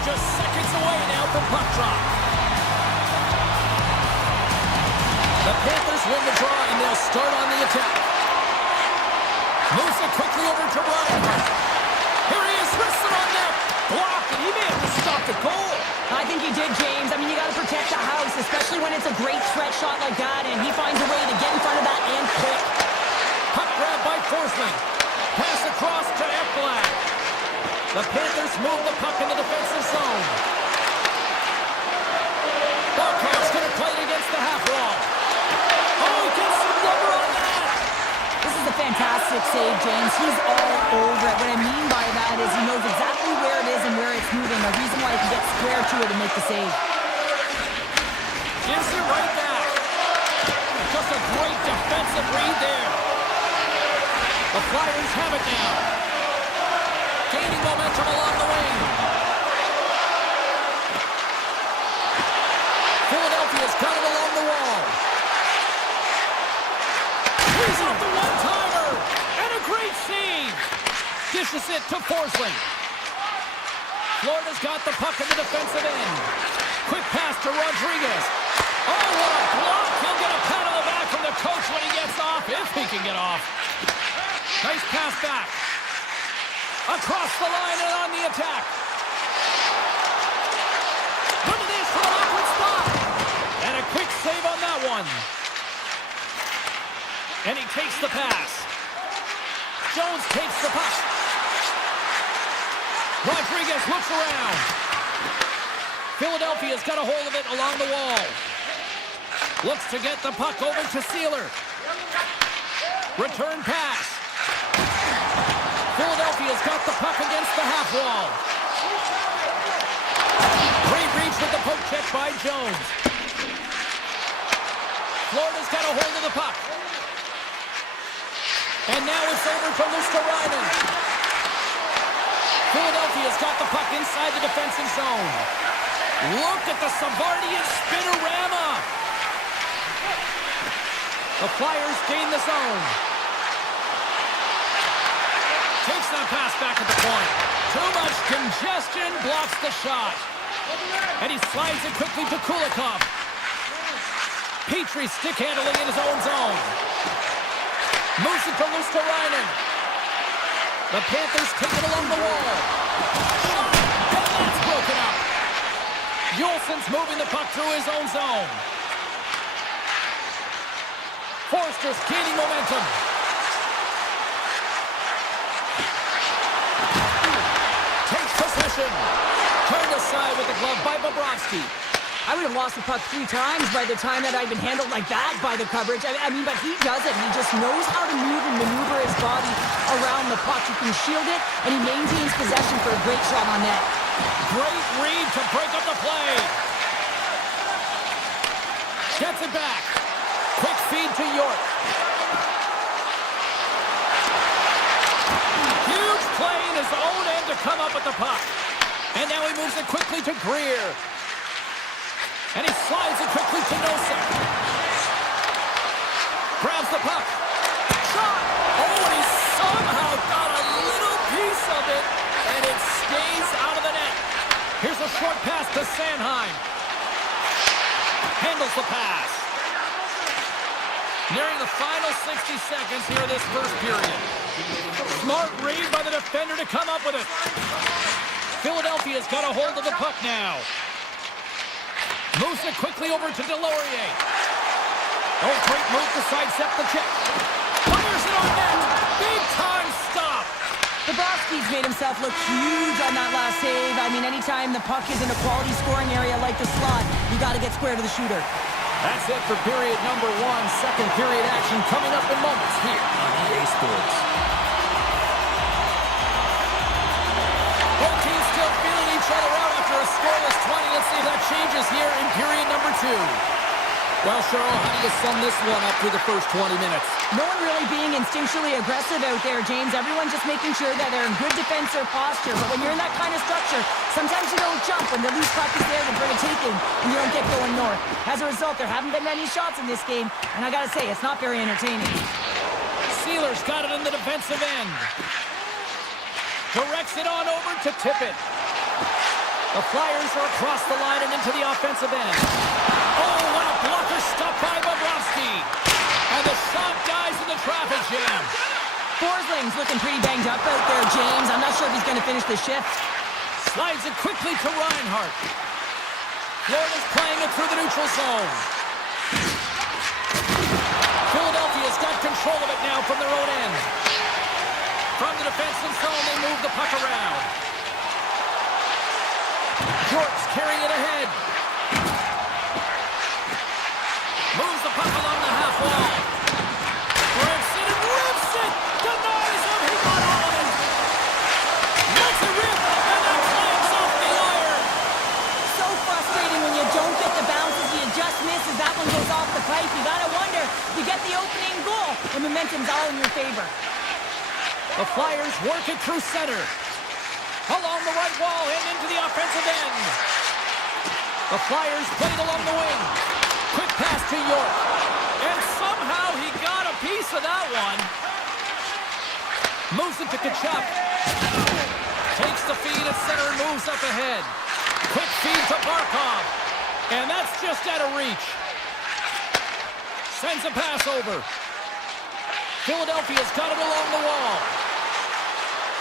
They're just seconds away now from puck drop. The Panthers win the draw, and they'll start on the attack. Moves it quickly over to Ryan. Here he is, wrestling on net. Blocked, and he may have to stop the goal. I think he did, James. I mean, you got to protect the house, especially when it's a great stretch shot like that, and he finds a way to get in front of that and quick. Puck grab by Forsling. Pass across to Ekblad. The Panthers move the puck in the defensive zone. Bobcat's going to play it against the half wall. Oh, he gets some rubber on that. This is a fantastic save, James. He's all over it. What I mean by that is he knows exactly where it is and where it's moving. A reason why he can get square to it and make the save. Gives it right back. Just a great defensive read there. The Flyers have it now. Gaining momentum along the wing. Philadelphia's got it along the wall. He's off the one-timer. And a great save. Dishes it to Forsling. Florida's got the puck in the defensive end. Quick pass to Rodriguez. Oh, what a block. He'll get a pat on the back from the coach when he gets off, if he can get off. Nice pass back. Across the line and on the attack. Look at this from an awkward spot. And a quick save on that one. And he takes the pass. Jones takes the puck. Rodriguez looks around. Philadelphia's got a hold of it along the wall. Looks to get the puck over to Sealer. Return pass. Philadelphia's got the puck against the half wall. Great reach with the poke check by Jones. Florida's got a hold of the puck. And now it's over to Luosterainen. Philadelphia's got the puck inside the defensive zone. Look at the Savardian spinorama. The Flyers gain the zone. Takes that pass back at the point. Too much congestion, blocks the shot. And he slides it quickly to Kulikov. Petrie stick handling in his own zone. Moves it to Luosterainen. The Panthers take it along the wall. Shot! And that's broken up. Yolson's moving the puck through his own zone. Forster's gaining momentum. Takes possession. Turned aside with the glove by Bobrovsky. I would have lost the puck 3 times by the time that I'd been handled like that by the coverage. I mean, but he does it. He just knows how to move and maneuver his body around the puck. He can shield it, and he maintains possession for a great shot on net. Great read to break up the play. Gets it back. Quick feed to York. Huge play in his own end to come up with the puck. And now he moves it quickly to Greer. And he slides it quickly to Nosek. Grabs the puck. Shot! Oh, and he somehow got a little piece of it, and it stays out of the net. Here's a short pass to Sanheim. Handles the pass. Nearing the final 60 seconds here of this first period. Smart read by the defender to come up with it. Philadelphia's got a hold of the puck now. Moves it quickly over to Delorier. Oh, great move to sidestep the check. Fires it on net. Big time stop. Bobrovsky's made himself look huge on that last save. I mean, anytime the puck is in a quality scoring area like the slot, you got to get square to the shooter. That's it for period number 1. Second period action coming up in moments here on EA Sports. Both teams still feeling each other out after a scoreless 20. Let's see if that changes here in period number 2. Well, Cheryl, how do you sum this one up through the first 20 minutes? No one really being instinctually aggressive out there, James. Everyone's just making sure that they're in good defensive posture. But when you're in that kind of structure, sometimes you don't jump when the loose puck is there to bring a taking, and you don't get going north. As a result, there haven't been many shots in this game, and I gotta say, it's not very entertaining. Sealer's got it in the defensive end. Directs it on over to Tippett. The Flyers are across the line and into the offensive end. Oh, what a blocker stop by Bobrovsky. And the shot dies in the traffic jam. Forsling's looking pretty banged up out there, James. I'm not sure if he's going to finish the shift. Slides it quickly to Reinhart. Florida's playing it through the neutral zone. Philadelphia's got control of it now from their own end. From the defensive zone, they move the puck around. York's carrying it ahead. Moves the puck along the half wall. Rips it and rips it! Denies him! He got all of it! Lets it rip! And that clamps off the iron! So frustrating when you don't get the bounces, you just miss as that one goes off the pipe. You gotta wonder, you get the opening goal, and momentum's all in your favor. The Flyers work it through center. Along the right wall and into the offensive end. The Flyers played along the wing. Quick pass to York. And somehow he got a piece of that one. Moves it to Kachuk. Takes the feed at center and moves up ahead. Quick feed to Barkov. And that's just out of reach. Sends a pass over. Philadelphia's got it along the wall.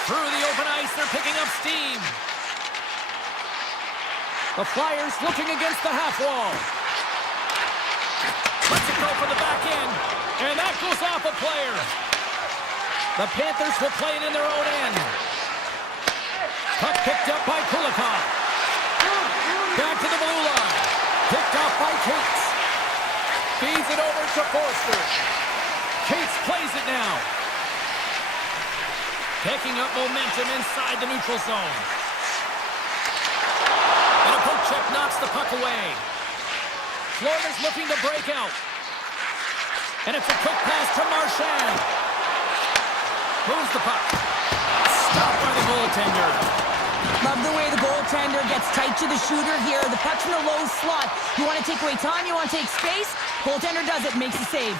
Through the open ice, they're picking up steam. The Flyers looking against the half wall. Lets it go for the back end. And that goes off a player. The Panthers will play it in their own end. Puck picked up by Kulikov. Back to the blue line. Picked off by Cates. Feeds it over to Forster. Cates plays it now. Picking up momentum inside the neutral zone. And a poke check knocks the puck away. Florida's looking to break out. And it's a quick pass to Marchand. Moves the puck. Stopped by the goaltender. Love the way the goaltender gets tight to the shooter here. The puck's in a low slot. You want to take away time, you want to take space. Goaltender does it, makes a save.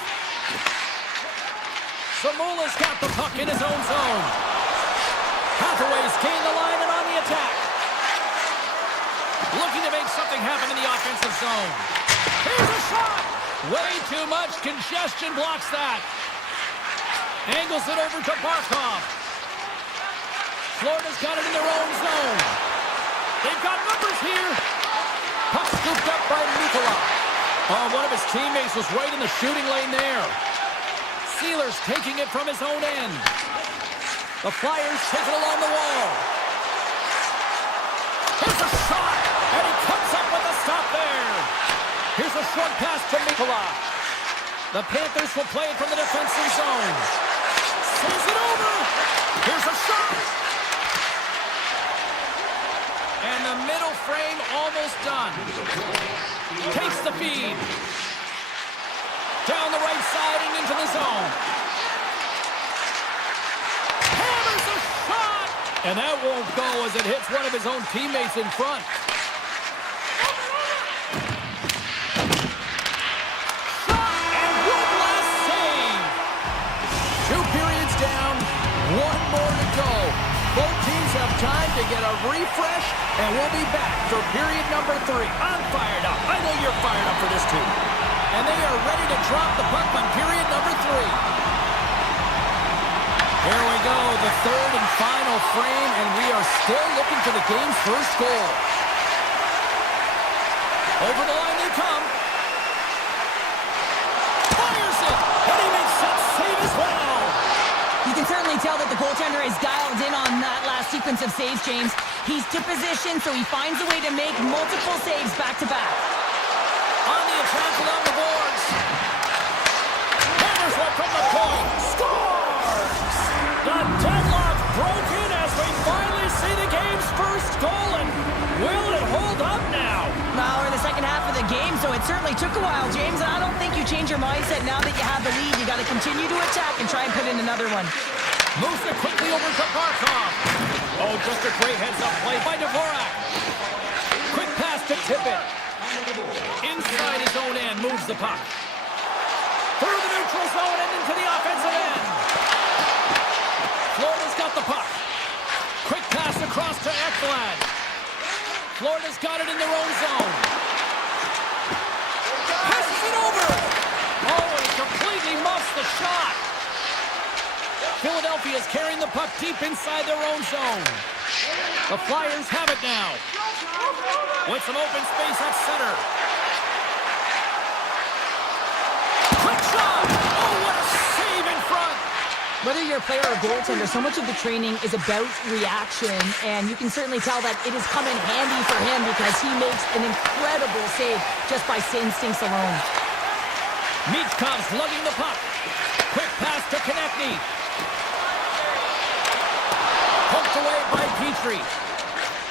Samula's got the puck in his own zone. Hathaway's gained the line and on the attack. Looking to make something happen in the offensive zone. Here's a shot! Way too much congestion blocks that. Angles it over to Barkov. Florida's got it in their own zone. They've got numbers here. Puck scooped up by Mikula. Oh, one of his teammates was right in the shooting lane there. Sealer's taking it from his own end. The Flyers take it along the wall. Here's a shot, and he comes up with a stop there. Here's a short pass to Mikula. The Panthers will play it from the defensive zone. Sends it over. Here's a shot. And the middle frame almost done. Takes the feed. Down the right side and into the zone. Hammers a shot! And that won't go as it hits one of his own teammates in front. Shot and one last save. 2 periods down, 1 more to go. Both teams have time to get a refresh, and we'll be back for period number 3. I'm fired up. I know you're fired up for this too. And they are ready to drop the puck on period number 3. Here we go, the third and final frame, and we are still looking for the game's first goal. Over the line they come. Fires it, and he makes that save as well. You can certainly tell that the goaltender is dialed in on that last sequence of saves, James. He's to position, so he finds a way to make multiple saves back-to-back. On the attack along the boards. Hammers one from the point. Scores! The deadlock broken as we finally see the game's first goal. And will it hold up now? Well, we're in the second half of the game, so it certainly took a while, James. And I don't think you change your mindset now that you have the lead. You got to continue to attack and try and put in another one. Moves it quickly over to Barkov. Oh, just a great heads-up play by Dvorak. Quick pass to Tippett. Inside his own end, moves the puck. Through the neutral zone and into the offensive end. Florida's got the puck. Quick pass across to Ekblad. Florida's got it in their own zone. Passes it over. Oh, and he completely muffs the shot. Philadelphia's carrying the puck deep inside their own zone. The Flyers have it now. With some open space at center. Quick shot! Oh, what a save in front! Whether you're a player or a goaltender, so much of the training is about reaction, and you can certainly tell that it has come in handy for him because he makes an incredible save just by instincts alone. Michkov's lugging the puck. Quick pass to Konechny. Poked away by Petrie.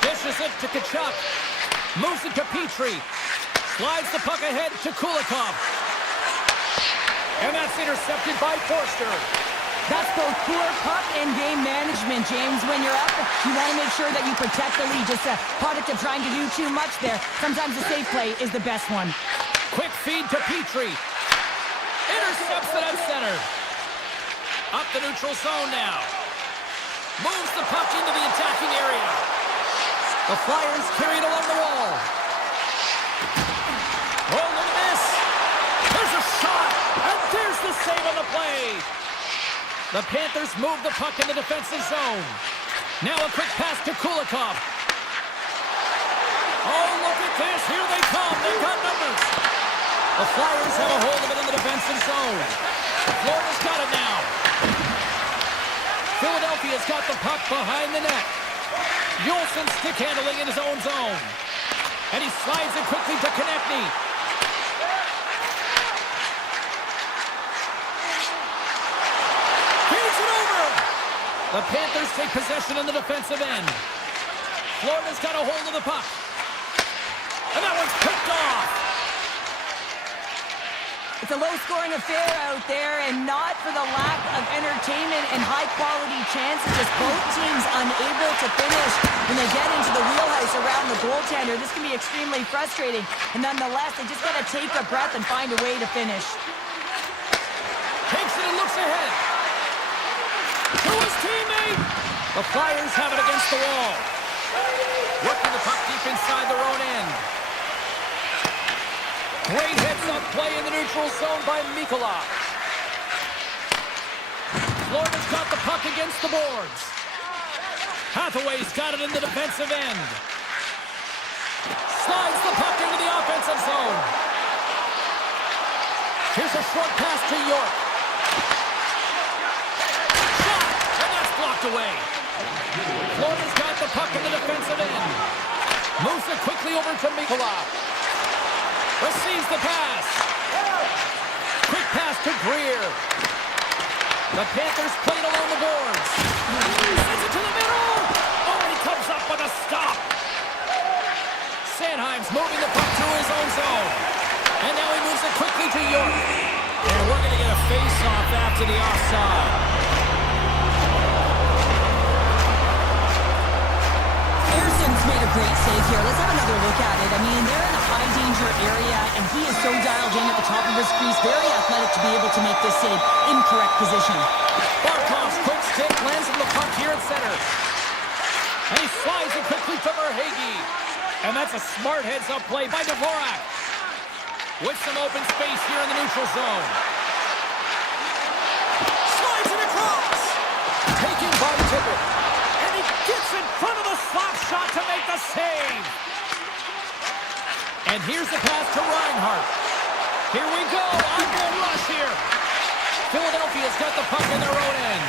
Dishes it to Tkachuk. Moves it to Petrie. Slides the puck ahead to Kulikov. And that's intercepted by Forster. That's both poor puck and game management, James. When you're up, you want to make sure that you protect the lead. Just a product of trying to do too much there. Sometimes the safe play is the best one. Quick feed to Petrie. Intercepts it at center. Up the neutral zone now. Moves the puck into the attacking area. The Flyers carry it along the wall. Oh, look at this. There's a shot. And there's the save on the play. The Panthers move the puck in the defensive zone. Now a quick pass to Kulikov. Oh, look at this. Here they come. They've got numbers. The Flyers have a hold of it in the defensive zone. Florida's got it now. Philadelphia's got the puck behind the net. Yolson stick handling in his own zone. And he slides it quickly to Konechny. Feeds it over. The Panthers take possession in the defensive end. Florida's got a hold of the puck. And that one's picked off. It's a low-scoring affair out there, and not for the lack of entertainment and high-quality chances. Just both teams unable to finish when they get into the wheelhouse around the goaltender. This can be extremely frustrating, and nonetheless, they just got to take a breath and find a way to finish. Takes it and looks ahead. To his teammate. The Flyers have it against the wall. Working the puck deep inside their own end. Great heads-up play in the neutral zone by Mikula. Florida's got the puck against the boards. Hathaway's got it in the defensive end. Slides the puck into the offensive zone. Here's a short pass to York. Shot! And that's blocked away. Florida's got the puck in the defensive end. Moves it quickly over to Mikula. Receives the pass. Quick pass to Greer. The Panthers played along the boards. Sends it to the middle. Oh, and he comes up with a stop. Sanheim's moving the puck through his own zone. And now he moves it quickly to York. And we're going to get a face-off after the offside. Made a great save here. Let's have another look at it. I mean, they're in a high-danger area, and he is so dialed in at the top of his crease, very athletic to be able to make this save in correct position. Barkov's quick stick lands on the puck here at center. And he slides it quickly to Verhaeghe. And that's a smart heads-up play by Dvorak. With some open space here in the neutral zone. Slides it across. Taken by Tippett. And he gets in front of the slap shot to make the save. And here's the pass to Reinhart. Here we go. Ongoing rush here. Philadelphia's got the puck in their own end.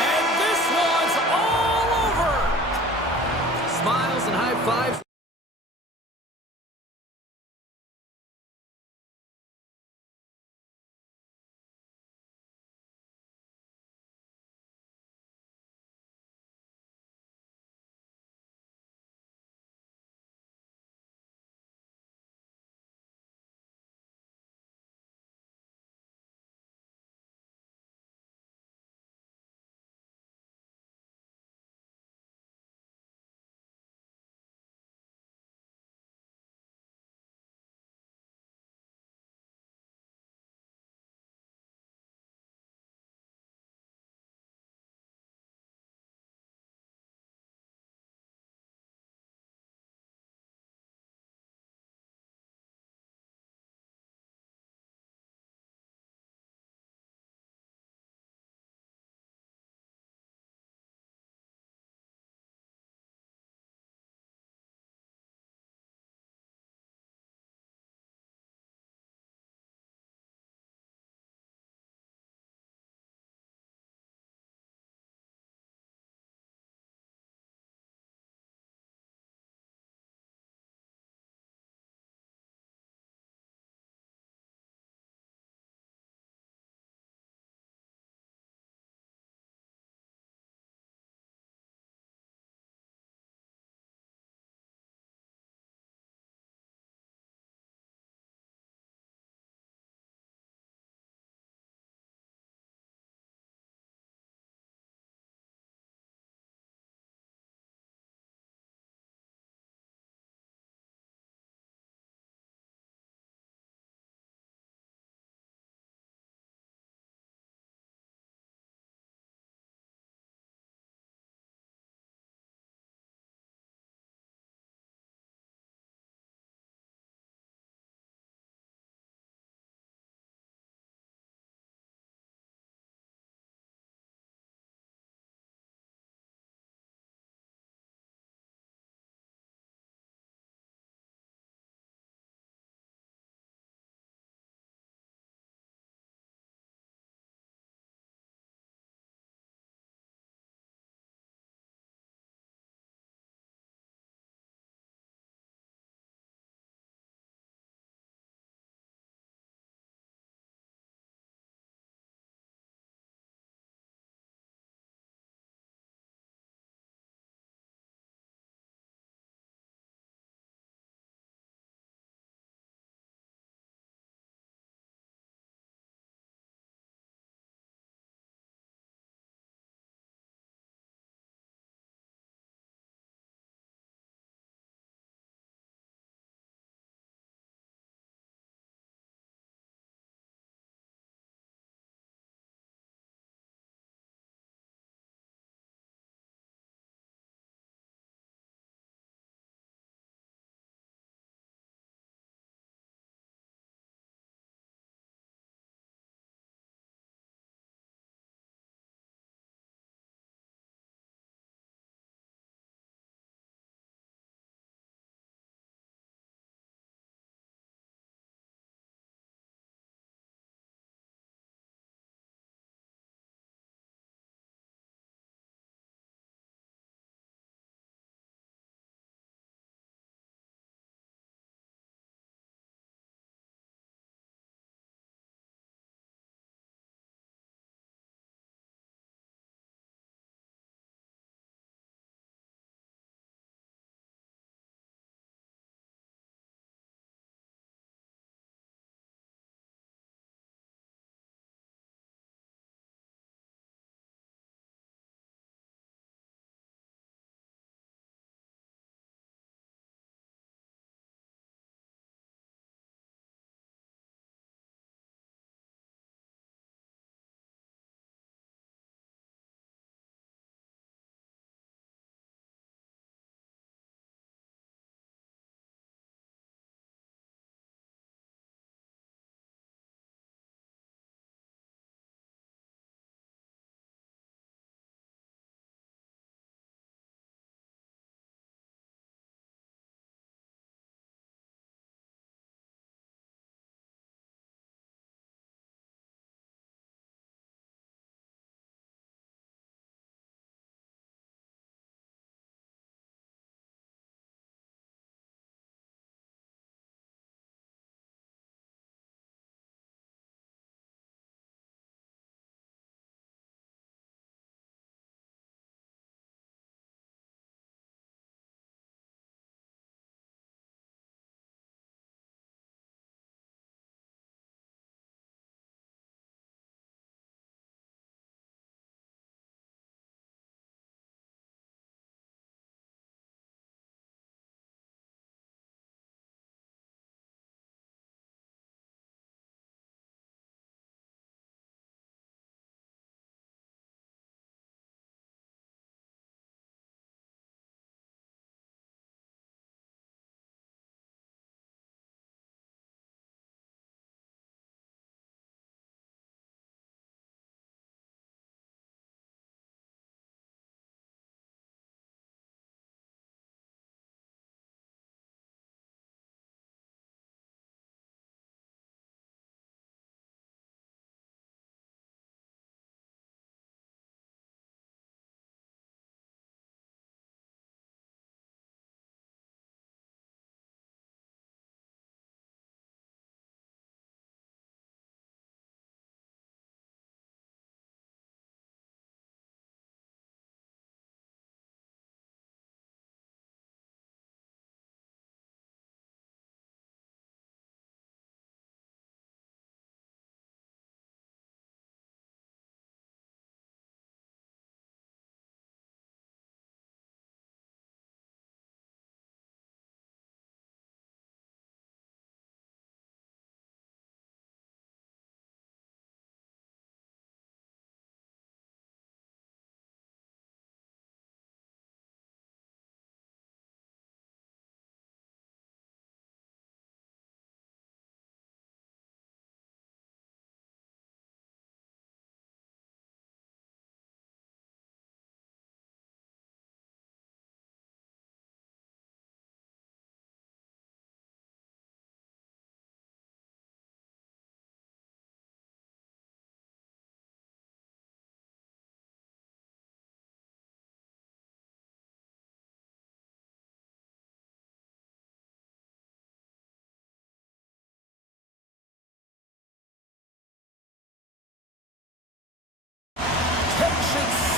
And this one's all over. Smiles and high fives.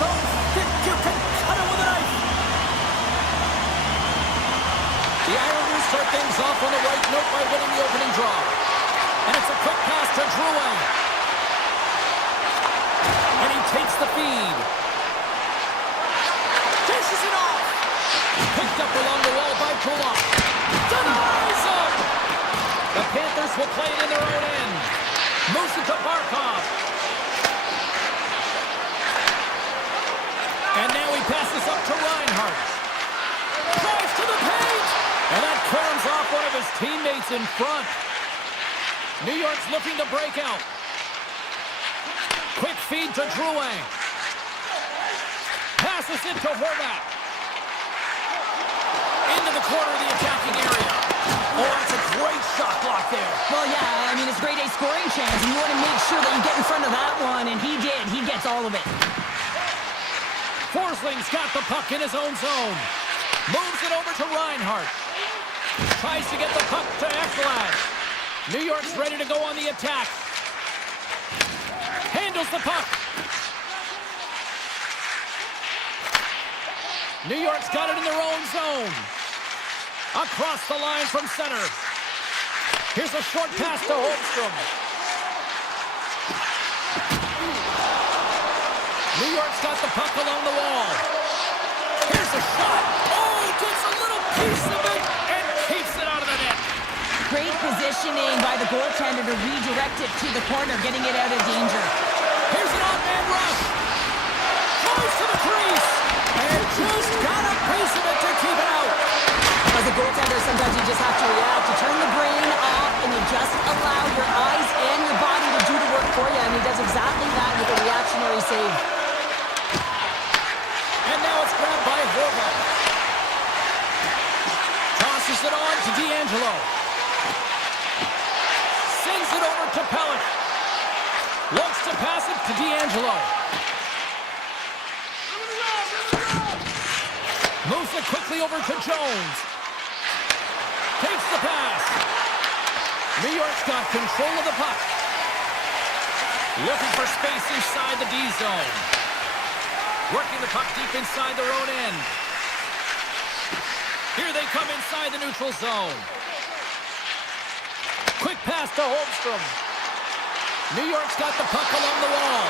so thick you can cut it with a knife. The Islanders start things off on the right note by winning the opening draw. And it's a quick pass to Drouin. And he takes the feed. Dishes it off. Picked up along the wall by Kulak. Denies him. The Panthers will play it in their own end. Moves it to Barkov. And now he passes up to Reinhart. Drives to the paint. And that caroms off one of his teammates in front. New York's looking to break out. Quick feed to Drouin. Passes it to Horvat. Into the corner of the attacking area. Oh, that's a great shot block there. Well, yeah, I mean, it's grade A scoring chance, and you want to make sure that you get in front of that one, and he did. He gets all of it. Forsling's got the puck in his own zone. Moves it over to Reinhart. Tries to get the puck to Ekblad. New York's ready to go on the attack. Handles the puck. New York's got it in their own zone. Across the line from center. Here's a short pass to Holmstrom. New York's got the puck along the wall. Here's a shot. Oh, gets a little piece of it and keeps it out of the net. Great positioning by the goaltender to redirect it to the corner, getting it out of danger. Here's an odd-man rush. Goes to the crease. And just got a piece of it to keep it out. As a goaltender, sometimes you just have to react. You turn the brain off, and you just allow your eyes and your body to do the work for you. And he does exactly that with a reactionary save. And now it's grabbed by Horvat. Tosses it on to D'Angelo. Sends it over to Pelech. Looks to pass it to D'Angelo. Moves it quickly over to Jones. Takes the pass. New York's got control of the puck. Looking for space inside the D zone. Working the puck deep inside their own end. Here they come inside the neutral zone. Quick pass to Holmstrom. New York's got the puck along the wall.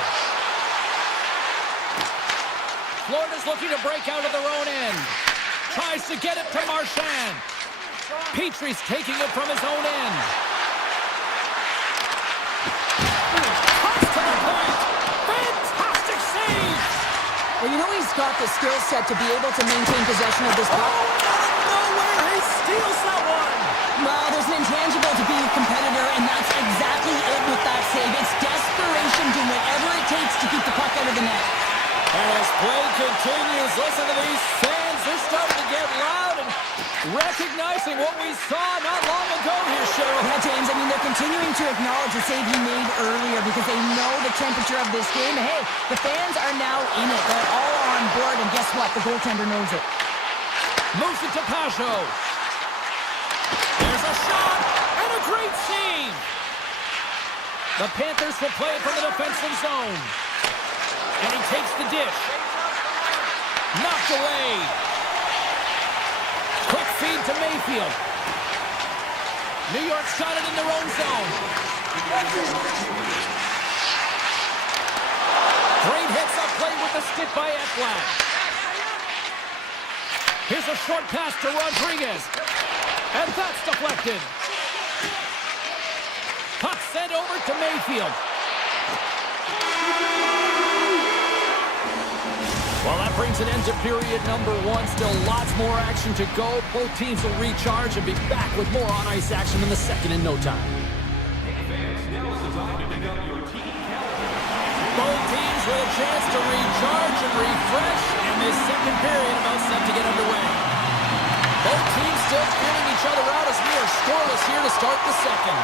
Florida's looking to break out of their own end. Tries to get it to Marchand. Petrie's taking it from his own end. Cuts to the point. Fantastic save. Well, you know he's got the skill set to be able to maintain possession of this puck. Oh, out of nowhere, he steals that one. Well, there's an intangible to being a competitor, and that's exactly it with that save. It's desperation, doing whatever it takes to keep the puck out of the net. And as play continues, listen to these fans. They're starting to get loud and recognizing what we saw not long ago here, Cheryl. Yeah, James, I mean, they're continuing to acknowledge the save he made earlier because they know the temperature of this game. And hey, the fans are now in it. They're all on board, and guess what? The goaltender knows it. Moves it to Pajot. There's a shot and a great save. The Panthers will play it from the defensive zone. And he takes the dish. Knocked away. Quick feed to Mayfield. New York's got it in their own zone. Great hits up play with the stick by Ekblad. Here's a short pass to Rodriguez. And that's deflected. Puck sent over to Mayfield. Well, that brings an end to period number one. Still lots more action to go. Both teams will recharge and be back with more on-ice action in the second in no time. Both teams with a chance to recharge and refresh, and this second period about set to get underway. Both teams still feeling each other out as we are scoreless here to start the second.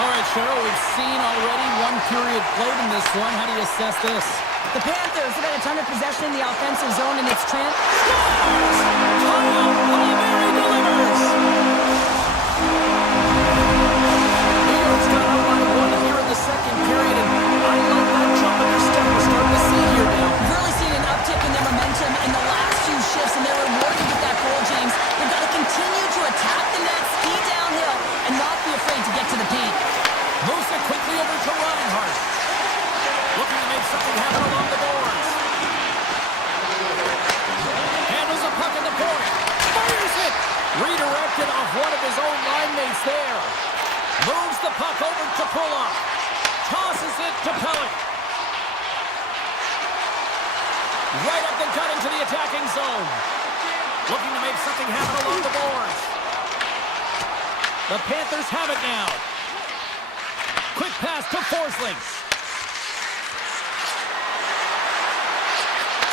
All right, Cheryl, we've seen already one period played in this one. How do you assess this? The Panthers have had a ton of possession in the offensive zone, and it's Kyle Palmieri delivers! New York's got up by one here in the second period, and I like that jump in their step we're starting to see here now. We've really seen an one of his own line mates there. Moves the puck over to Pullock. Tosses it to Pellick. Right up the gut into the attacking zone. Looking to make something happen along the boards. The Panthers have it now. Quick pass to Forsling.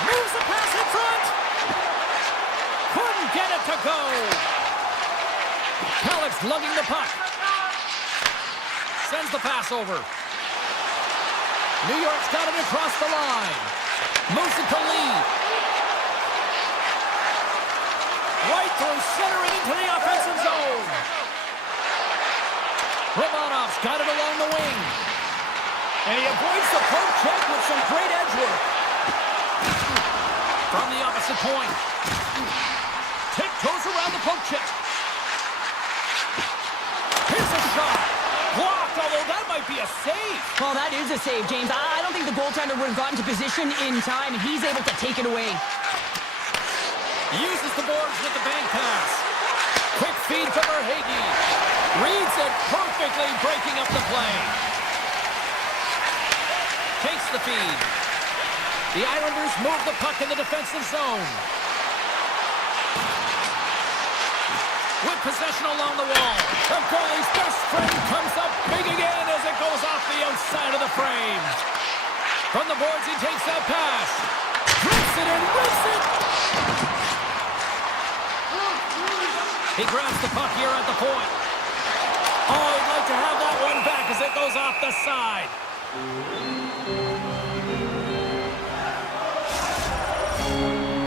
Moves the pass in front. Couldn't get it to go. Pellick's lugging the puck. Sends the pass over. New York's got it across the line. Moves it to Lee. Right through center and into the offensive zone. Romanov's got it along the wing. And he avoids the poke check with some great edge work. From the opposite point. Tiptoes around the poke check. Here's a shot. Blocked, although that might be a save. Well, that is a save, James. I don't think the goaltender would have gotten to position in time, and he's able to take it away. Uses the boards with the bank pass. Quick feed to Verhaeghe. Reads it perfectly, breaking up the play. Takes the feed. The Islanders move the puck in the defensive zone. With possession along the wall. The goalie's best friend comes up big again as it goes off the outside of the frame. From the boards, he takes that pass. Drifts it and whips it. He grabs the puck here at the point. Oh, he'd like to have that one back as it goes off the side.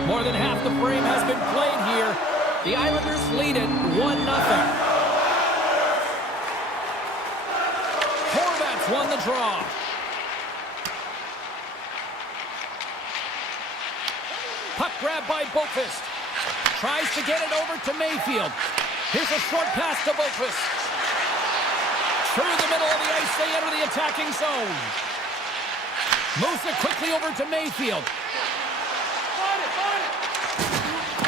More than half the frame has been played here. The Islanders lead it 1-0. Horvats won the draw. Puck grab by Boqvist. Tries to get it over to Mayfield. Here's a short pass to Boqvist. Through the middle of the ice, they enter the attacking zone. Moves it quickly over to Mayfield.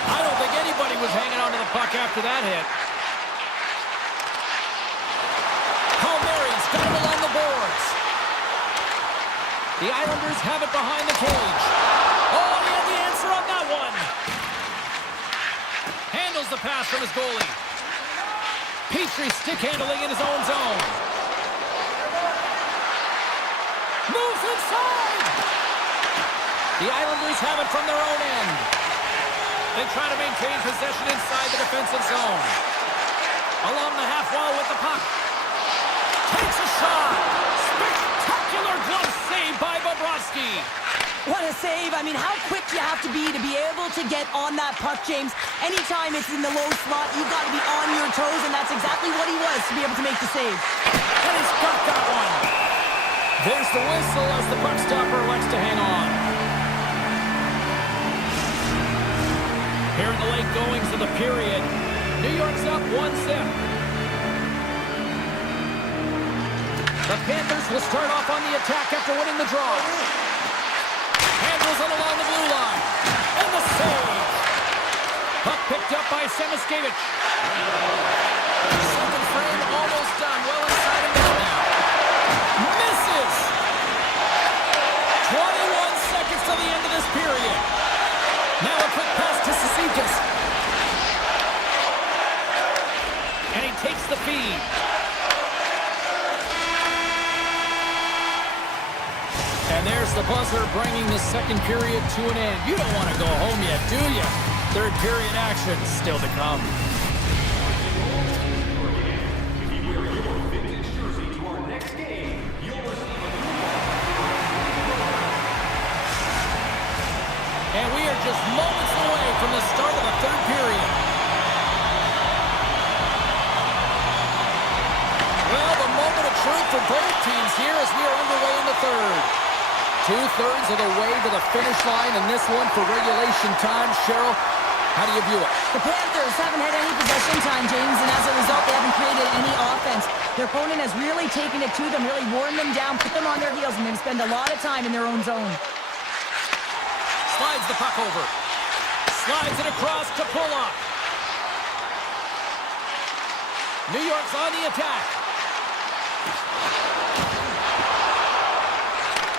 I don't think anybody was hanging on to the puck after that hit. Palmieri's got it along the boards. The Islanders have it behind the cage. Oh, he had the answer on that one. Handles the pass from his goalie. Petrie stick handling in his own zone. Moves inside. The Islanders have it from their own end. They try to maintain possession inside the defensive zone. Along the half wall with the puck. Takes a shot. Spectacular glove save by Bobrovsky. What a save. I mean, how quick you have to be able to get on that puck, James. Anytime it's in the low slot, you've got to be on your toes, and that's exactly what he was to be able to make the save. And he's got that one. There's the whistle as the puck stopper elects to hang on. Here in the late goings of the period, New York's up 1-0. The Panthers will start off on the attack after winning the draw. Handles it along the blue line. And the save. Puck picked up by Semiskevich. Second frame almost done. Well inside of it now. Misses. 21 seconds to the end of this period. Now a quick pass to Sisikas. And he takes the feed. And there's the buzzer bringing the second period to an end. You don't want to go home yet, do you? Third period action still to come. And we are just moments away from the start of the third period. Well, the moment of truth for both teams here as we are underway in the third. 2/3 of the way to the finish line, and this one for regulation time. Cheryl, how do you view it? The Panthers haven't had any possession time, James, and as a result, they haven't created any offense. Their opponent has really taken it to them, really worn them down, put them on their heels, and they've spent a lot of time in their own zone. Slides the puck over. Slides it across to Pullock. New York's on the attack.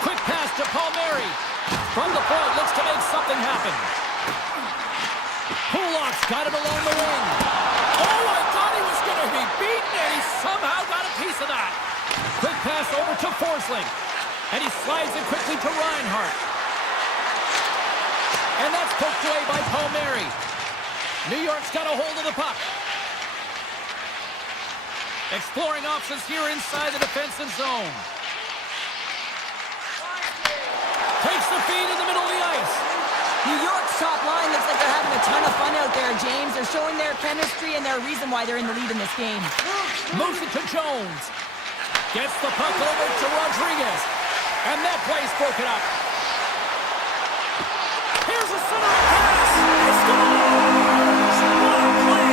Quick pass to Palmieri. From the point, looks to make something happen. Kulak's got it along the wing. Oh, I thought he was going to be beaten, and he somehow got a piece of that. Quick pass over to Forsling. And he slides it quickly to Reinhardt. And that's poked away by Palmieri. New York's got a hold of the puck. Exploring options here inside the defensive zone. Takes the feed in the middle of the ice. New York's top line looks like they're having a ton of fun out there, James. They're showing their chemistry and their reason why they're in the lead in this game. Moves it to Jones. Gets the puck over to Rodriguez. And that play's broken up. Here's a center pass. He scores! What a play!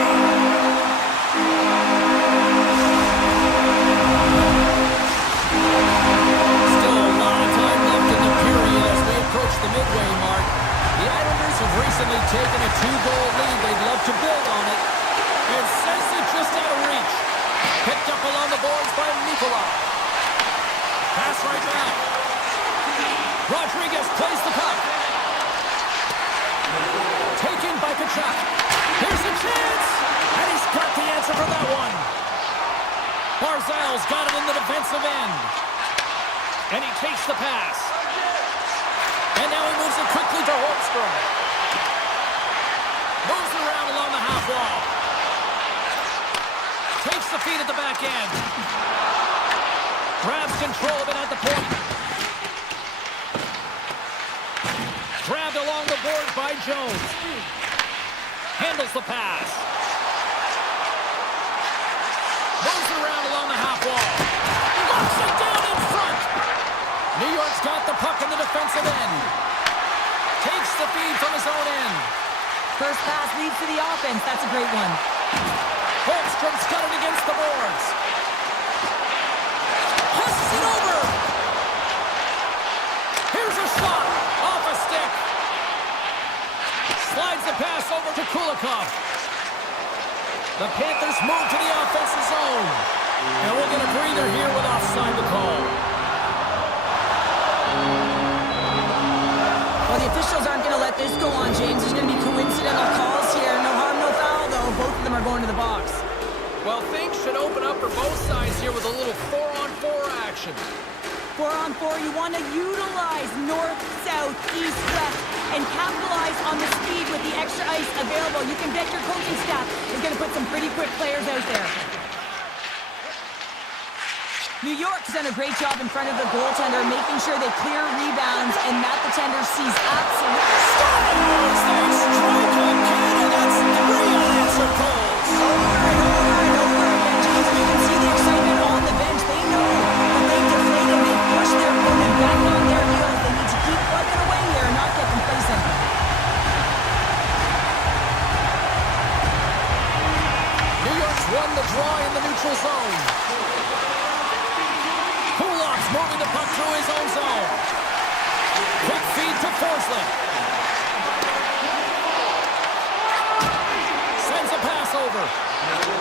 Still a lot of time left in the period as we approach the midway mark. The Islanders have recently taken a 2-goal lead. They'd love to build on it. And sends it just out of reach. Picked up along the boards by Nicola. Pass right back. Rodriguez plays the puck. Taken by Kachuk. Here's a chance. And he's got the answer for that one. Barzal's got it in the defensive end. And he takes the pass. And now he moves it quickly to Holmstrom. Moves it around along the half wall. Takes the feed at the back end. Grabs control of it at the point. Grabbed along the boards by Jones. Handles the pass. Moves it around along the half wall. Locks it down in front. New York's got the puck in the defensive end. Takes the feed from his own end. First pass leads to the offense. That's a great one. Holmstrom's got it against the boards. Passes it over. Here's a shot. Off a stick. Slides the pass over to Kulikov. The Panthers move to the offensive zone. And we'll get a breather here with offside to call. Well, the officials aren't going to let this go on, James. There's going to be coincidental calls here. No harm, no foul, though. Both of them are going to the box. Well, things should open up for both sides here with a little 4-on-4 action. 4-on-4, you want to utilize north, south, east, west, and capitalize on the speed with the extra ice available. You can bet your coaching staff is going to put some pretty quick players out there. New York's done a great job in front of the goaltender, making sure they clear rebounds, and Matt the Tender sees absolutely... Stop! They strike again, and that's 3 unanswered goals. Over again, James, and you can see the excitement on the bench. They know that they deflate and they push their opponent back on their heels. They need to keep plugging away here and not get complacent. New York's won the draw in the neutral zone. Kulak's moving the puck through his own zone. Quick feed to Forsling. Sends a pass over.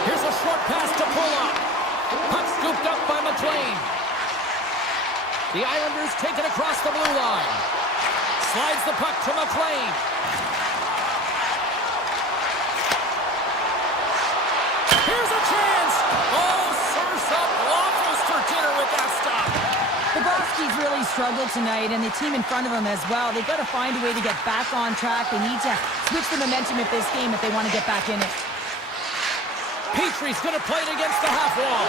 Here's a short pass to Kulak. Puck scooped up by McLean. The Islanders take it across the blue line. Slides the puck to McLean. Here's a chance. Oh, serves up waffles for dinner with that stop. The Boskies really struggled tonight, and the team in front of them as well. They've got to find a way to get back on track. They need to switch the momentum of this game if they want to get back in it. Petrie's going to play it against the half wall.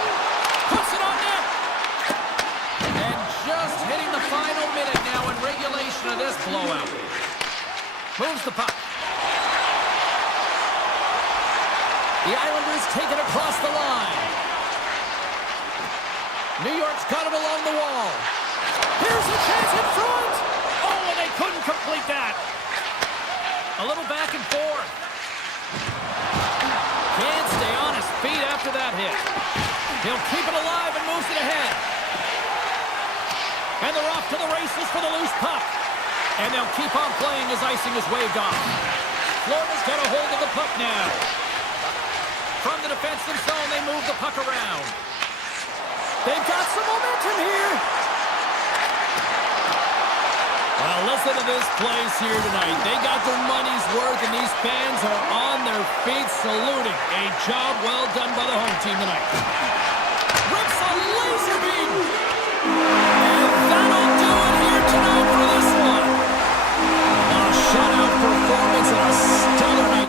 Puts it on net. And just hitting the final minute now in regulation of this blowout. Moves the puck. The Islanders take it across the line. New York's got it along the wall. Here's a chance in front. Oh, and they couldn't complete that. A little back and forth. Can't stay on his feet after that hit. He'll keep it alive and moves it ahead. And they're off to the races for the loose puck. And they'll keep on playing as icing is waved off. Florida's got a hold of the puck now. From the defensive zone, they move the puck around. They've got some momentum here. Well, listen to this place here tonight. They got their money's worth, and these fans are on their feet saluting. A job well done by the home team tonight. Rips a laser beam. And that'll do it here tonight for this one. A shutout performance and a stellar night.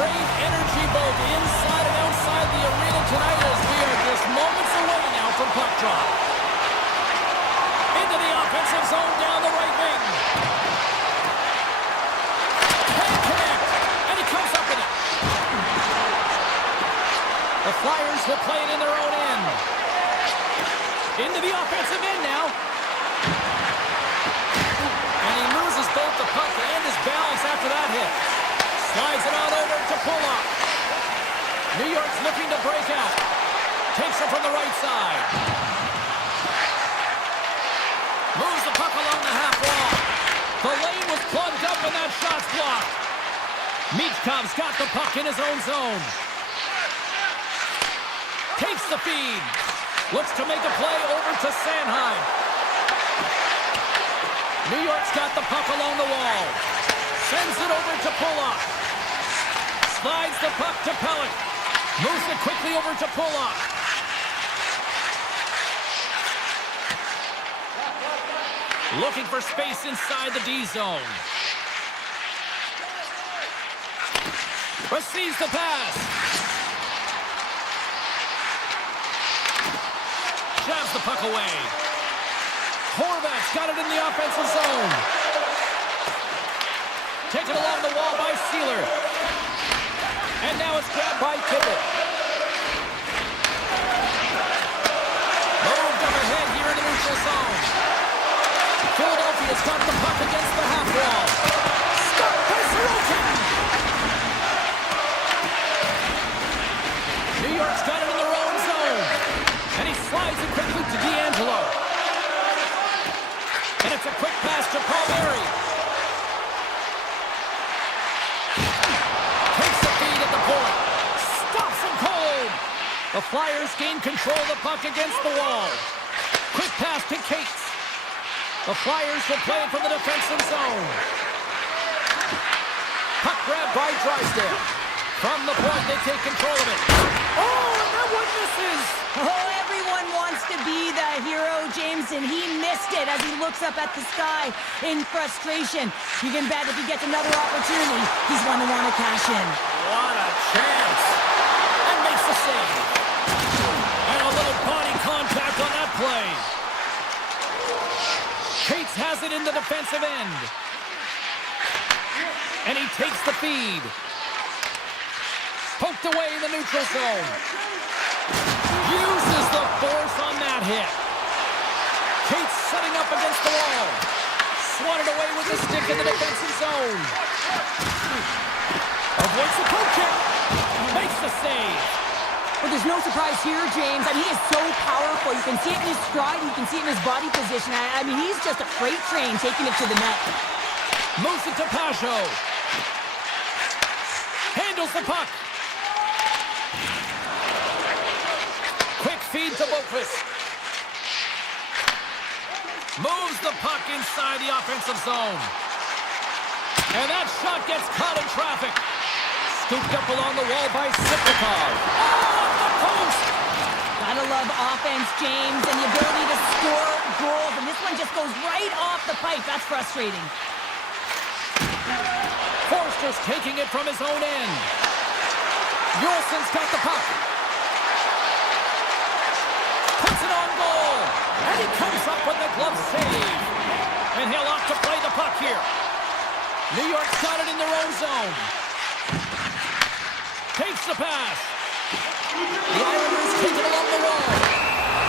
Great energy both inside and outside the arena tonight as we are just moments away now from puck drop. Into the offensive zone down the right wing. Can't connect, and he comes up with it. The Flyers will play it in their own end. Into the offensive end now. And he loses both the puck and his balance after that hit. Slides it on over to Pulock. New York's looking to break out. Takes it from the right side. Moves the puck along the half wall. The lane was plugged up and that shot's blocked. Michkov's got the puck in his own zone. Takes the feed. Looks to make a play over to Sanheim. New York's got the puck along the wall. Sends it over to Pulock. Slides the puck to Pellick. Moves it quickly over to Pulock. Looking for space inside the D zone. Receives the pass. Shoves the puck away. Horvat's got it in the offensive zone. Taken along the wall by Sealer. And now it's grabbed by Kibble. Moved up ahead here in the neutral zone. Philadelphia's got the puck against the half wall. Stopped by Sorokin. New York's got it in their own zone. And he slides it quickly to D'Angelo. And it's a quick pass to Palmieri. Takes the feed at the point. Stops him cold. The Flyers gain control of the puck against the wall. Quick pass to Cates. The Flyers will play it from the defensive zone. Puck grab by Drysdale. From the point, they take control of it. Oh, and that one misses. Oh, everyone wants to be the hero, James, and he missed it as he looks up at the sky in frustration. You can bet if he gets another opportunity, he's going to want to cash in. What a chance. And makes the save. And a little body contact on that play. Cates has it in the defensive end. And he takes the feed. Poked away in the neutral zone. Uses the force on that hit. Cates setting up against the wall. Swatted away with the stick in the defensive zone. Avoids the poke check. Makes the save. But there's no surprise here, James. I mean, he is so powerful. You can see it in his stride. You can see it in his body position. I mean, he's just a freight train taking it to the net. Moves it to Pajot. Handles the puck. Quick feed to Boqvist. Moves the puck inside the offensive zone. And that shot gets caught in traffic. Scooped up along the wall by Sipnikov. Oh, off the post! Gotta love offense, James, and the ability to score goals. And this one just goes right off the pipe. That's frustrating. Forster's taking it from his own end. Yolson's got the puck. Puts it on goal. And he comes up with the glove save. And he'll opt to play the puck here. New York's got it in their own zone. Takes the pass. The Islanders take it along the wall.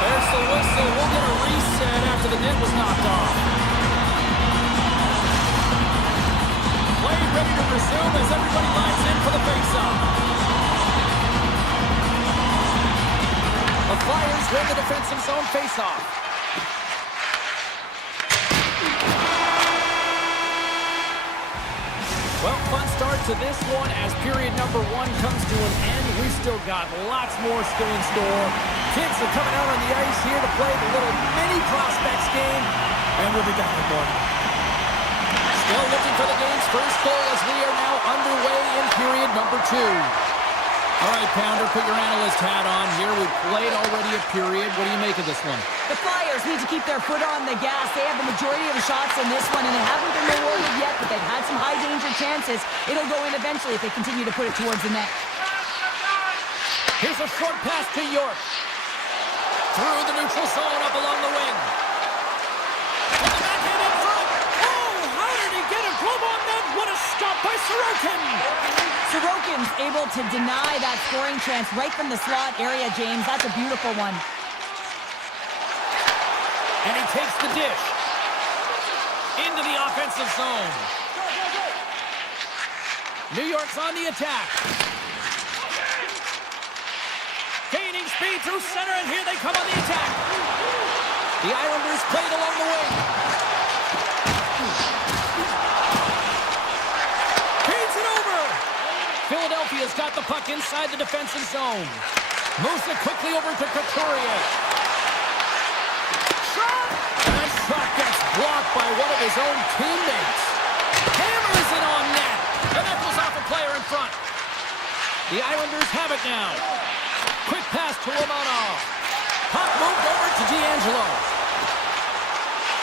There's the whistle. We'll get a reset after the net was knocked off. Play ready to resume as everybody lines in for the face-off. The Flyers win the defensive zone face-off. Well, fun start to this one as period number one comes to an end. We've still got lots more still in store. Kids are coming out on the ice here to play the little mini prospects game, and we'll be back in the morning. Still looking for the game's first goal as we are now underway in period number two. All right, Pounder, put your analyst hat on here. We've played already a period. What do you make of this one? The Flyers need to keep their foot on the gas. They have the majority of the shots in this one, and they haven't been rewarded yet, but they've had some high-danger chances. It'll go in eventually if they continue to put it towards the net. Here's a short pass to York. Through the neutral zone, up along the wing. With the backhand in front. Oh, how did he get a glove on that? What a stop by Sorokin! Sorokin's able to deny that scoring chance right from the slot area, James. That's a beautiful one. And he takes the dish. Into the offensive zone. New York's on the attack. Gaining speed through center, and here they come on the attack. The Islanders played along the wing. Feeds it over. Philadelphia's got the puck inside the defensive zone. Moves it quickly over to Couturier. Shot! And that shot gets blocked by one of his own teammates. Hammers it on net. And that goes off a player in front. The Islanders have it now. Quick pass to Romanov. Puck moved over to D'Angelo.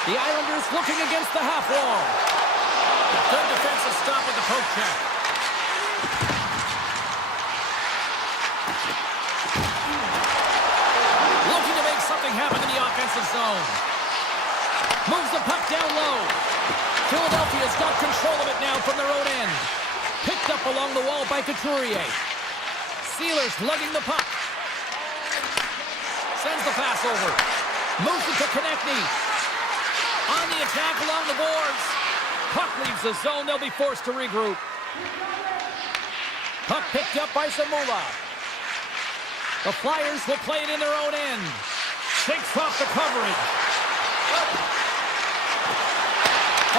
The Islanders looking against the half wall. Good defensive stop with the poke check. Looking to make something happen in the offensive zone. Moves the puck down low. Philadelphia's got control of it now from their own end. Picked up along the wall by Couturier. Sealers lugging the puck. Sends the pass over. Moves it to Konechny. On the attack along the boards. Puck leaves the zone. They'll be forced to regroup. Puck picked up by Zamula. The Flyers will play it in their own end. Shakes off the coverage.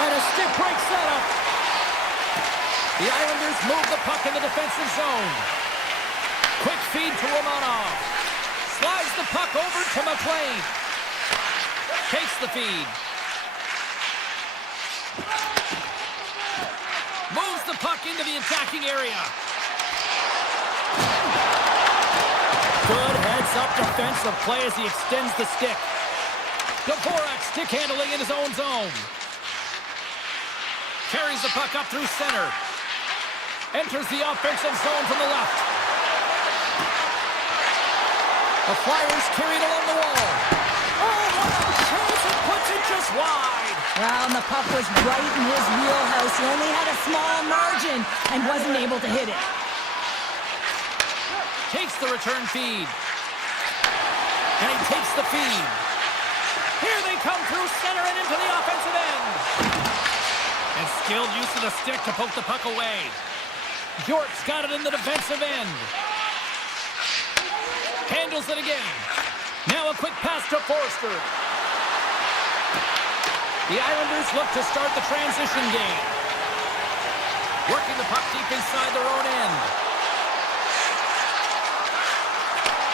And a stick break setup. The Islanders move the puck in the defensive zone. Quick feed to Romanov. Slides the puck over to McLean. Takes the feed. Moves the puck into the attacking area. Good heads-up defensive play as he extends the stick. Dvorak stick handling in his own zone. Carries the puck up through center. Enters the offensive zone from the left. The Flyers carried along the wall. Oh, what a chance! It puts it just wide. Well, and the puck was right in his wheelhouse. He only had a small margin and wasn't able to hit it. Takes the return feed. And he takes the feed. Here they come through center and into the offensive end. And skilled use of the stick to poke the puck away. York's got it in the defensive end. Handles it again. Now a quick pass to Forster. The Islanders look to start the transition game. Working the puck deep inside their own end.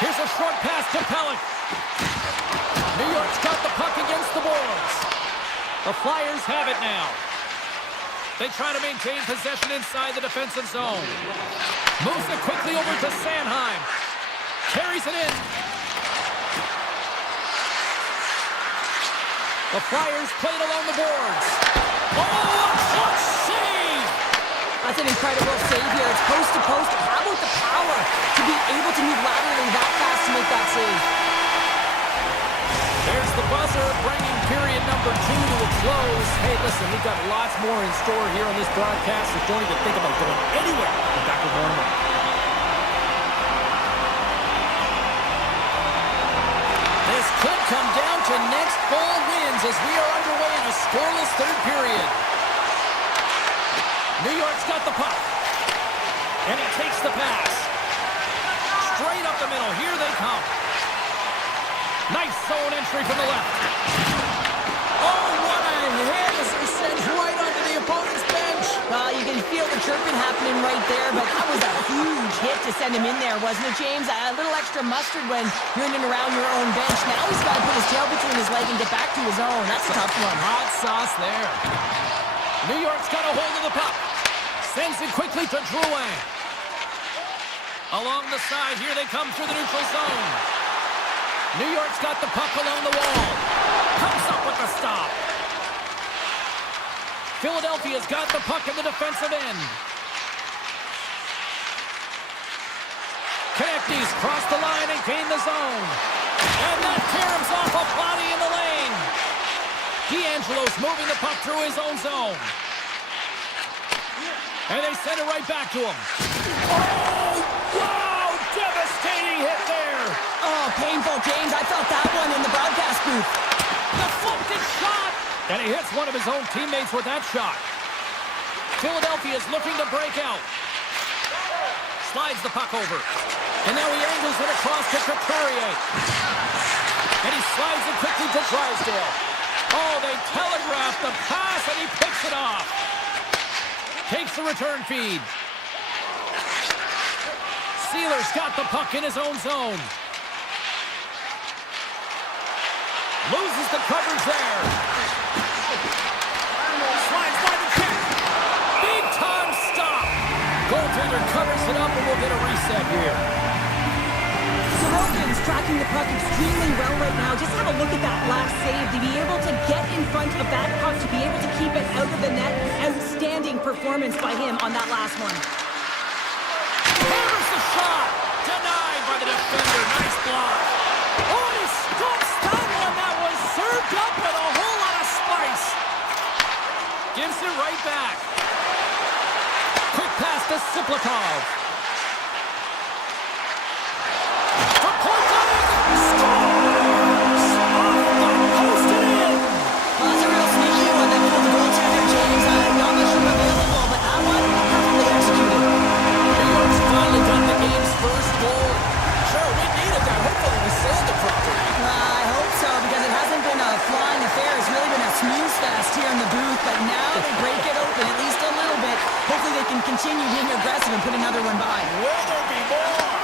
Here's a short pass to Pellick. New York's got the puck against the boards. The Flyers have it now. They try to maintain possession inside the defensive zone. Moves it quickly over to Sanheim. Carries it in. The Flyers played along the boards. Oh, what save! That's an incredible save here. It's post to post. How about the power to be able to move laterally that fast to make that save? There's the buzzer, bringing period number 2 to a close. Hey, listen, we've got lots more in store here on this broadcast, so don't even think about going anywhere. We're back with more in a moment. This could come down to next ball wins as we are underway in a scoreless third period. New York's got the puck. And he takes the pass. Straight up the middle. Here they come. Nice zone entry from the left. Oh, what a hit as he sends right onto the opponent's bench. Well, you can feel the chirping happening right there, but that was a huge hit to send him in there, wasn't it, James? A little extra mustard when you're in and around your own bench. Now he's got to put his tail between his legs and get back to his own. That's a tough one. Hot sauce there. New York's got a hold of the puck. Sends it quickly to Drouin. Along the side, here they come through the neutral zone. New York's got the puck along the wall. Comes up with the stop. Philadelphia's got the puck in the defensive end. Connecties cross the line and gain the zone. And that caroms off a body in the lane. D'Angelo's moving the puck through his own zone. And they send it right back to him. Oh, wow! Devastating hit there. Oh, painful, James. I felt that one in the broadcast booth. Deflected shot. And he hits one of his own teammates with that shot. Philadelphia's looking to break out. Slides the puck over. And now he angles it across to Couturier. And he slides it quickly to Drysdale. Oh, they telegraph the pass, and he picks it off. Takes the return feed. Sealer's got the puck in his own zone. Loses the coverage there. Slides by the check. Big time stop. Goaltender covers it up, and we'll get a reset here. Sorokin's tracking the puck extremely well right now. Just have a look at that last save. To be able to get in front of that puck, to be able to keep it out of the net. Outstanding performance by him on that last one. Hammers the shot. Denied by the defender. Nice block. Oh, he stops that one. That was served up with a whole lot of spice. Gives it right back. Quick pass to Siplikov. For Portland. Scores! Off the post and in. Well, that's a real sneaky one that pulled the goaltender, James. I'm not much available, but that one perfectly executed. New York's finally got the game's first goal. Sure, we needed that. Hopefully we sailed it properly. I hope so, because it hasn't been a flying affair. It's really been a snooze fest here in the booth, but now they break it open at least a little bit. Hopefully they can continue being aggressive and put another one by. Will there be more?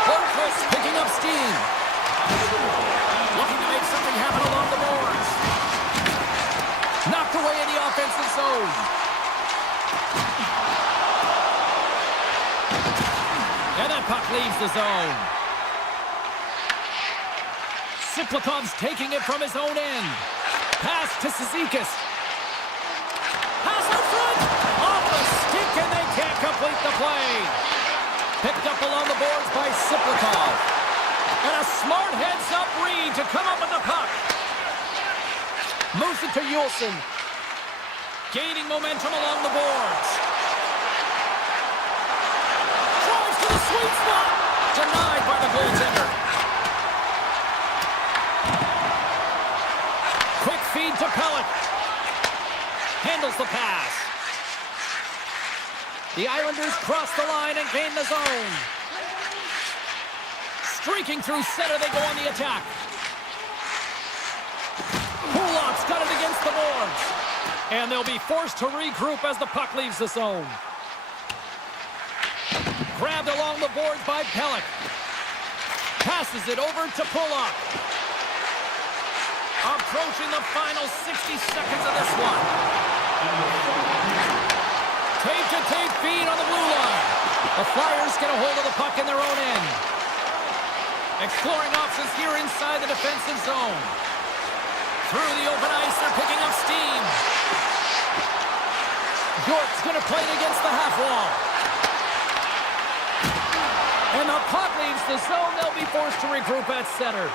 Hornquist picking up steam. Looking to make something happen along the boards. Knocked away in the offensive zone. And that puck leaves the zone. Siplikov's taking it from his own end. Pass to Cizikas. Pass out front. Off the stick, and they can't complete the play. Picked up along the boards by Siplikov. And a smart heads-up read to come up with the puck. Moves it to Yulson. Gaining momentum along the boards. Drives to the sweet spot. Denied by the goaltender. Quick feed to Pellick. Handles the pass. The Islanders cross the line and gain the zone. Streaking through center, they go on the attack. Kulak's got it against the boards. And they'll be forced to regroup as the puck leaves the zone. Grabbed along the boards by Pellick. Passes it over to Kulak. Approaching the final 60 seconds of this one. Tape-to-tape feed on the blue line. The Flyers get a hold of the puck in their own end. Exploring options here inside the defensive zone. Through the open ice, they're picking up steam. York's going to play it against the half wall. And the puck leaves the zone. They'll be forced to regroup at center.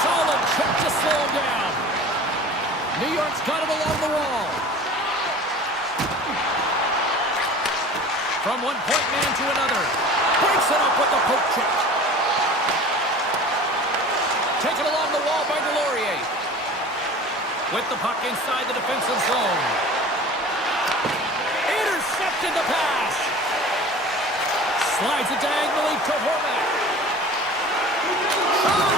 Solid check to slow him down. New York's got it along the wall. From one point man to another. Breaks it up with the poke check. Taken along the wall by Delorier. With the puck inside the defensive zone. Intercepted the pass. Slides it diagonally to Horvath. Shot!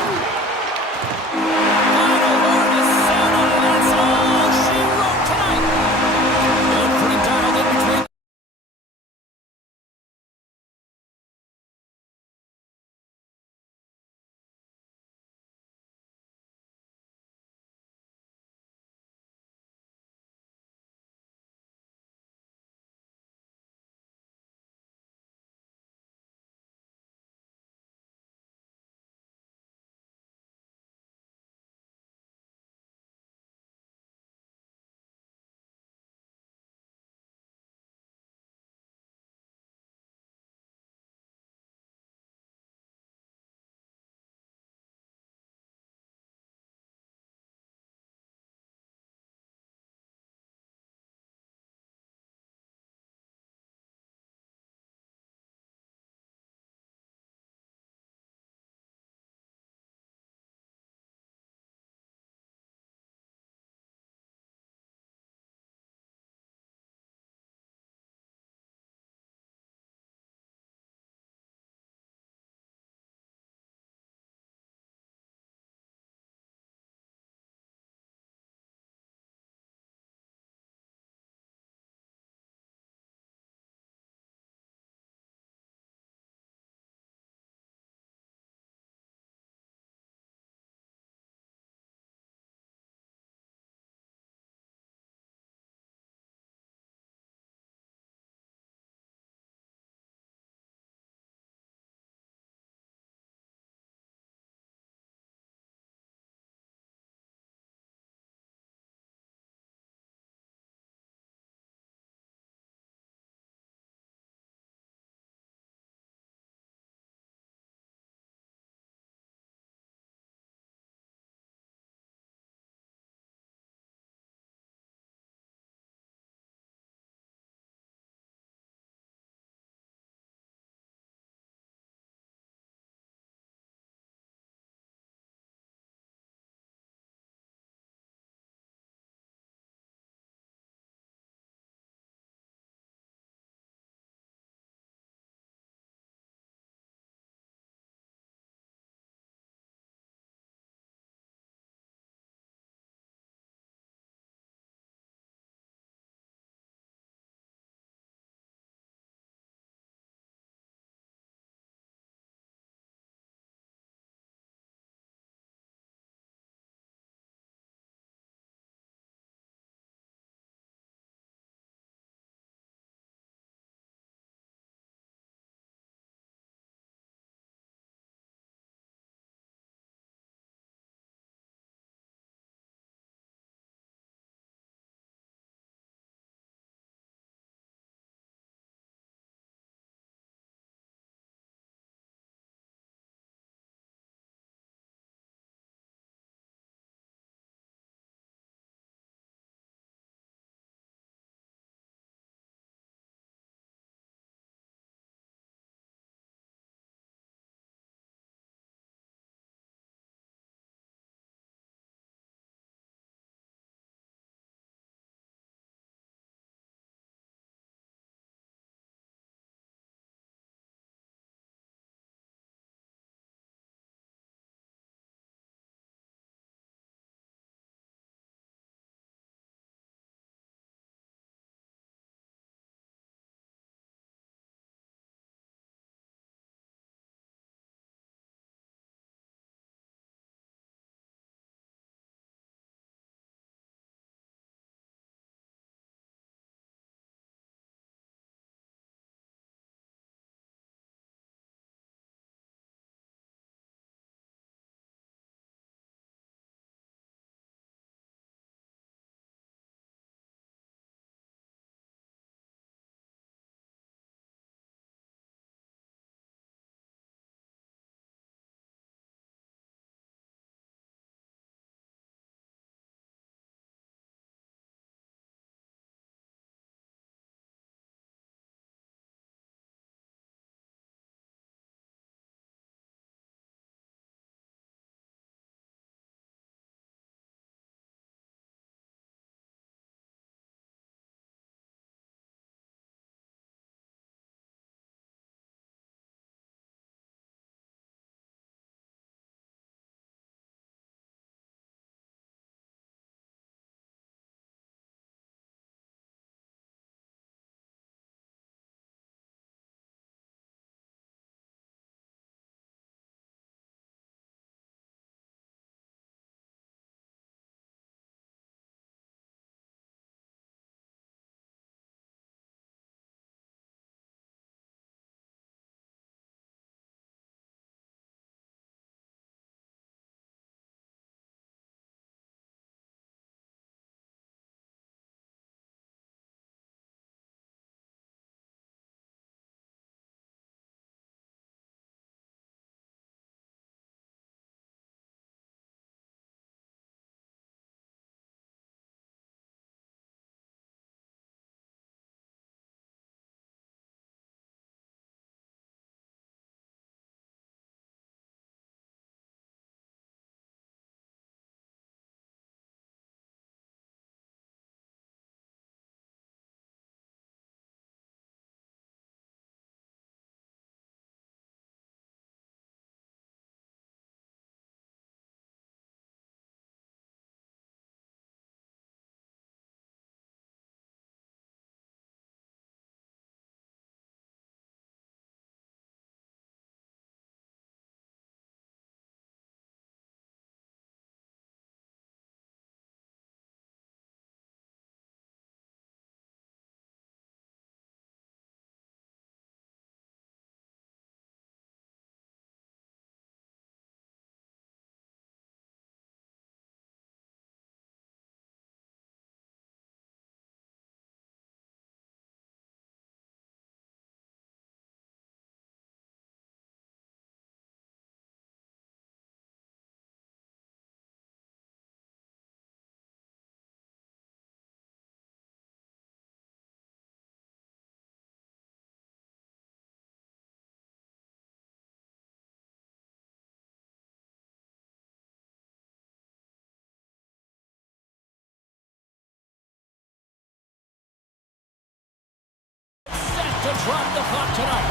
drop the puck tonight.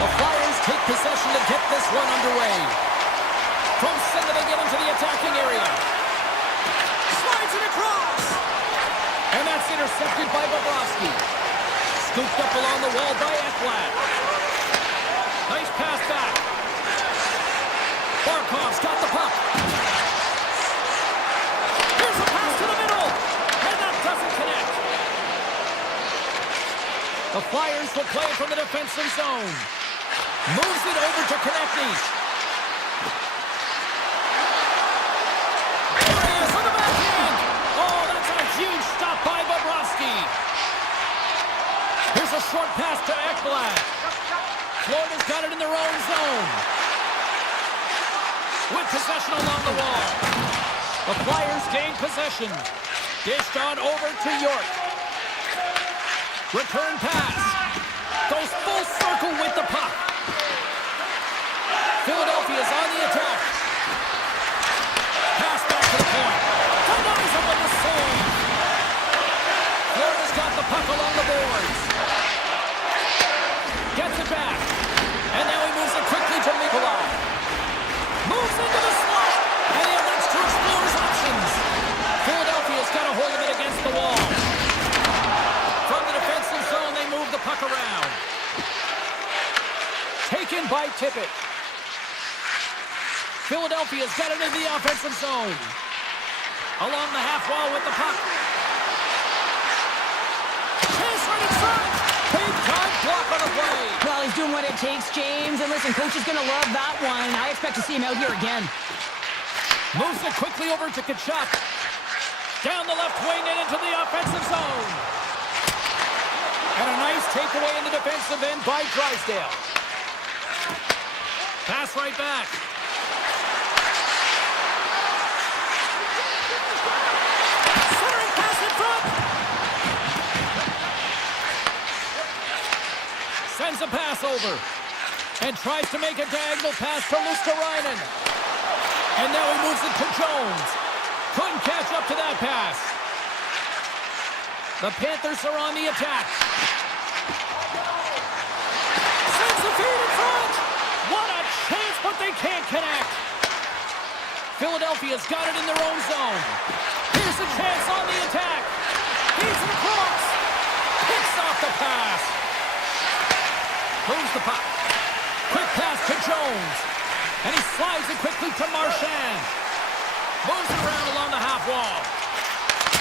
The Flyers take possession to get this one underway. From center they get into the attacking area. Slides it across. And that's intercepted by Bobrovsky. Scooped up along the wall by Ekblad. Nice pass back. Barkov's got the puck. Here's a pass to the middle. And that doesn't connect. The Flyers will play it from the defensive zone. Moves it over to Konechny. There he is on the backhand. Oh, that's a huge stop by Bobrovsky. Here's a short pass to Ekblad. Florida's got it in their own zone. With possession along the wall. The Flyers gain possession. Dished on over to York. Return pass. Goes full circle with the puck. Philadelphia's on the attack. Pass back to the point. Denies him with the save. Florida's got the puck along the boards. Gets it back. And now he moves it quickly to Nikolai. Moves into the slot. And he elects to explore his options. Philadelphia's got a hold of it against the wall. From the defensive zone, they move the puck around. Taken by Tippett. Philadelphia's got it in the offensive zone. Along the half wall with the puck. Chase right in front. Big time block on the play. Well, he's doing what it takes, James. And listen, coach is going to love that one. I expect to see him out here again. Moves it quickly over to Tkachuk. Down the left wing and into the offensive zone. And a nice takeaway in the defensive end by Drysdale. Pass right back. Centering pass in front. Sends a pass over. And tries to make a diagonal pass to Luosterainen. And now he moves it to Jones. Couldn't catch up to that pass. The Panthers are on the attack. Sends the feed in front. What a chance, but they can't connect. Philadelphia's got it in their own zone. Here's a chance on the attack. Feeds it across. Picks off the pass. Moves the puck. Quick pass to Jones. And he slides it quickly to Marchand. Moves it around along the half wall.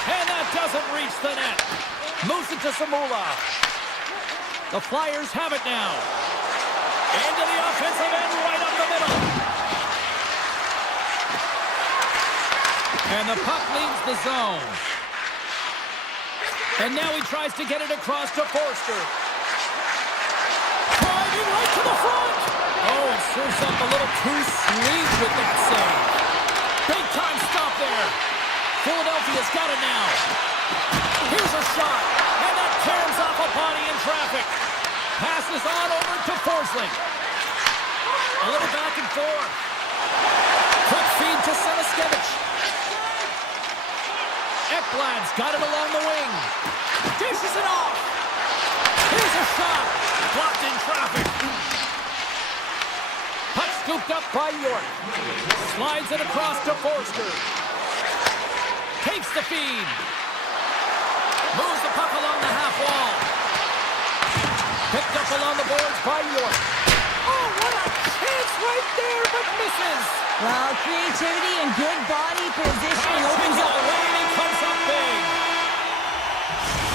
And that doesn't reach the net. Moves it to Samula. The Flyers have it now. Into the offensive end right up the middle. And the puck leaves the zone. And now he tries to get it across to Forster. Driving right to the front. Oh, and serves up a little too sweet with that save. Big time stop there. Philadelphia's got it now. Here's a shot. And that tears off a body in traffic. Passes on over to Forsling. A little back and forth. Quick feed to Seniskevich. Ekblad's got it along the wing. Dishes it off. Here's a shot. Blocked in traffic. Puck scooped up by York. Slides it across to Forster. Takes the feed. Moves the puck along the half wall. Picked up along the boards by York. Oh, what a chance right there, but misses. Well, creativity and good body positioning opens up a lane and comes up big.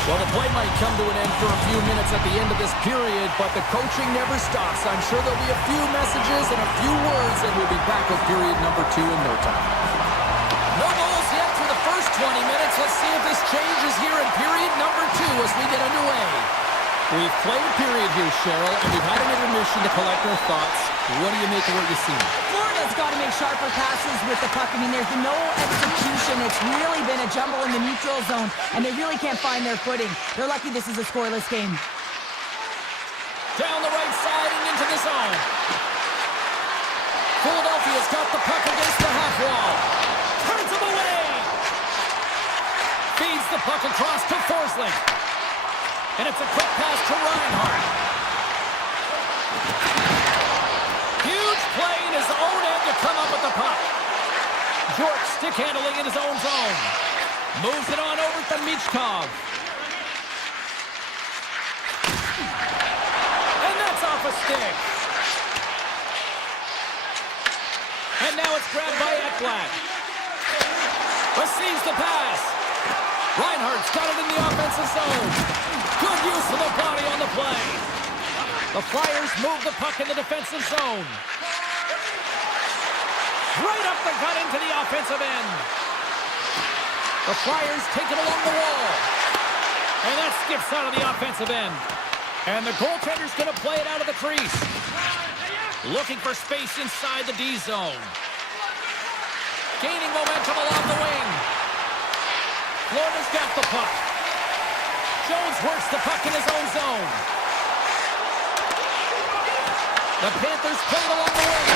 Well, the play might come to an end for a few minutes at the end of this period, but the coaching never stops. I'm sure there'll be a few messages and a few words, and we'll be back with period number 2 in no time. No goals yet for the first 20 minutes. Let's see if this changes here in period number 2 as we get underway. We've played a period here, Cheryl, and we've had an intermission to collect our thoughts. What do you make of what you've seen? Florida's got to make sharper passes with the puck. I mean, there's no execution. It's really been a jumble in the neutral zone, and they really can't find their footing. They're lucky this is a scoreless game. Down the right side and into the zone. Philadelphia's got the puck against the half wall. Turns him away. the puck across to Forsling. And it's a quick pass to Reinhardt. Huge play in his own end to come up with the puck. York stick handling in his own zone. Moves it on over to Michkov. And that's off a stick. And now it's grabbed by Ekblad. Receives the pass. Reinhardt's got it in the offensive zone. Good use of the body on the play. The Flyers move the puck in the defensive zone. Right up the gut into the offensive end. The Flyers take it along the wall. And that skips out of the offensive end. And the goaltender's going to play it out of the crease. Looking for space inside the D zone. Gaining momentum along the wing. Florida's got the puck. Jones works the puck in his own zone. The Panthers play it along the wing.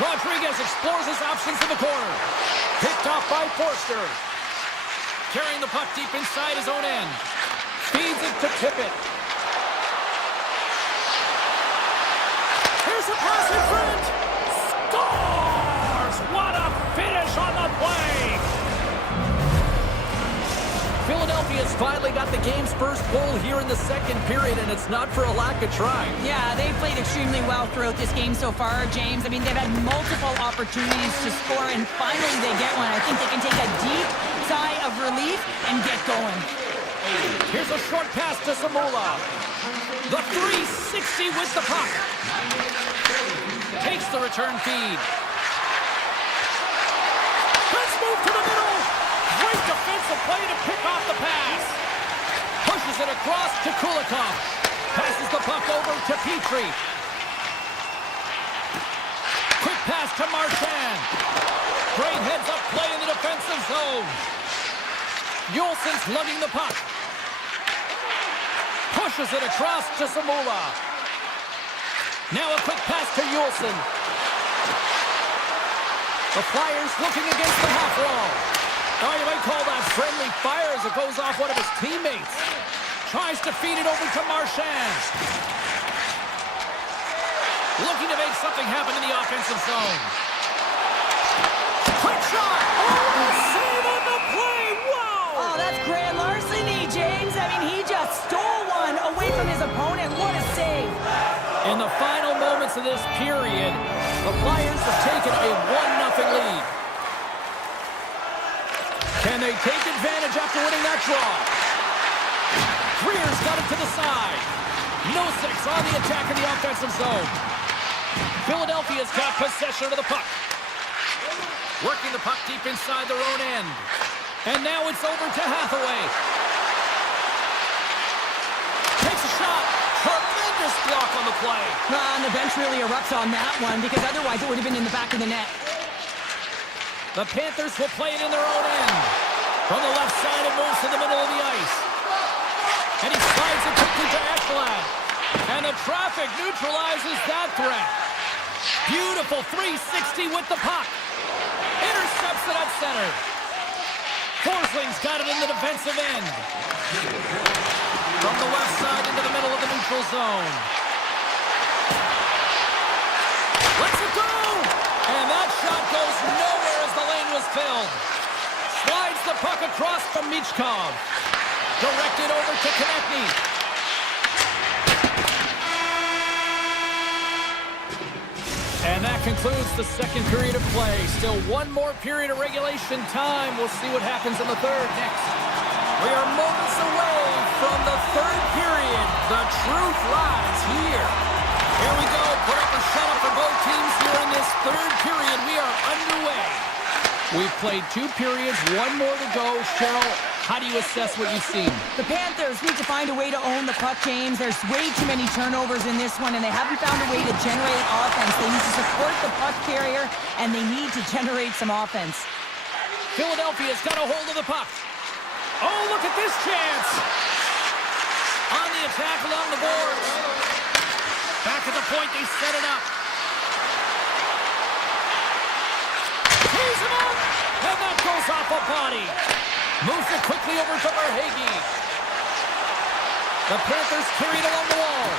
Rodriguez explores his options in the corner. Picked off by Forster. Carrying the puck deep inside his own end. Feeds it to Tippett. Here's a pass in front. Scores! What a finish on the play! Philadelphia's finally got the game's first goal here in the second period, and it's not for a lack of trying. Yeah, they've played extremely well throughout this game so far, James. I mean, they've had multiple opportunities to score, and finally they get one. I think they can take a deep sigh of relief and get going. Here's a short pass to Samula. The 360 with the puck. Takes the return feed. Let's move to the middle. Great defensive play to pick off the pass. Pushes it across to Kulikov. Passes the puck over to Petrie. Quick pass to Marchand. Great heads-up play in the defensive zone. Yulson's lugging the puck. Pushes it across to Samula. Now a quick pass to Yulson. The Flyers looking against the half wall. Oh, you might call that friendly fire as it goes off one of his teammates. Tries to feed it over to Marchand. Looking to make something happen in the offensive zone. Quick shot! Oh, save on the play! Whoa! Oh, that's grand larceny, James. I mean, he just stole one away from his opponent. What a save. In the final moments of this period, the Flyers have taken a 1-0 lead. Can they take advantage after winning that draw? Greer's got it to the side. Nosek on the attack in the offensive zone. Philadelphia's got possession of the puck. Working the puck deep inside their own end. And now it's over to Hathaway. Takes a shot. Tremendous block on the play. And the bench really erupts on that one because otherwise it would have been in the back of the net. The Panthers will play it in their own end. From the left side, it moves to the middle of the ice. And he slides it quickly to Ekblad. And the traffic neutralizes that threat. Beautiful 360 with the puck. Intercepts it at center. Forsling's got it in the defensive end. From the left side into the middle of the neutral zone. Let's it go! And that shot goes nowhere as the lane was filled. Slides the puck across to Michkov. Directed over to Konechny. And that concludes the second period of play. Still one more period of regulation time. We'll see what happens in the third next. We are moments away from the third period. The truth lies here. Here we go. Put up or shut up for both teams here in this third period. We are underway. We've played 2 periods, 1 more to go. Cheryl, how do you assess what you've seen? The Panthers need to find a way to own the puck, James. There's way too many turnovers in this one, and they haven't found a way to generate offense. They need to support the puck carrier, and they need to generate some offense. Philadelphia's got a hold of the puck. Oh, look at this chance. On the attack along the boards. Back at the point, they set it up. Tees him up, and that goes off a body. Moves it quickly over to Verhaeghe. The Panthers carried along the wall.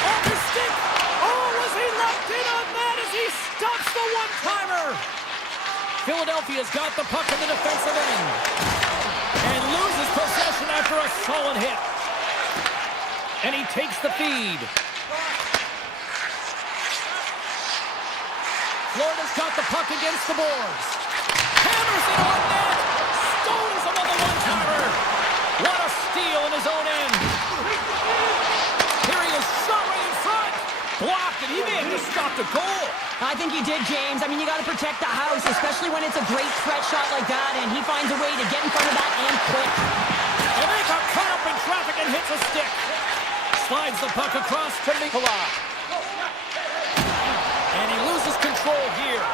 Off his stick! Oh, was he locked in on that as he stops the one-timer? Philadelphia's got the puck in the defensive end. And loses possession after a solid hit. And he takes the feed. Florida's got the puck against the boards. Hammers it on net. Stones him on the one-timer. What a steal in his own end. Here he is, shot right in front. Blocked, and he may have just stopped a goal. I think he did, James. I mean, you got to protect the house, especially when it's a great threat shot like that, and he finds a way to get in front of that and quick. And they got caught up in traffic and hits a stick. Slides the puck across to Mikula. And he loses control here.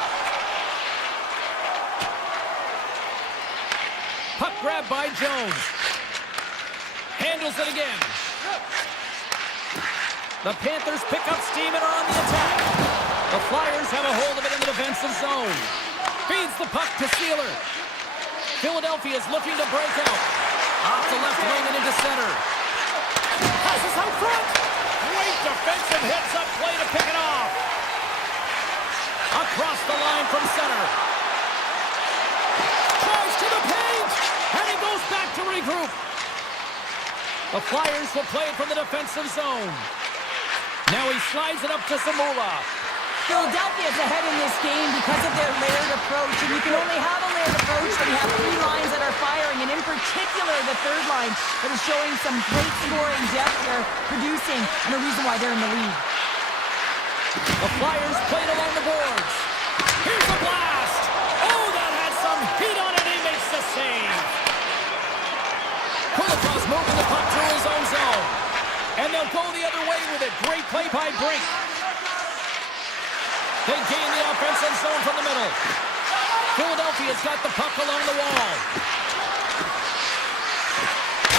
Puck grabbed by Jones. Handles it again. The Panthers pick up steam and are on the attack. The Flyers have a hold of it in the defensive zone. Feeds the puck to Sealer. Philadelphia is looking to break out. Off the left wing and into center. Passes out front. Great defensive hits up play to pick it off. Across the line from center. Tries to the paint. And he goes back to regroup. The Flyers will play it from the defensive zone. Now he slides it up to Zamula. Philadelphia's ahead in this game because of their layered approach, and you can only have a layered approach when you have three lines that are firing, and in particular the third line that is showing some great scoring depth here, producing, and a reason why they're in the lead. The Flyers played along the boards. Here's a blast! Oh, that had some heat on it, he makes the save! Kulikov's moving the puck through his own zone. And they'll go the other way with it. Great play by Brink. They gain the offensive zone from the middle. Philadelphia's got the puck along the wall.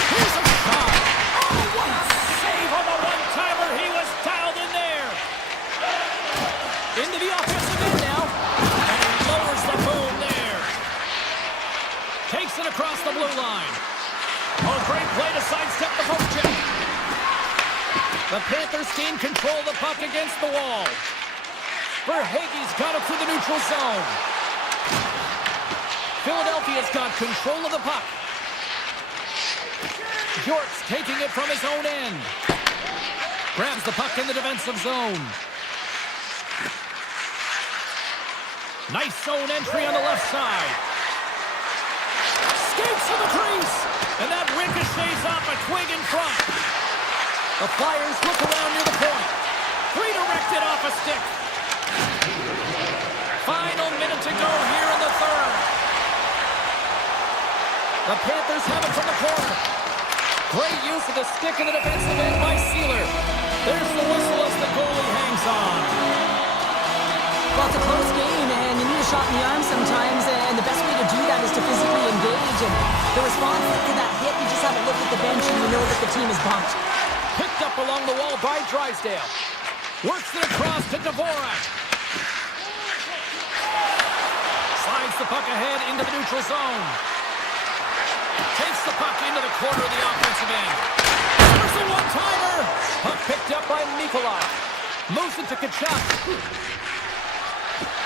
Here's a shot. Oh, what a save on the one-timer. He was dialed in there. Into the offensive end now. And he lowers the boom there. Takes it across the blue line. Oh, great play to sidestep the poke check. The Panthers gain control of the puck against the wall. Verhaeghe's got it through the neutral zone. Philadelphia's got control of the puck. York's taking it from his own end. Grabs the puck in the defensive zone. Nice zone entry on the left side. Skates to the crease. And that ricochets off a twig in front. The Flyers look around near the point. Redirected off a stick. Final minute to go here in the third. The Panthers have it from the corner. Great use of the stick in the defensive end by Sealer. There's the whistle as the goalie hangs on. Well, it's a close game, and you need a shot in the arm sometimes, and the best way to do that is to physically engage. And the response to that hit, you just have a look at the bench, and you know that the team is bumped. Picked up along the wall by Drysdale. Works it across to Dvorak. Slides the puck ahead into the neutral zone. Takes the puck into the corner of the offensive end. There's the one-timer. Puck picked up by Mikula. Moves it to Kachuk.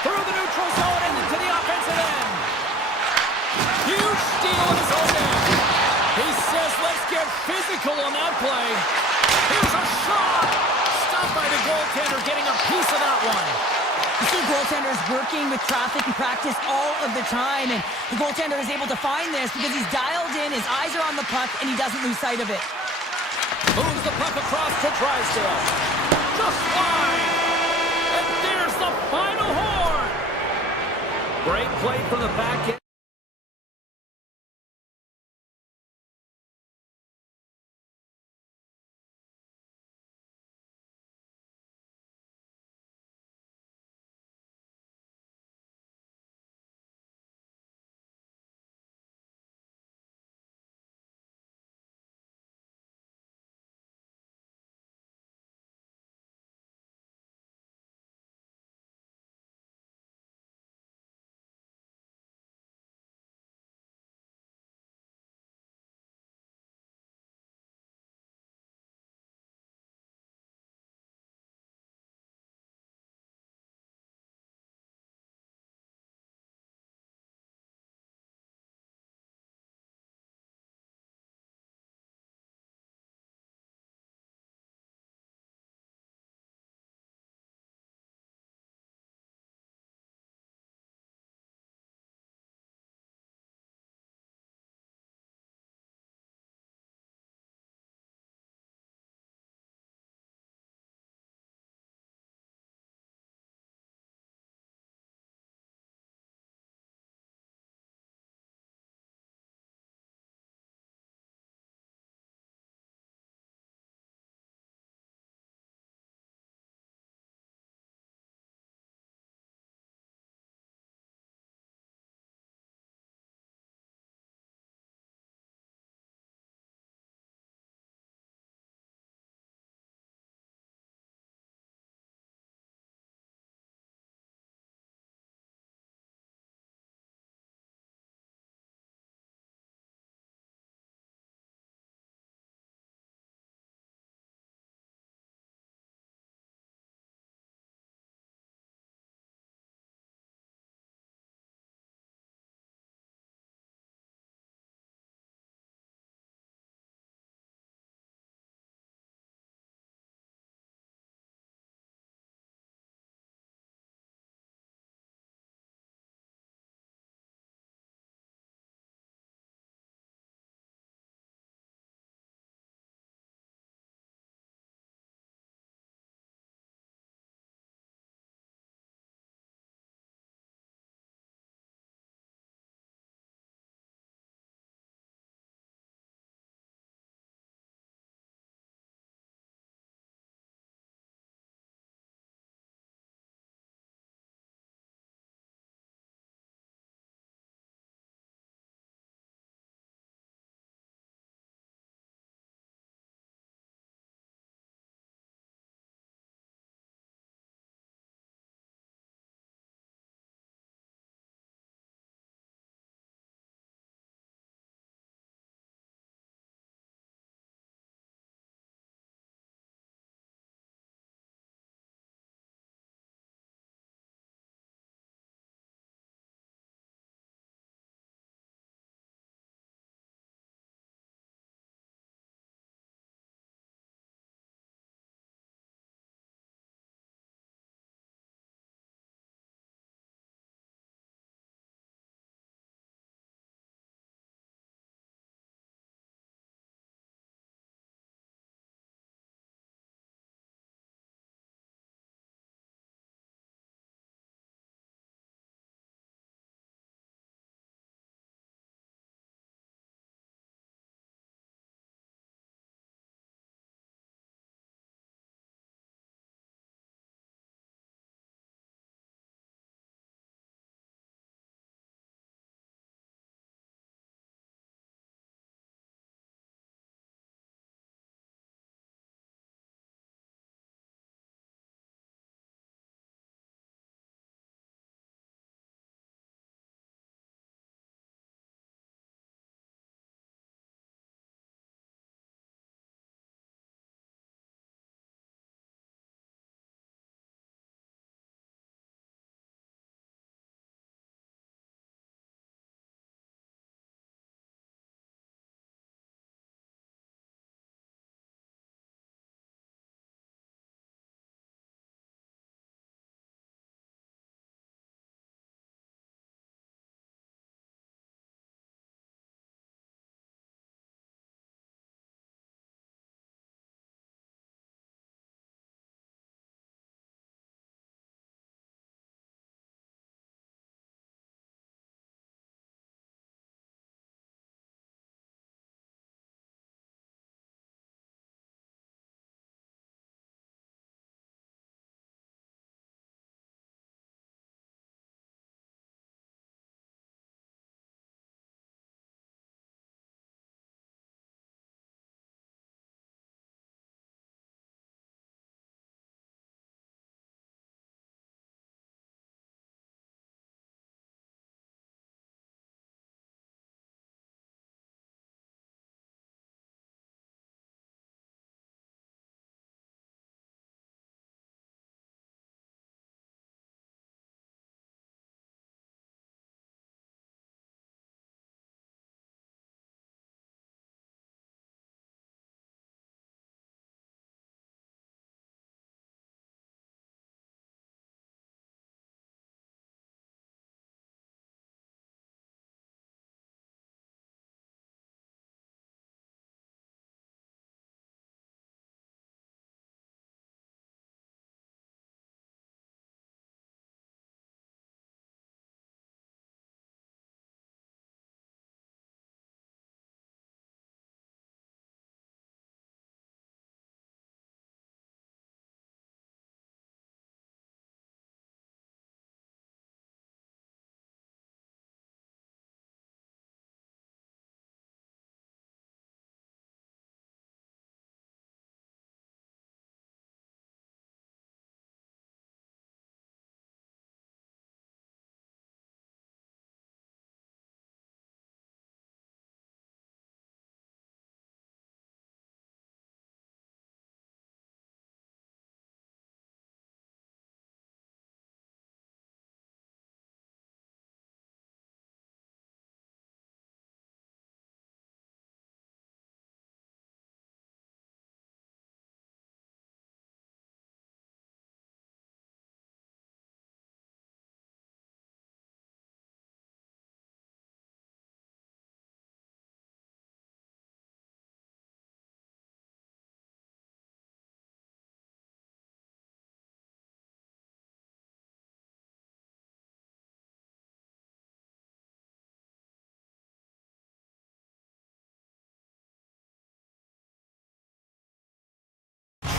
Through the neutral zone and into the offensive end. Huge steal in his own end. He says, let's get physical on that play. Here's a shot. Stopped by the goaltender, getting a piece of that one. You see goaltenders working with traffic and practice all of the time, and the goaltender is able to find this because he's dialed in, his eyes are on the puck, and he doesn't lose sight of it. Moves the puck across to Drysdale. Just wide. And there's the final horn. Great play from the back end.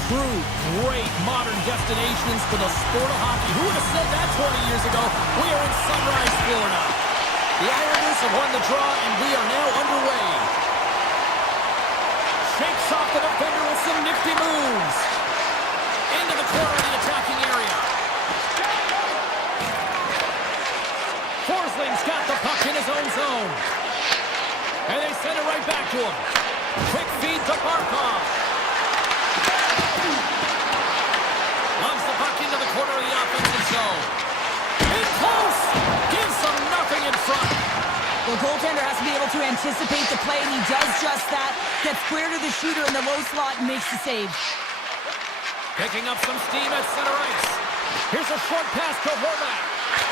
true great modern destinations for the sport of hockey. Who would have said that 20 years ago? We are in Sunrise, Florida. The Islanders have won the draw, and we are now underway. Shakes off the defender with some nifty moves. Into the corner of the attacking area. Forsling's got the puck in his own zone. And they send it right back to him. Quick feed to Barkov. Loves the puck into the corner of the offensive zone. In close! Gives them nothing in front. The goaltender has to be able to anticipate the play, and he does just that. Gets square to the shooter in the low slot and makes the save. Picking up some steam at center ice. Here's a short pass to Horvath.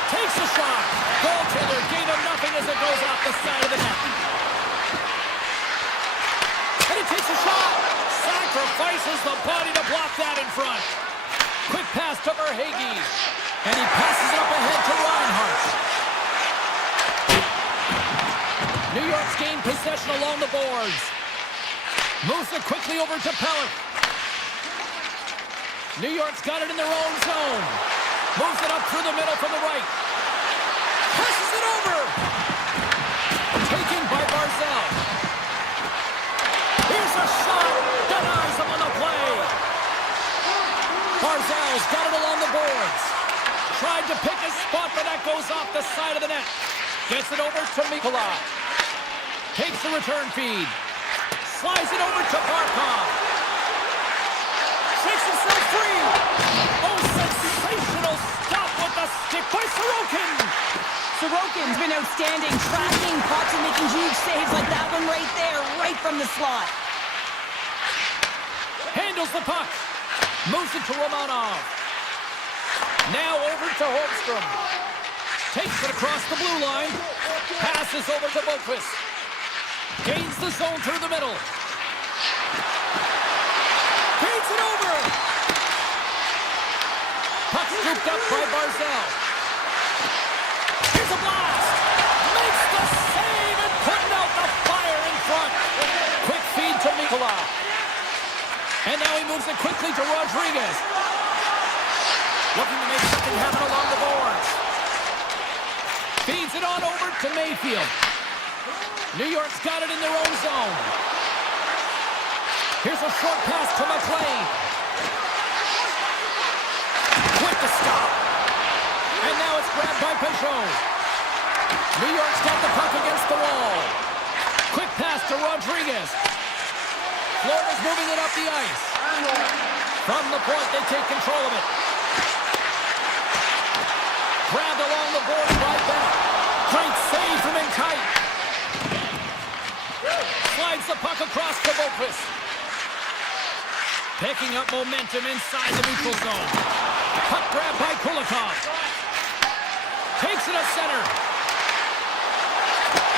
Takes a shot. Goaltender gave him nothing as it goes off the side of the net. And he takes a shot. Sacrifices the body to block that in front. Quick pass to Verhaeghe. And he passes it up ahead to Reinhart. New York's gained possession along the boards. Moves it quickly over to Pelech. New York's got it in their own zone. Moves it up through the middle from the right. Passes it over. Taken by Barzal. Here's a shot. Denies him on the play. Barzal's got it along the boards. Tried to pick a spot, but that goes off the side of the net. Gets it over to Mikula. Takes the return feed. Slides it over to Barkov. Shakes himself free. Oh, sensational stop with the stick by Sorokin. Sorokin's been outstanding, tracking pucks and making huge saves like that one right there, right from the slot. Handles the puck. Moves it to Romanov. Now over to Holmstrom. Takes it across the blue line. Passes over to Boqvist. Gains the zone through the middle. Feeds it over. Puck scooped up by Barzal. Here's a blast. Makes the save and putting out the fire in front. Quick feed to Mikula. And now he moves it quickly to Rodriguez. Looking to make something happen along the boards. Feeds it on over to Mayfield. New York's got it in their own zone. Here's a short pass to McLean. Quick to stop. And now it's grabbed by Peugeot. New York's got the puck against the wall. Quick pass to Rodriguez. Florida's moving it up the ice. From the point, they take control of it. Grabbed along the board by Bennett. Great save from in tight. Slides the puck across to Boqvist. Picking up momentum inside the neutral zone. Puck grab by Kulikov. Takes it to center.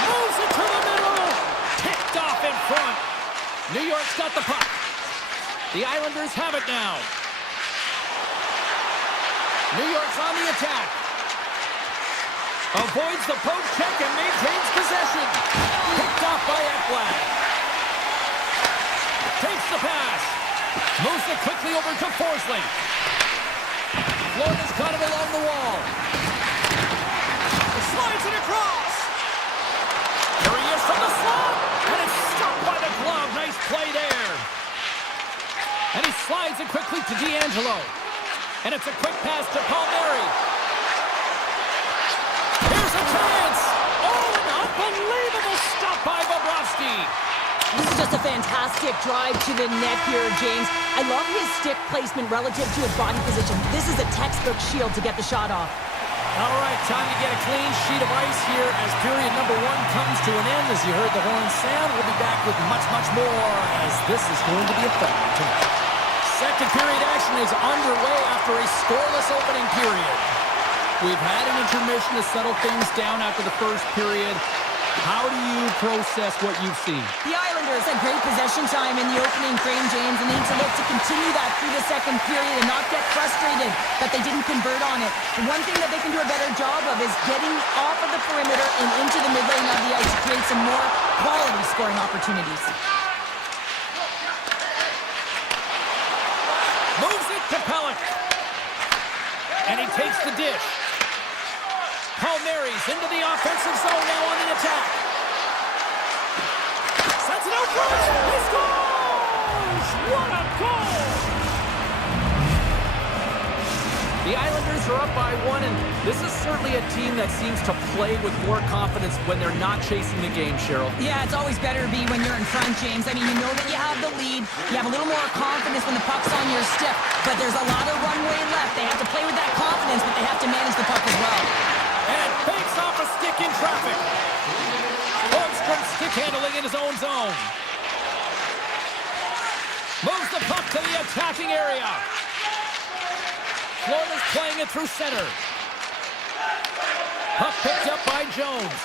Moves it to the middle. Picked off in front. New York's got the puck. The Islanders have it now. New York's on the attack. Avoids the poke check and maintains possession. Picked off by Ekblad. Takes the pass. Moves it quickly over to Forsling. Florida's got it along the wall. Slides it across. Here he is from the slot. And it's stopped by the glove. Nice play there. And he slides it quickly to D'Angelo. And it's a quick pass to Palmieri. Here's a chance. Oh, an unbelievable stop by Bobrovsky. This is just a fantastic drive to the net here, James. I love his stick placement relative to his body position. This is a textbook shield to get the shot off. All right, time to get a clean sheet of ice here as period number 1 comes to an end. As you heard the horn sound, we'll be back with much, much more as this is going to be a fun tonight. Second period action is underway after a scoreless opening period. We've had an intermission to settle things down after the first period. How do you process what you've seen? The Islanders had great possession time in the opening frame, James, and they need to look to continue that through the second period and not get frustrated that they didn't convert on it. The one thing that they can do a better job of is getting off of the perimeter and into the mid lane of the ice to create some more quality scoring opportunities. Back to Pellick. And he takes the dish. Palmieri's into the offensive zone now on the attack. Sends it out front. He scores! What a goal! The Islanders are up by one, and this is certainly a team that seems to play with more confidence when they're not chasing the game, Cheryl. Yeah, it's always better to be when you're in front, James. I mean, you know that you have the lead. You have a little more confidence when the puck's on your stick, but there's a lot of runway left. They have to play with that confidence, but they have to manage the puck as well. And fakes off a stick in traffic. Holmstrom stick handling in his own zone. Moves the puck to the attacking area. Florida's playing it through center. Puck picked up by Jones.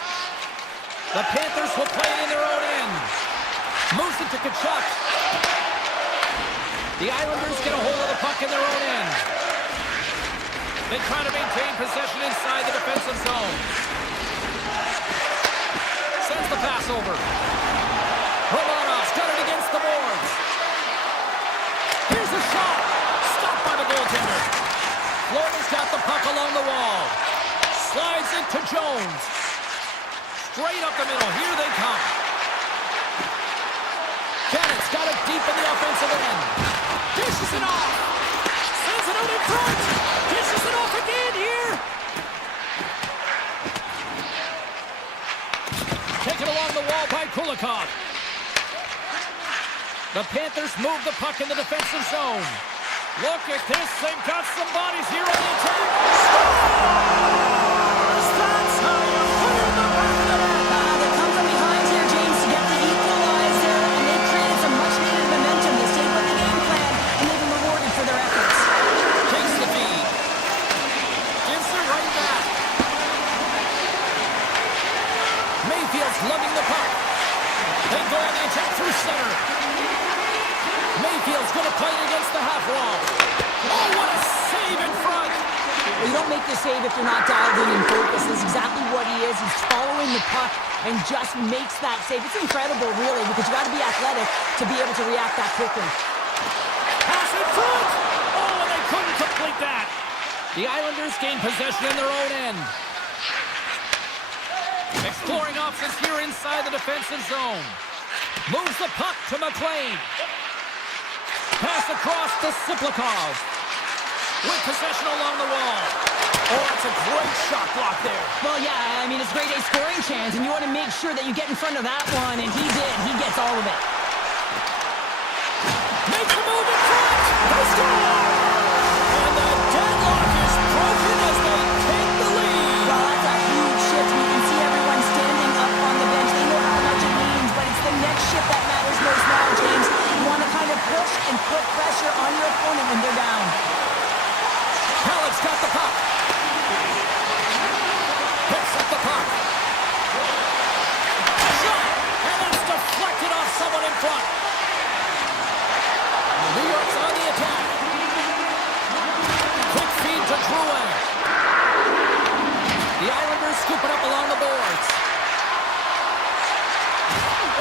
The Panthers will play it in their own end. Moves it to Tkachuk. The Islanders get a hold of the puck in their own end. They try to maintain possession inside the defensive zone. Sends the pass over. Romanov's got it against the boards. Here's a shot. Stopped by the goaltender. Florida's got the puck along the wall. Slides it to Jones. Straight up the middle. Here they come. Bennett's got it deep in the offensive end. Dishes it off. Sends it out in front. Dishes it off again here. Taken along the wall by Kulikov. The Panthers move the puck in the defensive zone. Look at this. They've got some bodies here on the attack. Scores! That's how you put it in the back of the net. They come from behind here, James, to get the equalizer, and they've created some much-needed momentum. They stayed with the game plan, and they've been rewarded for their efforts. Takes the feed. Gives it right back. Mayfield's lugging the puck. They go on the attack through center. Mayfield's going to play it against the half wall. Oh, what a save in front! Well, you don't make the save if you're not dialed in and focused. That's exactly what he is. He's following the puck and just makes that save. It's incredible, really, because you got to be athletic to be able to react that quickly. Pass in front! Oh, and they couldn't complete that. The Islanders gain possession in their own end. Exploring options here inside the defensive zone. Moves the puck to McLean. Pass across to Siplikov. With possession along the wall. Oh, that's a great shot block there. Well, yeah, I mean, it's grade A scoring chance, and you want to make sure that you get in front of that one, and he did. He gets all of it. Makes the move in front. They score! And the deadlock is broken as they take the lead. Well, that's a huge shift. You can see everyone standing up on the bench. They know how much it means, but it's the next shift that matters most now, James. You want to kind of push and put pressure on your opponent when they're down. Pellet's got the puck. Picks up the puck. Shot! And it's deflected off someone in front. New York's on the attack. Quick feed to Drouin. The Islanders scoop it up along the boards.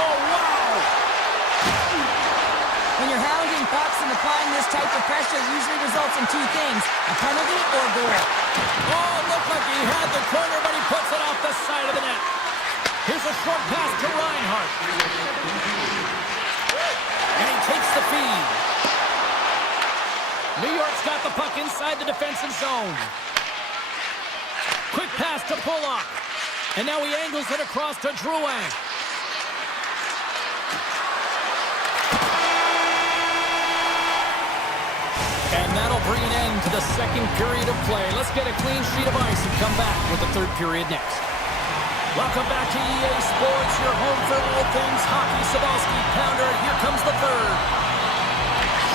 Oh, wow! When you're hounding pucks and applying this type of pressure, it usually results in two things, a penalty or a goal. Oh, looked like he had the corner, but he puts it off the side of the net. Here's a short pass to Reinhart. And he takes the feed. New York's got the puck inside the defensive zone. Quick pass to Bullock. And now he angles it across to Drouin. And that'll bring an end to the second period of play. Let's get a clean sheet of ice and come back with the third period next. Welcome back to EA Sports, your home for all things hockey. Sabalski, Pounder, here comes the third.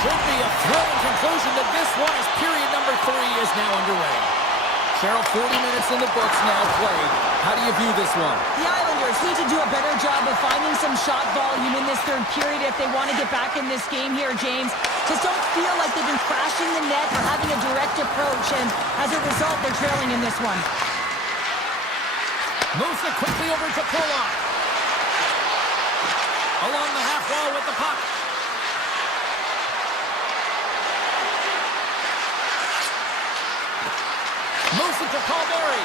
Should be a thrilling conclusion to this one as period number 3 is now underway. Cheryl, 40 minutes in the books now played. How do you view this one? The Islanders need to do a better job of finding some shot volume in this third period if they want to get back in this game here, James. Just don't feel like they've been crashing the net or having a direct approach, and as a result, they're trailing in this one. Moves it quickly over to Bullock. Along the half wall with the puck. Moves it to Palmieri.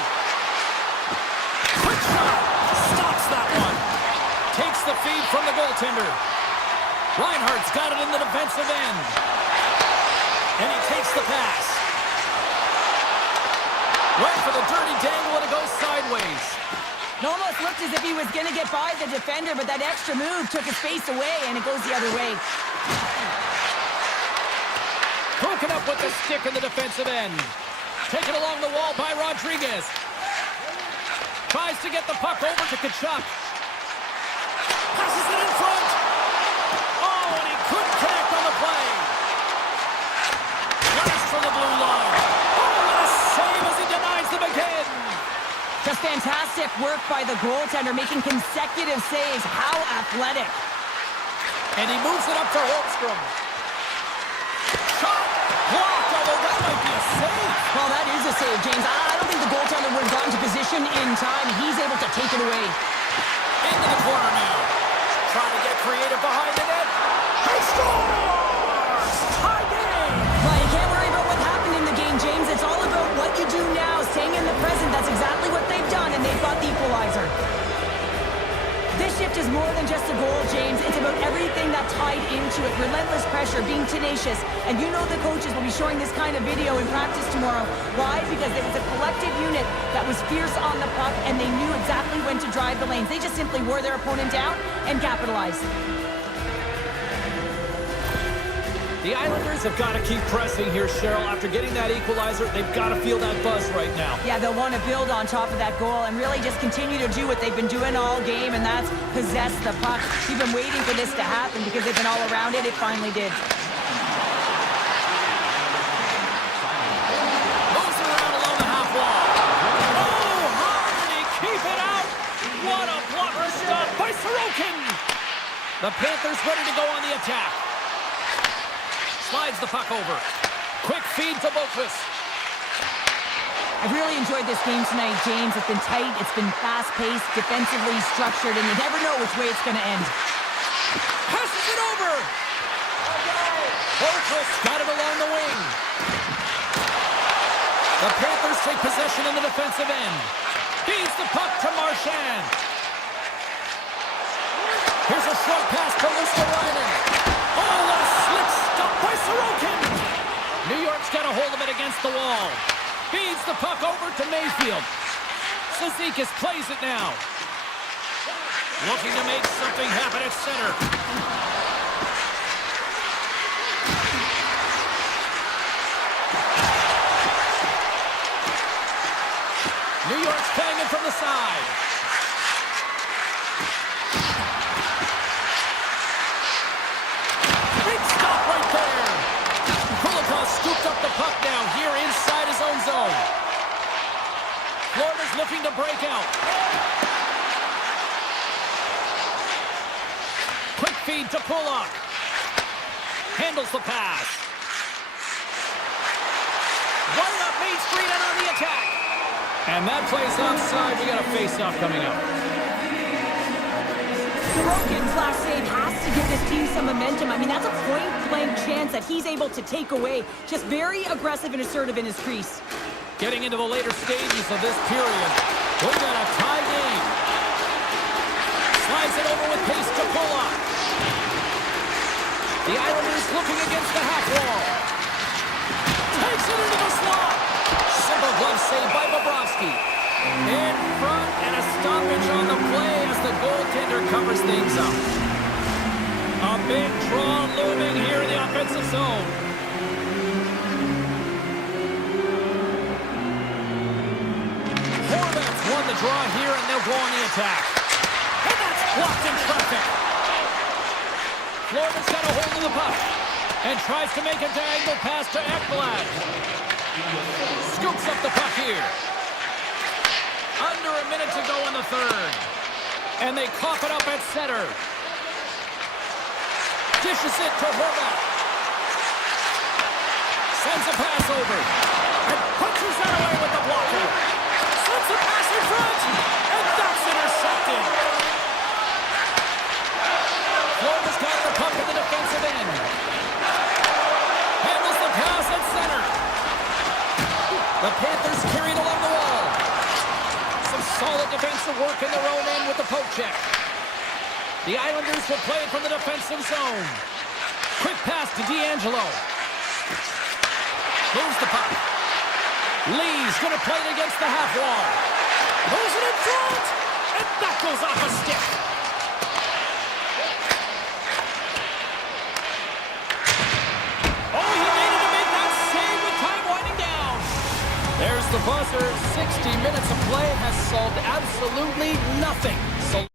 Quick shot. Stops that one. Takes the feed from the goaltender. Reinhardt's got it in the defensive end. And he takes the pass. Went for the dirty dangle and it goes sideways. It almost looked as if he was going to get by the defender, but that extra move took his face away, and it goes the other way. Broken up with the stick in the defensive end. Taken along the wall by Rodriguez. Tries to get the puck over to Tkachuk. Passes it in front. Oh, and he couldn't connect on the play. Blast from the blue line. Oh, what a save as he denies them again. Just fantastic work by the goaltender, making consecutive saves. How athletic. And he moves it up to Holmstrom. Shot blocked, although that might be a save. Well, that is a save, James. I don't think the goaltender would have gotten to position in time. He's able to take it away. Into the corner now. Trying to get creative behind the net. He scores! Tie game! Well, you can't worry about what happened in the game, James. It's all about what you do now, staying in the present. That's exactly what they've done, and they've got the equalizer. This shift is more than just a goal, James. It's about everything that tied into it. Relentless pressure, being tenacious. And you know the coaches will be showing this kind of video in practice tomorrow. Why? Because it was a collective unit that was fierce on the puck, and they knew exactly when to drive the lanes. They just simply wore their opponent down and capitalized. The Islanders have got to keep pressing here, Cheryl. After getting that equalizer, they've got to feel that buzz right now. Yeah, they'll want to build on top of that goal and really just continue to do what they've been doing all game, and that's possess the puck. We've been waiting for this to happen because they've been all around it. It finally did. Moves it around along the half wall. Oh, how did he keep it out? What a blocker stop by Sorokin. The Panthers ready to go on the attack. Slides the puck over. Quick feed to Boqvist. I've really enjoyed this game tonight, James. It's been tight, it's been fast-paced, defensively structured, and you never know which way it's going to end. Passes it over. Boqvist got it along the wing. The Panthers take possession in the defensive end. Feeds the puck to Marchand. Here's a short pass to Luskalainen. Oh, what a slick stop by Sorokin. New York's got a hold of it against the wall. Feeds the puck over to Mayfield. Cizikas plays it now. Looking to make something happen at center. New York's playing it from the side. Big stop right there. Kulikov scoops up the puck now here inside his own zone. Florida's looking to break out. Quick feed to Pulock. Handles the pass. Running up Main Street and on the attack. And that plays offside. We got a face-off coming up. Sorokin's last save has to give this team some momentum. I mean, that's a point-blank chance that he's able to take away. Just very aggressive and assertive in his crease. Getting into the later stages of this period, we've got a tie game. Slides it over with pace to Pulock. The Islanders looking against the half wall. Takes it into the slot. Simple glove save by Bobrovsky. In front and a stoppage on the play as the goaltender covers things up. A big draw looming here in the offensive zone. Horvats won the draw here and they'll go on the attack. And that's blocked in traffic. Florida's got a hold of the puck and tries to make a diagonal pass to Ekblad. Scoops up the puck here. Under a minute to go in the third. And they cough it up at center. Dishes it to Horvat. Sends a pass over. And punches that away with the blocker. Sends a pass in front. And that's intercepted. Florida's got the puck in the defensive end. Handles the pass at center. The Panthers carried along the wall. Some solid defensive work in their own end with the poke check. The Islanders will play it from the defensive zone. Quick pass to D'Angelo. Moves the puck. Lee's going to play it against the half wall. Moves it in front. And that goes off a stick. Oh, he needed to make that save with time winding down. There's the buzzer. 60 minutes of play has solved absolutely nothing. So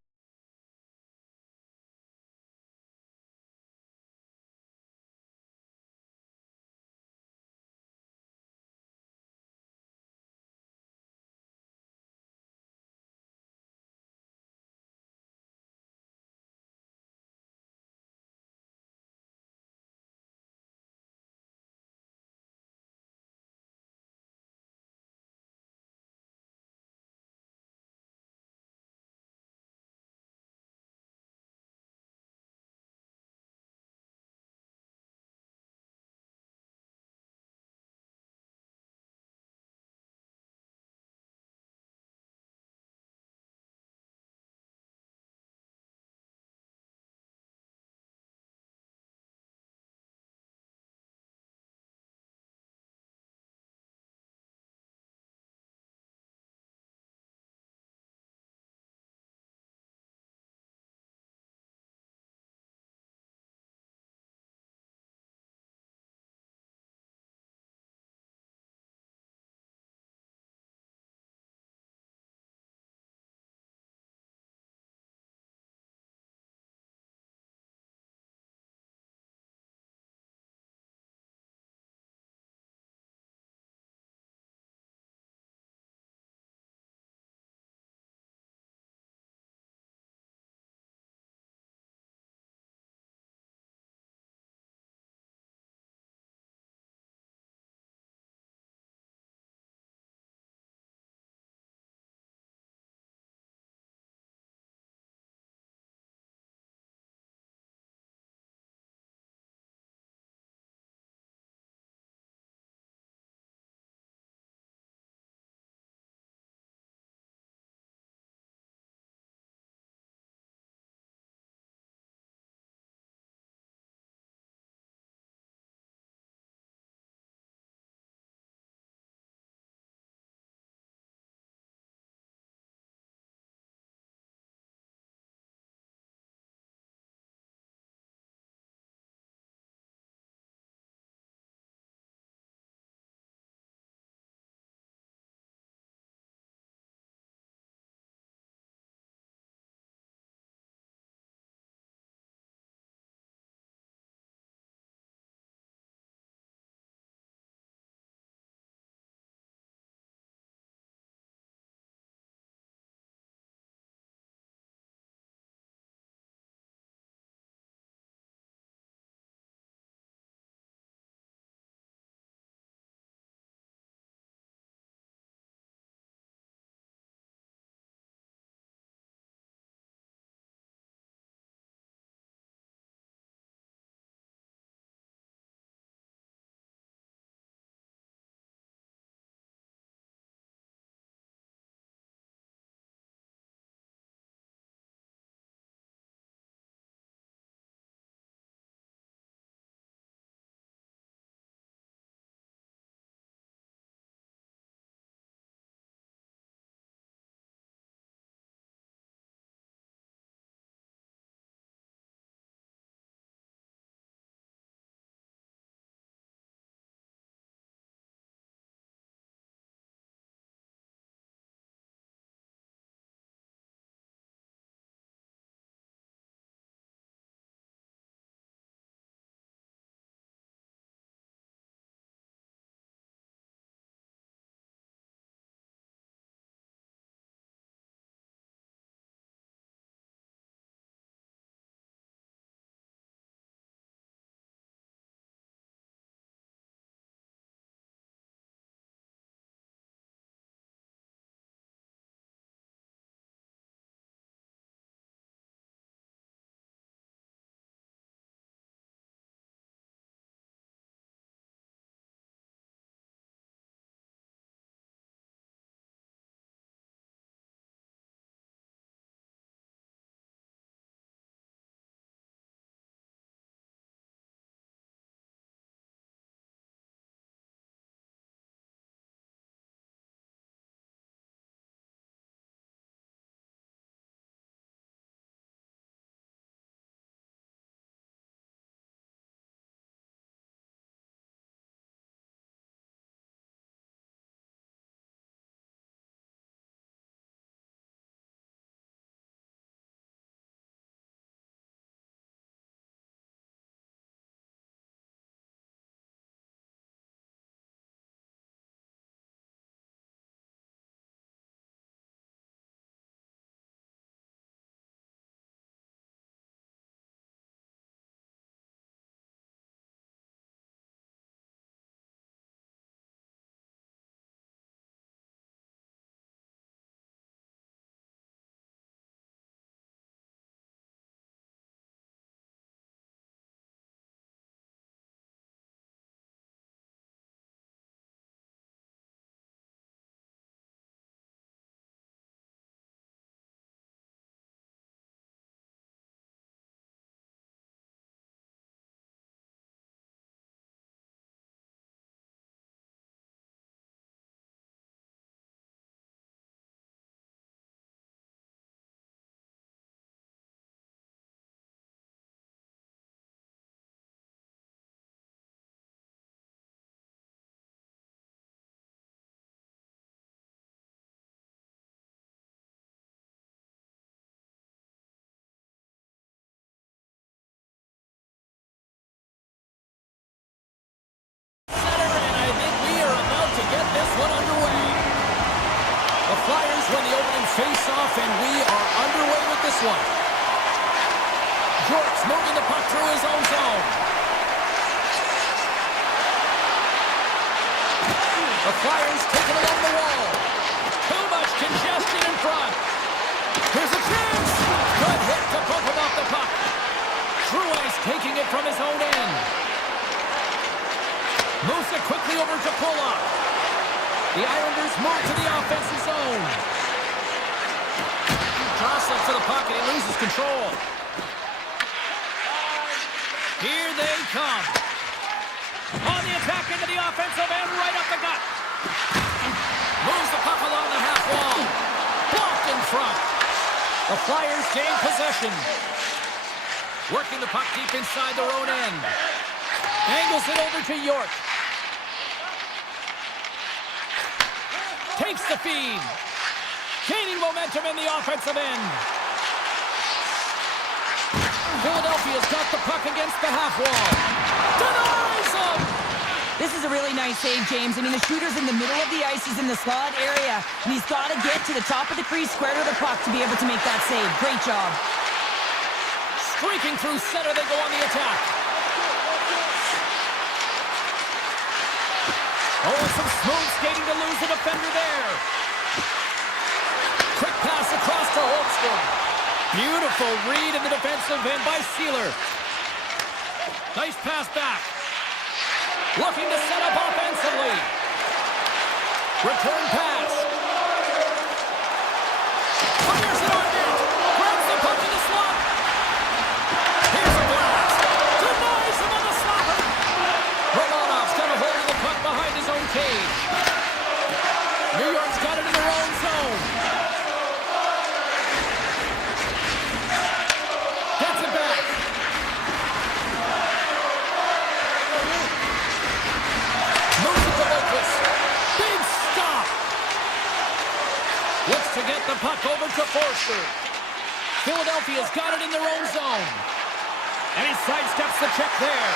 The Flyers win the opening face-off, and we are underway with this one. York's moving the puck through his own zone. The Flyers take it along the wall. Too much congestion in front. Here's a chance. Good hit to bump him off the puck. True Ice taking it from his own end. Moves it quickly over to Pulock. The Islanders move to the offensive zone. Jostling for the puck and he loses control. Here they come. On the attack into the offensive end, right up the gut. Moves the puck along the half wall. Blocked in front. The Flyers gain possession. Working the puck deep inside their own end. Angles it over to York. Takes the feed. Gaining momentum in the offensive end. Philadelphia's got the puck against the half wall. Denies him! This is a really nice save, James. I mean, the shooter's in the middle of the ice. He's in the slot area. And he's got to get to the top of the crease, square to the puck to be able to make that save. Great job. Streaking through center, they go on the attack. Oh, some smooth skating to lose the defender there. Quick pass across to Holmstrom. Beautiful read in the defensive end by Sealer. Nice pass back. Looking to set up offensively. Return pass. Fires it on net. Grabs the puck in the slot. Here's a blast. Denies him on the slapper. Romanov's got a hold of the puck behind his own cage. New York's got it in their own zone. Gets it back. Moves it to Lopez. Big stop. Looks to get the puck over to Forster. Philadelphia's got it in their own zone. And he sidesteps the check there.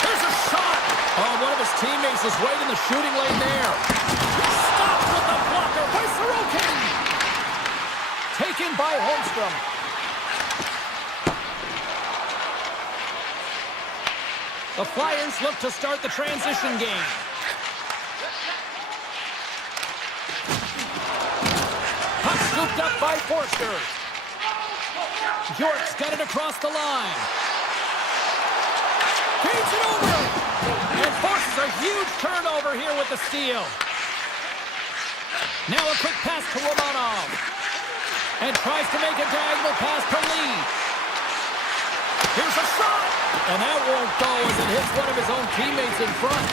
There's a shot. Oh, one of his teammates is right in the shooting lane there. Stopped with the blocker by Sorokin. Taken by Holmstrom. The Flyers look to start the transition game. Puck scooped up by Forster. York's got it across the line. Feeds it over. And forces a huge turnover here with the steal. Now a quick pass to Romanov. And tries to make a diagonal pass to Lee. Here's a shot. And that won't go as it hits one of his own teammates in front.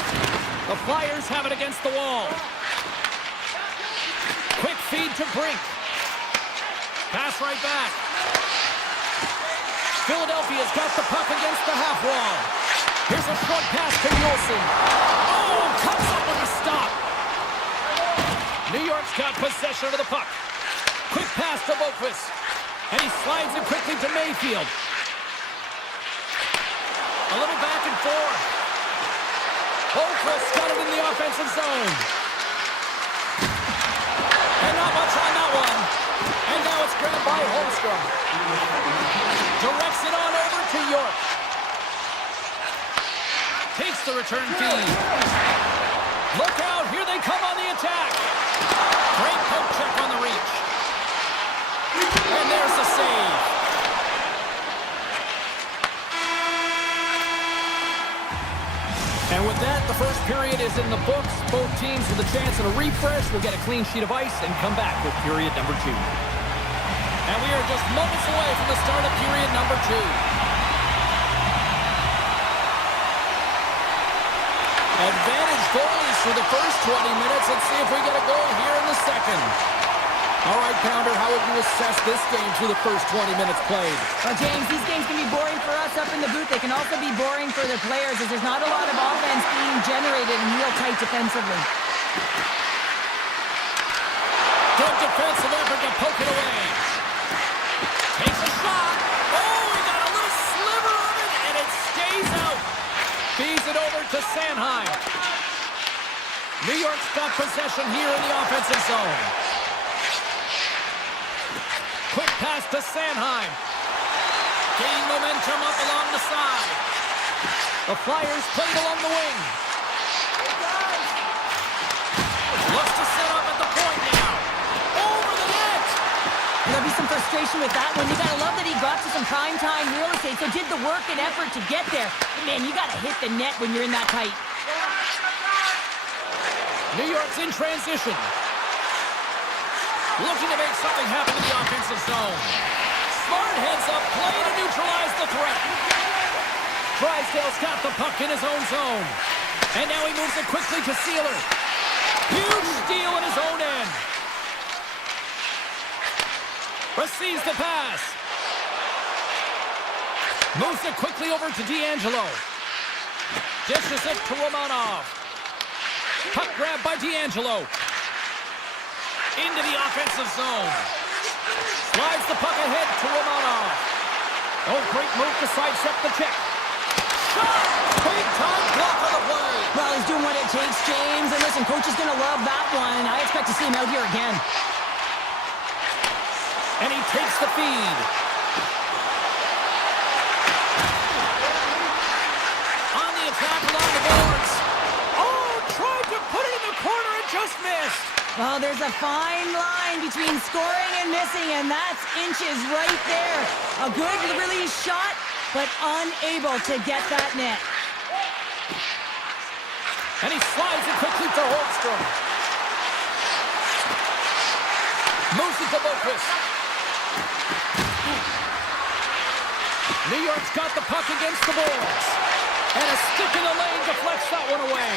The Flyers have it against the wall. Quick feed to Brink. Pass right back. Philadelphia's got the puck against the half wall. Here's a short pass to Nielsen. Oh, comes up with a stop. New York's got possession of the puck. Quick pass to Boqvist. And he slides it quickly to Mayfield. A little back and forth. Boqvist got it in the offensive zone. And not much on that one. And now it's grabbed by Holmstrom. Directs it on over to York. Takes the return feed. Look out, here they come on the attack. Great poke check on the reach. And there's the save. And with that, the first period is in the books. Both teams with a chance at a refresh will get a clean sheet of ice and come back with period number 2. And we are just moments away from the start of period number 2. Advantage goalies for the first 20 minutes. Let's see if we get a goal here in the second. All right, Pounder, how would you assess this game through the first 20 minutes played? Well, James, these games can be boring for us up in the booth. They can also be boring for the players as there's not a lot of offense being generated and real tight defensively. Good defensive effort to poke it away. Takes a shot. Oh, he got a little sliver of it, and it stays out. Feeds it over to Sanheim. New York's got possession here in the offensive zone. Quick pass to Sanheim. Gaining momentum up along the side. The Flyers played along the wing. Looks to set up at the point now. Over the net. There'll be some frustration with that one. You gotta love that he got to some prime time real estate, so did the work and effort to get there. But man, you gotta hit the net when you're in that tight. New York's in transition. Looking to make something happen in the offensive zone. Smart heads up play to neutralize the threat. Drysdale's got the puck in his own zone. And now he moves it quickly to Sealer. Huge steal in his own end. Receives the pass. Moves it quickly over to D'Angelo. Dishes it to Romanov. Puck grab by D'Angelo. Into the offensive zone. Slides the puck ahead to Romanov. Oh, great move to sidestep the check. Shot! Big time block on the play. Well, he's doing what it takes, James. And listen, coach is going to love that one. I expect to see him out here again. And he takes the feed. On the attack along the boards. Oh, tried to put it in the corner and just missed. Well, there's a fine line between scoring and missing, and that's inches right there. A good release shot, but unable to get that net. And he slides it quickly to Holmstrom. Moves it to Boquist. New York's got the puck against the boards. And a stick in the lane deflects that one away.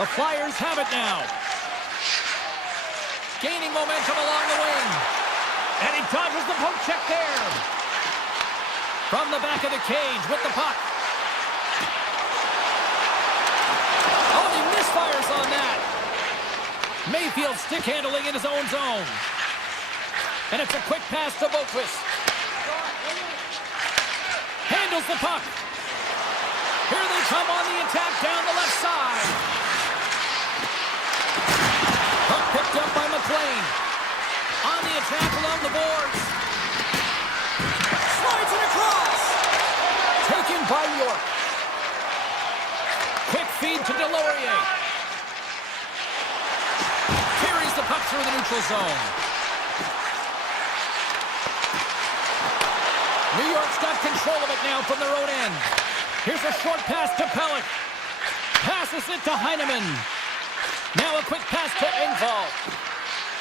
The Flyers have it now. Gaining momentum along the wing. And he dodges the poke check there. From the back of the cage with the puck. Oh, he misfires on that. Mayfield stick handling in his own zone. And it's a quick pass to Boquist. Handles the puck. Here they come on the attack down the left side. Puck picked up by McLean. On the attack along the boards. Slides it across. Taken by York. Quick feed to Delorier. Carries the puck through the neutral zone. New York's got control of it now from their own end. Here's a short pass to Pellick. Passes it to Heineman. Now a quick pass to Engvall.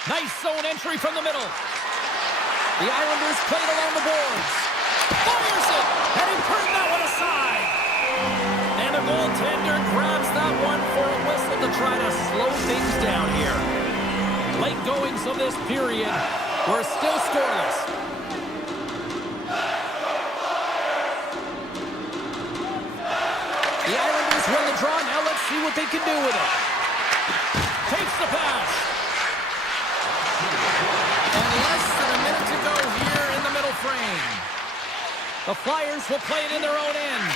Nice zone entry from the middle. The Islanders played along the boards. Fires it! And he turned that one aside. And the goaltender grabs that one for a whistle to try to slow things down here. Late goings of this period were still scoreless. The Islanders win the draw. Now let's see what they can do with it. Takes the pass. And less than a minute to go here in the middle frame. The Flyers will play it in their own end.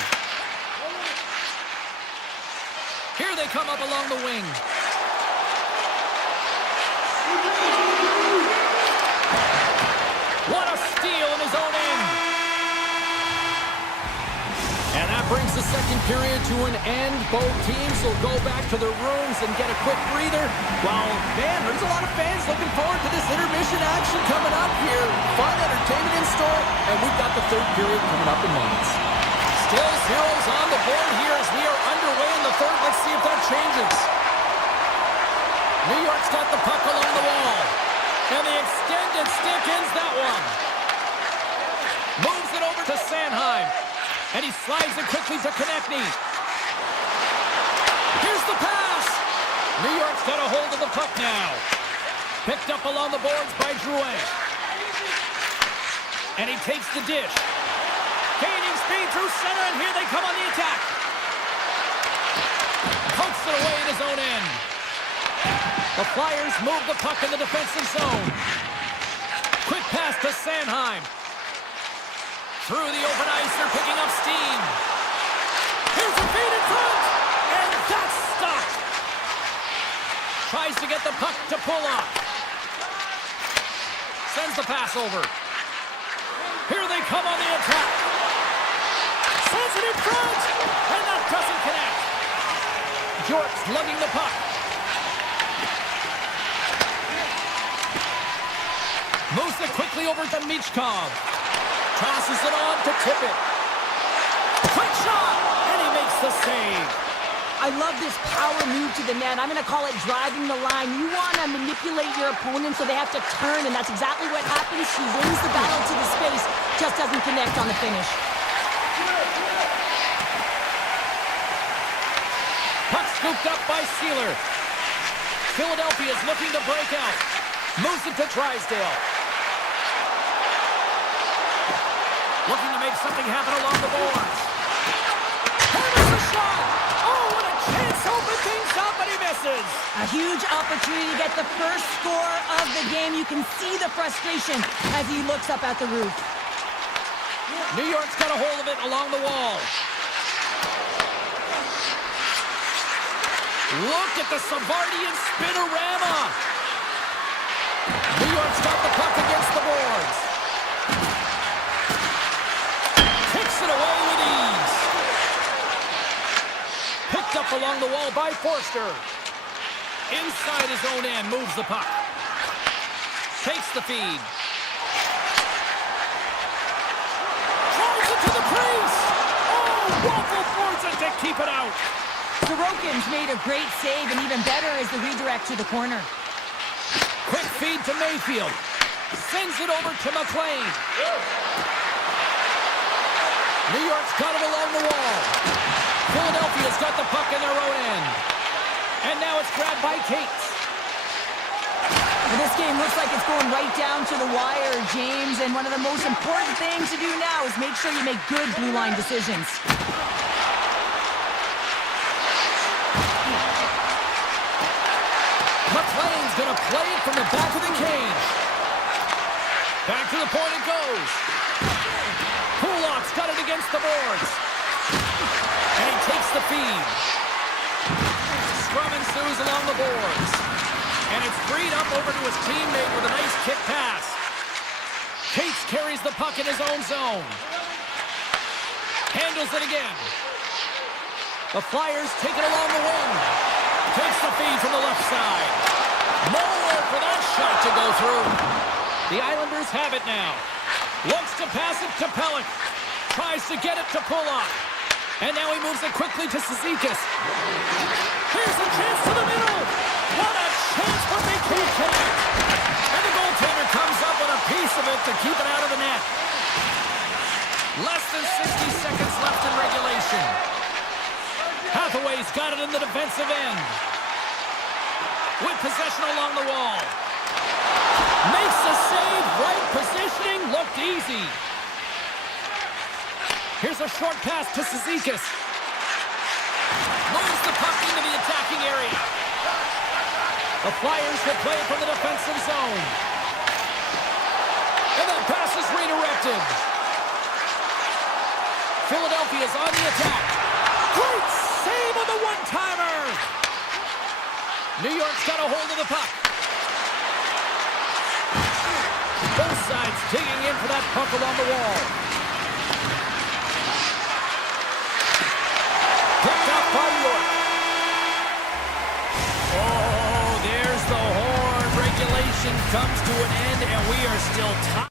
Here they come up along the wing. What a steal in his own end. And that brings the second period to an end. Both teams will go back to their rooms and get a quick breather. Well, man, there's a lot of fans looking forward to this intermission action coming up here. Fun entertainment in store, and we've got the third period coming up in moments. Still zeros on the board here as we are underway in the third. Let's see if that changes. New York's got the puck along the wall. And the extended stick ends that one. Moves it over to Sanheim. And he slides it quickly to Konechny. Here's the pass. New York's got a hold of the puck now. Picked up along the boards by Drouin. And he takes the dish. Gaining speed through center, and here they come on the attack. Pokes it away in his own end. The Flyers move the puck in the defensive zone. Quick pass to Sanheim. Through the open ice, they're picking up steam. Here's a feed in front, and that's stopped. Tries to get the puck to pull up. Sends the pass over. Here they come on the attack. Sends it in front. And that doesn't connect. York's lugging the puck. Moves it quickly over to Michkov. Tosses it on to tip it. Quick shot! And he makes the save. I love this power move to the net. I'm going to call it driving the line. You want to manipulate your opponent so they have to turn, and that's exactly what happens. He wins the battle to the space, just doesn't connect on the finish. Puck scooped up by Sealer. Philadelphia's looking to break out. Moves it to Drysdale. Looking to make something happen along the boards. There's a shot! Oh, what a chance! Open things up, but he misses! A huge opportunity to get the first score of the game. You can see the frustration as he looks up at the roof. New York's got a hold of it along the wall. Look at the Savardian spinorama! New York's got the puck against the boards. Takes it away with ease. Picked up along the wall by Forster. Inside his own end, moves the puck. Takes the feed. Throws it to the crease. Oh, Waffle forces it to keep it out. Sorokin's made a great save, and even better is the redirect to the corner. Quick feed to Mayfield. Sends it over to McLean. New York's got it along the wall. Philadelphia's got the puck in their own end. And now it's grabbed by Cates. Well, this game looks like it's going right down to the wire, James, and one of the most important things to do now is make sure you make good blue line decisions. McLean's going to play it from the back of the cage. Back to the point it goes. Kulak's got it against the boards. And he takes the feed. Scrum ensues along the boards. And it's freed up over to his teammate with a nice kick pass. Cates carries the puck in his own zone. Handles it again. The Flyers take it along the wing. Takes the feed from the left side. Nowhere for that shot to go through. The Islanders have it now. Looks to pass it to Pellick. Tries to get it to pull up. And now he moves it quickly to Cizikas. Here's a chance to the middle. What a chance, but they can't connect. And the goaltender comes up with a piece of it to keep it out of the net. Less than 60 seconds left in regulation. Hathaway's got it in the defensive end. With possession along the wall. Makes the save. Right positioning. Looked easy. Here's a short pass to Cizikas. Moves the puck into the attacking area. The Flyers will play it from the defensive zone. And that pass is redirected. Philadelphia's on the attack. Great save on the one-timer. New York's got a hold of the puck. Both sides digging in for that puck along the wall. Picked up by York. Oh, there's the horn. Regulation comes to an end, and we are still tied.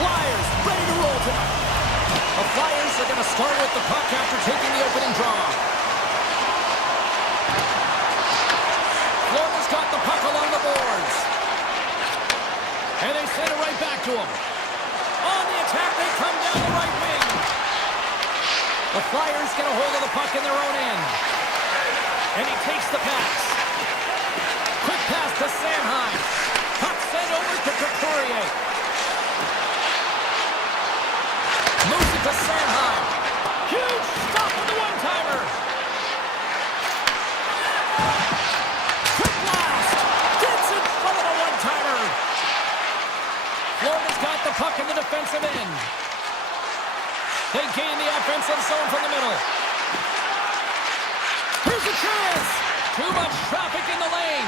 Flyers ready to roll tonight. The Flyers are going to start with the puck after taking the opening draw. Florida's got the puck along the boards. And they send it right back to him. On the attack, they come down the right wing. The Flyers get a hold of the puck in their own end. And he takes the pass. Quick pass to Sanheim. Puck sent over to Couturier. Moves it to Sanheim. Huge stop on the one-timer. Quick blast. Gets in front of the one-timer. Florida's got the puck in the defensive end. They gain the offensive zone from the middle. Here's a chance. Too much traffic in the lane.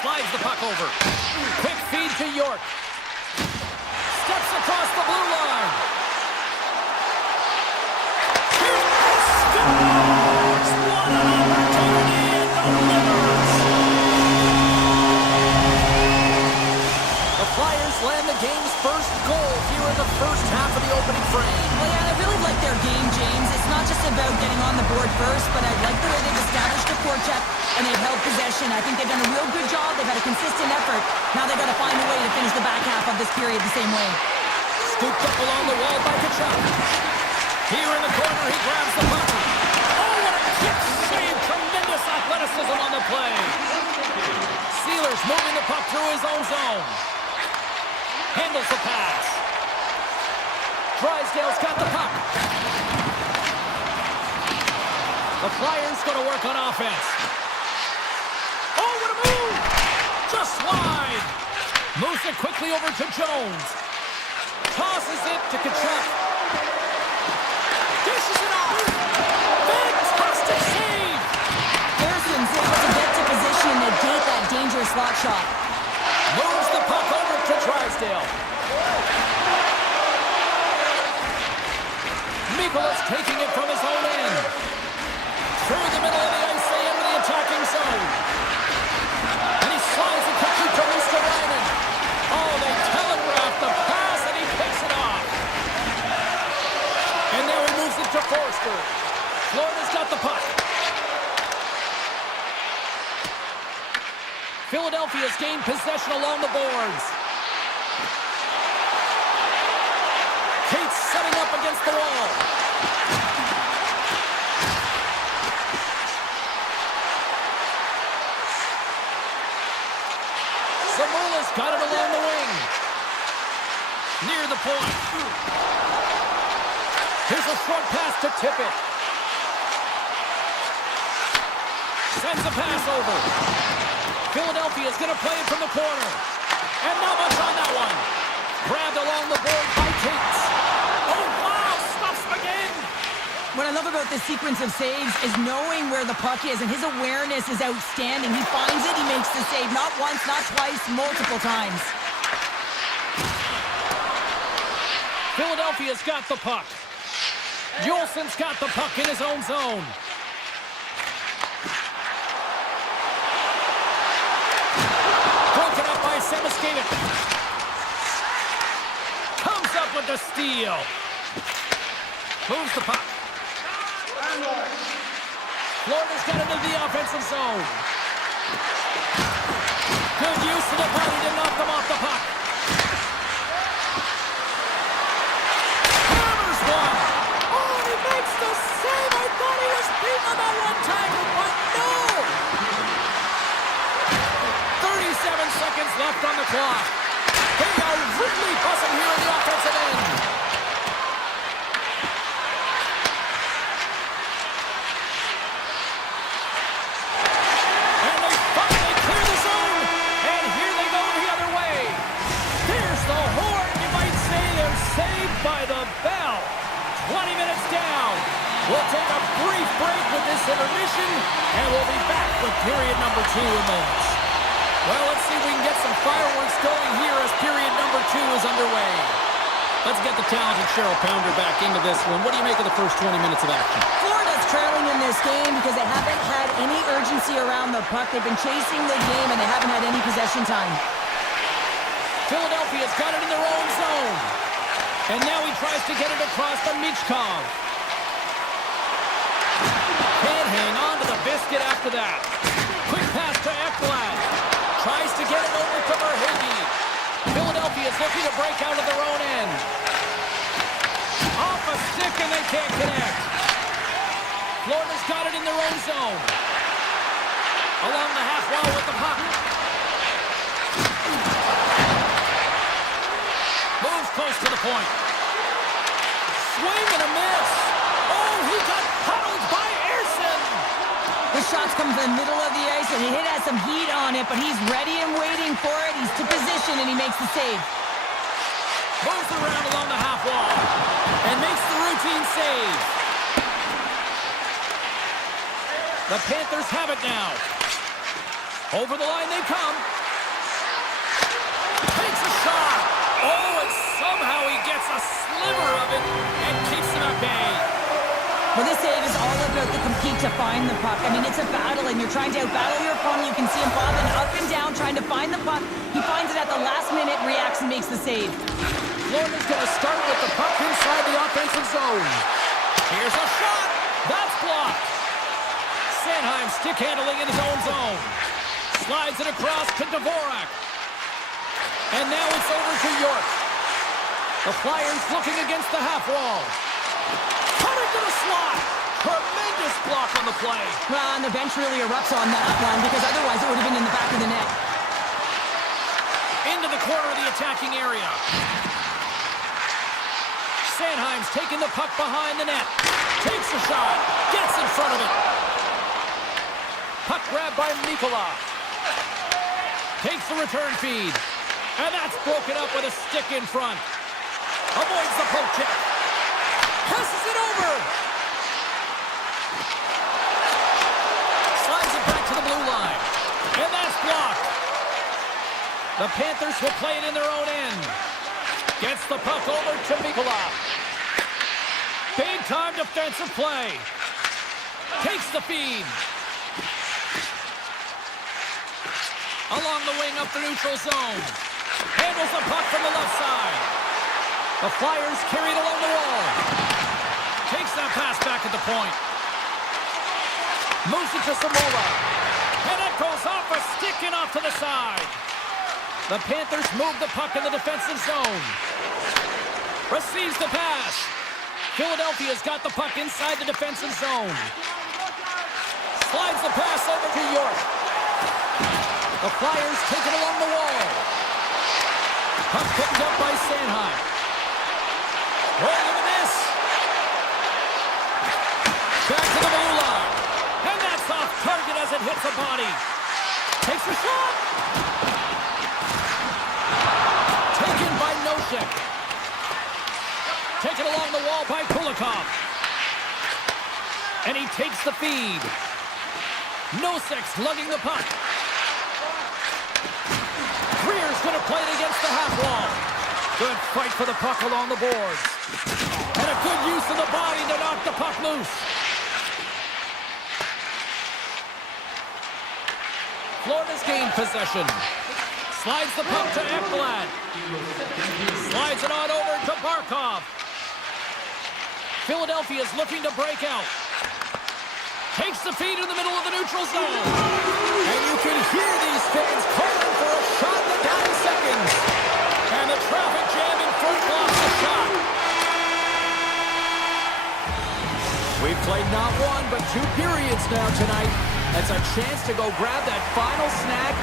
Slides the puck over. Quick feed to York. Steps across the blue line. He scores! What an opportunity and delivers! The Flyers land the game's first goal here in the first half of the opening frame. Well, yeah, I really like their game, James. It's not just about getting on the board first, but I like the way they've established a forecheck and they've held possession. I think they've done a real good job. They've had a consistent effort. Now they've got to find a way to finish the back half of this period the same way. Scooped up along the wall by Kachuk. Here in the corner, he grabs the puck. Oh, what a kick save! Tremendous athleticism on the play. Sealer's moving the puck through his own zone. Handles the pass. Drysdale's got the puck. The Flyers going to work on offense. Oh, what a move! Just wide. Moves it quickly over to Jones. Tosses it to Kachuk. Dishes it off. Fantastic save. Harrison's able to get to position and negate that dangerous slot shot. Moves the puck over to Drysdale. Mikolas taking it from his own end. Through the middle of the ice, they enter the attacking zone. And he slides it quickly to Ristolainen. Oh, they telegraph the pass, and he picks it off. And now he moves it to Forster. Florida's got the puck. Philadelphia's gained possession along the boards. Cates setting up against the wall. Zamula's got it along the wing. Near the point. Here's a short pass to Tippett. Sends a pass over. Philadelphia's going to play it from the corner. And not much on that one. Grabbed along the board by Cates. Oh, wow! Stops again! What I love about this sequence of saves is knowing where the puck is, and his awareness is outstanding. He finds it, he makes the save. Not once, not twice, multiple times. Philadelphia's got the puck. Jolson's got the puck in his own zone. Broken up by Semeskavic. Comes up with the steal. Moves the puck. Florida's got it into the offensive zone. Good use of the body to knock them off the puck. Hammers one. Oh, he makes the save. I thought he was beaten on that one time, but no. 37 seconds left on the clock. They are really buzzing here in the offensive end. And they finally clear the zone. And here they go the other way. There's the horn. You might say they're saved by the bell. 20 minutes down. We'll take a brief break with this intermission, and we'll be back with period number 2 in moments. Well, let's see if we can get some fireworks going here as period number 2 is underway. Let's get the talented Cheryl Pounder back into this one. What do you make of the first 20 minutes of action? Florida's trailing in this game because they haven't had any urgency around the puck. They've been chasing the game, and they haven't had any possession time. Philadelphia's got it in their own zone. And now he tries to get it across to Michkov. Can't hang on to the biscuit after that. Quick pass to Ekblad. Tries to get it over to Verhage. Philadelphia's looking to break out of their own end. Off a stick and they can't connect. Florida's got it in their own zone. Along the half wall with the puck. Moves close to the point. Swing and a miss. Oh, he got huddled by Ersson. The shots come from the middle of the ice, and he has some heat on it, but he's ready and waiting for it. He's to position, and he makes the save. Moves around along the half wall and makes the routine save. The Panthers have it now. Over the line they come. Takes a shot. Oh, and somehow he gets a sliver of it and keeps him at bay. Well, this save is all about the compete to find the puck. I mean, it's a battle, and you're trying to outbattle your opponent. You can see him bobbing up and down, trying to find the puck. He finds it at the last minute, reacts, and makes the save. Florida's going to start with the puck inside the offensive zone. Here's a shot. That's blocked. Sanheim stick handling in his own zone. Slides it across to Dvorak. And now it's over to York. The Flyers looking against the half wall. Cut into the slot. Tremendous block on the play. Well, and the bench really erupts on that one, because otherwise it would have been in the back of the net. Into the corner of the attacking area. Sanheim's taking the puck behind the net. Takes a shot. Gets in front of it. Puck grabbed by Mikola. Takes the return feed. And that's broken up with a stick in front. Avoids the poke check. Passes it over. Slides it back to the blue line. And that's blocked. The Panthers will play it in their own end. Gets the puck over to Mikola. Big time defensive play. Takes the feed. Along the wing up the neutral zone. Handles the puck from the left side. The Flyers carry it along the wall. Takes that pass back at the point. Moves it to Samola. And it goes off a stick and off to the side. The Panthers move the puck in the defensive zone. Receives the pass. Philadelphia's got the puck inside the defensive zone. Slides the pass over to York. The Flyers take it along the wall. Puck picked up by Sanheim. Oh, look at this. Back to the blue line. And that's off target as it hits a body. Takes a shot. Taken by Nosek. Taken along the wall by Kulikov. And he takes the feed. Nosek's lugging the puck. Greer's going to play it against the half wall. Good fight for the puck along the boards. And a good use of the body to knock the puck loose. Florida's gained possession. Slides the puck to Ekblad. Slides it on over to Barkov. Philadelphia's looking to break out. Takes the feed in the middle of the neutral zone. And you can hear these fans calling for a shot in the dying seconds. And the traffic jam in front blocks the shot. We've played not one, but 2 periods now tonight. It's a chance to go grab that final snack.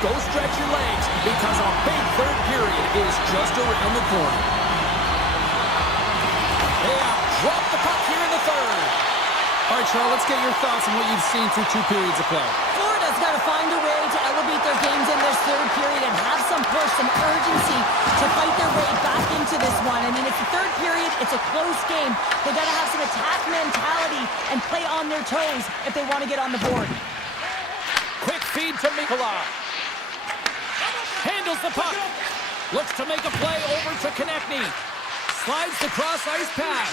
Go stretch your legs, because a big third period is just around the corner. They have dropped the puck here in the third. All right, Charles, let's get your thoughts on what you've seen through 2 periods of play. Florida's got to find a way to elevate their games in this third period and have some push, some urgency to fight their way back into this one. I mean, it's the third period. It's a close game. They've got to have some attack mentality and play on their toes if they want to get on the board. Quick feed to Mikola. Handles the puck. Looks to make a play over to Konechny. Slides the cross-ice pass.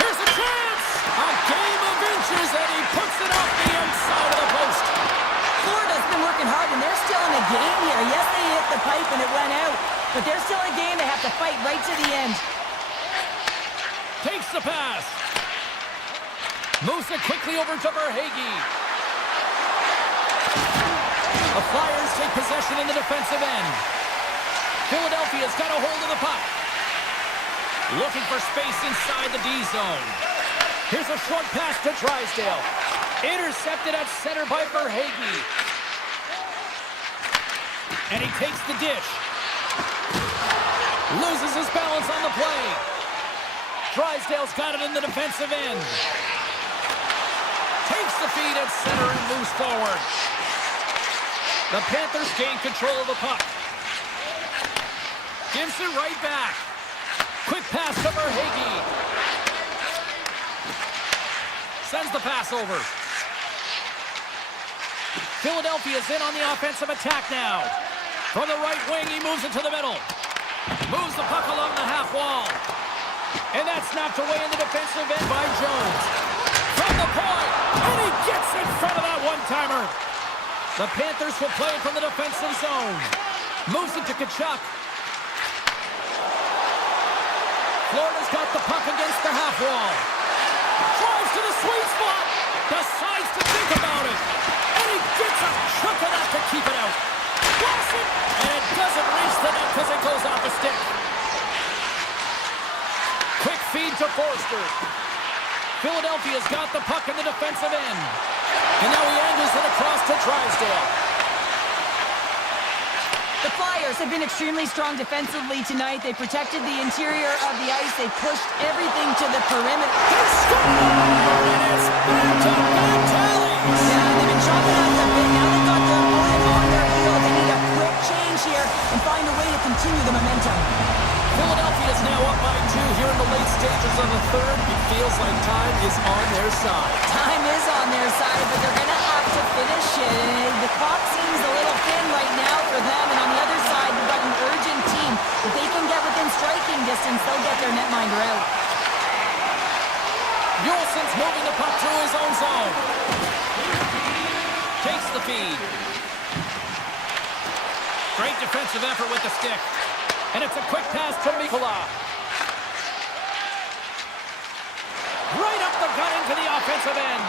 Here's a chance! A game of inches Launches and he puts it off the inside of the post. Florida's been working hard, and they're still in the game here. Yes, they hit the pipe and it went out, but they're still in a game. They have to fight right to the end. Takes the pass. Moves it quickly over to Verhaeghe. The Flyers take possession in the defensive end. Philadelphia's got a hold of the puck. Looking for space inside the D zone. Here's a short pass to Drysdale. Intercepted at center by Verhaeghe. And he takes the dish. Loses his balance on the play. Drysdale's got it in the defensive end. Takes the feed at center and moves forward. The Panthers gain control of the puck. Gives it right back. Quick pass to Verhaeghe. Sends the pass over. Philadelphia's in on the offensive attack now. From the right wing, he moves it to the middle. Moves the puck along the half wall. And that's knocked away in the defensive end by Jones. From the point, and he gets in front of that one-timer. The Panthers will play it from the defensive zone. Moves it to Tkachuk. Florida's got the puck against the half wall. Drives to the sweet spot. Decides to think about it. And he gets a chunk of that to keep it out. Blocks it, and it doesn't reach the net because it goes off the stick. Quick feed to Forster. Philadelphia's got the puck in the defensive end. And now he angles it across to Drysdale. The Flyers have been extremely strong defensively tonight. They protected the interior of the ice. They pushed everything to the perimeter. He scored! And it's back-to-back tallies! Yeah, they've been chopping out the bit. Now they've got their opponent on their field. They need a quick change here and find a way to continue the momentum. Philadelphia is now up by 2 here in the late stages of the third. It feels like time is on their side. Time is on their side, but they're going to have to finish it. The clock seems a little thin right now for them, and on the other side, you've got an urgent team. If they can get within striking distance, they'll get their netminder out. Yolson's moving the puck through his own zone. Takes the feed. Great defensive effort with the stick. And it's a quick pass to Mikkola. Right up the gut into the offensive end.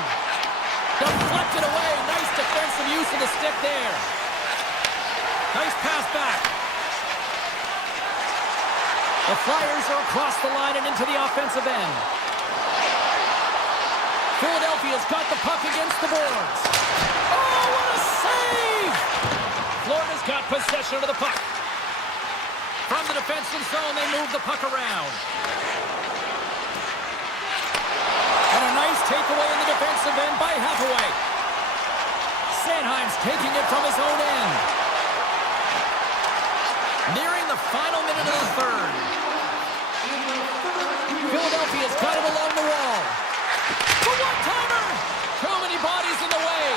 Deflected away. Nice defensive use of the stick there. Nice pass back. The Flyers are across the line and into the offensive end. Philadelphia's got the puck against the boards. Oh, what a save! Florida's got possession of the puck. From the defensive zone, they move the puck around. And a nice takeaway in the defensive end by Hathaway. Sanheim's taking it from his own end. Nearing the final minute of the third. Philadelphia's got it along the wall. The one-timer! Too many bodies in the way.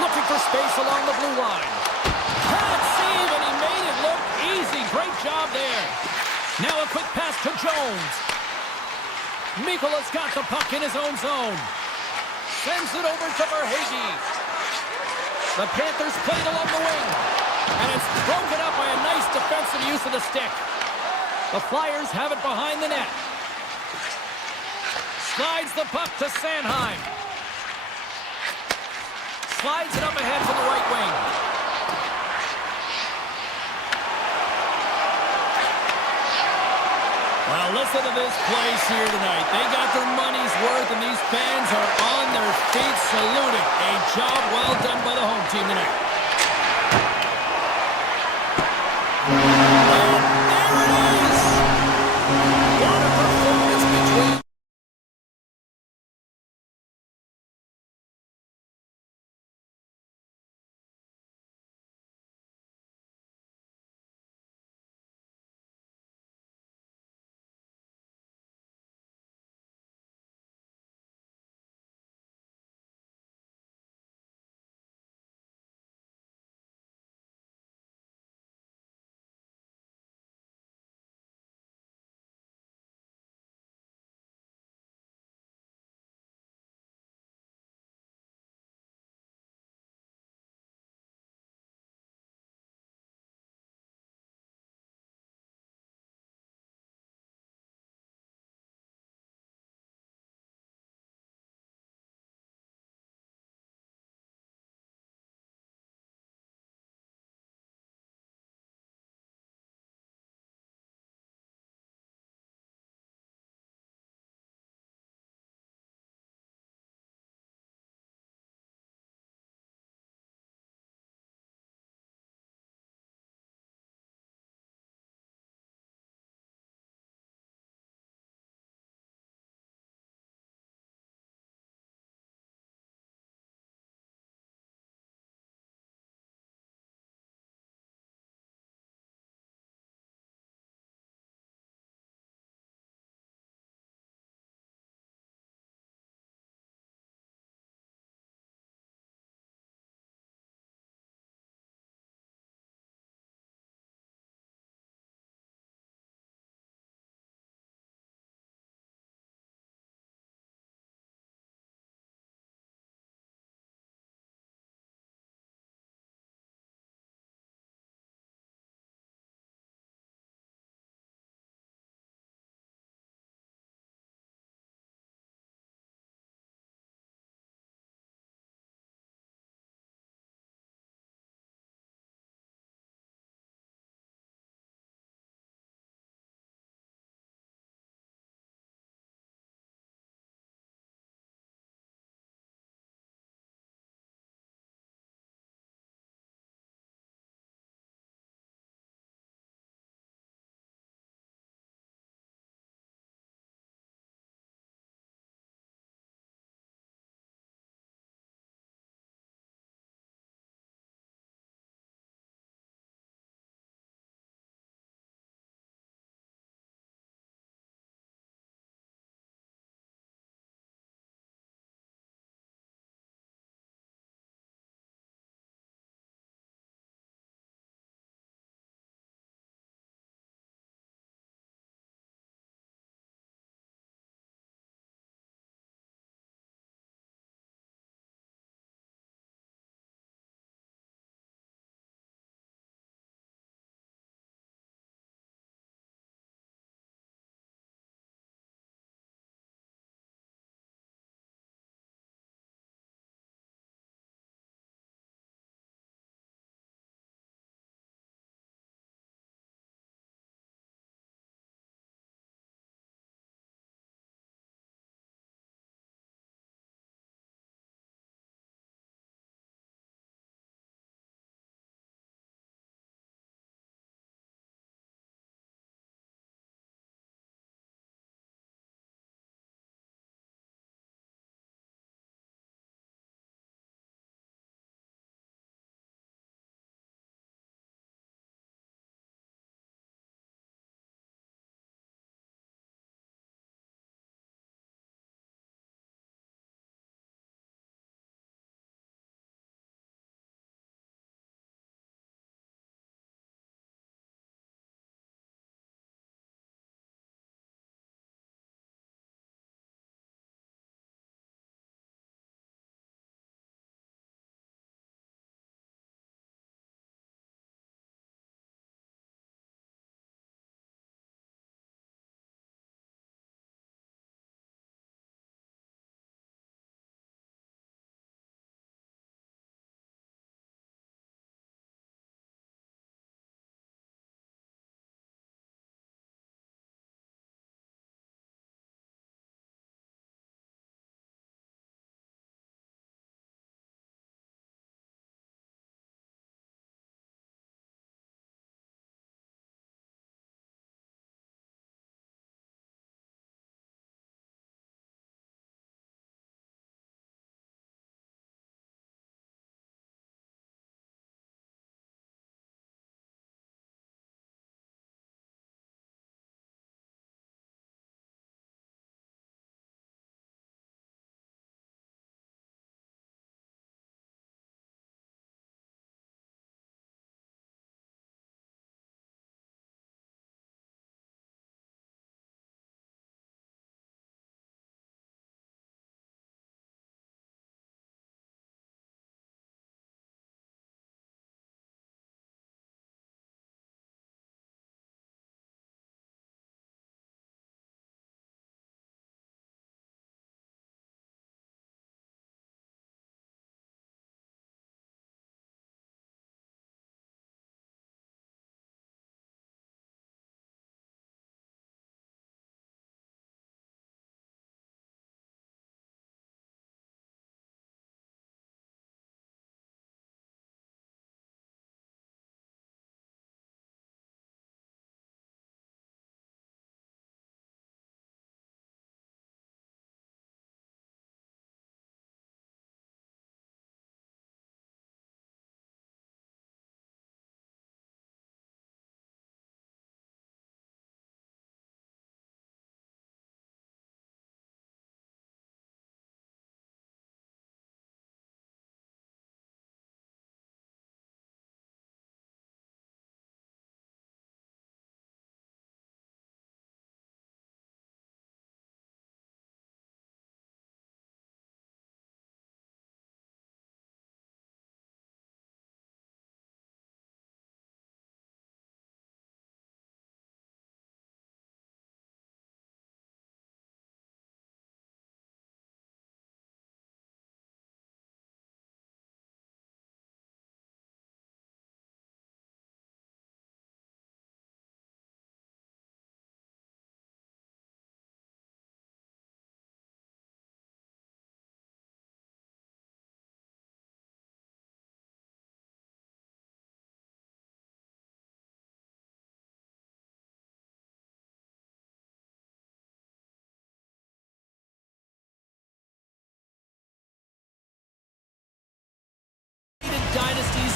Looking for space along the blue line. Bad save, and he made it look easy. Great job there. Now a quick pass to Jones. Mikkola's got the puck in his own zone. Sends it over to Verhaeghe. The Panthers play it along the wing. And it's broken up by a nice defensive use of the stick. The Flyers have it behind the net. Slides the puck to Sanheim. Slides it up ahead from the right wing. Well, listen to this place here tonight. They got their money's worth, and these fans are on their feet saluting. A job well done by the home team tonight.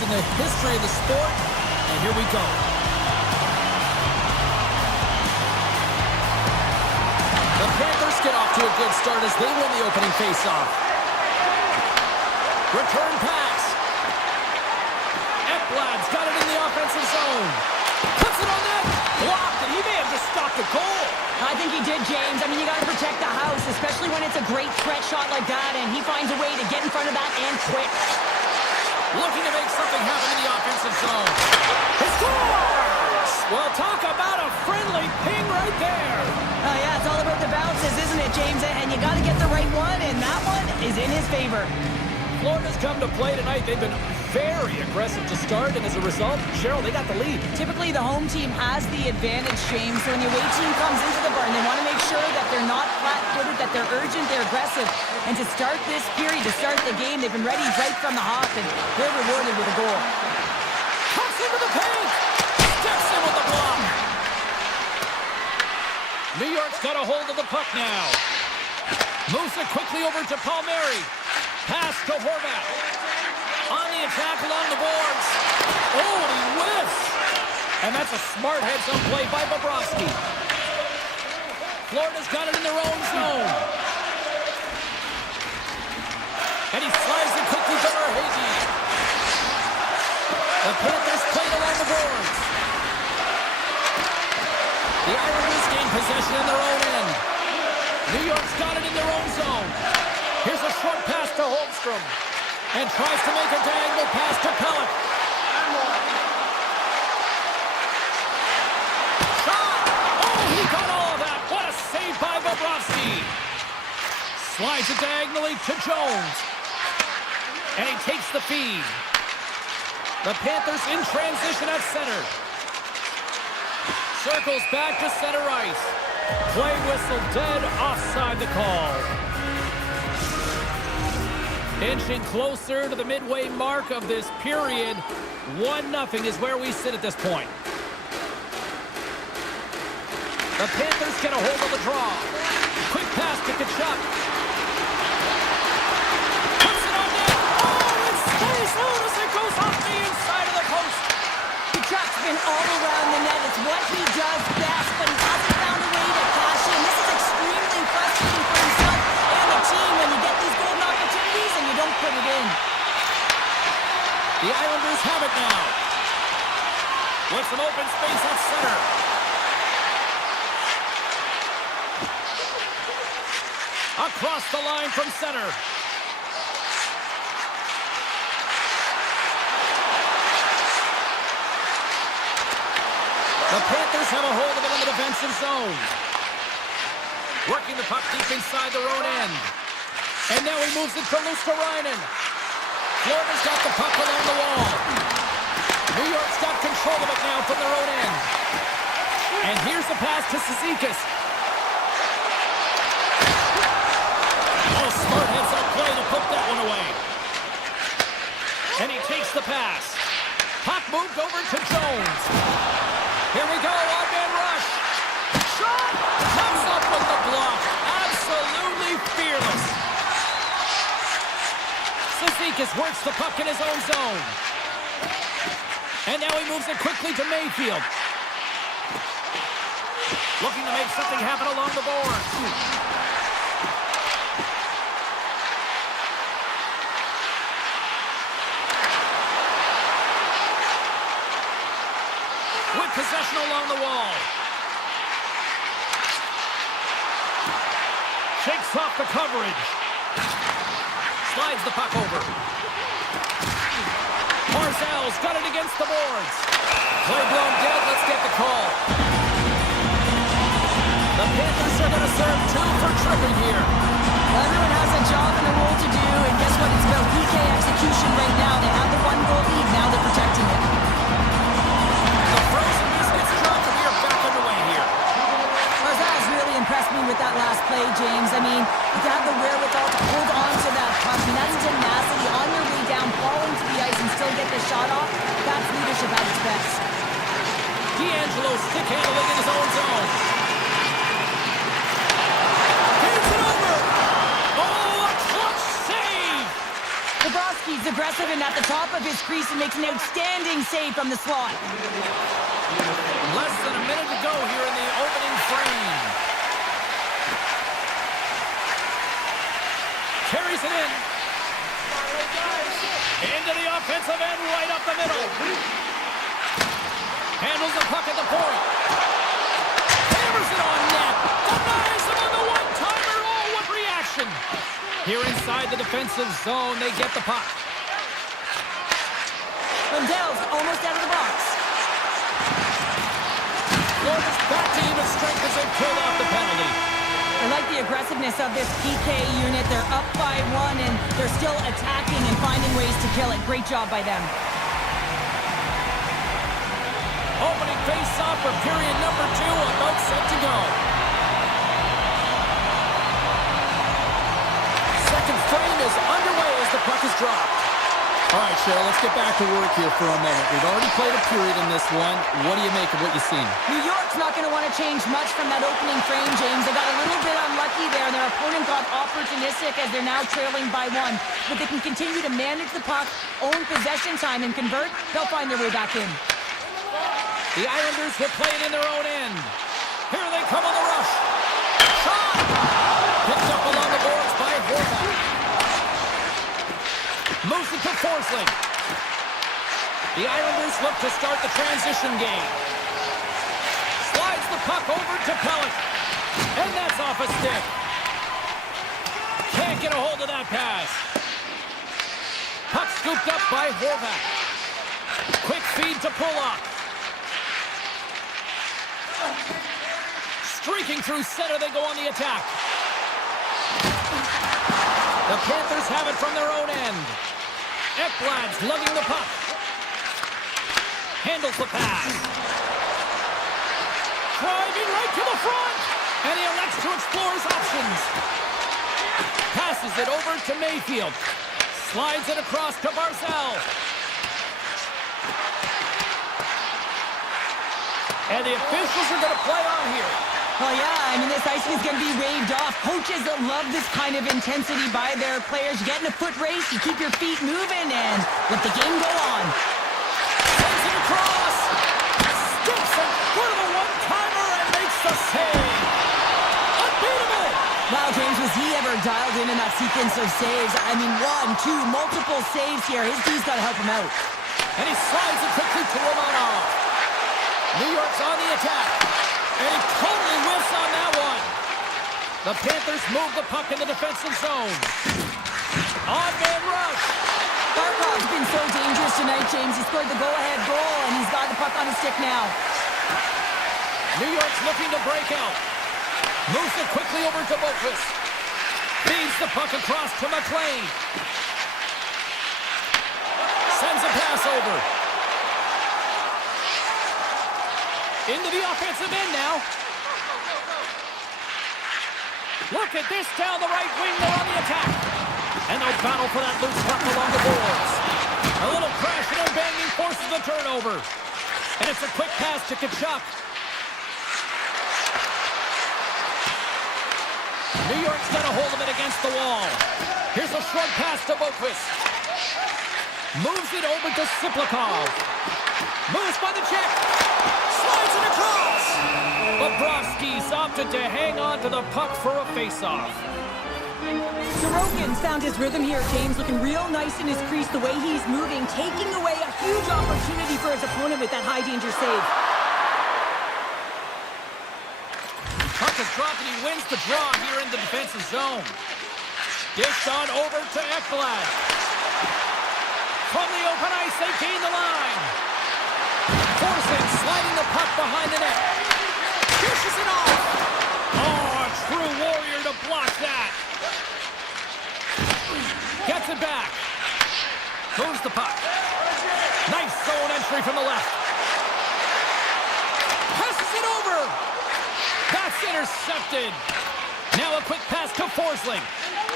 in the history of the sport. And here we go. The Panthers get off to a good start as they win the opening faceoff. Return pass. Ekblad's got it in the offensive zone. Puts it on net. Blocked, and he may have just stopped a goal. I think he did, James. I mean, you got to protect the house, especially when it's a great threat shot like that, and he finds a way to get in front of that and quick. Looking to make something happen in the offensive zone. He scores! Well, talk about a friendly ping right there. Oh, yeah, it's all about the bounces, isn't it, James? And you got to get the right one, and that one is in his favor. Florida's come to play tonight. They've been very aggressive to start, and as a result, Cheryl, they got the lead. Typically, the home team has the advantage, James. So when the away team comes into the barn, they want to make sure that they're not flat-footed, that they're urgent, they're aggressive. And to start this period, to start the game, they've been ready right from the hop, and they're rewarded with a goal. Comes into the paint! Steps in with the block! New York's got a hold of the puck now. Moves it quickly over to Palmieri. Pass to Horvat. On the attack along the boards. Oh, and he whiffs. And that's a smart heads-up play by Bobrovsky. Florida's got it in their own zone. And he slides it quickly to Verhage. The Panthers play it along the boards. The Islanders gain possession in their own end. New York's got it in their own zone. Here's a short pass to Holmstrom. And tries to make a diagonal pass to Pellick. Shot! Oh, he got all of that. What a save by Bobrovsky. Slides it diagonally to Jones. And he takes the feed. The Panthers in transition at center. Circles back to center ice. Play whistle dead, offside the call. Inching closer to the midway mark of this period. 1-0 is where we sit at this point. The Panthers get a hold of the draw. Quick pass to Kachuk. Puts it on net. Oh, it stays out as it goes off the inside of the post. Kachuk's been all around the net. It's what he does best, but he hasn't found a way to cash in. This is extremely frustrating for himself and the team when you get these golden opportunities and you don't put it in. The Islanders have it now. With some open space at center. Across the line from center. The Panthers have a hold of it in the defensive zone. Working the puck deep inside their own end. And now he moves it to Luskarainen. Florida's got the puck along the wall. New York's got control of it now from their own end. And here's the pass to Cizikas. Oh, smart heads-up play to put that one away. And he takes the pass. Puck moved over to Jones. Here we go, odd-man rush. Shot! Comes up with the block. Absolutely fearless. Cizikas works the puck in his own zone. And now he moves it quickly to Mayfield. Looking to make something happen along the boards. With possession along the wall. Shakes off the coverage. Slides the puck over. Barzal's got it against the boards. Play blown dead. Let's get the call. The Panthers are going to serve 2 for tripping here. Well, everyone has a job and a role to do, and guess what? It's about PK execution right now. They have the 1-goal lead. Now they're protecting it. The frozen biscuits dropped, and we are back underway here. Barzal's really impressed me with that last play, James. I mean, you have the wherewithal to hold on to that puck. I mean, that's tenacity on your way down, falling to the ice, and still get the shot off. That's leadership at its best. D'Angelo stick handling in his own zone. Hands it over. Oh, a clutch save. Bobrovsky's aggressive and at the top of his crease and makes an outstanding save from the slot. Less than a minute to go here in the opening frame. Carries it in. Into the offensive end, right up the middle. Handles the puck at the point. Hammers it on net. Denies him on the one-timer. Oh, what reaction. Here inside the defensive zone, they get the puck. Lundell's almost out of the box. Florida's back to even strength as they pull off the penalty. I like the aggressiveness of this PK unit. They're up by 1, and they're still attacking and finding ways to kill it. Great job by them. Opening face-off for period number 2, about set to go. Second frame is underway as the puck is dropped. All right, Cheryl, let's get back to work here for a moment. We've already played a period in this one. What do you make of what you've seen? New York's not going to want to change much from that opening frame, James. They got a little bit unlucky there. Their opponent got opportunistic as they're now trailing by 1. But they can continue to manage the puck, own possession time, and convert. They'll find their way back in. The Islanders will play it in their own end. Here they come on the rush. Shot! Picked up along the boards by Horvath. Moves it to Forsling. The Islanders look to start the transition game. Slides the puck over to Pellick. And that's off a stick. Can't get a hold of that pass. Puck scooped up by Horvath. Quick feed to Pulock. Streaking through center, they go on the attack. The Panthers have it from their own end. Ekblad's lugging the puck. Handles the pass. Driving right to the front. And he elects to explore his options. Passes it over to Mayfield. Slides it across to Barzal. And the officials are going to play on here. Oh, yeah, I mean, this icing is going to be waved off. Coaches love this kind of intensity by their players. You get in a foot race, you keep your feet moving, and let the game go on. Sends it across. Skips it for the one-timer and makes the save. Unbeatable. Wow, James, was he ever dialed in that sequence of saves? I mean, 1, 2, multiple saves here. His D's got to help him out. And he slides it quickly to Romanov. New York's on the attack. And he totally whiffs on that one. The Panthers move the puck in the defensive zone. On-man rush. Barkov's been so dangerous tonight, James. He scored the go-ahead goal, and he's got the puck on his stick now. New York's looking to break out. Moves it quickly over to Boquist. Feeds the puck across to McLean. Sends a pass over. Into the offensive end now. Look at this down the right wing. They're on the attack. And they'll battle for that loose puck along the boards. A little crashing and banging forces the turnover. And it's a quick pass to Tkachuk. New York's got a hold of it against the wall. Here's a short pass to Boquist. Moves it over to Siplikov. Moves by the check. Slides it across. Bobrovsky's opted to hang on to the puck for a face-off. Sorokin's found his rhythm here, James, looking real nice in his crease, the way he's moving, taking away a huge opportunity for his opponent with that high-danger save. Puck is dropped and he wins the draw here in the defensive zone. Dished on over to Ekblad. From the open ice, they gain the line. Forsling sliding the puck behind the net. Dishes it off. Oh, a true warrior to block that. Gets it back. Moves the puck. Nice zone entry from the left. Passes it over. That's intercepted. Now a quick pass to Forsling.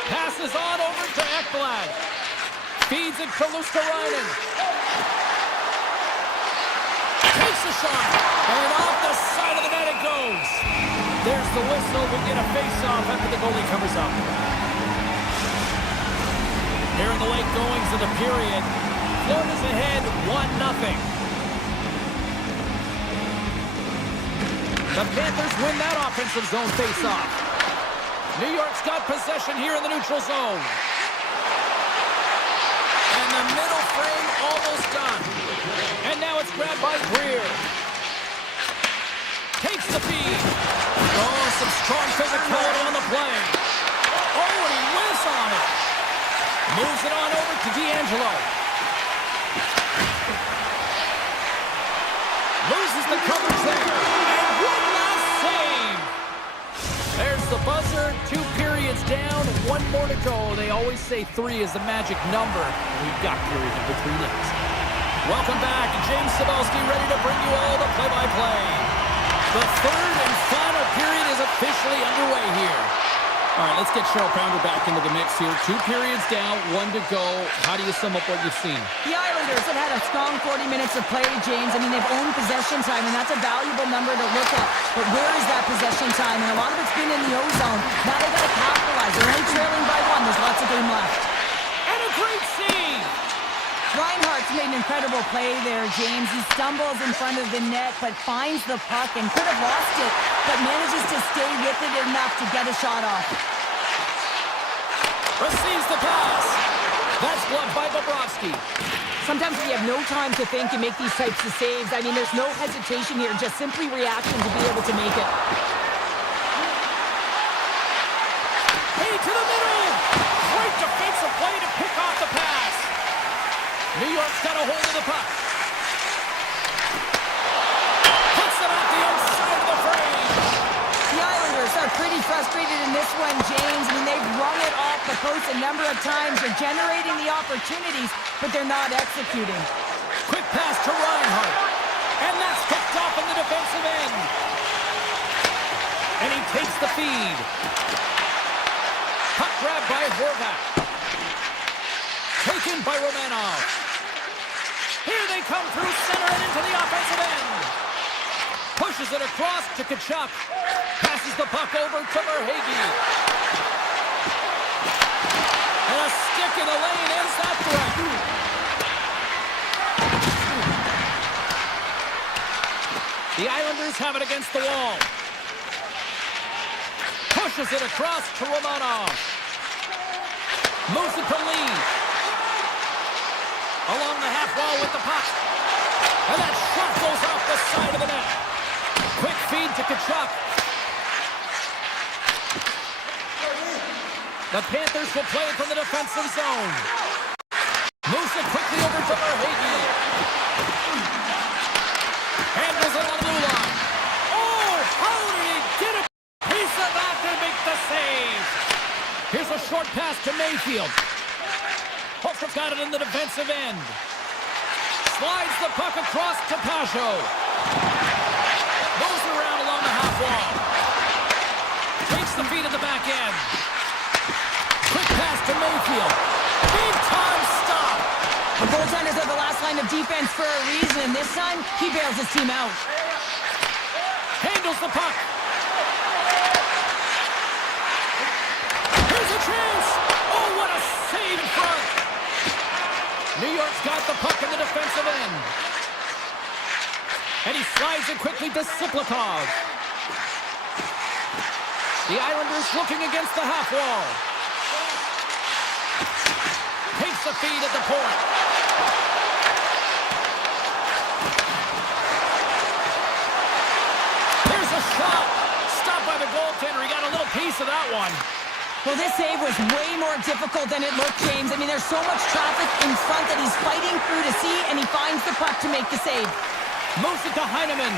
Passes on over to Ekblad. Feeds it to Luskarainen. Takes a shot. And off the side of the net it goes. There's the whistle. We get a face-off after the goalie covers up. Here in the late goings of the period, Florida's ahead 1-0. The Panthers win that offensive zone face-off. New York's got possession here in the neutral zone. And the middle frame almost done. And now it's grabbed by Greer. Takes the feed. Oh, some strong physicality on the play. Oh, and he whiffs on it. Moves it on over to D'Angelo. Loses the coverage there. And one last save. There's the buzzer. 2 periods down. 1 more to go. They always say 3 is the magic number. We've got period in between it. Welcome back. James Cybulski ready to bring you all the play-by-play. The third and final period is officially underway here. All right, let's get Cheryl Pounder back into the mix here. 2 periods down, 1 to go. How do you sum up what you've seen? The Islanders have had a strong 40 minutes of play, James. I mean, they've owned possession time, and that's a valuable number to look at. But where is that possession time? And a lot of it's been in the O-zone. Now they've got to capitalize. They're only trailing by 1. There's lots of game left. And a great save! Reinhart's made an incredible play there, James. He stumbles in front of the net, but finds the puck and could have lost it, but manages to stay with it enough to get a shot off. Receives the pass. That's blocked by Bobrovsky. Sometimes we have no time to think and make these types of saves. I mean, there's no hesitation here, just simply reaction to be able to make it. Hey, to the middle! Great defensive play to pick off the pass. New York's got a hold of the puck. Puts it off the outside of the frame. The Islanders are pretty frustrated in this one, James. I mean, they've run it off the post a number of times. They're generating the opportunities, but they're not executing. Quick pass to Reinhart. And that's picked off in the defensive end. And he takes the feed. Puck grab by Horvath. Taken by Romanov. Here they come through center and into the offensive end. Pushes it across to Tkachuk. Passes the puck over to Verhaeghe. And a stick in the lane ends that threat. The Islanders have it against the wall. Pushes it across to Romanov. Moves it to Lee. Along the half wall with the puck. And that shot goes off the side of the net. Quick feed to Tkachuk. The Panthers will play it from the defensive zone. Moves it quickly over to Verhaeghe. Handles it on the blue line. Oh, how did he get a piece of that to make the save? Here's a short pass to Mayfield. Holmstrom's got it in the defensive end. Slides the puck across to Pajot. Moves around along the half wall. Takes the feed at the back end. Quick pass to Mayfield. Big time stop. The goaltenders are the last line of defense for a reason. This time, he bails his team out. Handles the puck. Here's a chance. Oh, what a save in front. New York's got the puck in the defensive end. And he slides it quickly to Siplikov. The Islanders looking against the half wall. Takes the feed at the point. Here's a shot. Stopped by the goaltender. He got a little piece of that one. Well, this save was way more difficult than it looked, James. I mean, there's so much traffic in front that he's fighting through to see, and he finds the puck to make the save. Moves it to Heineman.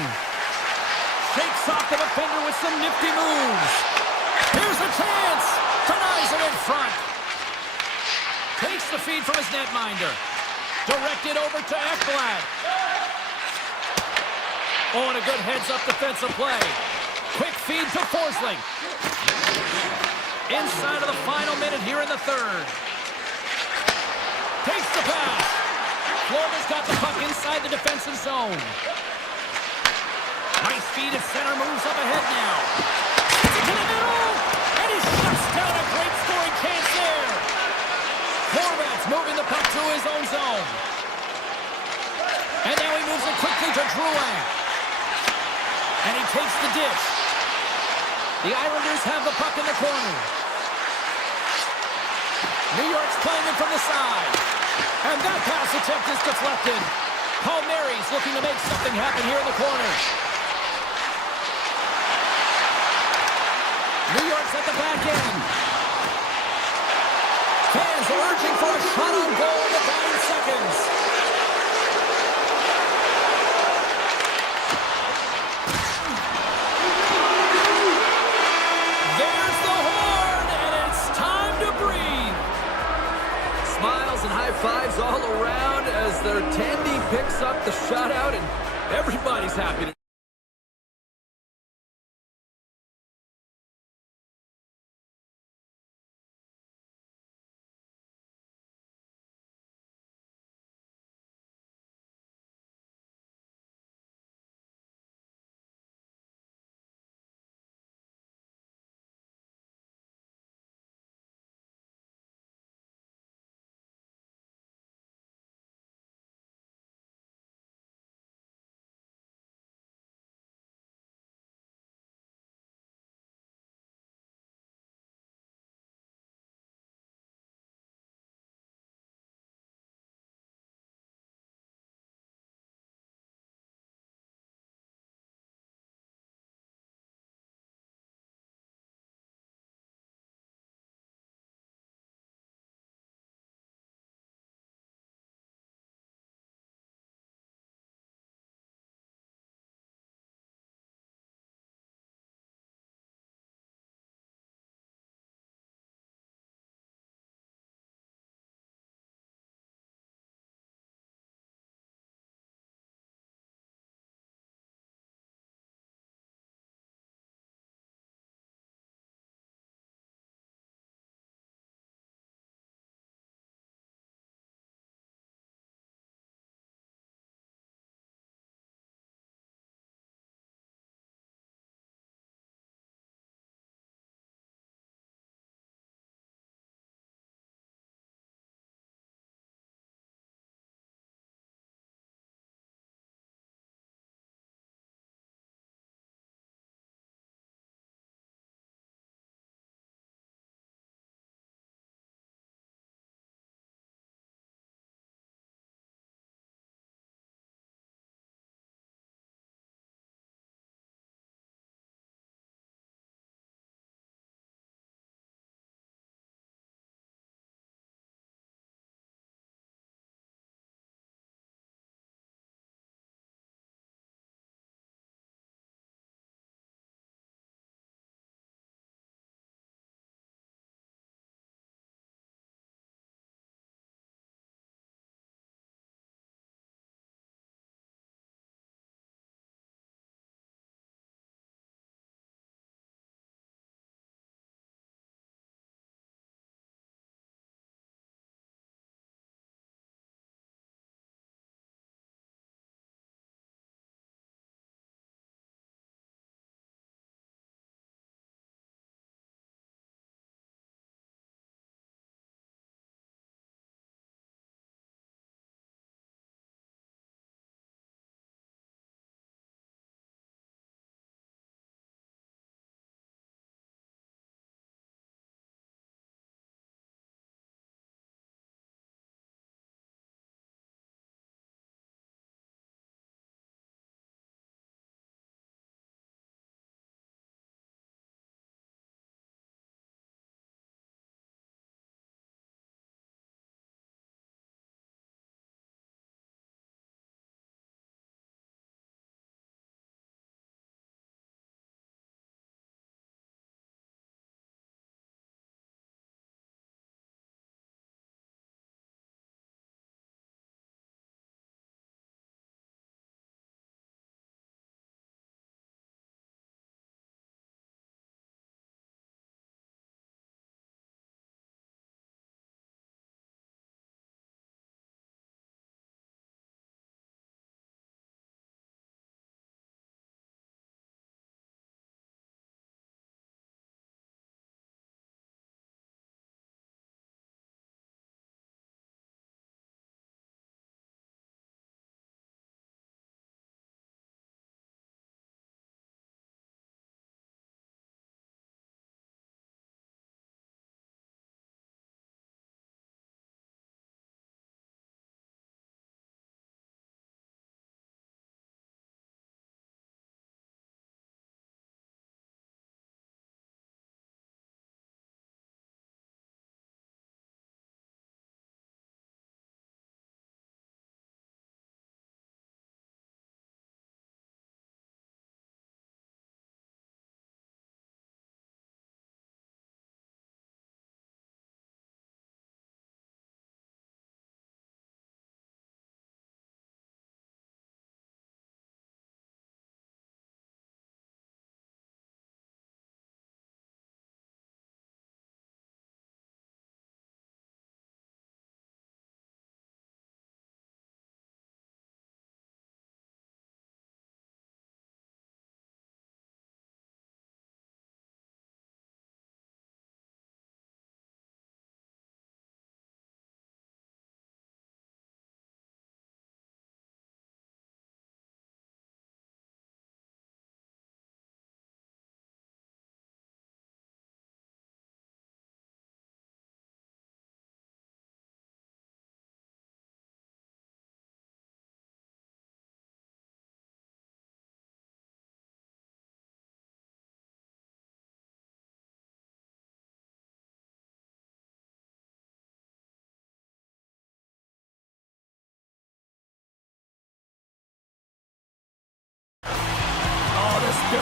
Shakes off the defender with some nifty moves. Here's a chance. Denies it in front. Takes the feed from his netminder. Directed over to Ekblad. Oh, and a good heads-up defensive play. Quick feed to Forsling. Inside of the final minute here in the third. Takes the pass. Florida's got the puck inside the defensive zone. Nice feed at center, moves up ahead now. To the middle, and he shuts down a great scoring chance there. Horvath his own zone. And now he moves it quickly to Drouin. And he takes the dish. The Islanders have the puck in the corner. New York's playing it from the side. And that pass attempt is deflected. Palmieri's looking to make something happen here in the corner. New York's at the back end. Fans are urging for a shot on goal in the dying seconds. There's the horn, and it's time to breathe. Smiles and high fives all around as their Tandy picks up the shutout, and everybody's happy to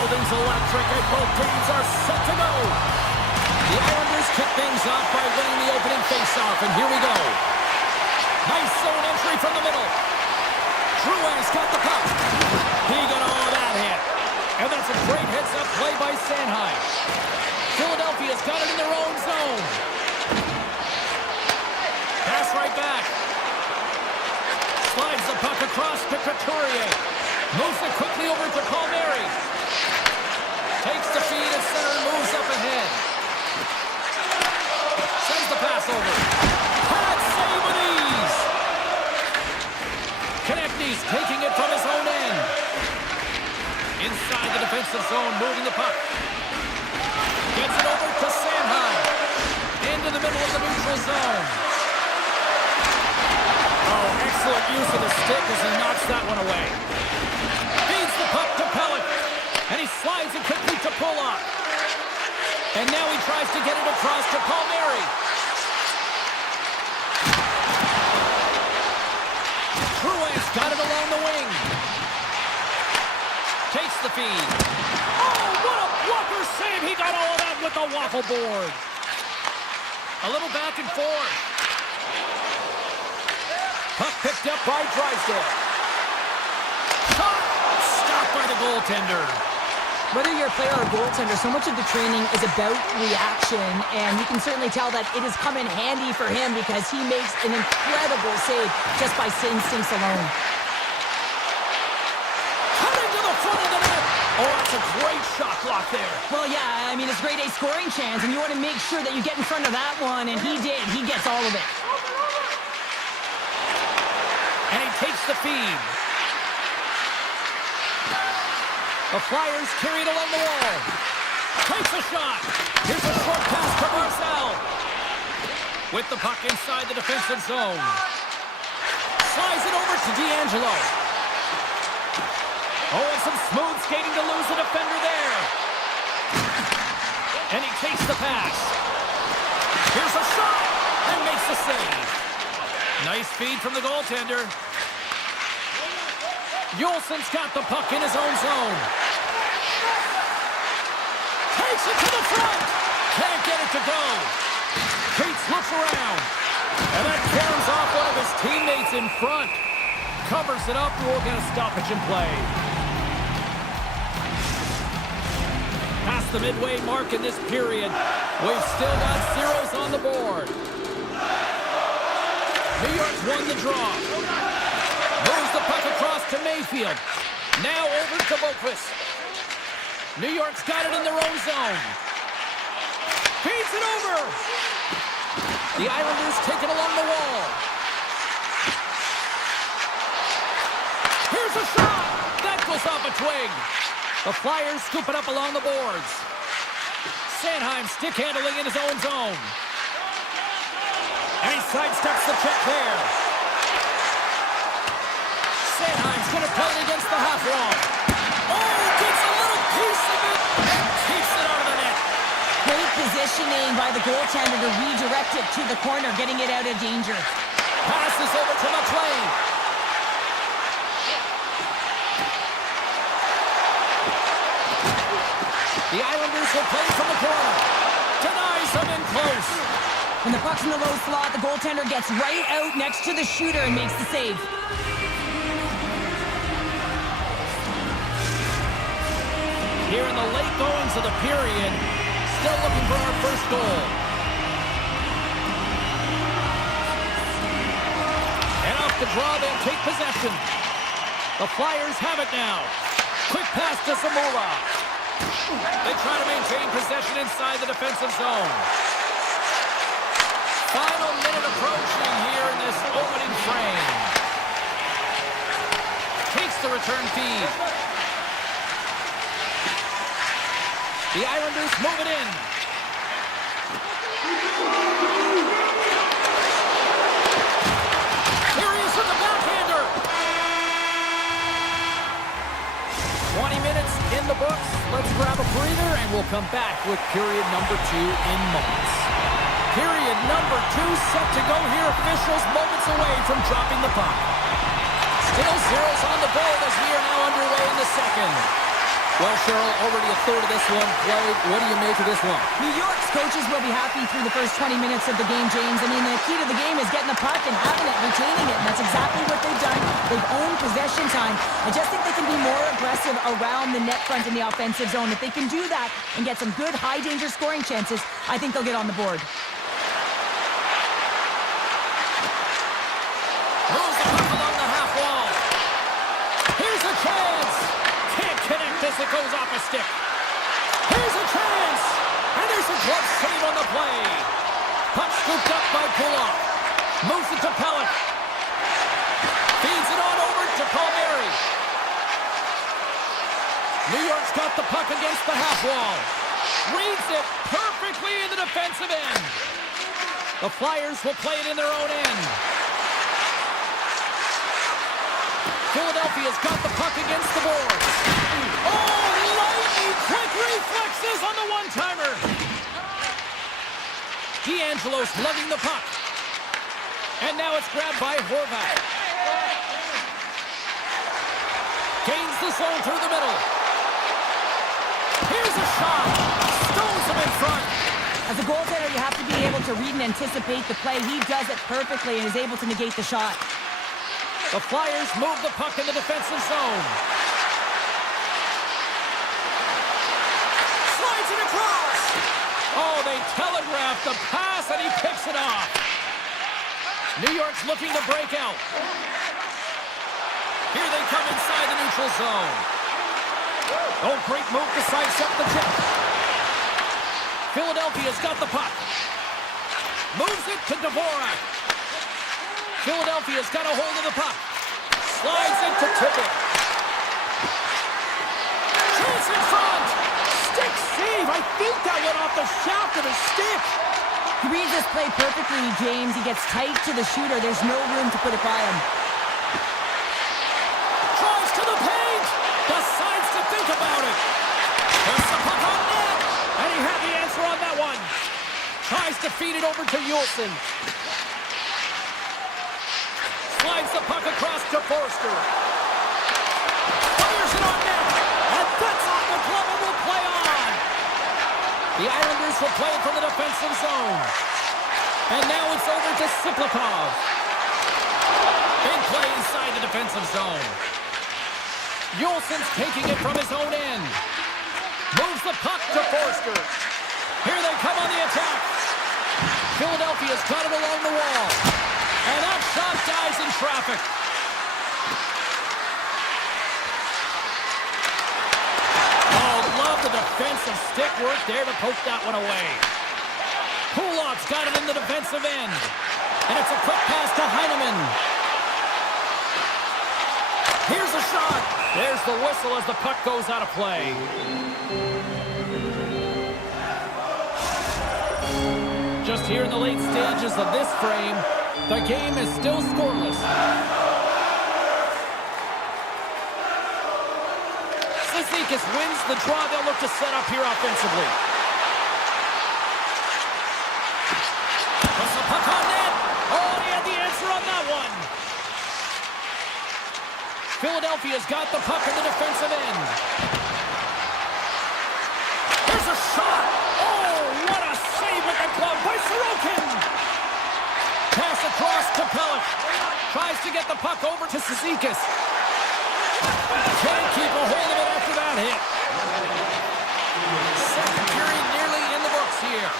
building's electric and both teams are set to go. The Islanders kick things off by winning the opening face-off, and here we go. Nice zone entry from the middle. Drouin's got the puck. He got all of that hit. And that's a great heads-up play by Sanheim. Philadelphia's got it in their own zone. Pass right back. Slides the puck across to Couturier. Moves it quickly over to Palmieri. Takes the feed at center and moves up ahead. Sends the pass over. Pad save with ease. Konechny's taking it from his own end. Inside the defensive zone, moving the puck. Gets it over to Sanheim. Into the middle of the neutral zone. Oh, excellent use of the stick as he knocks that one away. Feeds the puck to Pellick. And he slides it quickly to Pulock. And now he tries to get it across to Palmieri. Drouin's got it along the wing. Takes the feed. Oh, what a blocker save! He got all of that with the waffle board. A little back and forth. Puck picked up by Drysdale. Shot! Stopped by the goaltender. Whether you're a player or a goaltender, so much of the training is about reaction, and you can certainly tell that it has come in handy for him because he makes an incredible save just by instincts alone. Cutting to the front of the net. Oh, that's a great shot block there. Well, yeah, I mean, it's grade A scoring chance, and you want to make sure that you get in front of that one, and he did. He gets all of it. And he takes the feed. The Flyers carry it along the wall. Takes a shot. Here's a short pass to Marcel. With the puck inside the defensive zone. Slides it over to D'Angelo. Oh, and some smooth skating to lose the defender there. And he takes the pass. Here's a shot. And makes the save. Nice feed from the goaltender. Yolson's got the puck in his own zone. Takes it to the front. Can't get it to go. Cates looks around. And that carries off one of his teammates in front. Covers it up. We'll get a stoppage in play. Past the midway mark in this period. We've still got zeros on the board. New York's won the draw. Moves the puck across to Mayfield. Now over to Boqvist. New York's got it in their own zone. Feeds it over. The Islanders take it along the wall. Here's a shot. That goes off a twig. The Flyers scoop it up along the boards. Sanheim stick handling in his own zone. And he sidesteps the check there. Sanheim's going to play it against the half wall. Oh, gets a little piece of it and keeps it out of the net. Great positioning by the goaltender to redirect it to the corner, getting it out of danger. Passes over to McLean. The Islanders will play from the corner. Denies them in close. When the puck's in the low slot, the goaltender gets right out next to the shooter and makes the save. Here in the late goings of the period, still looking for our first goal. And off the draw, they'll take possession. The Flyers have it now. Quick pass to Zamora. They try to maintain possession inside the defensive zone. Final minute approaching here in this opening frame. Takes the return feed. The Islanders move it in. Here he is with the backhander. 20 minutes in the books. Let's grab a breather and we'll come back with period number 2 in moments. Period number 2 set to go here. Officials moments away from dropping the puck. Still zeros on the board as we are now underway in the second. Well, Cheryl, already a third of this one played. What do you make of this one? New York's coaches will be happy through the first 20 minutes of the game, James. I mean, the key to the game is getting the puck and having it, retaining it, and that's exactly what they've done. They've owned possession time. I just think they can be more aggressive around the net front in the offensive zone. If they can do that and get some good high-danger scoring chances, I think they'll get on the board. Moves the puck along the half wall. Here's a chance. Can't connect as it goes off a stick. Here's a chance. And there's a glove save on the play. Puck scooped up by Pulloff. Moves it to Pellet. Feeds it on over to Palmieri. New York's got the puck against the half wall. Reads it perfectly in the defensive end. The Flyers will play it in their own end. Philadelphia's got the puck against the boards. Oh, lightning quick reflexes on the one-timer. D'Angelo's lugging the puck. And now it's grabbed by Horvat. Gains the zone through the middle. Here's a shot. Stones him in front. As a goaltender, you have to be able to read and anticipate the play. He does it perfectly and is able to negate the shot. The Flyers move the puck in the defensive zone. Slides it across. Oh, they telegraph the pass and he picks it off. New York's looking to break out. Here they come inside the neutral zone. Oh, great move to sidestep the chip. Philadelphia's got the puck. Moves it to Dvorak. Philadelphia's got a hold of the puck. Slides it to Tippett. Chance in front. Stick save. I think that went off the shaft of his stick. He reads this play perfectly, James. He gets tight to the shooter. There's no room to put it by him. Tries to the paint. Decides to think about it. Puts the puck on net. And he had the answer on that one. Tries to feed it over to Yulson. Slides the puck across to Forster. Fires it on net. And that's off the glove and will play on. The Islanders will play it from the defensive zone. And now it's over to Siplikov. Big play inside the defensive zone. Yulson's taking it from his own end. Moves the puck to Forster. Here they come on the attack. Philadelphia's got it along the wall. And that shot dies in traffic. Oh, love the defensive stick work there to poke that one away. Pulov's got it in the defensive end. And it's a quick pass to Heineman. Here's a shot. There's the whistle as the puck goes out of play. Just here in the late stages of this frame, the game is still scoreless. Cizikas wins the draw they'll look to set up here offensively. Puts the puck on net. Oh, he had the answer on that one. Philadelphia's got the puck in the defensive end. There's a shot. Oh, what a save with the glove by Sorokin. Pass across to Pellet. Tries to get the puck over to Cizikas. Can't keep a hold of it after that hit. Second period nearly in the books here.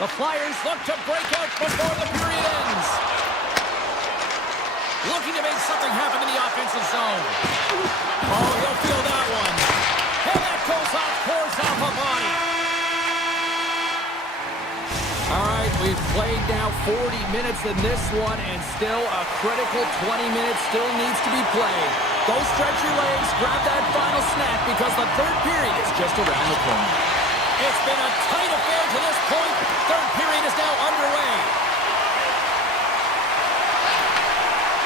The Flyers look to break out before the period ends. Looking to make something happen in the offensive zone. Oh, he'll feel that one. And that goes off, pours off a body. All right, we've played now 40 minutes in this one, and still a critical 20 minutes still needs to be played. Go stretch your legs, grab that final snap, because the third period is just around the corner. It's been a tight affair to this point. Third period is now underway.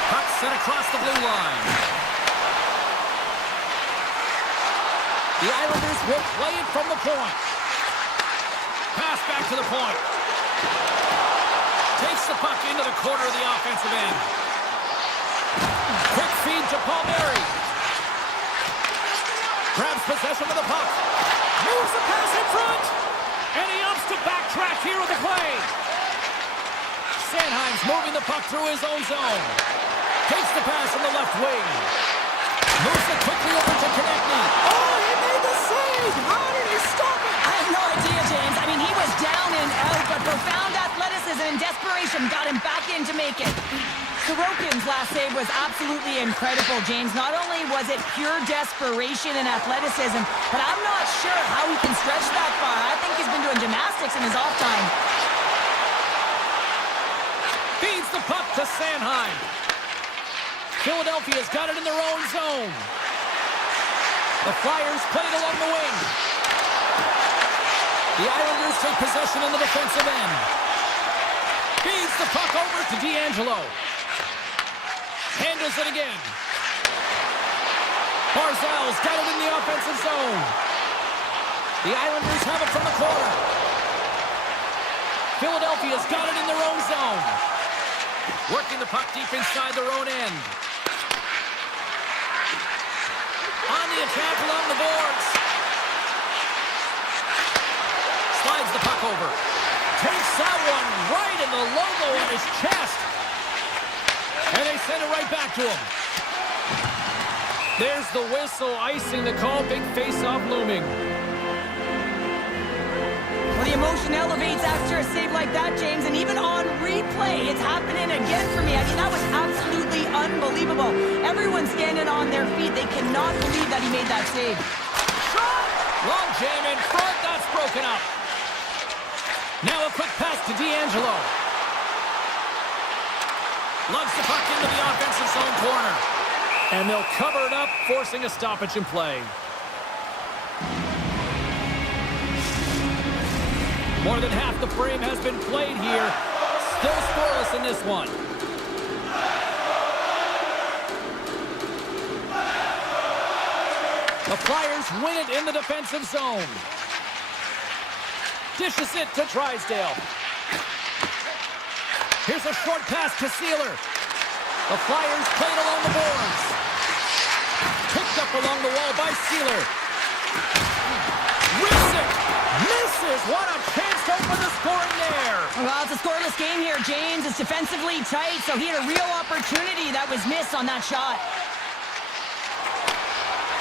Puck set across the blue line. The Islanders will play it from the point. Pass back to the point. Takes the puck into the corner of the offensive end. Quick feed to Palmieri. possession of the puck. Moves the pass in front. And he opts to backtrack here with the play. Sanheim's moving the puck through his own zone. Takes the pass on the left wing. Moves it quickly over to Konechny. Oh, he made the save! How did he stop it? I have no idea, James. I mean, he was down and out, but profound athleticism and desperation got him back in to make it. Sorokin's last save was absolutely incredible, James. Not only was it pure desperation and athleticism, but I'm not sure how he can stretch that far. I think he's been doing gymnastics in his off time. Feeds the puck to Sanheim. Philadelphia's got it in their own zone. The Flyers play it along the wing. The Islanders take possession in the defensive end. Feeds the puck over to D'Angelo. Handles it again. Barzal's got it in the offensive zone. The Islanders have it from the corner. Philadelphia's got it in their own zone. Working the puck deep inside their own end. On the attack along the boards. Slides the puck over. Takes that one right in the logo on his chest. And they send it right back to him. There's the whistle, icing the call. Big face-off looming. Well, the emotion elevates after a save like that, James, and even on replay, it's happening again for me. I mean, that was absolutely unbelievable. Everyone's standing on their feet. They cannot believe that he made that save. Shot! Long jam in front. That's broken up. Now a quick pass to D'Angelo. Lugs the puck into the offensive zone corner. And they'll cover it up, forcing a stoppage in play. More than half the frame has been played here. Still scoreless in this one. The Flyers win it in the defensive zone. Dishes it to Drysdale. Here's a short pass to Sealer. The Flyers played along the boards. Picked up along the wall by Sealer. Rips it. Misses. What a chance to open the scoring there. Well, it's a scoreless game here, James. It's defensively tight, so he had a real opportunity that was missed on that shot.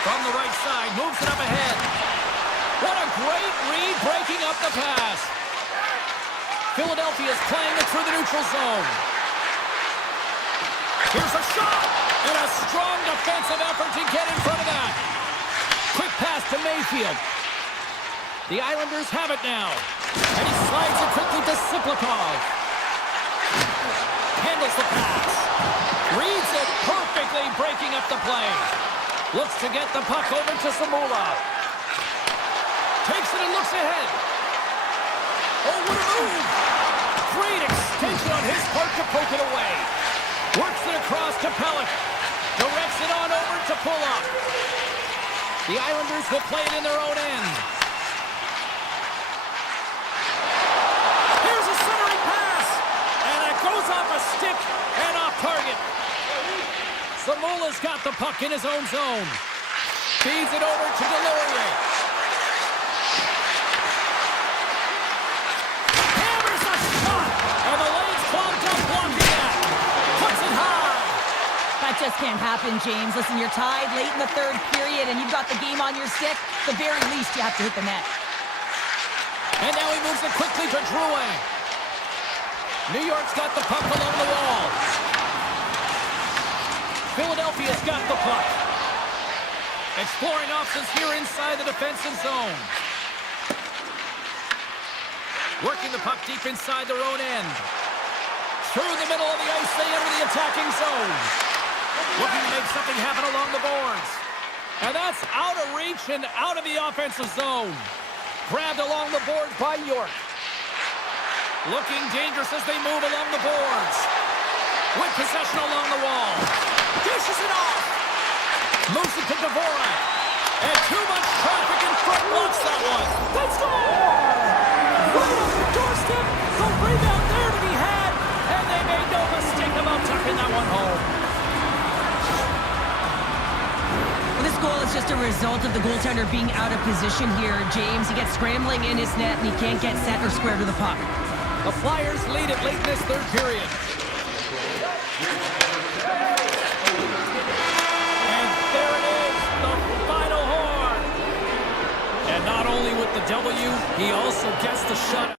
From the right side, moves it up ahead. What a great read, breaking up the pass. Philadelphia's playing it through the neutral zone. Here's a shot, and a strong defensive effort to get in front of that. Quick pass to Mayfield. The Islanders have it now, and he slides it quickly to Siplikov. Handles the pass. Reads it perfectly, breaking up the play. Looks to get the puck over to Samula. Takes it and looks ahead. Oh, what a move! Great extension on his part to poke it away. Works it across to Pellick. Directs it on over to Pull-Up. The Islanders will play it in their own end. Here's a centering pass. And it goes off a stick and off target. Samula's got the puck in his own zone. Feeds it over to Delorier. Hammers a shot. And the lane's clogged up blocking that. Puts it high. That just can't happen, James. Listen, you're tied late in the third period, and you've got the game on your stick. At the very least, you have to hit the net. And now he moves it quickly to Drouin. New York's got the puck along the wall. Philadelphia's got the puck. Exploring options here inside the defensive zone. Working the puck deep inside their own end. Through the middle of the ice, they enter the attacking zone. Looking to make something happen along the boards. And that's out of reach and out of the offensive zone. Grabbed along the boards by York. Looking dangerous as they move along the boards. With possession along the wall. Dishes it off. Moves it to Dvorak. And too much traffic in front blocks that one. They score! Right on the doorstep. The rebound there to be had. And they made no mistake about tucking that one home. Well, this goal is it's just a result of the goaltender being out of position here, James. He gets scrambling in his net, and he can't get set or square to the puck. The Flyers lead it late in this third period. And there it is, the final horn. And not only with the W, he also gets the shutout.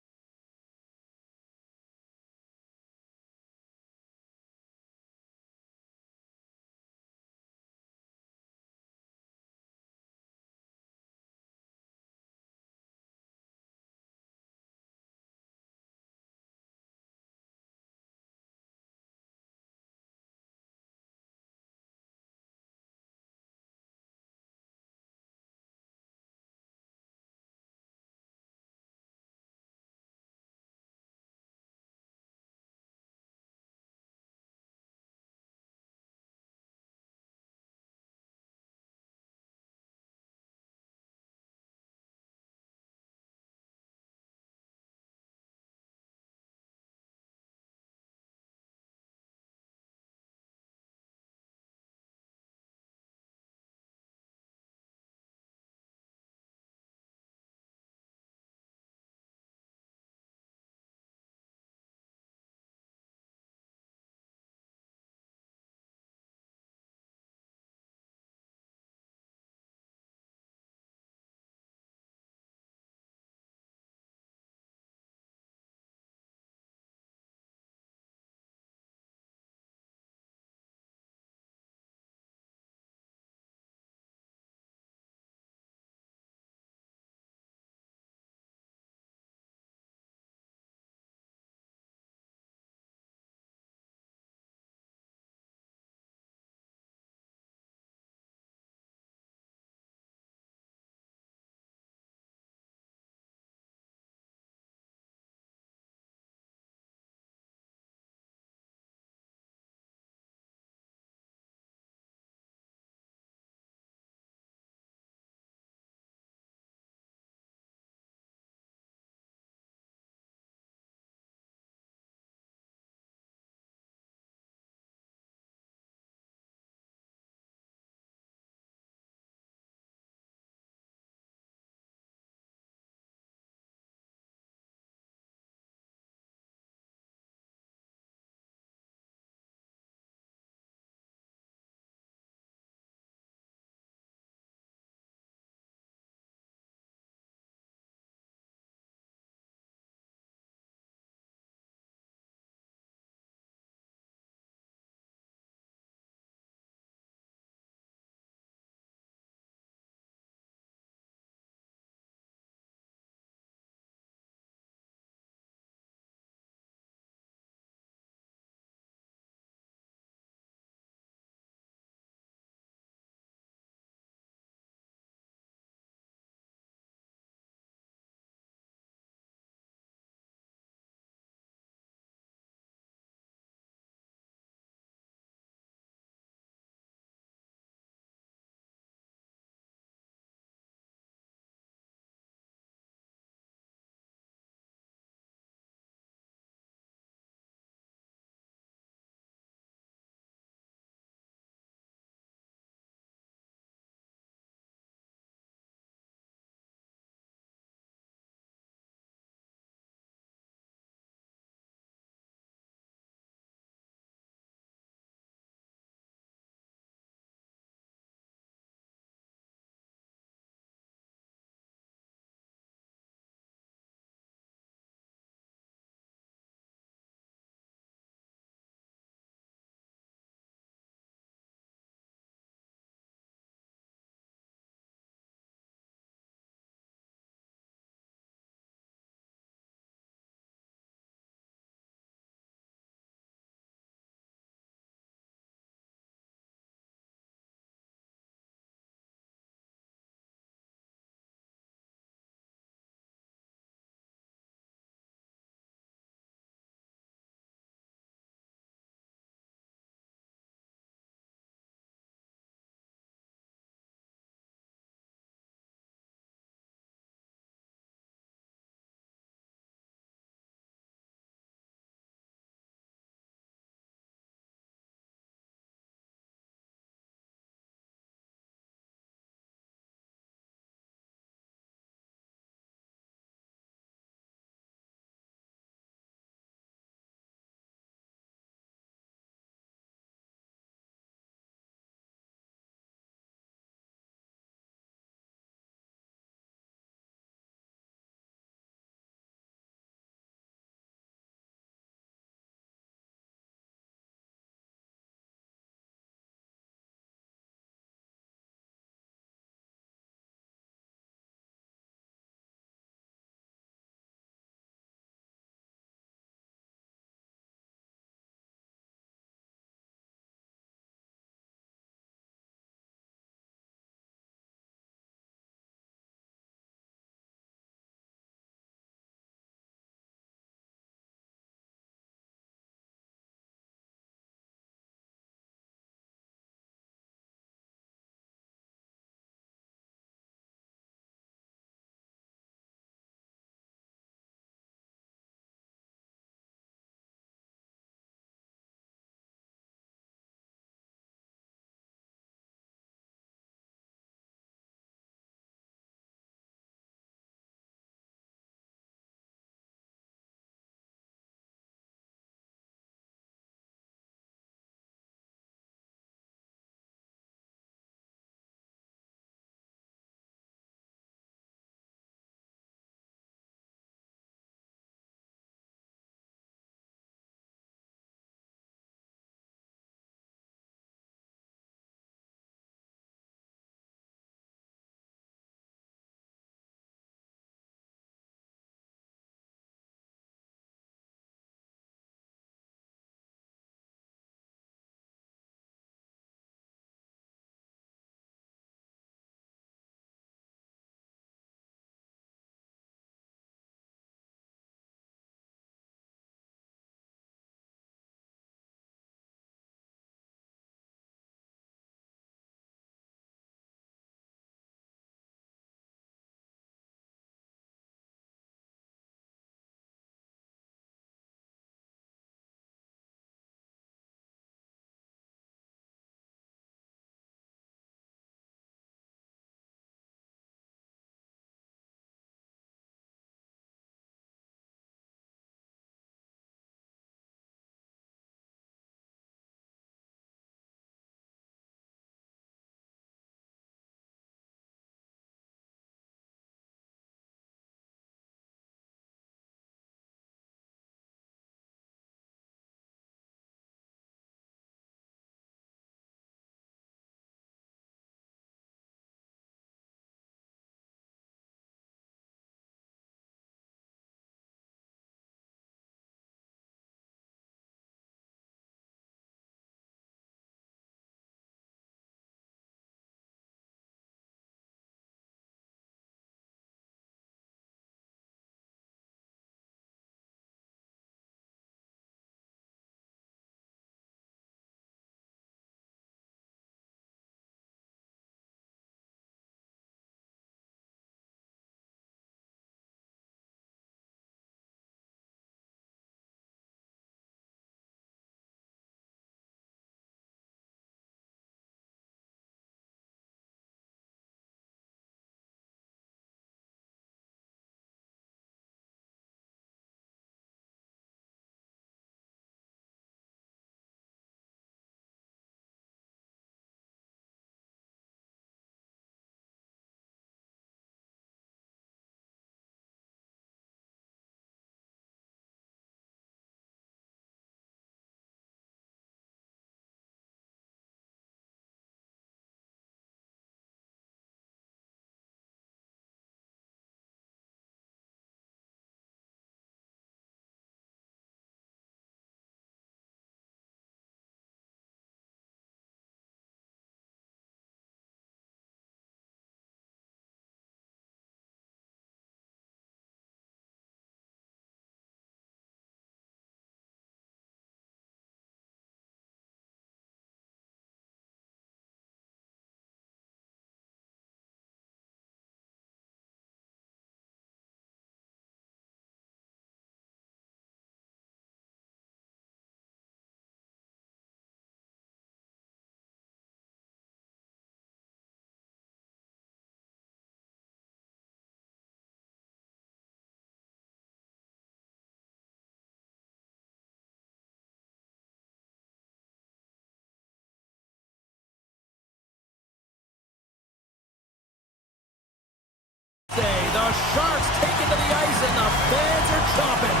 The Sharks take it to the ice and the fans are chomping.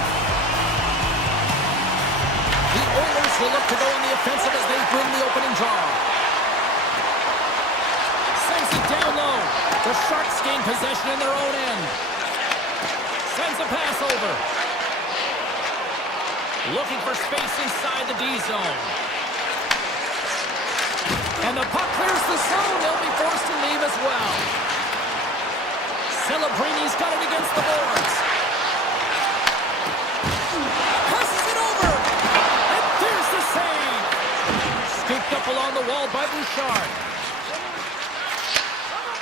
The Oilers will look to go on the offensive as they win the opening draw. Sends it down low. The Sharks gain possession in their own end. Sends a pass over. Looking for space inside the D zone. And the puck clears the zone. They'll be forced to leave as well. Celebrini's got it against the boards. Passes it over. And there's the save. Scooped up along the wall by Bouchard.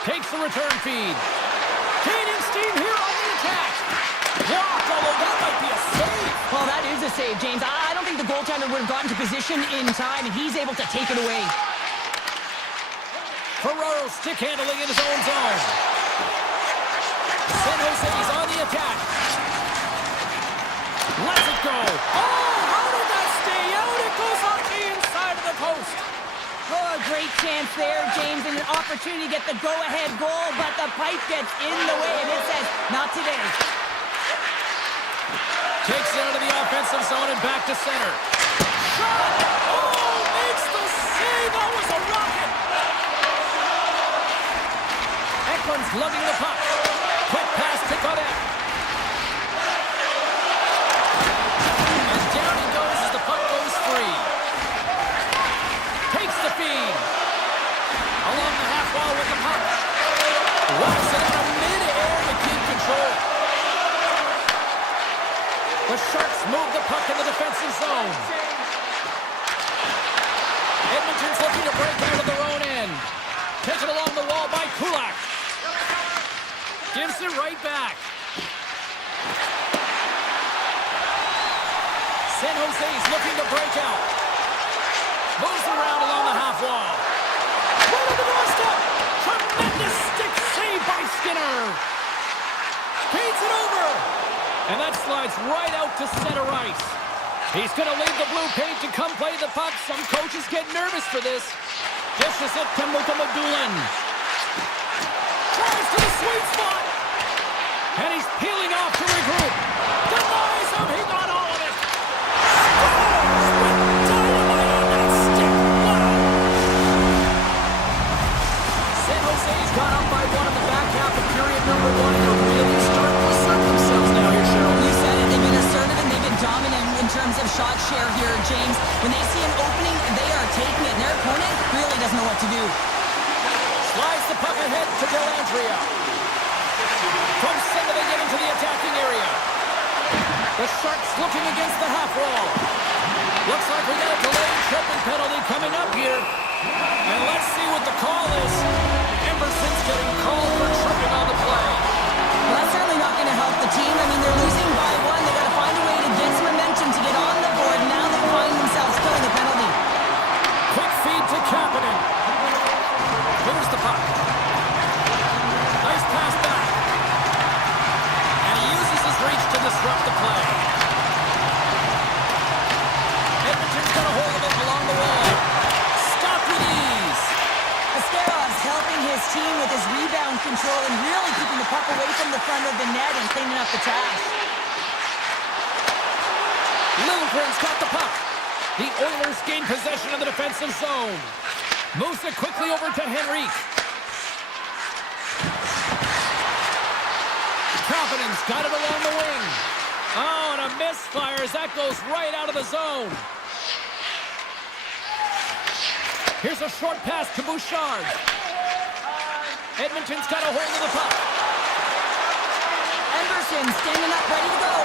Takes the return feed. Gaining steam here on the attack. Blocked, although that might be a save. Well, that is a save, James. I don't think the goaltender would have gotten to position in time, and he's able to take it away. Ferraro stick handling in his own zone. San Jose's on the attack. Lets it go. Oh, how did that stay out? It goes off the inside of the post. Oh, a great chance there, James, and an opportunity to get the go-ahead goal, but the pipe gets in the way, and it says, not today. Takes it out of the offensive zone and back to center. Shot! Oh, makes the save. That was a rocket. Ekman's lugging the puck. Quick pass to Godet. And down he goes as the puck goes free. Takes the feed. Along the half wall with the puck. Whacks it out of mid-air to keep control. The Sharks move the puck in the defensive zone. Edmonton's looking to break out of their own end. Taken along the wall by Kulak. Gives it right back. San Jose's looking to break out. Moves around along the half wall. Right on the doorstep. Tremendous stick save by Skinner. Feeds it over. And that slides right out to center ice. He's going to leave the blue paint to come play the puck. Some coaches get nervous for this. Dishes it to Mukamadulin. Tries to the sweet spot. And he's peeling off to regroup. Denies him. He got all of it. Scores with dynamite on that stick. Wow. San Jose's got up by one in the back half of period number one. They're really starting to assert themselves now here, Cheryl. You said it. They've been assertive and they've been dominant in terms of shot share here, James. When they see an opening, they are taking it. And their opponent really doesn't know what to do. Slides the puck ahead to Dellandrea. From center, they get into the attacking area. The Sharks looking against the half wall. Looks like we got a delayed tripping penalty coming up here. And let's see what the call is. Emerson's getting called for tripping on the play. Well, that's certainly not going to help the team. I mean, they're losing by one. They got to find a way to get some momentum to get on the board. Now they find themselves killing a penalty. Quick feed to Kapanen. Here's the puck. Nice pass back. And he uses his reach to disrupt the play. Edmonton's got a hold of it along the wall. Stop with ease. Askerov's helping his team with his rebound control and really keeping the puck away from the front of the net and cleaning up the trash. Lilligren's got the puck. The Oilers gain possession of the defensive zone. Moves it quickly over to Henrique. Kapanen's got it along the wing. Oh, and a misfire as that goes right out of the zone. Here's a short pass to Bouchard. Edmonton's got a hold of the puck. Emerson standing up, ready to go.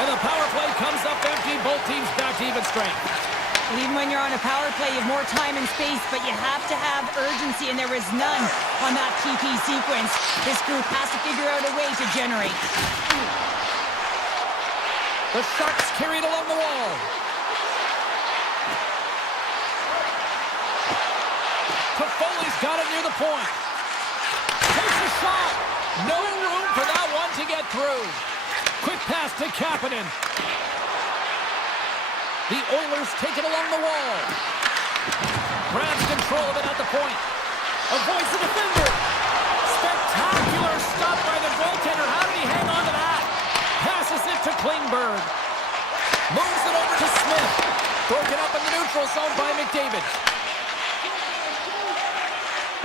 And the power play comes up empty. Both teams back to even strength. And even when you're on a power play, you have more time and space, but you have to have urgency, and there was none on that TP sequence. This group has to figure out a way to generate. The Sharks carry it along the wall. Toffoli's got it near the point. Takes a shot. No room for that one to get through. Quick pass to Kapanen. The Oilers take it along the wall. Grabs control of it at the point. Avoids the defender. Spectacular stop by the goaltender. How did he hang on to that? Passes it to Klingberg. Moves it over to Smith. Broken up in the neutral zone by McDavid.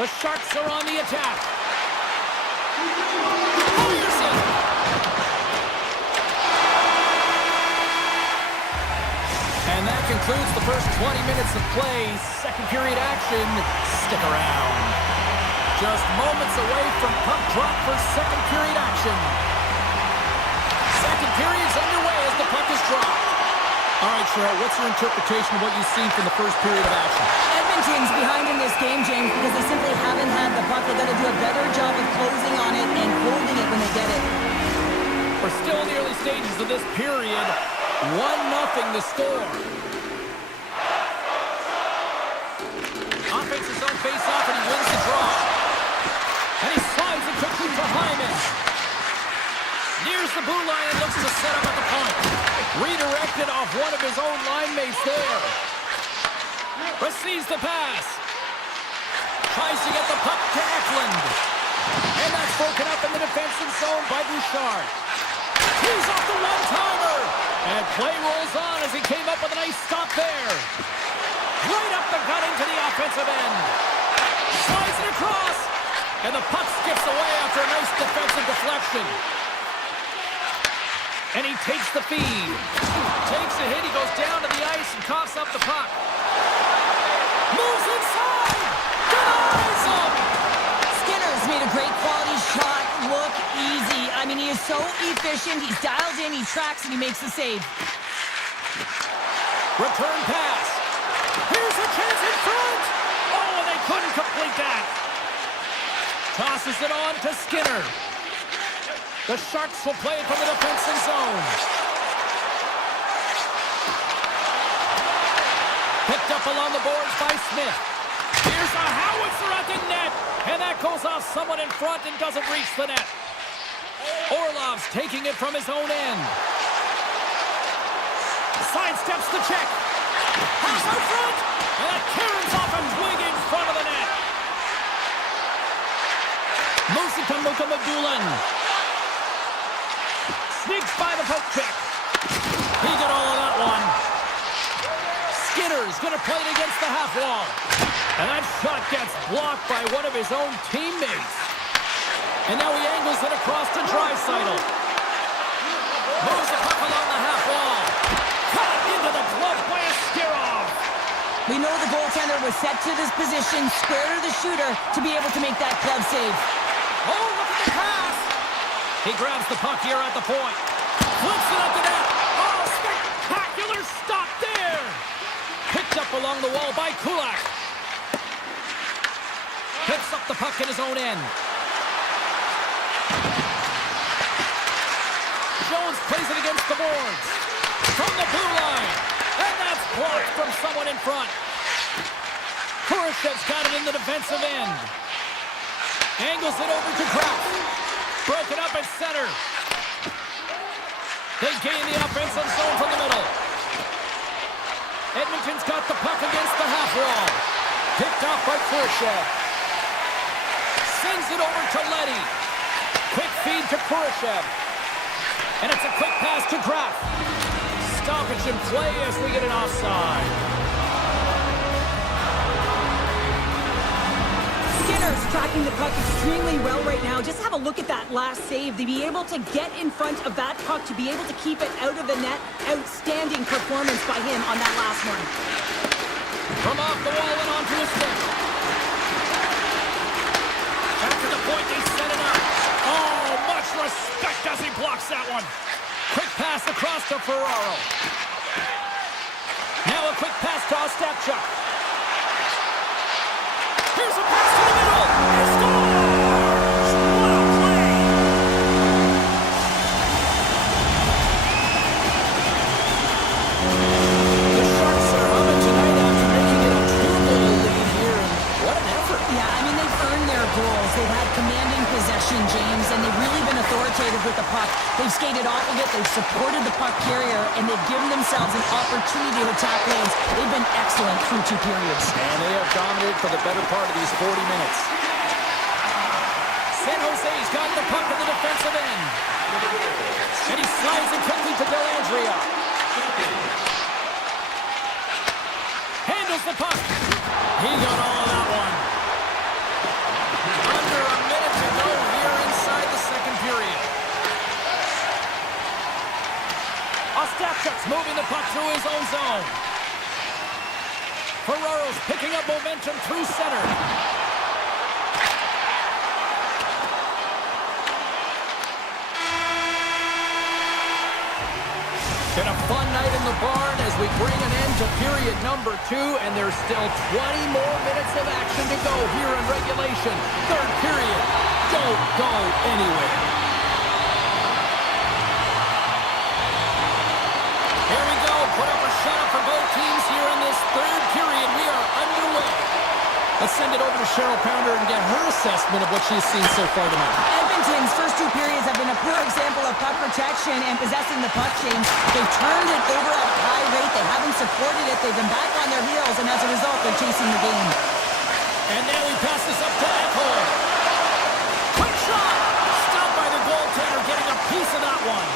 The Sharks are on the attack. Pearson. And that concludes the first 20 minutes of play. Second period action. Stick around. Just moments away from puck drop for second period action. Second period's underway as the puck is dropped. All right, Cheryl, what's your interpretation of what you've seen from the first period of action? Edmonton's behind in this game, James, because they simply haven't had the puck. They've got to do a better job of closing on it and holding it when they get it. We're still in the early stages of this period. 1-0 the score. Offense's own face-off, and he wins the draw. And he slides it quickly to Hyman. Nears the blue line and looks to set up at the point. Redirected off one of his own line mates there. Receives the pass. Tries to get the puck to Eklund. And that's broken up in the defensive zone by Bouchard. He's off the one-timer. And play rolls on as he came up with a nice stop there. Right up the gut into the offensive end. Slides it across. And the puck skips away after a nice defensive deflection. And he takes the feed. Takes a hit. He goes down to the ice and coughs up the puck. Moves inside. Denies him. Skinner's made a great quality shot look easy. I mean, he is so efficient. He's dialed in, he tracks, and he makes the save. Return pass. Here's a chance in front. Oh, and they couldn't complete that. Tosses it on to Skinner. The Sharks will play it from the defensive zone. Picked up along the boards by Smith. Here's a howitzer at the net. And that goes off someone in front and doesn't reach the net. Orlov's taking it from his own end. Sidesteps the check. Pass out front. And that carries off a wing in front of the net. Moves it to Luka Magulin. Sneaks by the poke check. He got all of that one. Skinner's going to play it against the half wall. And that shot gets blocked by one of his own teammates. And now he angles it across to Draisaitl. Moves the puck along the half wall. Cut into the glove by Askarov. We know the goaltender was set to this position, square to the shooter, to be able to make that glove save. Oh, look at the pass. He grabs the puck here at the point. Flips it up the net. Oh, spectacular stop there. Picked up along the wall by Kulak. Picks up the puck in his own end. Jones plays it against the boards. From the blue line. And that's blocked from someone in front. Kurashev's got it in the defensive end. Angles it over to Kraft. Broken up at center. They gain the offensive zone from the middle. Edmonton's got the puck against the half wall. Picked off by Kurashev. Sends it over to Leddy. Quick feed to Kurashev. And it's a quick pass to Kraft. Stoppage in play as we get an offside. Skinner's tracking the puck extremely well right now. Just have a look at that last save. To be able to get in front of that puck, to be able to keep it out of the net. Outstanding performance by him on that last one. From off the wall and onto his stick. Back to the point, they set it up. Oh, much respect as he blocks that one. Quick pass across to Ferraro. Now a quick pass to Ostapchuk. Here's a pass to the middle. He scores! What a play! The Sharks are humming tonight after making it a 2-goal lead here. And what an effort. Yeah, I mean, they've earned their goals. They've had commanding possession, James, and they've really been authoritative with the puck. They've skated off of it, they've supported the puck carrier, and they've given themselves an opportunity to attack lanes. They've been excellent through 2 periods. And they have dominated for the better part of these 40 minutes. San Jose's got the puck in the defensive end. And he slides it quickly to Delandria. Handles the puck. He got all of that one. Under a minute to go here inside the second period. Ostapchuk's moving the puck through his own zone. Ferraro's picking up momentum through center. Been a fun night in the barn as we bring an end to period number 2, and there's still 20 more minutes of action to go here in regulation. Third period. Don't go anywhere. Here we go. Put up a shot for both teams here in this third period. We are underway. Let's send it over to Cheryl Pounder and get her assessment of what she's seen so far tonight. Edmonton's first 2 periods have been a poor example of puck protection and possessing the puck, James. They've turned it over at a high rate. They haven't supported it. They've been back on their heels, and as a result, they're chasing the game. And now he passes up to Ekholm. Quick shot! Stopped by the goaltender, getting a piece of that one.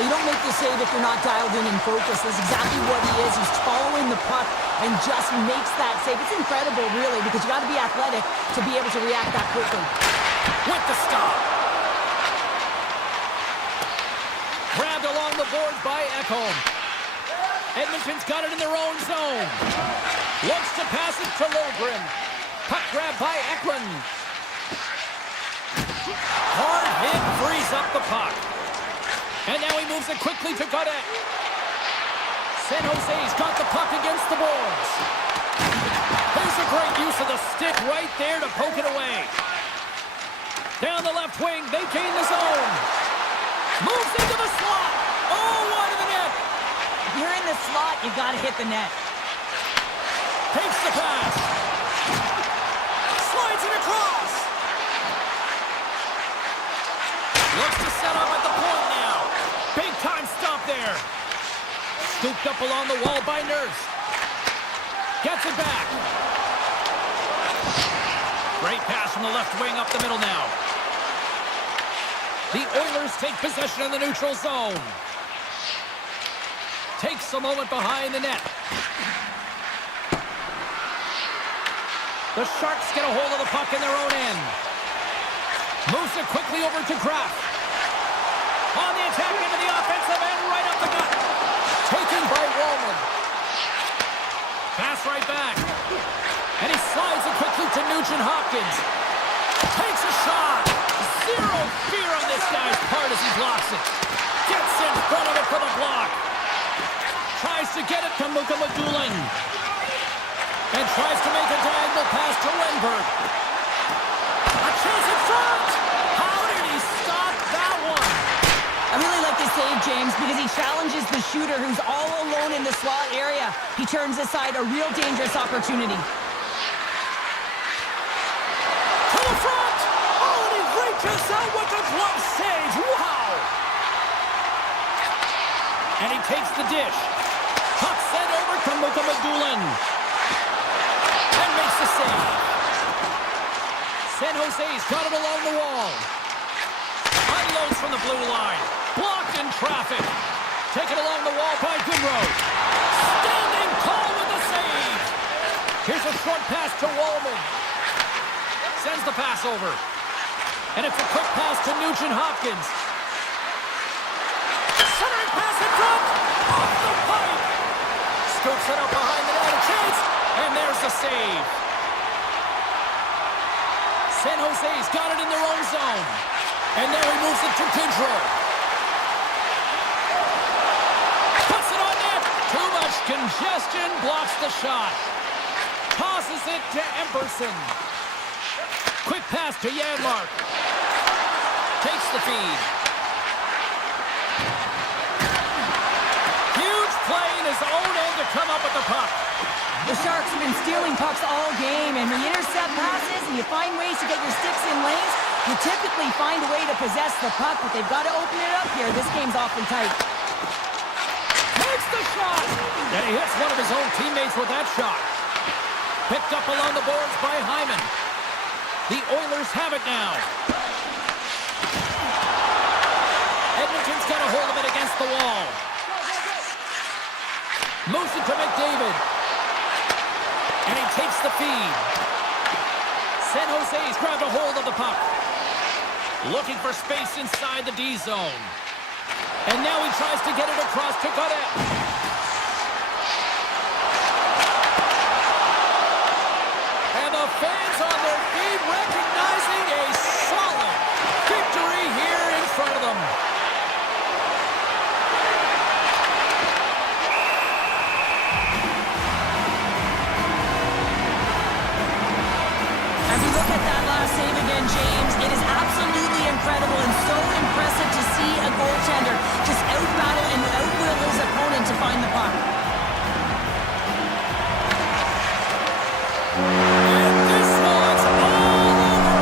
You don't make the save if you're not dialed in and focused. That's exactly what he is. He's following the puck and just makes that save. It's incredible, really, because you got to be athletic to be able to react that quickly. With the stop. Grabbed along the boards by Ekholm. Edmonton's got it in their own zone. Looks to pass it to Lilgren. Puck grab by Eklund. Hard hit frees up the puck. And now he moves it quickly to Godet. San Jose's got the puck against the boards. There's a great use of the stick right there to poke it away. Down the left wing, they gain the zone. Moves into the slot. Oh, wide of the net. If you're in the slot, you got to hit the net. Takes the pass. Slides it across. Looks to set up at the point now. Big time stop there. Scooped up along the wall by Nurse. Gets it back. Great pass from the left wing up the middle now. The Oilers take possession in the neutral zone. Takes a moment behind the net. The Sharks get a hold of the puck in their own end. Moves it quickly over to Kraft. On the attack into the offensive end, right up the gut. Taken by Wallman. Pass right back. And he slides it quickly to Nugent Hopkins. Takes a shot. Zero fear on this guy's part as he blocks it. Gets in front of it for the block. Tries to get it to Mukamadulin. And tries to make a diagonal pass to Wenberg. A chance in front! How did he stop that one? I really like this save, James, because he challenges the shooter who's all alone in the slot area. He turns aside a real dangerous opportunity. To the front! Oh, and he reaches out with the glove save. Wow! And he takes the dish. Puck sent over to Mukamadulin. And makes the save. San Jose's got it along the wall. Unloads from the blue line. Blocked in traffic. Taken along the wall by Goodrow. Standing tall with the save. Here's a short pass to Wallman. Sends the pass over. And it's a quick pass to Nugent Hopkins. Centering pass in front. Off the pipe. Scoops it up behind the net. A chance. And there's the save. San Jose's got it in their own zone. And now he moves it to Goodrow. Puts it on net. Too much congestion. Blocks the shot. Tosses it to Emberson. Quick pass to Janmark. Takes the feed. Huge play in his own end to come up with the puck. The Sharks have been stealing pucks all game, and when you intercept passes and you find ways to get your sticks in lanes, you typically find a way to possess the puck, but they've got to open it up here. This game's awfully tight. Takes the shot! And he hits one of his own teammates with that shot. Picked up along the boards by Hyman. The Oilers have it now. Possession's got a hold of it against the wall. Moves it to McDavid. And he takes the feed. San Jose's grabbed a hold of the puck. Looking for space inside the D zone. And now he tries to get it across to Godet. And the fans on their feet recognizing a solid victory here in front of them. As we look at that last save again, James, it is absolutely incredible and so impressive to see a goaltender just out-battle and out-will his opponent to find the puck. And this one's all over.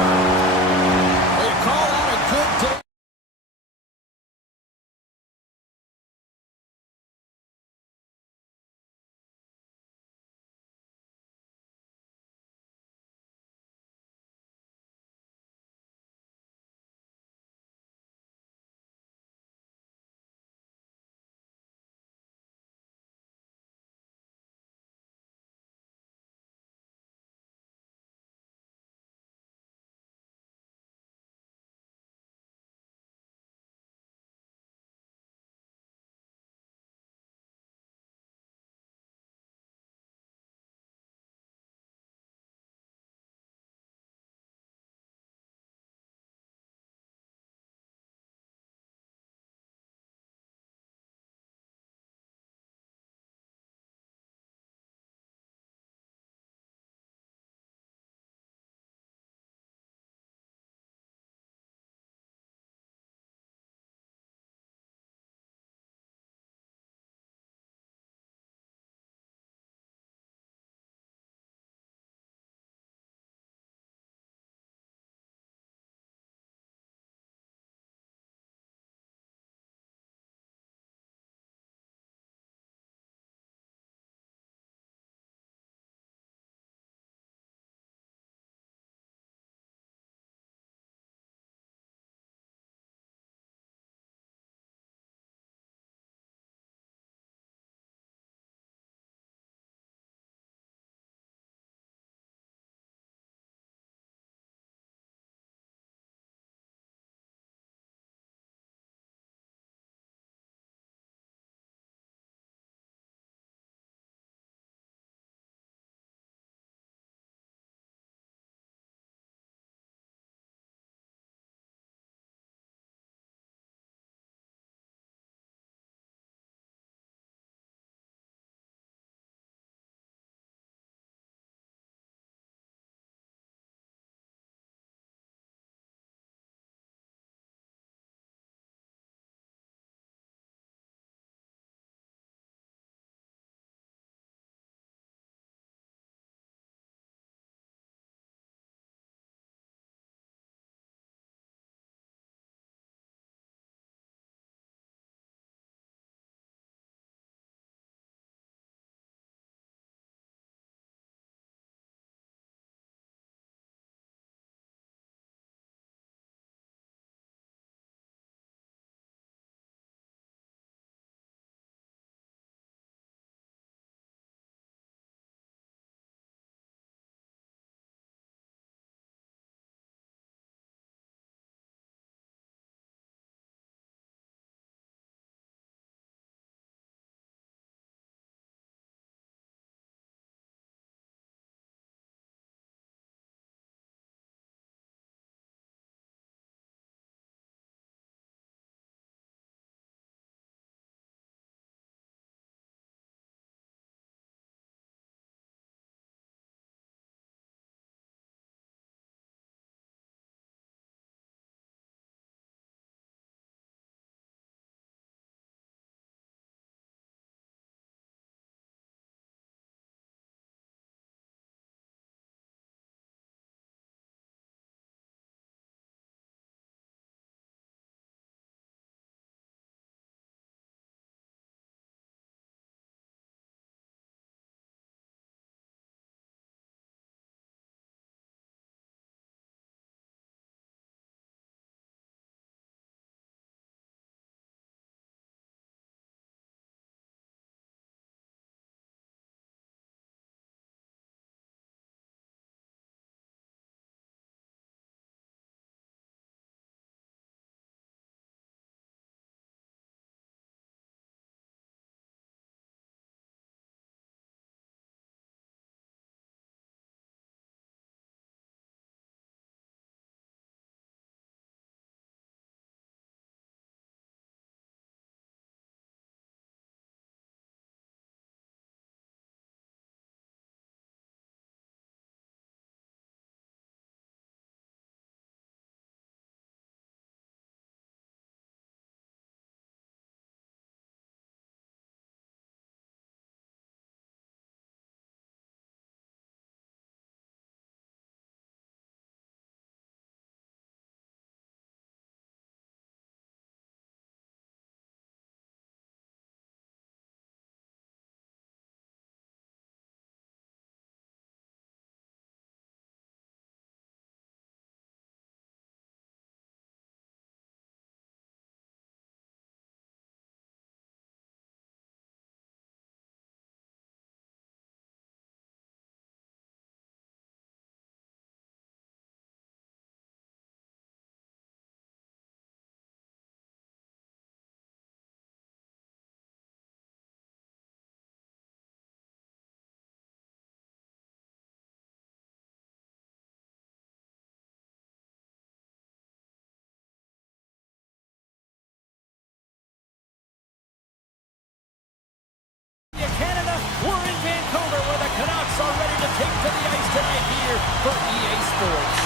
Canada, we're in Vancouver where the Canucks are ready to take to the ice tonight here for EA Sports.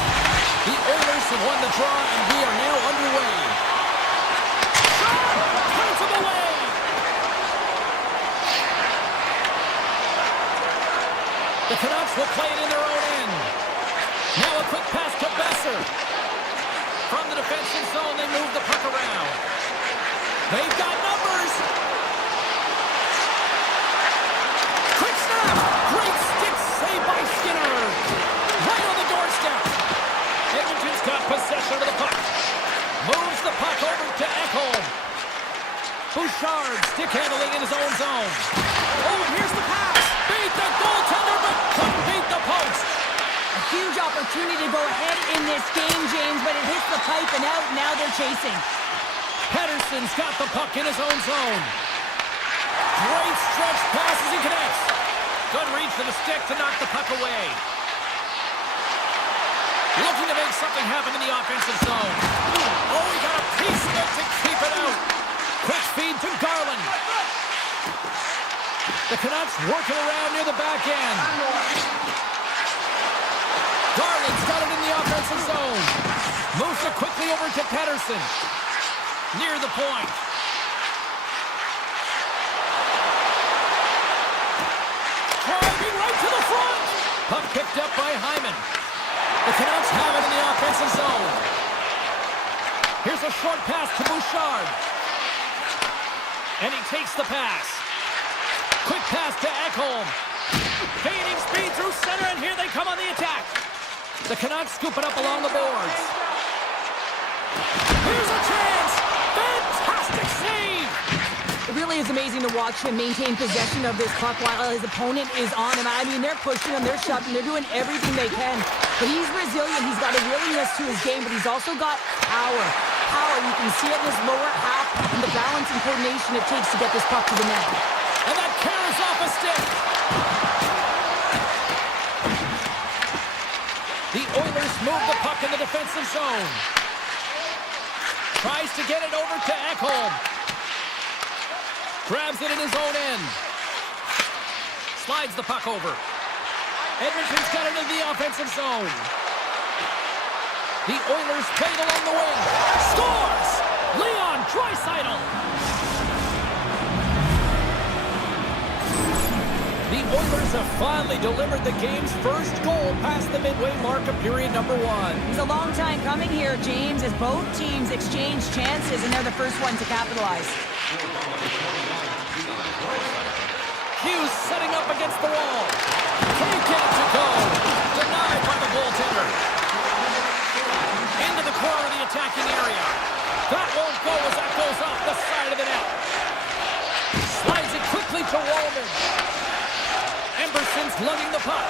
The Oilers have won the draw and we are now underway. Shot! Puts him away! The Canucks will play it in their own end. Now a quick pass to Besser. From the defensive zone, they move the puck around. They've got numbers. Quick snap. Great stick save by Skinner. Right on the doorstep. Edmonton's got possession of the puck. Moves the puck over to Ekholm. Bouchard stick handling in his own zone. Oh, and here's the pass. Beat the goaltender, but couldn't beat the post. A huge opportunity to go ahead in this game, James, but it hits the pipe and out. Now they're chasing. Pettersson's got the puck in his own zone. Great stretch pass as he connects. Good reach for the stick to knock the puck away. Looking to make something happen in the offensive zone. Oh, he got a piece of it to keep it out. Quick feed to Garland. The Canucks working around near the back end. Garland's got it in the offensive zone. Moves it quickly over to Pettersson. Near the point. Driving right to the front. Puck picked up by Hyman. The Canucks have it in the offensive zone. Here's a short pass to Bouchard. And he takes the pass. Quick pass to Ekholm. Gaining speed through center, and here they come on the attack. The Canucks scoop it up along the boards. Here's a chance. Fantastic save. It really is amazing to watch him maintain possession of this puck while his opponent is on him. I mean, they're pushing him, they're shoving, they're doing everything they can. But he's resilient. He's got a willingness to his game, but he's also got power. Power, you can see it in his lower half and the balance and coordination it takes to get this puck to the net. And that carries off a stick. The Oilers move the puck in the defensive zone. Tries to get it over to Ekholm. Grabs it in his own end. Slides the puck over. Edmonton's got it in the offensive zone. The Oilers played along the wing. Scores! Leon Draisaitl. The Oilers have finally delivered the game's first goal past the midway mark of period number 1. It's a long time coming here, James, as both teams exchange chances, and they're the first one to capitalize. Hughes setting up against the wall. Can't get it to go. Denied by the goaltender. Into the corner of the attacking area. That won't go as that goes off the side of the net. Slides it quickly to Wallman. Emberson's lugging the puck.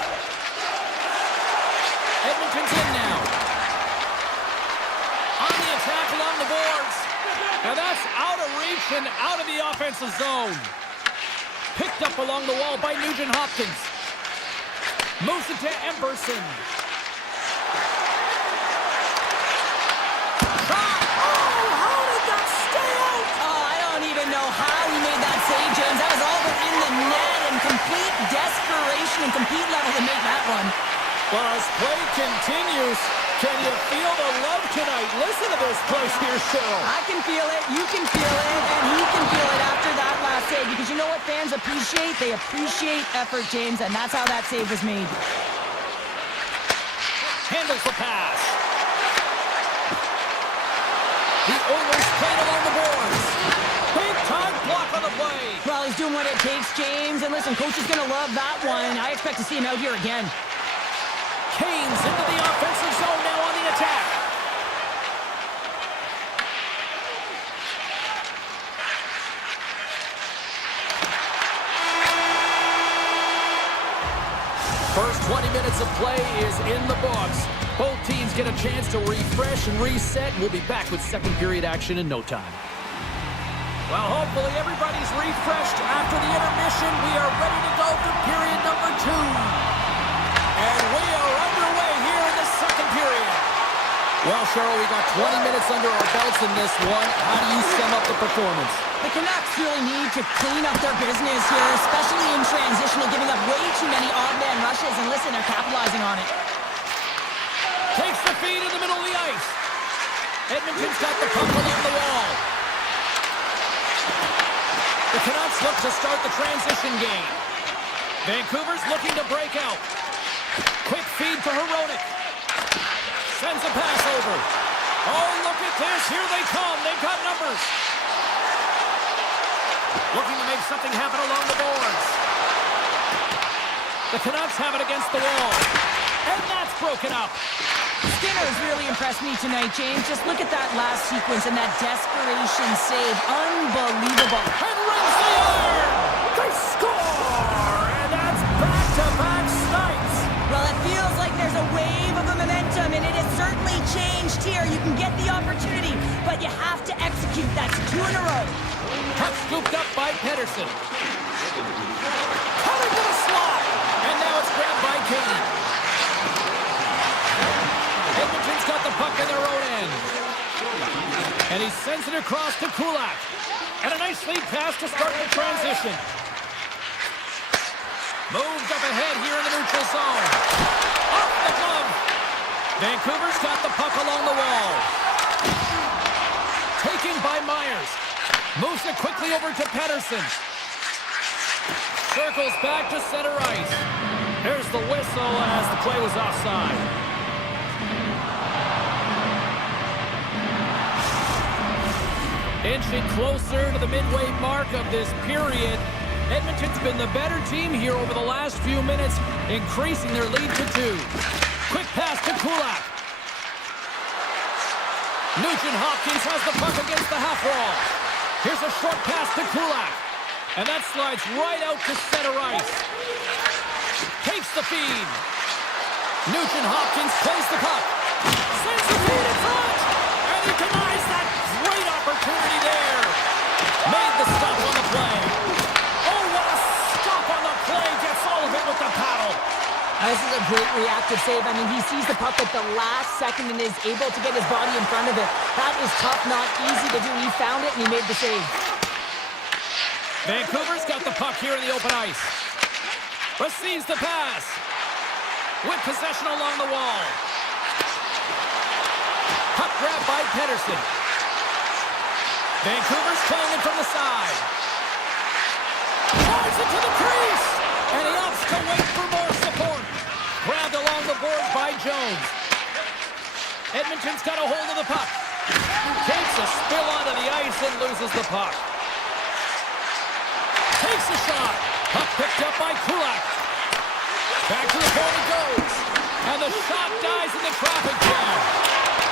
Edmonton's in now. On the attack along the boards. Now that's out of reach and out of the offensive zone. Picked up along the wall by Nugent-Hopkins. Moves it to Emberson. Shot! Oh, how did that stay out? Oh, I don't even know how he made that save, James. That was all but in the net and complete desperation and complete level to make that one. Well, as play continues, can you feel the love tonight? Listen to this place here, Cheryl. I can feel it, you can feel it, and he can feel it after that last save. Because you know what fans appreciate? They appreciate effort, James, and that's how that save was made. Handles the pass. The Oilers played along the boards. Big time block on the play. Well, he's doing what it takes, James. And listen, coach is going to love that one. I expect to see him out here again. Canes into the offensive zone now on the attack. First 20 minutes of play is in the books. Both teams get a chance to refresh and reset. We'll be back with second period action in no time. Well, hopefully everybody's refreshed after the intermission. We are ready to go for period number 2. And we are underway here in the second period. Well, Cheryl, we got 20 minutes under our belts in this one. How do you sum up the performance? The Canucks really need to clean up their business here, especially in transition and giving up way too many odd man rushes. And listen, they're capitalizing on it. Takes the feed in the middle of the ice. Edmonton's got the puck along the wall. The Canucks look to start the transition game. Vancouver's looking to break out. Quick feed to Hronek. Sends a pass over. Oh, look at this. Here they come. They've got numbers. Looking to make something happen along the boards. The Canucks have it against the wall. And that's broken up. Skinner's really impressed me tonight, James. Just look at that last sequence and that desperation save. Unbelievable. And runs the iron. They score. And that's back-to-back snipes. Well, it feels like there's a wave of momentum, and it has certainly changed here. You can get the opportunity, but you have to execute. That's 2 in a row. Puck scooped up by Pedersen. Coming to the slot. And now it's grabbed by Kane. Edmonton's got the puck in their own end. And he sends it across to Kulak. And a nice lead pass to start the transition. Moves up ahead here in the neutral zone. Off the glove. Vancouver's got the puck along the wall. Taken by Myers. Moves it quickly over to Pedersen. Circles back to center ice. There's the whistle as the play was offside. Inching closer to the midway mark of this period. Edmonton's been the better team here over the last few minutes, increasing their lead to 2. Quick pass to Kulak. Nugent-Hopkins has the puck against the half wall. Here's a short pass to Kulak. And that slides right out to center ice. Takes the feed. Nugent-Hopkins plays the puck. Sends the feed in front. And he denies that great opportunity there. Made the stop on the play. Oh, what a stop on the play. Gets all of it with the paddle. This is a great reactive save. I mean, he sees the puck at the last second and is able to get his body in front of it. That is tough, not easy to do. He found it and he made the save. Vancouver's got the puck here in the open ice. Receives the pass. With possession along the wall. Puck grabbed by Pedersen. Vancouver's playing it from the side. Drives it to the crease. And he opts to wait for more support. Grabbed along the boards by Jones. Edmonton's got a hold of the puck. Takes a spill onto the ice and loses the puck. Takes a shot. Puck picked up by Kulak. Back to the point it goes. And the shot dies in the traffic jam.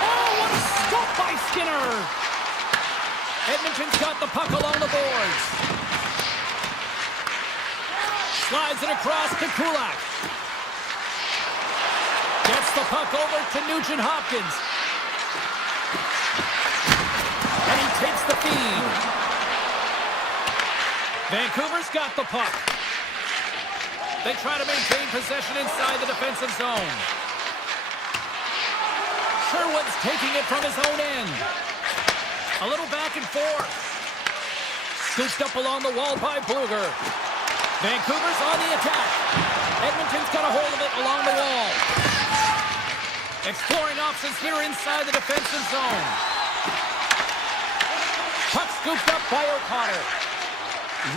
Oh, what a stop by Skinner. Edmonton's got the puck along the boards. Slides it across to Kulak. Gets the puck over to Nugent-Hopkins. And he takes the feed. Vancouver's got the puck. They try to maintain possession inside the defensive zone. Sherwood's taking it from his own end. A little back and forth. Scooped up along the wall by Bluger. Vancouver's on the attack. Edmonton's got a hold of it along the wall. Exploring options here inside the defensive zone. Puck scooped up by O'Connor.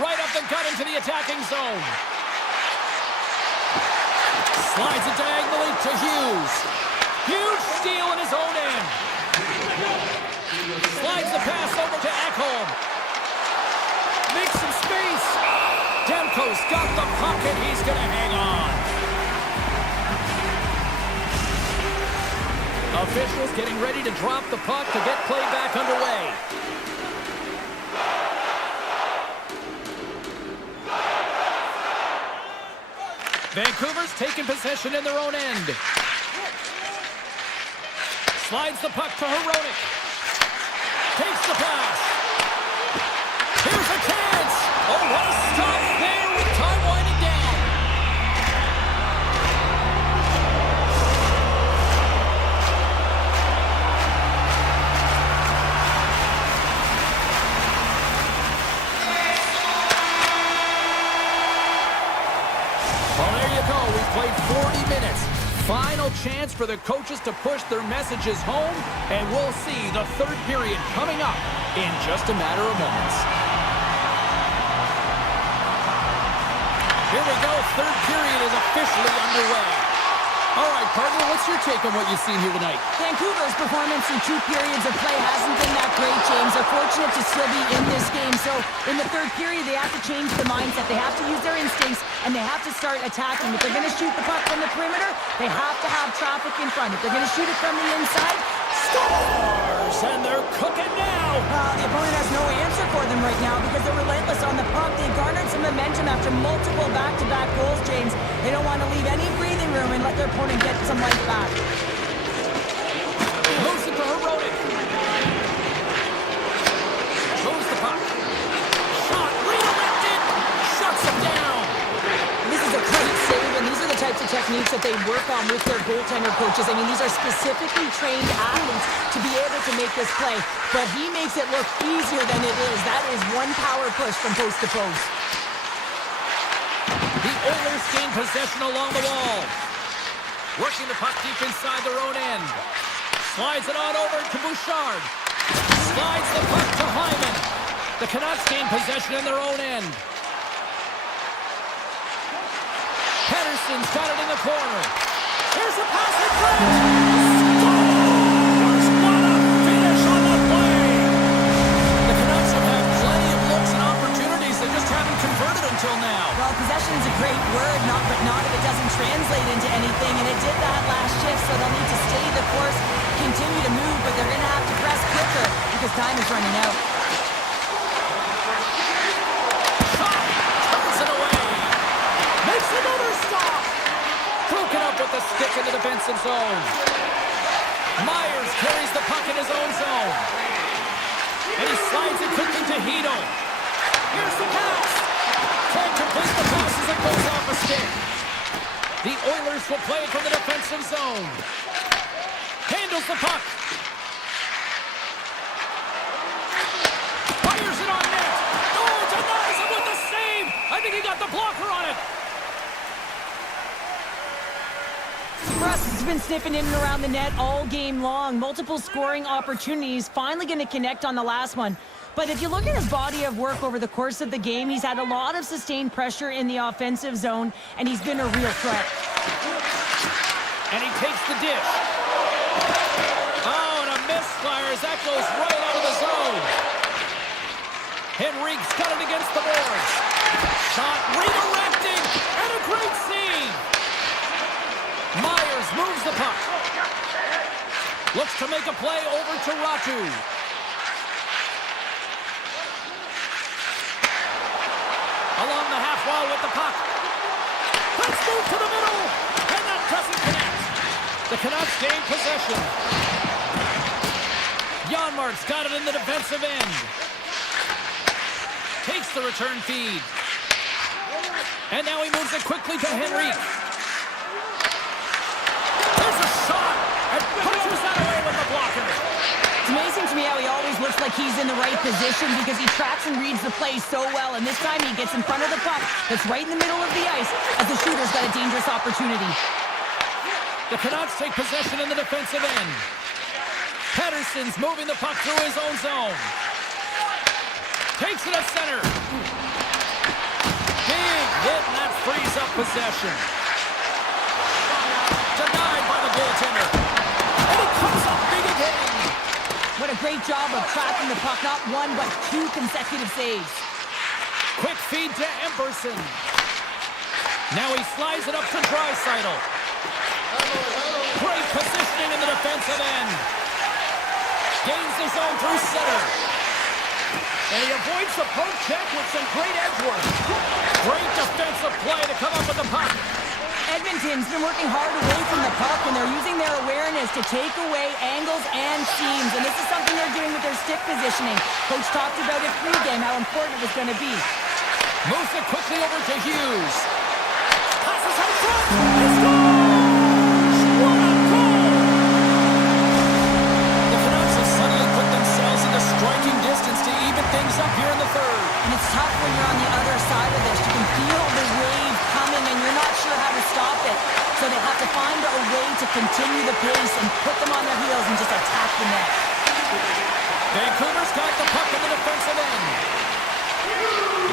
Right up the gut into the attacking zone. Slides it diagonally to Hughes. Huge steal in his own end. Slides the pass over to Ekholm. Makes some space. Demko's got the puck and he's going to hang on. Officials getting ready to drop the puck to get play back underway. Vancouver's taking possession in their own end. Slides the puck to Hronek. Takes the pass. Here's a chance. Oh, what a stop there with time winding down. They've played 40 minutes. Final chance for the coaches to push their messages home, and we'll see the third period coming up in just a matter of moments. Here we go. Third period is officially underway. All right, partner, what's your take on what you've seen here tonight? Vancouver's performance in 2 periods of play hasn't been that great, James. They're fortunate to still be in this game. So in the third period, they have to change the mindset. They have to use their instincts, and they have to start attacking. If they're going to shoot the puck from the perimeter, they have to have traffic in front. If they're going to shoot it from the inside, Scores! And they're cooking now! the opponent has no answer for them right now because they're relentless on the puck. They garnered some momentum after multiple back-to-back goals, James. They don't want to leave any breathing room and let their opponent get some life back. Moves it to Heroic. Moves the puck. Shot redirected. Shuts it down. This is a great save, and these are the types of techniques that they work on with their goaltender coaches. I mean, these are specifically trained athletes to be able to make this play, but he makes it look easier than it is. That is one power push from post to post. The Oilers gain possession along the wall. Working the puck deep inside their own end. Slides it on over to Bouchard. Slides the puck to Hyman. The Canucks gain possession in their own end. Pettersson's got it in the corner. Here's a pass in front. Scores! What a finish on the play! The Canucks have had plenty of looks and opportunities. They just haven't converted until now. Well, possession is a great word, but not if it doesn't translate into anything, and it did that last shift, so they'll need to stay the course, continue to move, but they're going to have to press quicker because time is running out. Shot! Turns it away! Makes another stop! Broken up with the stick in the defensive zone. Myers carries the puck in his own zone. And he slides it quickly to Hito. Here's the pass! Can't complete the pass as it goes off a stick. The Oilers will play it from the defensive zone. Handles the puck. Fires it on net. Oh, denies him with the save. I think he got the blocker on it. Russ has been sniffing in and around the net all game long. Multiple scoring opportunities. Finally going to connect on the last one. But if you look at his body of work over the course of the game, he's had a lot of sustained pressure in the offensive zone, and he's been a real threat. And he takes the dish. Oh, and a misfire as that goes right out of the zone. Henrique's got it against the boards. Shot redirecting, and a great save. Myers moves the puck. Looks to make a play over to Ratu. Along the half wall with the puck. Let's move to the middle, and that doesn't connect. The Canucks gain possession. Janmark's got it in the defensive end. Takes the return feed. And now he moves it quickly to Henrique. There's a shot, and punches that away with the blocker. It's amazing to me how he always looks like he's in the right position because he tracks and reads the play so well, and this time he gets in front of the puck that's right in the middle of the ice as the shooter's got a dangerous opportunity. The Canucks take possession in the defensive end. Pettersson's moving the puck through his own zone. Takes it at center. Big hit, and that frees up possession. Denied by the goaltender. And he comes up big again. What a great job of tracking the puck, not one but 2 consecutive saves. Quick feed to Emberson. Now he slides it up to Draisaitl. Great positioning in the defensive end. Gains the zone through center. And he avoids the poke check with some great edge work. Great defensive play to come up with the puck. Edmonton's been working hard away from the puck, and they're using their awareness to take away angles and seams. And this is something they're doing with their stick positioning. Coach talked about it pregame, how important it was going to be. Moves it quickly over to Hughes. Passes out front. He scores! What a goal! The Canucks have suddenly put themselves into striking distance to even things up here in the third. And it's tough when you're on the other side of this. You can feel the wave coming, and you're not sure how to stop it. continue the pace and put them on their heels and just attack the net. Vancouver's got the puck in the defensive end.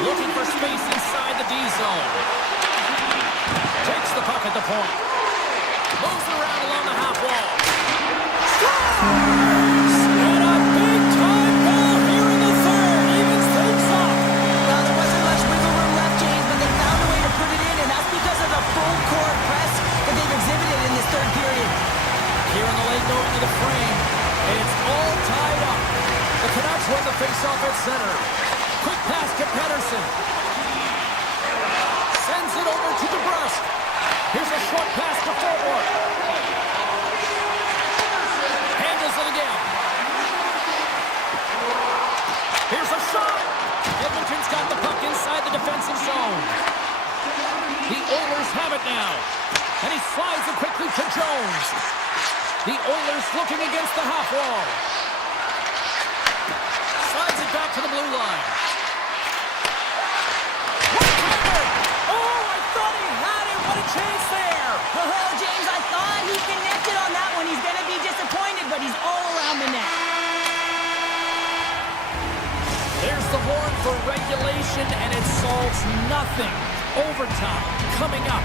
Looking for space inside the D zone. Takes the puck at the point. Moves around along the half wall. Scores! And a big-time goal here in the third. Evens things up. Well, there wasn't much wiggle room left, James, but they found a way to put it in, and that's because of the full court press that they've exhibited in this third period. Here in the late going to the frame. And it's all tied up. The Canucks win the face-off at center. Quick pass to Pettersson. Sends it over to DeBrusque. Here's a short pass to forward. Handles it again. Here's a shot. Edmonton's got the puck inside the defensive zone. The Oilers have it now. And he slides it quickly to Jones. The Oilers looking against the half wall. Slides it back to the blue line. Oh, I thought he had it. What a chance there. Oh, James, I thought he connected on that one. He's going to be disappointed, but he's all around the net. There's the horn for regulation, and it solves nothing. Overtime coming up.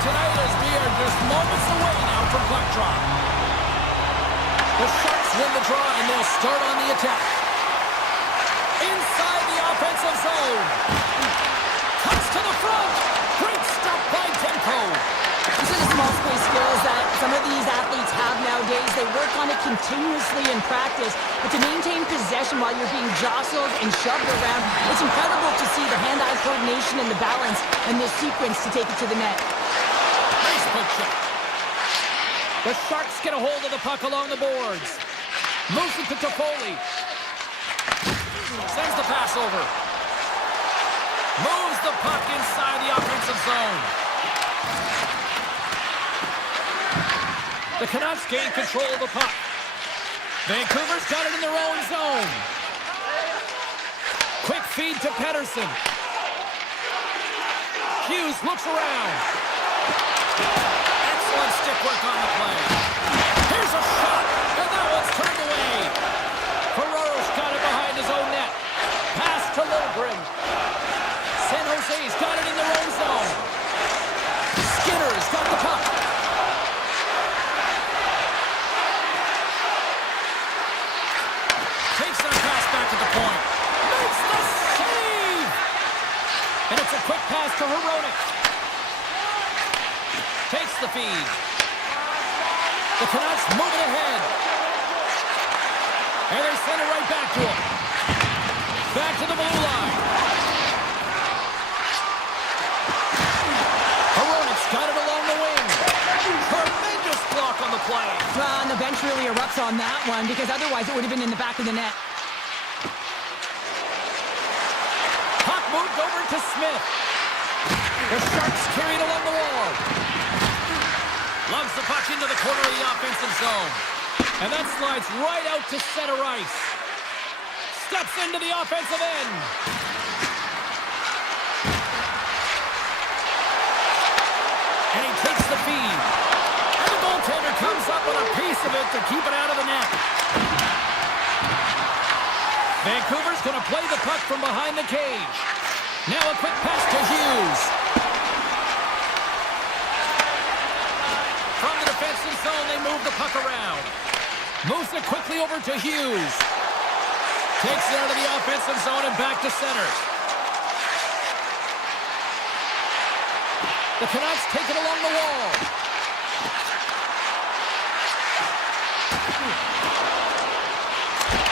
tonight as we are just moments away now from puck drop. The Sharks win the draw and they'll start on the attack. Inside the offensive zone. Cuts to the front. Great stop by Demko. These are the small space skills that some of these athletes have nowadays. They work on it continuously in practice, but to maintain possession while you're being jostled and shoved around, it's incredible to see the hand-eye coordination and the balance and this sequence to take it to the net. Nice poke check. The Sharks get a hold of the puck along the boards. Moves it to Toffoli. Sends the pass over. Moves the puck inside the offensive zone. The Canucks gain control of the puck. Vancouver's got it in their own zone. Quick feed to Pettersson. Hughes looks around. Excellent stick work on the play. Here's a shot, and that one's turned away. Ferraro's got it behind his own net. Pass to Lilgren. San Jose's got it in their own zone. Skinner's got the puck. Takes that pass back to the point. Makes the save! And it's a quick pass to Hronek. Takes the feed. The Canucks moving ahead. And they send it right back to him. Back to the blue line. Hronek's got it along the wing. Tremendous block on the play. Well, and the bench really erupts on that one because otherwise it would have been in the back of the net. Puck moved over to Smith. The Sharks carry it along the wall. Loves the puck into the corner of the offensive zone. And that slides right out to center ice. Steps into the offensive end. And he takes the feed. And the goaltender comes up with a piece of it to keep it out of the net. Vancouver's going to play the puck from behind the cage. Now a quick pass to Hughes. From the defensive zone, they move the puck around. Moves it quickly over to Hughes. Takes it out of the offensive zone and back to center. The Canucks take it along the wall.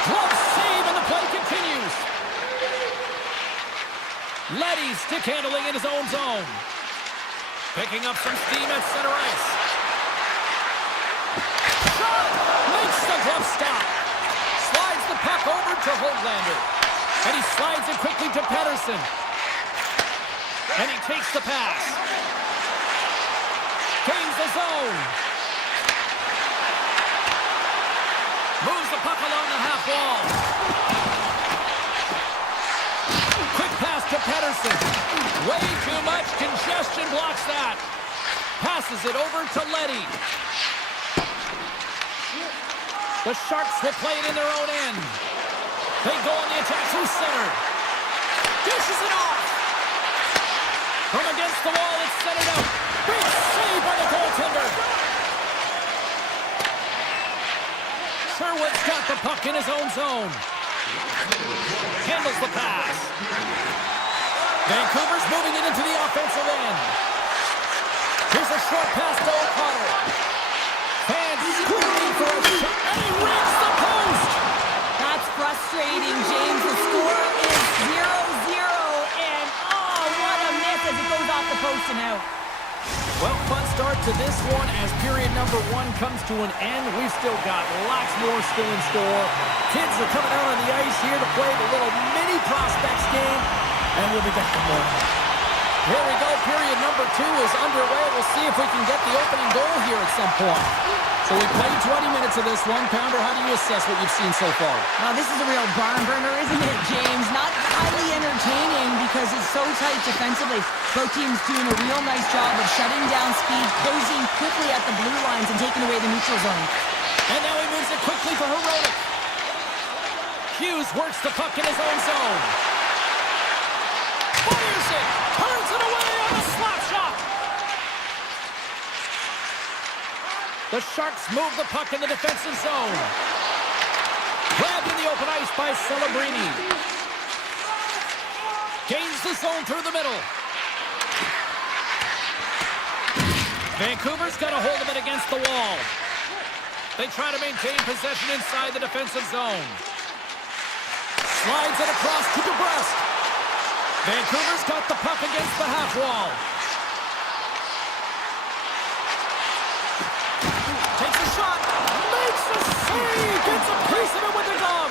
Glove save and the play continues. Leddy stick handling in his own zone. Picking up some steam at center ice. Shot! Makes the glove stop. Slides the puck over to Höglander. And he slides it quickly to Pettersson. And he takes the pass. Gains the zone. Moves the puck along the half wall. Quick pass to Pettersson. Way too much congestion blocks that. Passes it over to Leddy. The Sharks will play it in their own end. They go on the attack through center. Dishes it off. From against the wall, it's centered out. Big save by the goaltender. Sherwood's got the puck in his own zone. Handles the pass. Vancouver's moving it into the offensive end. Here's a short pass to O'Connor. Fans screaming for a shot, and he reads the post! That's frustrating, James. The score is 0-0, and oh, what a miss as it goes off the post and out. Well, fun start to this one as period number one comes to an end. We've still got lots more still in store. Kids are coming out on the ice here to play the little mini prospects game, and we'll be back for more. Here we go. Period number two is underway. We'll see if we can get the opening goal here at some point. So we played 20 minutes of this one. Pounder, how do you assess what you've seen so far? Well, this is a real barn burner, isn't it, James? Not highly entertaining because it's so tight defensively. Both teams doing a real nice job of shutting down speed, closing quickly at the blue lines, and taking away the neutral zone. And now he moves it quickly for Hronek. Hughes works the puck in his own zone. Fires it! Turns it away on a slap shot! The Sharks move the puck in the defensive zone. Grabbed in the open ice by Celebrini. Gains the zone through the middle. Vancouver's got a hold of it against the wall. They try to maintain possession inside the defensive zone. Slides it across to DeBrusque. Vancouver's got the puck against the half wall. Takes a shot. Makes a save. Gets a piece of it with the glove.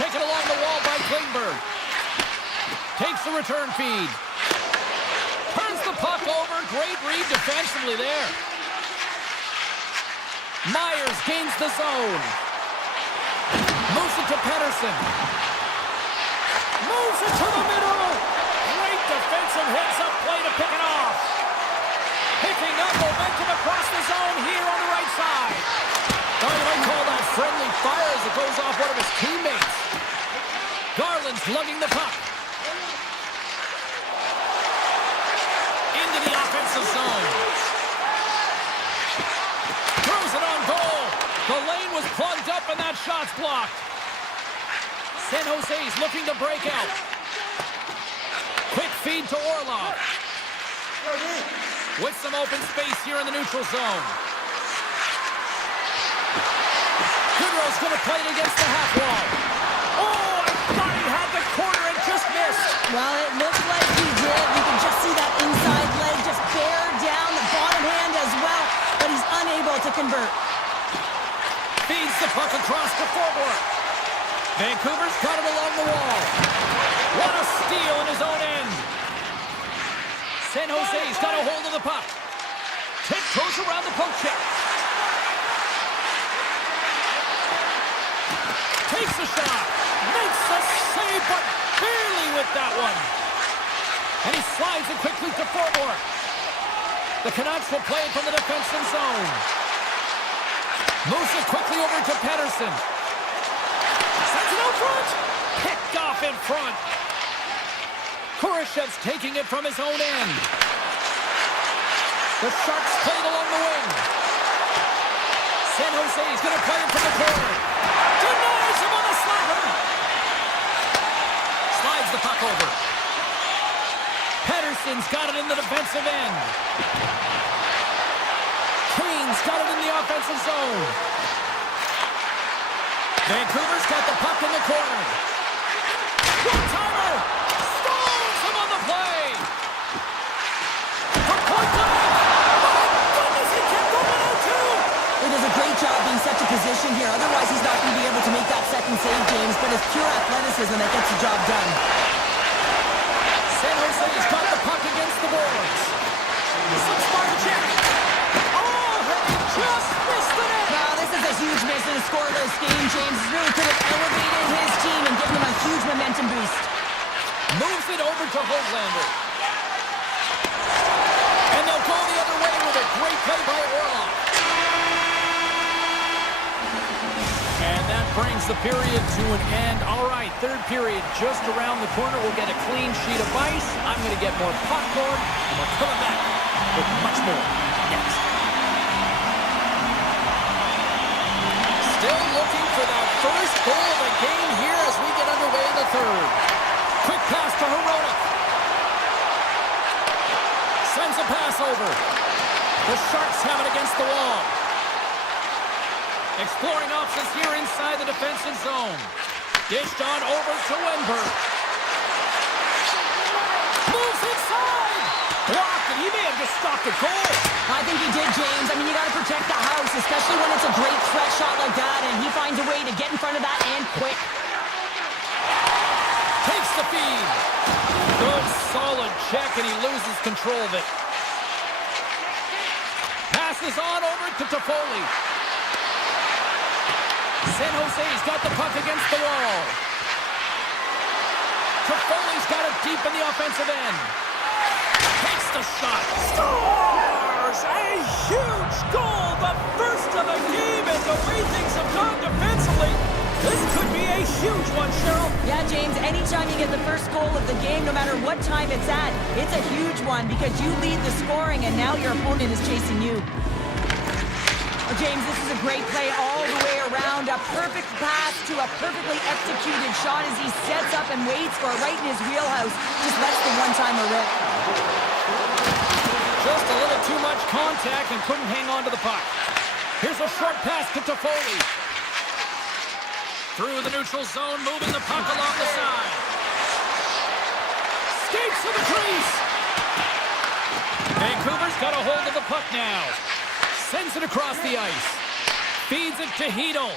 Taken along the wall by Klingberg. Takes the return feed. Turns the puck over. Great read defensively there. Myers gains the zone. Moves it to Pettersson. Moves it to the middle. Great defensive hits up play to pick it off. Picking up momentum across the zone here on the right side. Oh, you might call that friendly fire as it goes off one of his teammates. Garland's lugging the puck. Into the offensive zone. Throws it on goal. The lane was plugged up and that shot's blocked. San Jose's looking to break out. Quick feed to Orlov. With some open space here in the neutral zone. Goodrow's going to play it against the half wall. Oh, I thought he had the corner and just missed. Well, it looked like he did. You can just see that inside leg just bear down the bottom hand as well, but he's unable to convert. Feeds the puck across to Forbort. Vancouver's got it along the wall. What a steal in his own end. San Jose's got a hold of the puck. Tiptoes around the poke check. Takes a shot. Makes a save, but barely with that one. And he slides it quickly to Forbort. The Canucks will play it from the defensive zone. Moves it quickly over to Pettersson. Sends it out front. Picked off in front. Kurashev's taking it from his own end. The Sharks play it along the wing. San Jose's going to play it from the corner. Denies him on the slapper. Slides the puck over. Pettersson's got it in the defensive end. Kane's got it in the offensive zone. Vancouver's got the puck in the corner. One-timer! Stalls him on the play! From point blank! My goodness, he kept going out too! He does a great job being such a position here. Otherwise, he's not going to be able to make that second save, James, but it's pure athleticism that gets the job done. San Jose's got the puck against the boards. Some smart check. Oh, he just missed the net! Wow, this is a huge miss in a scoreless game, James. He really could have elevated his team and given them a huge momentum boost. Moves it over to Hoglander. And they'll go the other way with a great play by Orlov. And that brings the period to an end. All right, third period just around the corner. We'll get a clean sheet of ice. I'm going to get more popcorn, and we're coming back with much more next. Still looking for that first goal of the game here as we get underway in the third. Quick pass to Hronek. Sends a pass over. The Sharks have it against the wall. Exploring options here inside the defensive zone. Dished on over to Wenberg. Moves inside. Blocked, and he may have just stopped a goal. I think he did, James. I mean, you got to protect the house, especially when it's a great threat shot like that, and he finds a way to get in front of that and quick. Takes the feed. Good, solid check, and he loses control of it. Passes on over to Toffoli. San Jose's got the puck against the wall. Toffoli's got it deep in the offensive end. Takes the shot. Scores! A huge goal! The first of the game, and the way things have gone defensively, This could be a huge one, Cheryl. Yeah, James, anytime you get the first goal of the game, no matter what time it's at, it's a huge one because you lead the scoring and now your opponent is chasing you. Oh, James, this is a great play all the way around. A perfect pass to a perfectly executed shot as he sets up and waits for it right in his wheelhouse. Just lets the one-timer rip. Just a little too much contact and couldn't hang on to the puck. Here's a short pass to Toffoli. Through the neutral zone, moving the puck along the side. Skates to the crease. Vancouver's got a hold of the puck now. Sends it across the ice. Feeds it to Hedel.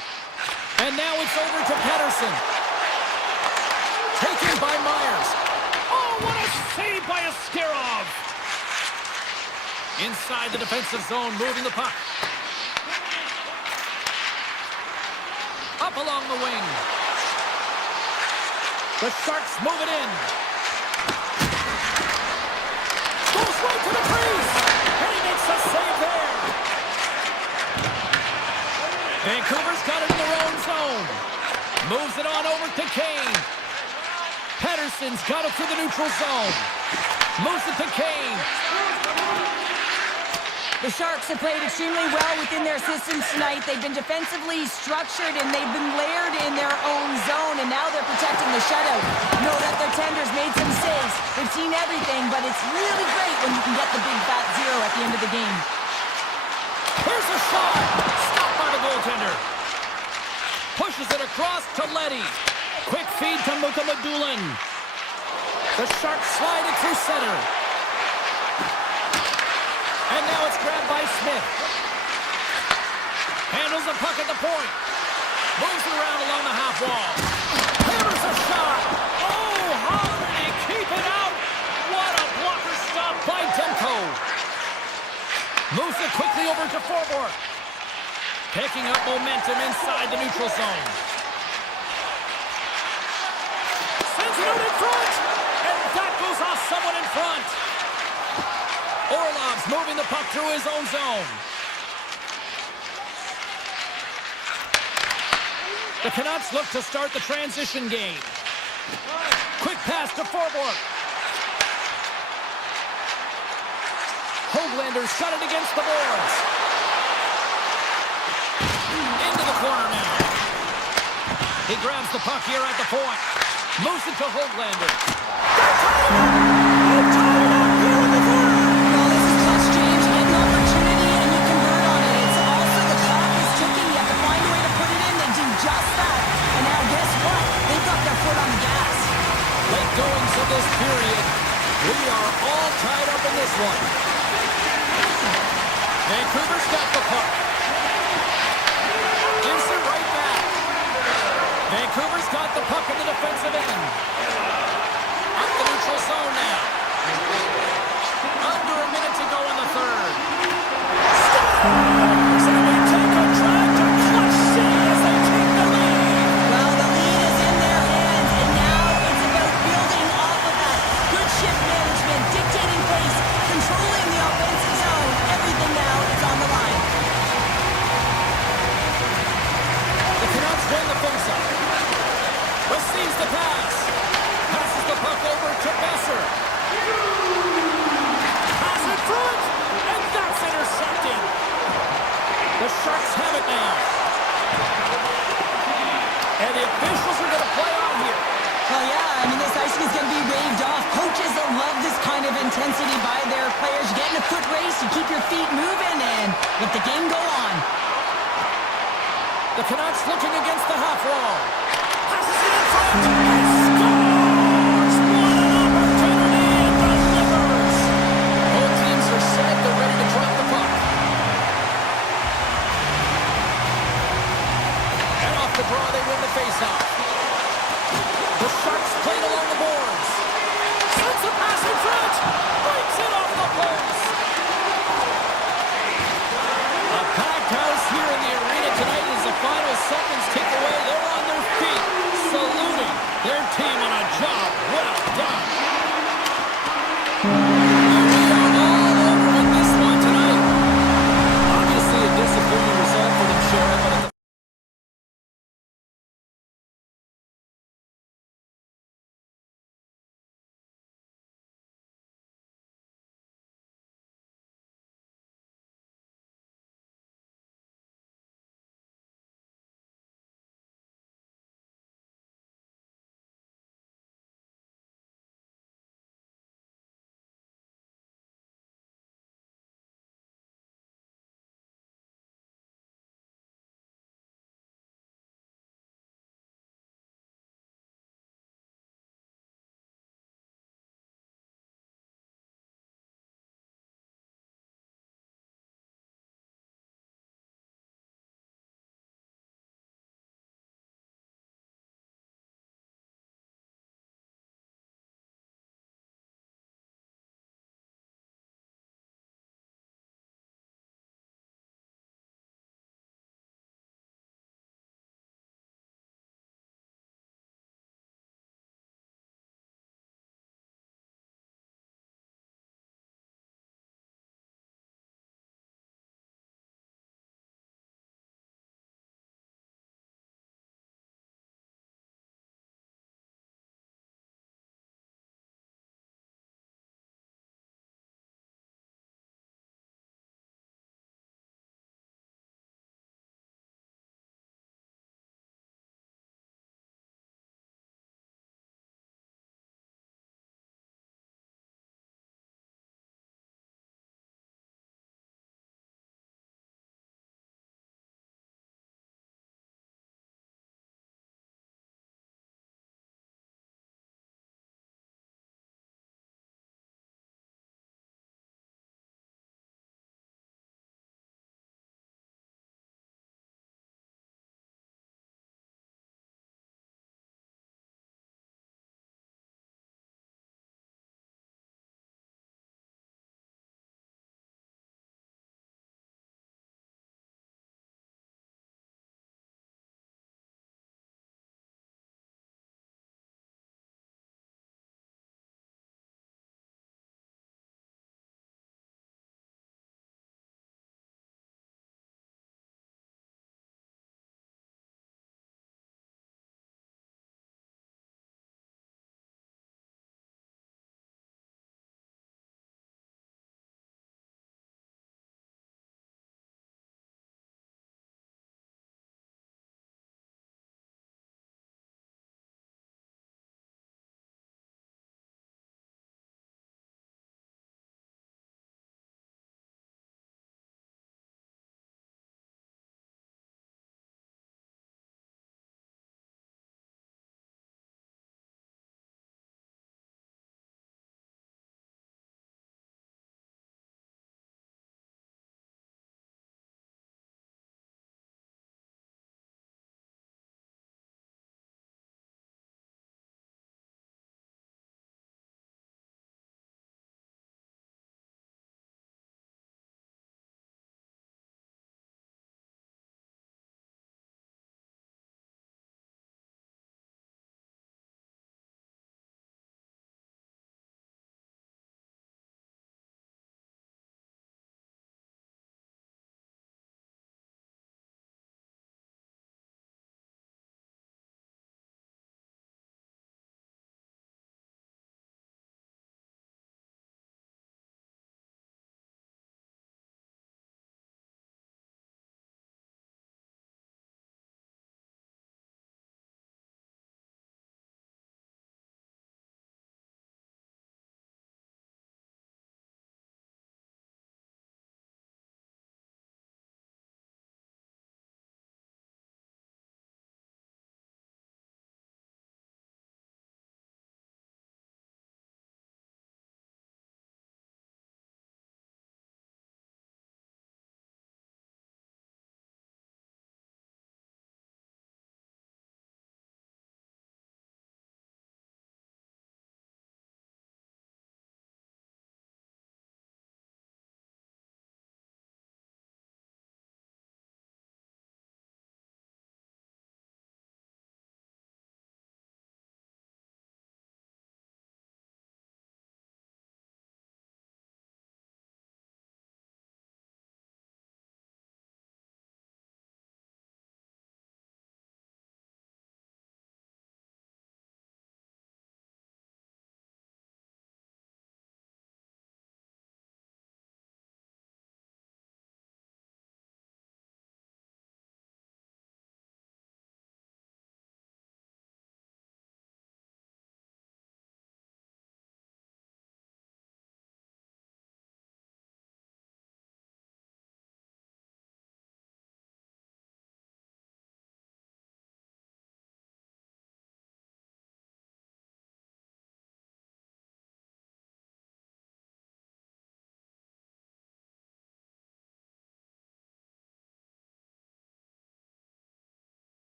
And now it's over to Pettersson. Taken by Myers. Oh, what a save by Askarov. Inside the defensive zone, moving the puck. Up along the wing. The Sharks move it in. Goes right to the crease. And he makes a save there. Vancouver's got it in their own zone. Moves it on over to Kane. Pettersson's got it through the neutral zone. Moves it to Kane. The Sharks have played extremely well within their systems tonight. They've been defensively structured and they've been layered in their own zone, and now they're protecting the shutout. Know that their tenders made some saves. They've seen everything, but it's really great when you can get the big fat zero at the end of the game. Here's a shot. Stopped by the goaltender. Pushes it across to Leddy. Quick feed to Mukamadulin. The Sharks slide it through center. And now it's grabbed by Smith. Handles the puck at the point. Moves it around along the half wall. Hammers a shot. Oh, how did he keep it out? What a blocker stop by Demko. Moves it quickly over to Forbort. Picking up momentum inside the neutral zone. Sends it out in front. And that goes off someone in front. Orlov's moving the puck through his own zone. The Canucks look to start the transition game. Quick pass to Forbort. Hoaglander's got it against the boards. Into the corner now. He grabs the puck here at the point. Moves it to Hoaglander. They're tied it up here in the corner. Goings of this period, we are all tied up in this one. Vancouver's got the puck. Gives it right back. Vancouver's got the puck in the defensive end. Up the neutral zone now. Under a minute to go in the third. Scores! And they take a drive to clutch city as they take the lead. Well, the lead is in their hands, and now it's about building off of that. Good shift management, dictating pace, controlling the offensive zone. Everything now is on the line. The Canucks win the faceoff. Receives the pass. Passes the puck over to Besser. Pass in front, and that's intercepted. The Sharks have it now. And the officials are going to play on here. Well, yeah, I mean, this icing is going to be waved off. Coaches that love this kind of intensity by their players. You get in a foot race, you keep your feet moving, and let the game go on. The Canucks looking against the half wall. Passes it in front and scores! What an opportunity and delivers! Both teams are set. They're ready to drop the puck. And off the draw, they win the faceoff. The Sharks played along the boards. Sends a pass in front. Breaks it off the post. A packed house here in the arena tonight as the final seconds tick away. They're on their feet, saluting their team.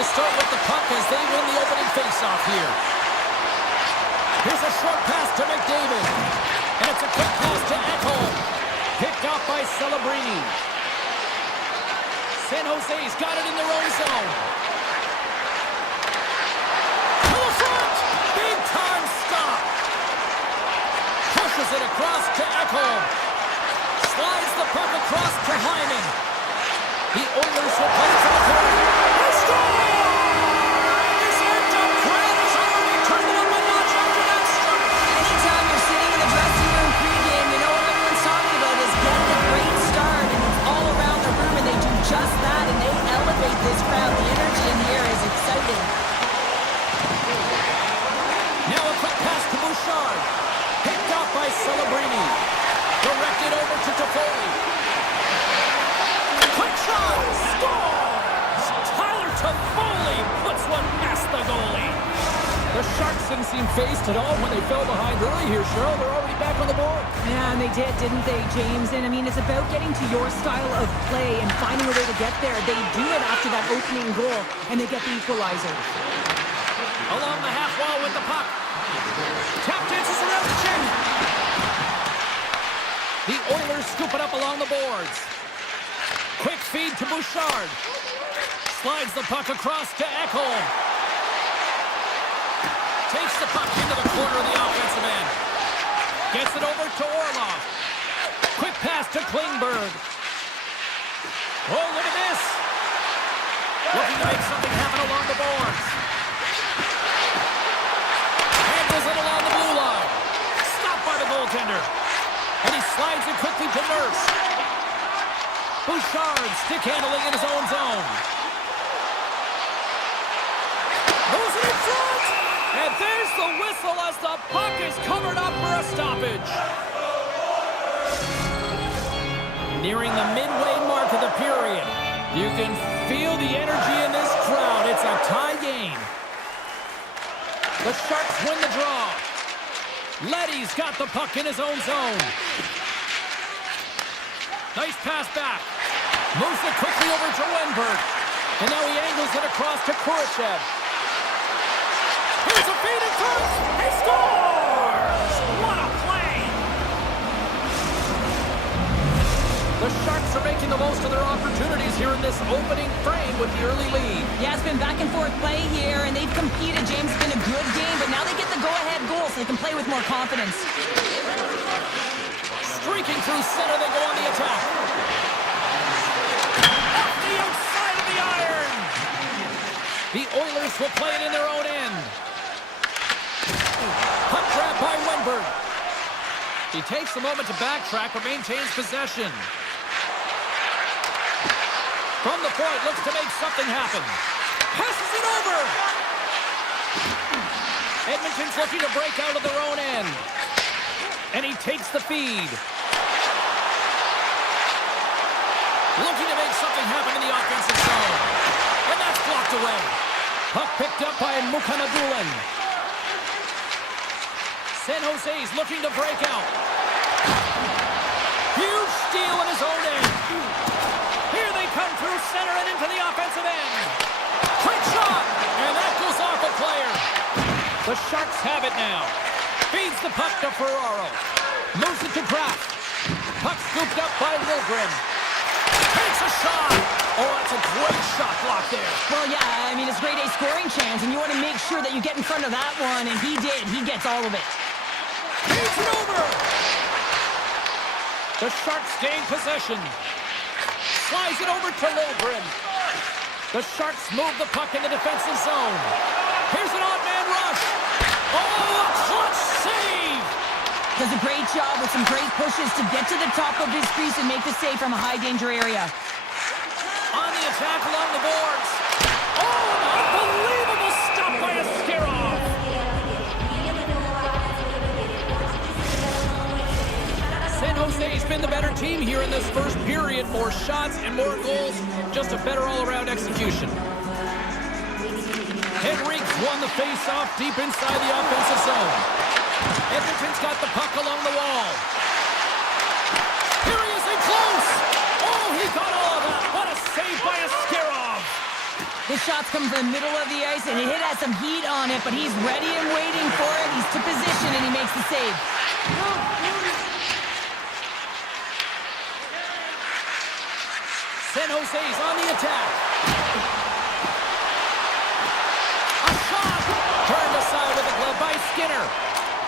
will start with the puck as they win the opening faceoff here. Here's a short pass to McDavid. And it's a quick pass to Ekholm. Picked off by Celebrini. San Jose's got it in their own zone. To the front! Big time stop. Pushes it across to Ekholm. Slides the puck across to Hyman. The Oilers will play it to the corner. They score! This amped-up crowd has already turned it up a notch after that start. Anytime you're sitting in the dressing room pregame, you know what everyone's talking about is getting a great start, and it's all around the room, and they do just that, and they elevate this crowd. The energy in here is exciting. Now a quick pass to Bouchard. Picked off by Celebrini. Directed over to Toffoli. Quick shot! Scores! Tyler Toffoli puts one past the goalie. The Sharks didn't seem phased at all when they fell behind early here, Cheryl. They're already back on the board. Yeah, and they did, didn't they, James? And I mean, it's about getting to your style of play and finding a way to get there. They do it after that opening goal, and they get the equalizer. Along the half wall with the puck. Tap dances around the chin. The Oilers scoop it up along the boards. Quick feed to Bouchard. Slides the puck across to Ekholm. Takes the puck into the corner of the offensive end. Gets it over to Orlov. Quick pass to Klingberg. Oh, look at this. Looking to make something happen along the boards. Handles it along the blue line. Stopped by the goaltender. And he slides it quickly to Nurse. Bouchard stick handling in his own zone. Moves it in front. And there's the whistle as the puck is covered up for a stoppage. Nearing the midway mark of the period. You can feel the energy in this crowd. It's a tie game. The Sharks win the draw. Leddy's got the puck in his own zone. Nice pass back. Moves it quickly over to Wenberg. And now he angles it across to Khrushchev. Here's a feed in front. He scores! What a play! The Sharks are making the most of their opportunities here in this opening frame with the early lead. Yeah, it's been back and forth play here, and they've competed. James, it's been a good game, but now they get the go-ahead goal so they can play with more confidence. Streaking through center, they go on the attack. Off the outside of the iron. The Oilers will play it in their own end. Puck grab by Wenberg. He takes a moment to backtrack but maintains possession. From the point, looks to make something happen. Passes it over. Edmonton's looking to break out of their own end. And he takes the feed. Looking to make something happen in the offensive zone. And that's blocked away. Puck picked up by Mukhamadullin. San Jose's looking to break out. Huge steal in his own end. Here they come through center and into the offensive end. Quick shot! And that goes off a player. The Sharks have it now. Feeds the puck to Ferraro. Moves it to Kraft. Puck scooped up by Liljegren. Takes a shot. Oh, that's a great shot block there. Well, yeah, I mean, it's grade A scoring chance, and you want to make sure that you get in front of that one, and he did. He gets all of it. Feeds it over. The Sharks gain possession. Slides it over to Liljegren. The Sharks move the puck in the defensive zone. Here's an odd man rush. Oh, a clutch save. Does a great job with some great pushes to get to the top of his crease and make the save from a high danger area. On the attack along the boards. Oh, an unbelievable stop by Askarov. San Jose's been the better team here in this first period. More shots and more goals. Just a better all-around execution. Henrique's won the face-off deep inside the offensive zone. Edmonton's got the puck along the wall. Here he is in close. Oh, he got all of that. What a save by Askarov. The those shots come from the middle of the ice, and it has some heat on it, but he's ready and waiting for it. He's to position, and he makes the save. San Jose's on the attack. A shot! Turned aside with a glove by Skinner.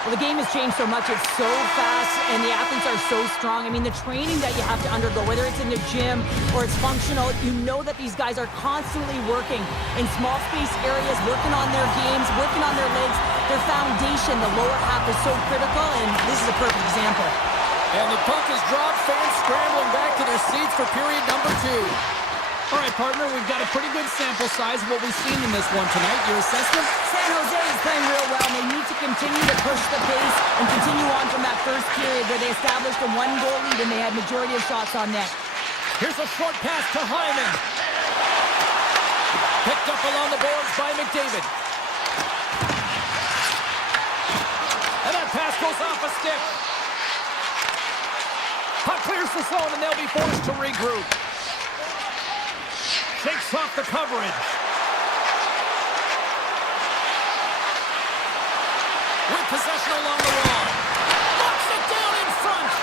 Well, the game has changed so much. It's so fast, and the athletes are so strong. I mean, the training that you have to undergo, whether it's in the gym or it's functional, you know that these guys are constantly working in small space areas, working on their games, working on their legs. Their foundation, the lower half, is so critical, and this is a perfect example. And the puck is dropped, fans scrambling back to their seats for period number 2. All right, partner, we've got a pretty good sample size of what we've seen in this one tonight. Your assessment? San Jose is playing real well, and they need to continue to push the pace and continue on from that first period where they established a 1-goal lead and they had majority of shots on net. Here's a short pass to Hyman. Picked up along the boards by McDavid. And that pass goes off a stick. Puck clears the zone, and they'll be forced to regroup. Shakes off the coverage. With possession along the wall. Knocks it down in front.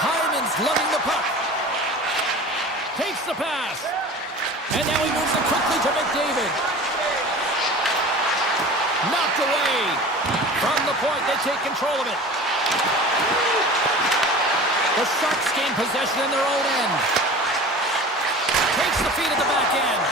Hyman's lugging the puck. Takes the pass. And now he moves it quickly to McDavid. Knocked away. From the point, they take control of it. The Sharks gain possession in their own end. Takes the feed at the back end.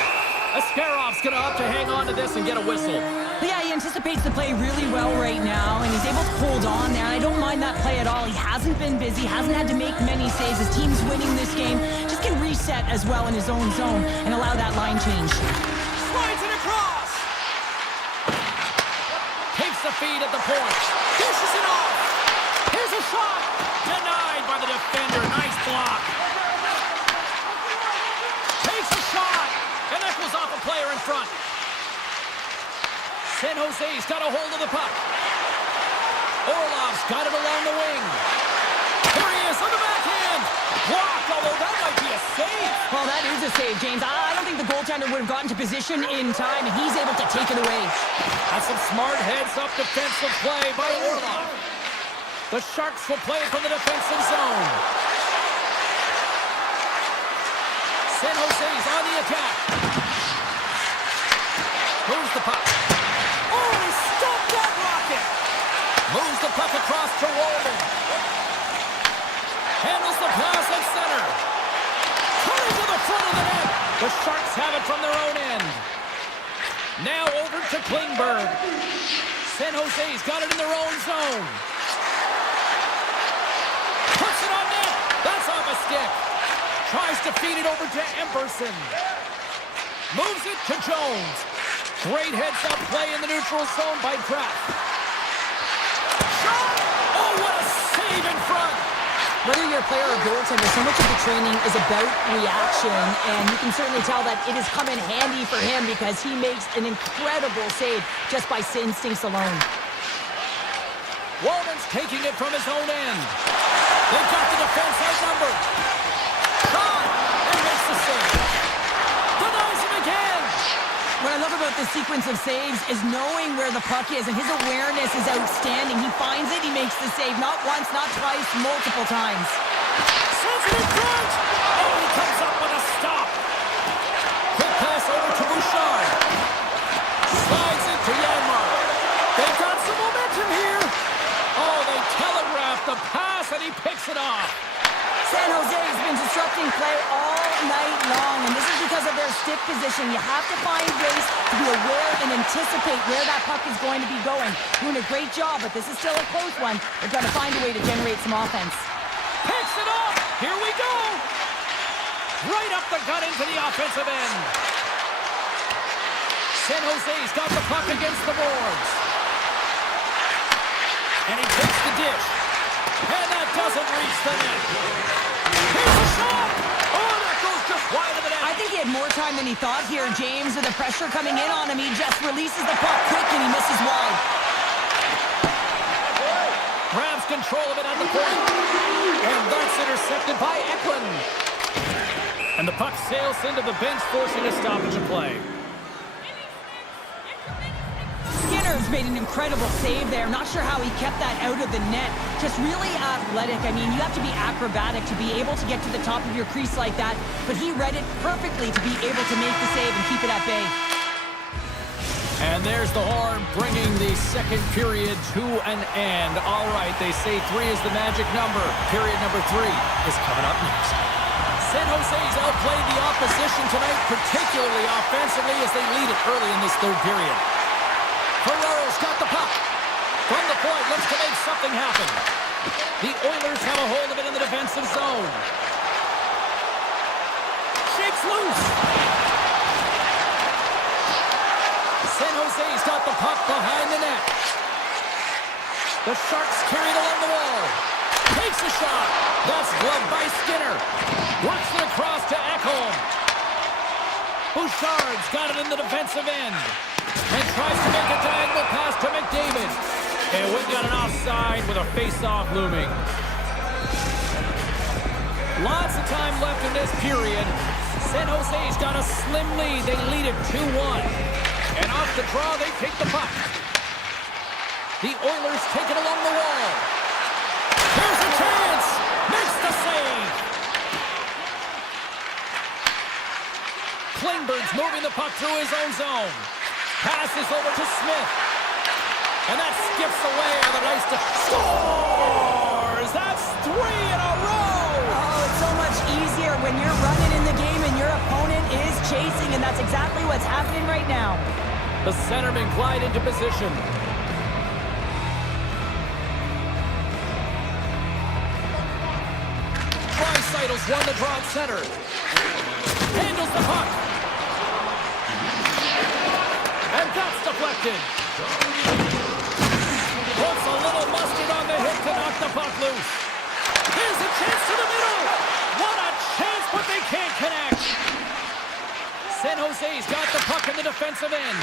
Ascarov's going to opt to hang on to this and get a whistle. Yeah, he anticipates the play really well right now, and he's able to hold on there. I don't mind that play at all. He hasn't been busy, hasn't had to make many saves. His team's winning this game. Just can reset as well in his own zone and allow that line change. Slides it across. Takes the feed at the point. Dishes it off. Here's a shot. Denied by the defender. Nice block. Takes a shot. And that goes off a player in front. San Jose's got a hold of the puck. Orlov's got it along the wing. Here he is on the backhand. Blocked, although that might be a save. Well, that is a save, James. I don't think the goaltender would have gotten to position in time, and he's able to take it away. That's some smart heads-up defensive play by Orlov. The Sharks will play it from the defensive zone. San Jose's on the attack. Moves the puck. Oh, he stopped that rocket. Moves the puck across to Walden. Handles the pass at center. Cutting to the front of the net. The Sharks have it from their own end. Now over to Klingberg. San Jose's got it in their own zone. Puts it on net. That's off a stick. Tries to feed it over to Emberson. Moves it to Jones. Great heads-up play in the neutral zone by Kraft. Shot! Oh, what a save in front! Whether you're a player or goaltender, so much of the training is about reaction, and you can certainly tell that it has come in handy for him because he makes an incredible save just by instincts alone. Walden's taking it from his own end. They've got the defense outnumbered. Shot! And makes the save. Denies him again! What I love about this sequence of saves is knowing where the puck is, and his awareness is outstanding. He finds it, he makes the save, not once, not twice, multiple times. Sends it in front! Oh, he comes up with a stop! Quick pass over to Bouchard. Slides it to Yanmark. They've got some momentum here! Oh, they telegraph the pass, and he picks it off. San Jose has been disrupting play all night long, and this is because of their stick position. You have to find ways to be aware and anticipate where that puck is going to be going. Doing a great job, but this is still a close one. They've got to find a way to generate some offense. Picks it off! Here we go! Right up the gut into the offensive end. San Jose's got the puck against the boards. And he takes the dish. And that doesn't reach the net. Here's a shot! Oh, that goes just wide of the net. I think he had more time than he thought here, James. With the pressure coming in on him, he just releases the puck quick and he misses wide. Grabs control of it at the point. And that's intercepted by Eklund. And And the puck sails into the bench, forcing a stoppage of play. Skinner's made an incredible save there. Not sure how he kept that out of the net. Just really athletic. I mean, you have to be acrobatic to be able to get to the top of your crease like that. But he read it perfectly to be able to make the save and keep it at bay. And there's the horn, bringing the second period to an end. All right, they say 3 is the magic number. Period number 3 is coming up next. San Jose's outplayed the opposition tonight, particularly offensively, as they lead it early in this third period. Ferraro's got the puck. From the point, looks to make something happen. The Oilers have a hold of it in the defensive zone. Shakes loose. San Jose's got the puck behind the net. The Sharks carry it along the wall. Takes a shot. That's gloved by Skinner. Works it across to Ekholm. Bouchard's got it in the defensive end. And tries to make a diagonal pass to McDavid. And we've got an offside with a face-off looming. Lots of time left in this period. San Jose's got a slim lead. They lead it 2-1. And off the draw, they take the puck. The Oilers take it along the wall. Here's a chance. Makes the save. Klingberg's moving the puck through his own zone. Passes over to Smith. And that skips away on the nice to scores. That's 3 in a row. Oh, it's so much easier when you're running in the game and your opponent is chasing, and that's exactly what's happening right now. The centermen glide into position. Dreisaitl's won the draw at center. Handles the puck. And that's deflected. Puts a little mustard on the hit to knock the puck loose. Here's a chance to the middle. What a chance, but they can't connect. San Jose's got the puck in the defensive end.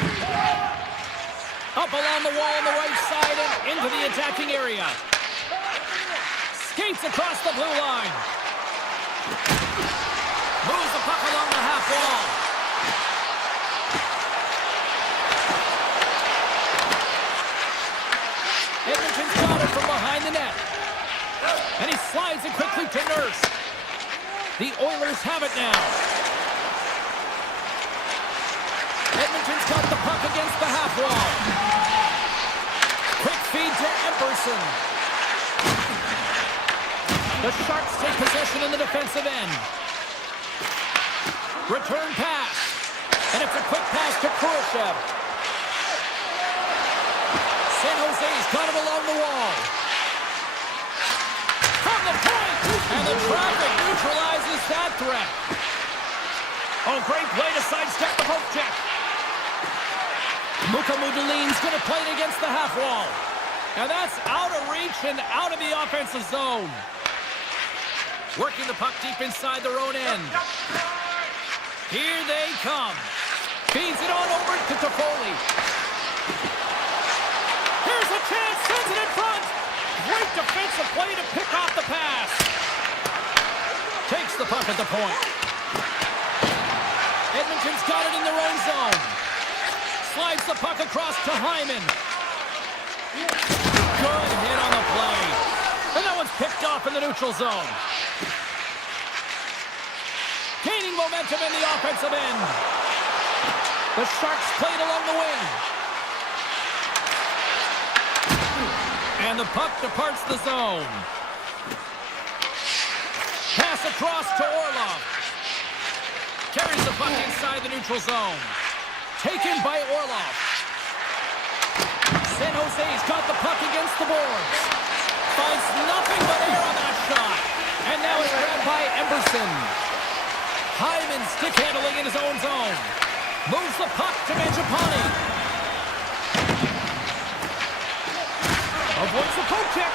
Up along the wall on the right side and into the attacking area. Skates across the blue line. Moves the puck along the half wall. Edmonton's got it from behind the net. And he slides it quickly to Nurse. The Oilers have it now. Edmonton's got the puck against the half wall. Quick feed to Epperson. The Sharks take possession in the defensive end. Return pass. And it's a quick pass to Khrushchev. San Jose's got it along the wall. From the point. And the traffic neutralizes that threat. Oh, great play to sidestep the poke check. Mukamudulin's going to play it against the half wall. And that's out of reach and out of the offensive zone. Working the puck deep inside their own end. Here they come. Feeds it on over to Toffoli. Here's a chance, sends it in front. Great defensive play to pick off the pass. Takes the puck at the point. Edmonton's got it in their own zone. Slides the puck across to Hyman. Good hit on the play. And that one's picked off in the neutral zone. Gaining momentum in the offensive end. The Sharks played along the wing. And the puck departs the zone. Pass across to Orlov. Carries the puck inside the neutral zone. Taken by Orlov. San Jose's got the puck against the boards. Finds nothing but air on that shot. And now it's grabbed by Emberson. Hyman stick handling in his own zone. Moves the puck to Mangiapane. Avoids the poke check.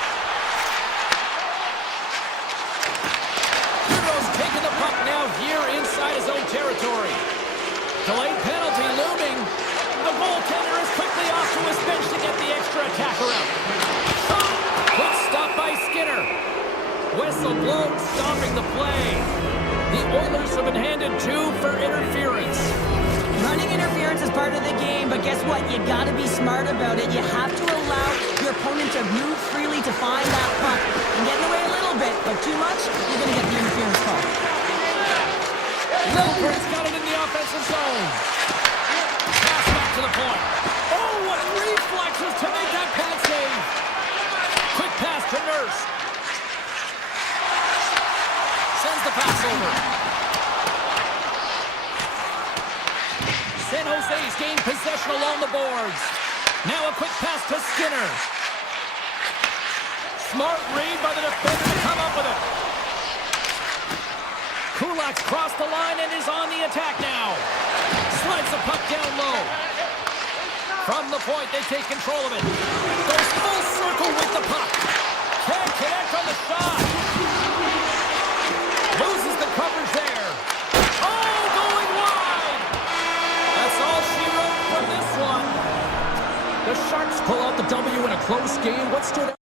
Kudos taking the puck now here inside his own territory. Delayed penalty looming. The goaltender is quickly off to his bench to get the extra attacker out. Quick stop by Skinner. Whistle blown, stopping the play. The Oilers have been handed 2 for interference. Running interference is part of the game, but guess what? You gotta be smart about it. You have to allow your opponent to move freely to find that puck. And getting away a little bit, but too much, you're gonna get the interference call. Milford's got it in the offensive zone. Pass back to the point. Oh, what reflexes to make that pad save. Quick pass to Nurse. Sends the pass over. San Jose's gained possession along the boards. Now a quick pass to Skinner. Smart read by the defender to come up with it. Kulak's crossed the line and is on the attack now. Slides the puck down low. From the point, they take control of it. Goes full circle with the puck. Can't connect on the shot. Loses the coverage there. Oh, going wide. That's all she wrote from this one. The Sharks pull out the W in a close game. What stood out?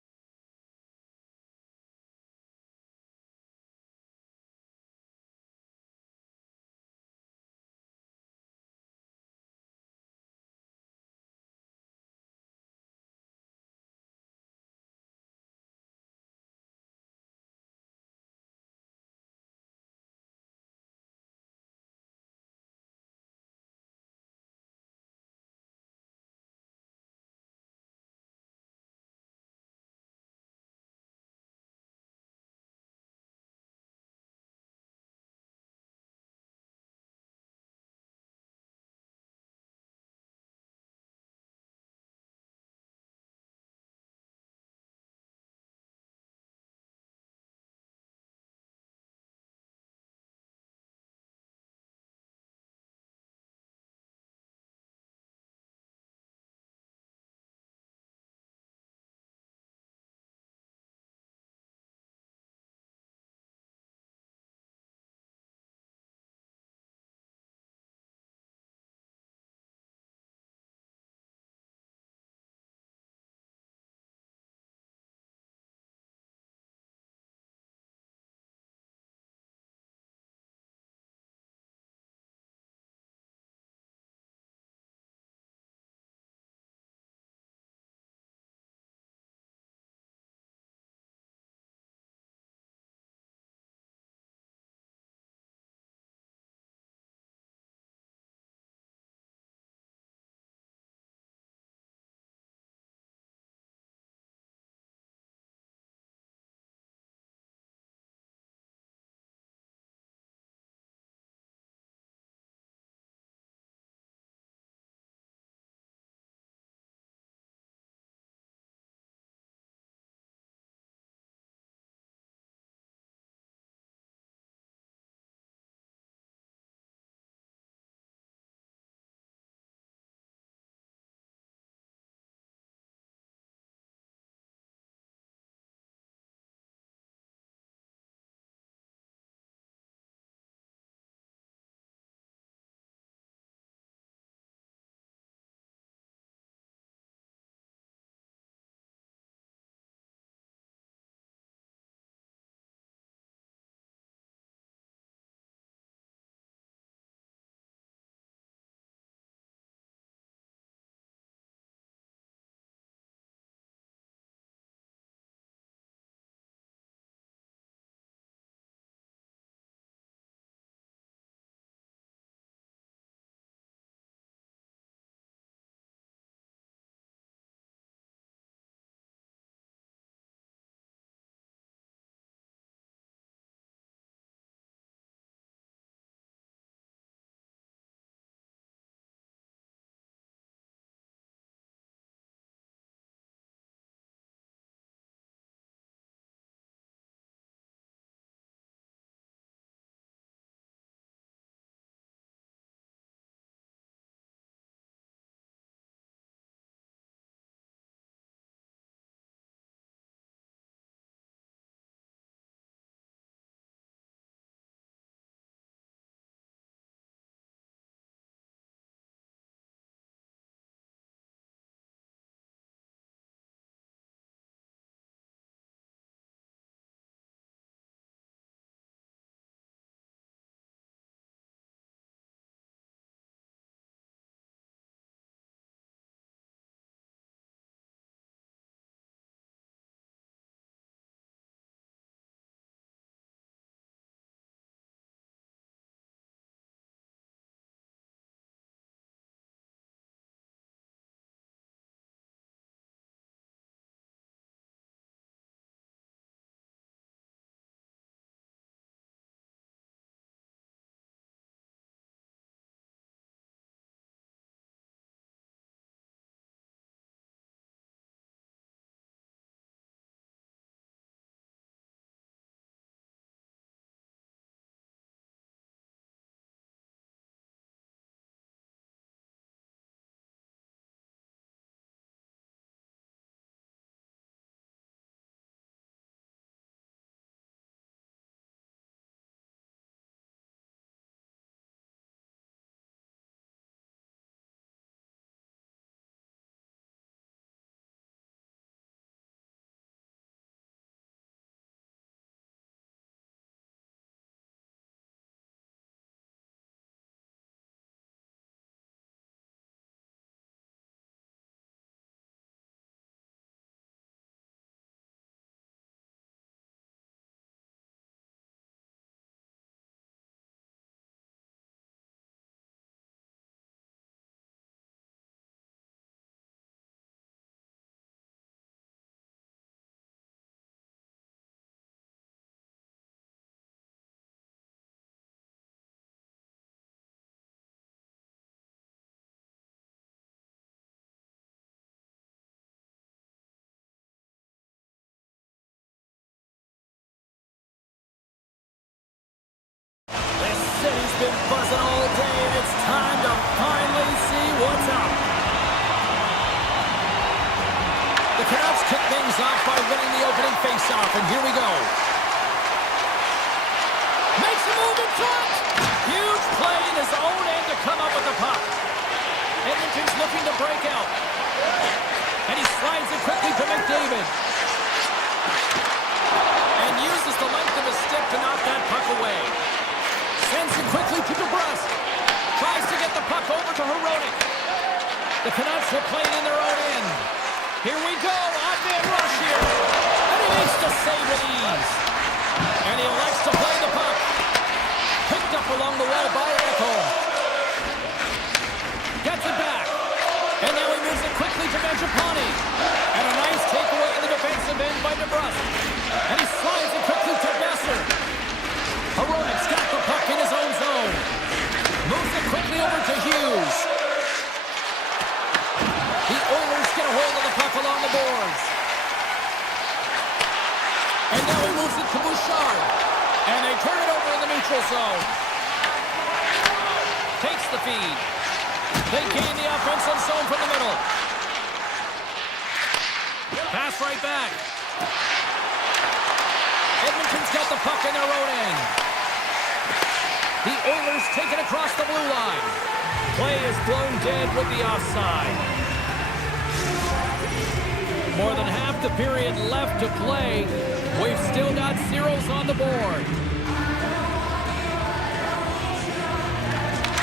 been buzzing all day, and it's time to finally see what's up. The Canucks kick things off by winning the opening faceoff, and here we go. Makes a move in front. Huge play in his own end to come up with the puck. Edmonton's looking to break out. And he slides it quickly to McDavid. And uses the length of his stick to knock that puck away. Sends it quickly to DeBrusque. Tries to get the puck over to Hronek. The Canucks will play it in their own end. Here we go. Odd-man rush here. And he makes the save with ease. And he elects to play the puck. Picked up along the wall by Ekholm. Gets it back. And now he moves it quickly to Mangiapane. And a nice takeaway in the defensive end by DeBrusque. And he slides it quickly to Besser. Hronek's got the puck in his own zone. Moves it quickly over to Hughes. The Oilers get a hold of the puck along the boards. And now he moves it to Bouchard. And they turn it over in the neutral zone. Takes the feed. They gain the offensive zone from the middle. Pass right back. Edmonton's got the puck in their own end. The Oilers take it across the blue line. Play is blown dead with the offside. More than half the period left to play. We've still got zeros on the board.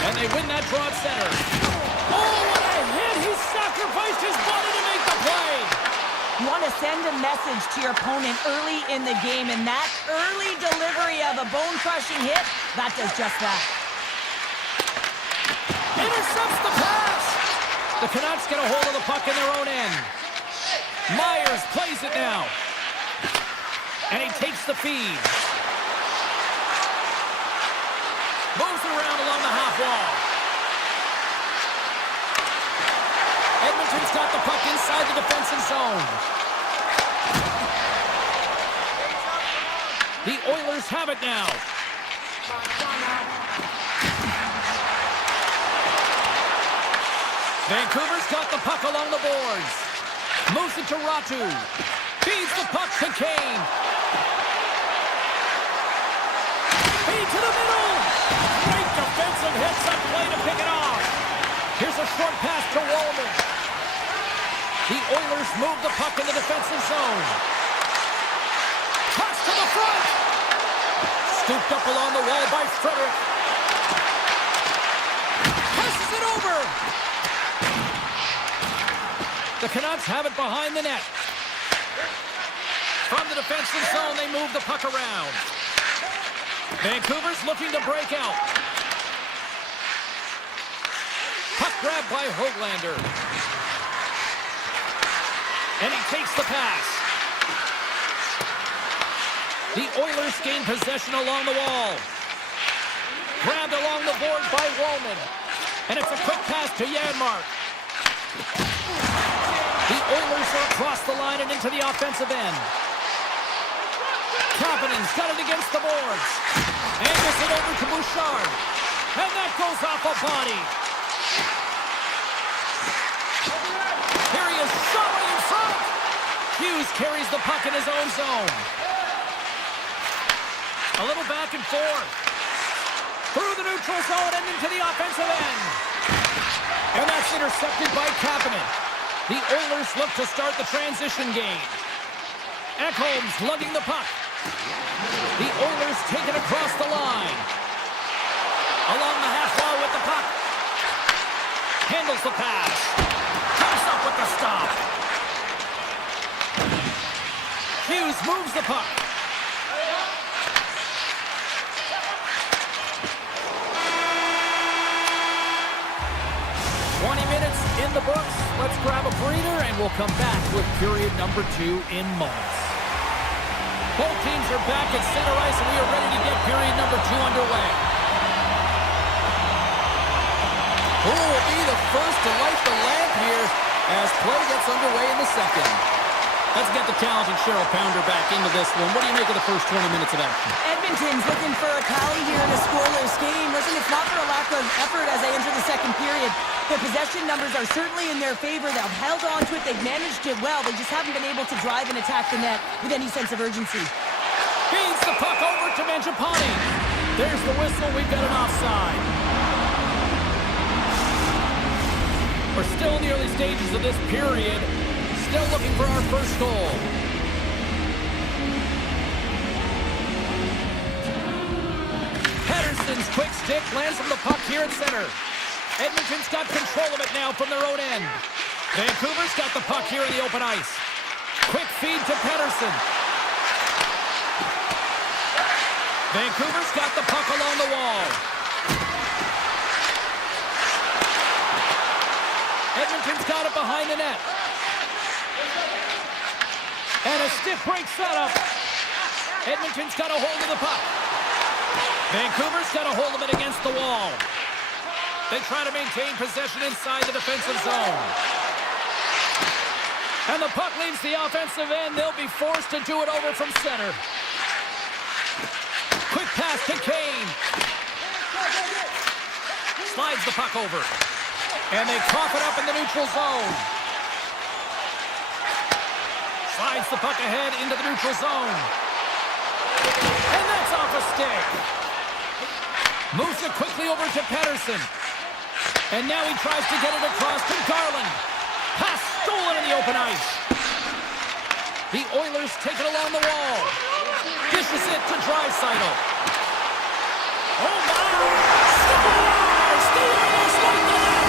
And they win that draw at center. Oh, what a hit! He sacrificed his body to make the play! You want to send a message to your opponent early in the game, and that early delivery of a bone-crushing hit, that does just that. Intercepts the pass! The Canucks get a hold of the puck in their own end. Myers plays it now. And he takes the feed. Moves it around along the half wall. Edmonton's got the puck inside the defensive zone. The Oilers have it now. Vancouver's got the puck along the boards. Moves it to Ratu. Feeds the puck to Kane. Feed to the middle. Great defensive hits on play to pick it off. Here's a short pass to Wallman. The Oilers move the puck in the defensive zone. Toss to the front. Scooped up along the wall by Frederick. Passes it over. The Canucks have it behind the net. From the defensive zone, they move the puck around. Vancouver's looking to break out. Puck grabbed by Höglander. And he takes the pass. The Oilers gain possession along the wall. Grabbed along the board by Wallman. And it's a quick pass to Janmark. The Oilers are across the line and into the offensive end. Kapanen's got it against the boards. Angles it over to Bouchard. And that goes off a body. Here he is, showing in front. Hughes carries the puck in his own zone. A little back and forth. Through the neutral zone and into the offensive end. And that's intercepted by Kapanen. The Oilers look to start the transition game. Ekholm's lugging the puck. The Oilers take it across the line. Along the half wall with the puck. Handles the pass. Comes up with the stop. Hughes moves the puck. In the books, let's grab a breather and we'll come back with period number 2 in moments. Both teams are back at center ice and we are ready to get period number 2 underway. Who will be the first to light the lamp here as play gets underway in the second? Let's get the talented Cheryl Pounder back into this one. What do you make of the first 20 minutes of action? Edmonton's looking for a tally here in a scoreless game. Listen, it's not for a lack of effort as they enter the second period. Their possession numbers are certainly in their favor. They've held on to it. They've managed it well. They just haven't been able to drive and attack the net with any sense of urgency. Feeds the puck over to Mangiapane. There's the whistle. We've got an offside. We're still in the early stages of this period. Still looking for our first goal. Pettersson's quick stick lands from the puck here at center. Edmonton's got control of it now from their own end. Vancouver's got the puck here in the open ice. Quick feed to Pettersson. Vancouver's got the puck along the wall. Edmonton's got it behind the net. And a stiff break setup. Edmonton's got a hold of the puck. Vancouver's got a hold of it against the wall. They try to maintain possession inside the defensive zone. And the puck leaves the offensive end. They'll be forced to do it over from center. Quick pass to Kane. Slides the puck over. And they cough it up in the neutral zone. Slides the puck ahead into the neutral zone. And that's off a stick. Moves it quickly over to Pettersson. And now he tries to get it across to Garland. Pass stolen in the open ice. The Oilers take it along the wall. Dishes it to Draisaitl. Oh my! Scores! The Oilers like the net!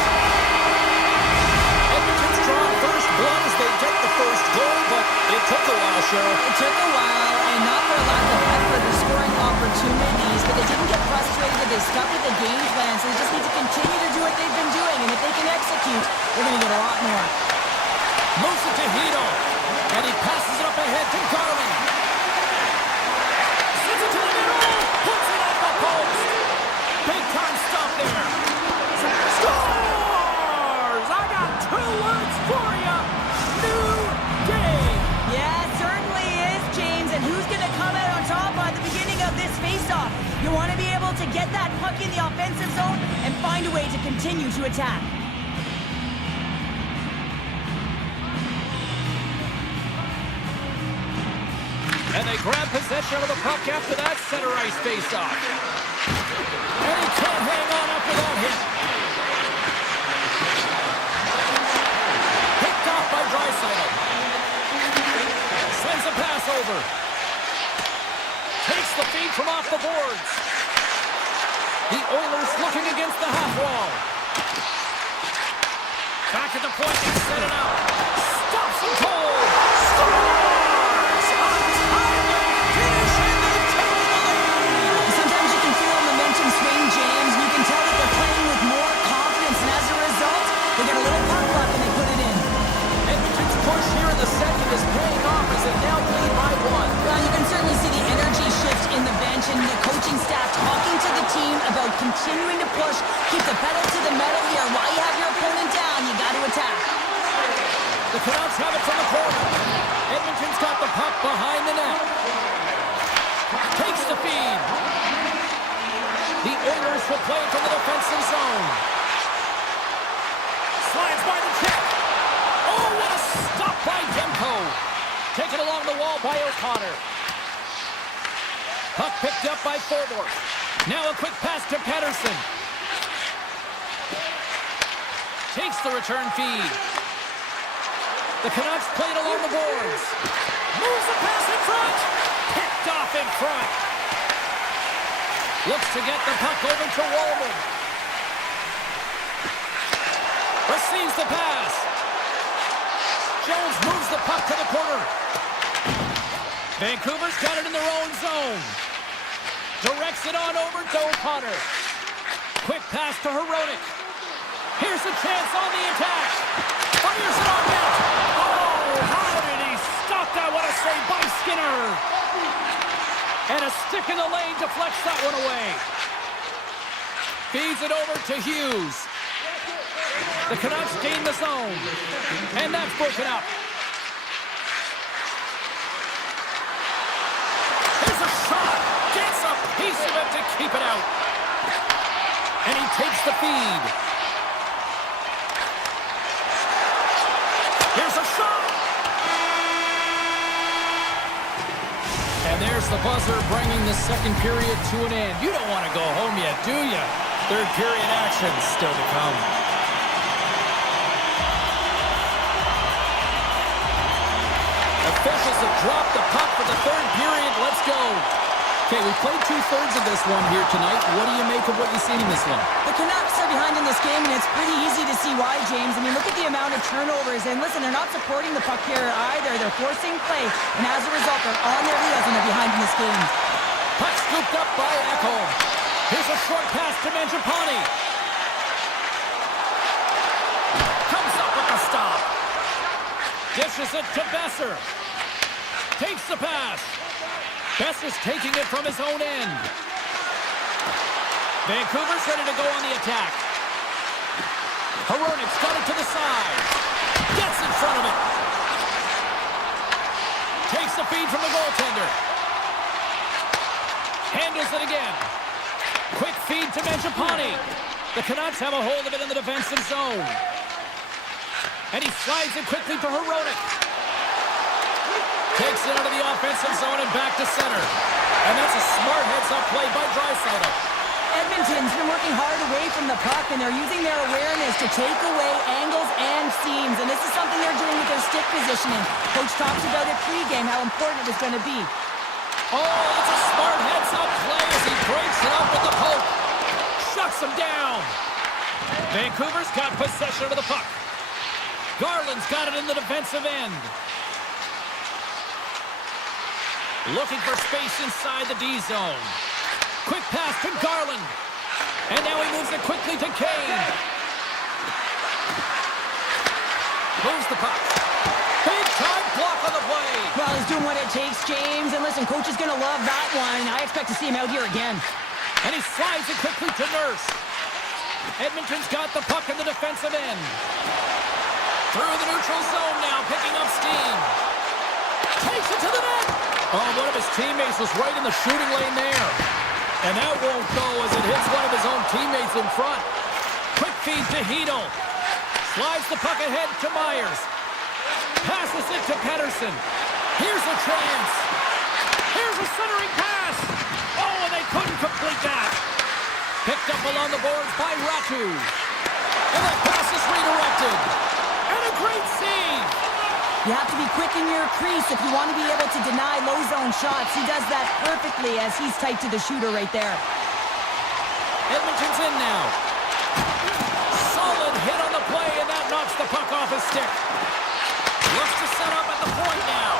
Edmonton's drawn first blood as they get the first goal, but it took a while, Cheryl. It took a while, and not for a lack of effort or scoring opportunities, but they didn't get frustrated. They stuck with the game plan, so they just need to continue to do what they've been doing, and if they can execute, they're going to get a lot more. Moves it to Hito, and he passes it up ahead to Garland. Sends it to the middle, puts it off the post. Big time stop there. Scores! I got two words for you. New day. Yeah, it certainly is, James, and who's going to come out on top by the beginning of this faceoff? You want to be able to get that puck in the offensive zone and find a way to continue to attack. And they grab possession of the puck after that center ice faceoff. And he can't hang on after that hit. Picked off by Draisaitl. Sends a pass over. Takes the feed from off the boards. The Oilers looking against the half wall. Back at the point, they set it up. Stops him cold. Scores! Sometimes you can feel momentum swing, James, and you can tell that they're playing with more confidence, and as a result, they get a little puck luck and they put it in. Edmonton's push here in the second is paying off as they now lead by one. Well, you can certainly see the energy shift in the bench and the coaching staff talking to the team about continuing to push, keep the pedal to the metal here. While you have your opponent down, you got to attack. The Canucks have it from the corner. Edmonton's got the puck behind the net. Takes the feed. The Oilers will play it from the defensive zone. Slides by the check. Oh, what a stop by Demko. Taken along the wall by O'Connor. Puck picked up by Thorborg. Now a quick pass to Pettersson. Takes the return feed. The Canucks played along the boards. Moves the pass in front. Picked off in front. Looks to get the puck over to Wallman. Receives the pass. Jones moves the puck to the corner. Vancouver's got it in their own zone. Directs it on over to O'Connor. Quick pass to Hronek. Here's a chance on the attack. Fires it on net. Oh, how did he stop that? What a save by Skinner. And a stick in the lane deflects that one away. Feeds it over to Hughes. The Canucks gain the zone. And that's broken up. And he takes the feed. Here's a shot. And there's the buzzer, bringing the second period to an end. You don't want to go home yet, do you? Third period action still to come. Officials have dropped the puck for the third period. Let's go. Okay, we played two-thirds of this one here tonight. What do you make of what you've seen in this one? The Canucks are behind in this game, and it's pretty easy to see why, James. I mean, look at the amount of turnovers. And listen, they're not supporting the puck here either. They're forcing play, and as a result, they're on their heels and they're behind in this game. Puck scooped up by Ekholm. Here's a short pass to Mangiapane. Comes up with the stop. Dishes it to Besser. Takes the pass. Besser's taking it from his own end. Vancouver's ready to go on the attack. Hronik's got it to the side. Gets in front of it. Takes the feed from the goaltender. Handles it again. Quick feed to Mangiapane. The Canucks have a hold of it in the defensive zone. And he slides it quickly to Hronik. Takes it out of the offensive zone and back to center. And that's a smart heads-up play by Draisaitl. Edmonton's been working hard away from the puck, and they're using their awareness to take away angles and seams. And this is something they're doing with their stick positioning. Coach talks about it pregame, how important it was going to be. Oh, it's a smart heads-up play as he breaks it up with the poke. Shuts him down. Vancouver's got possession of the puck. Garland's got it in the defensive end. Looking for space inside the D zone. Quick pass to Garland. And now he moves it quickly to Kane. Moves the puck. Big time block on the play. Well, he's doing what it takes, James. And listen, coach is going to love that one. I expect to see him out here again. And he slides it quickly to Nurse. Edmonton's got the puck in the defensive end. Through the neutral zone now, picking up steam. Takes it to the net. Oh, one of his teammates was right in the shooting lane there. And that won't go as it hits one of his own teammates in front. Quick feed to Hedel. Slides the puck ahead to Myers. Passes it to Pettersson. Here's a chance. Here's a centering pass. Oh, and they couldn't complete that. Picked up along the boards by Ratu. And that pass is redirected. And a great save. You have to be quick in your crease if you want to be able to deny low zone shots. He does that perfectly as he's tight to the shooter right there. Edmonton's in now. Solid hit on the play, and that knocks the puck off his stick. Looks to set up at the point now.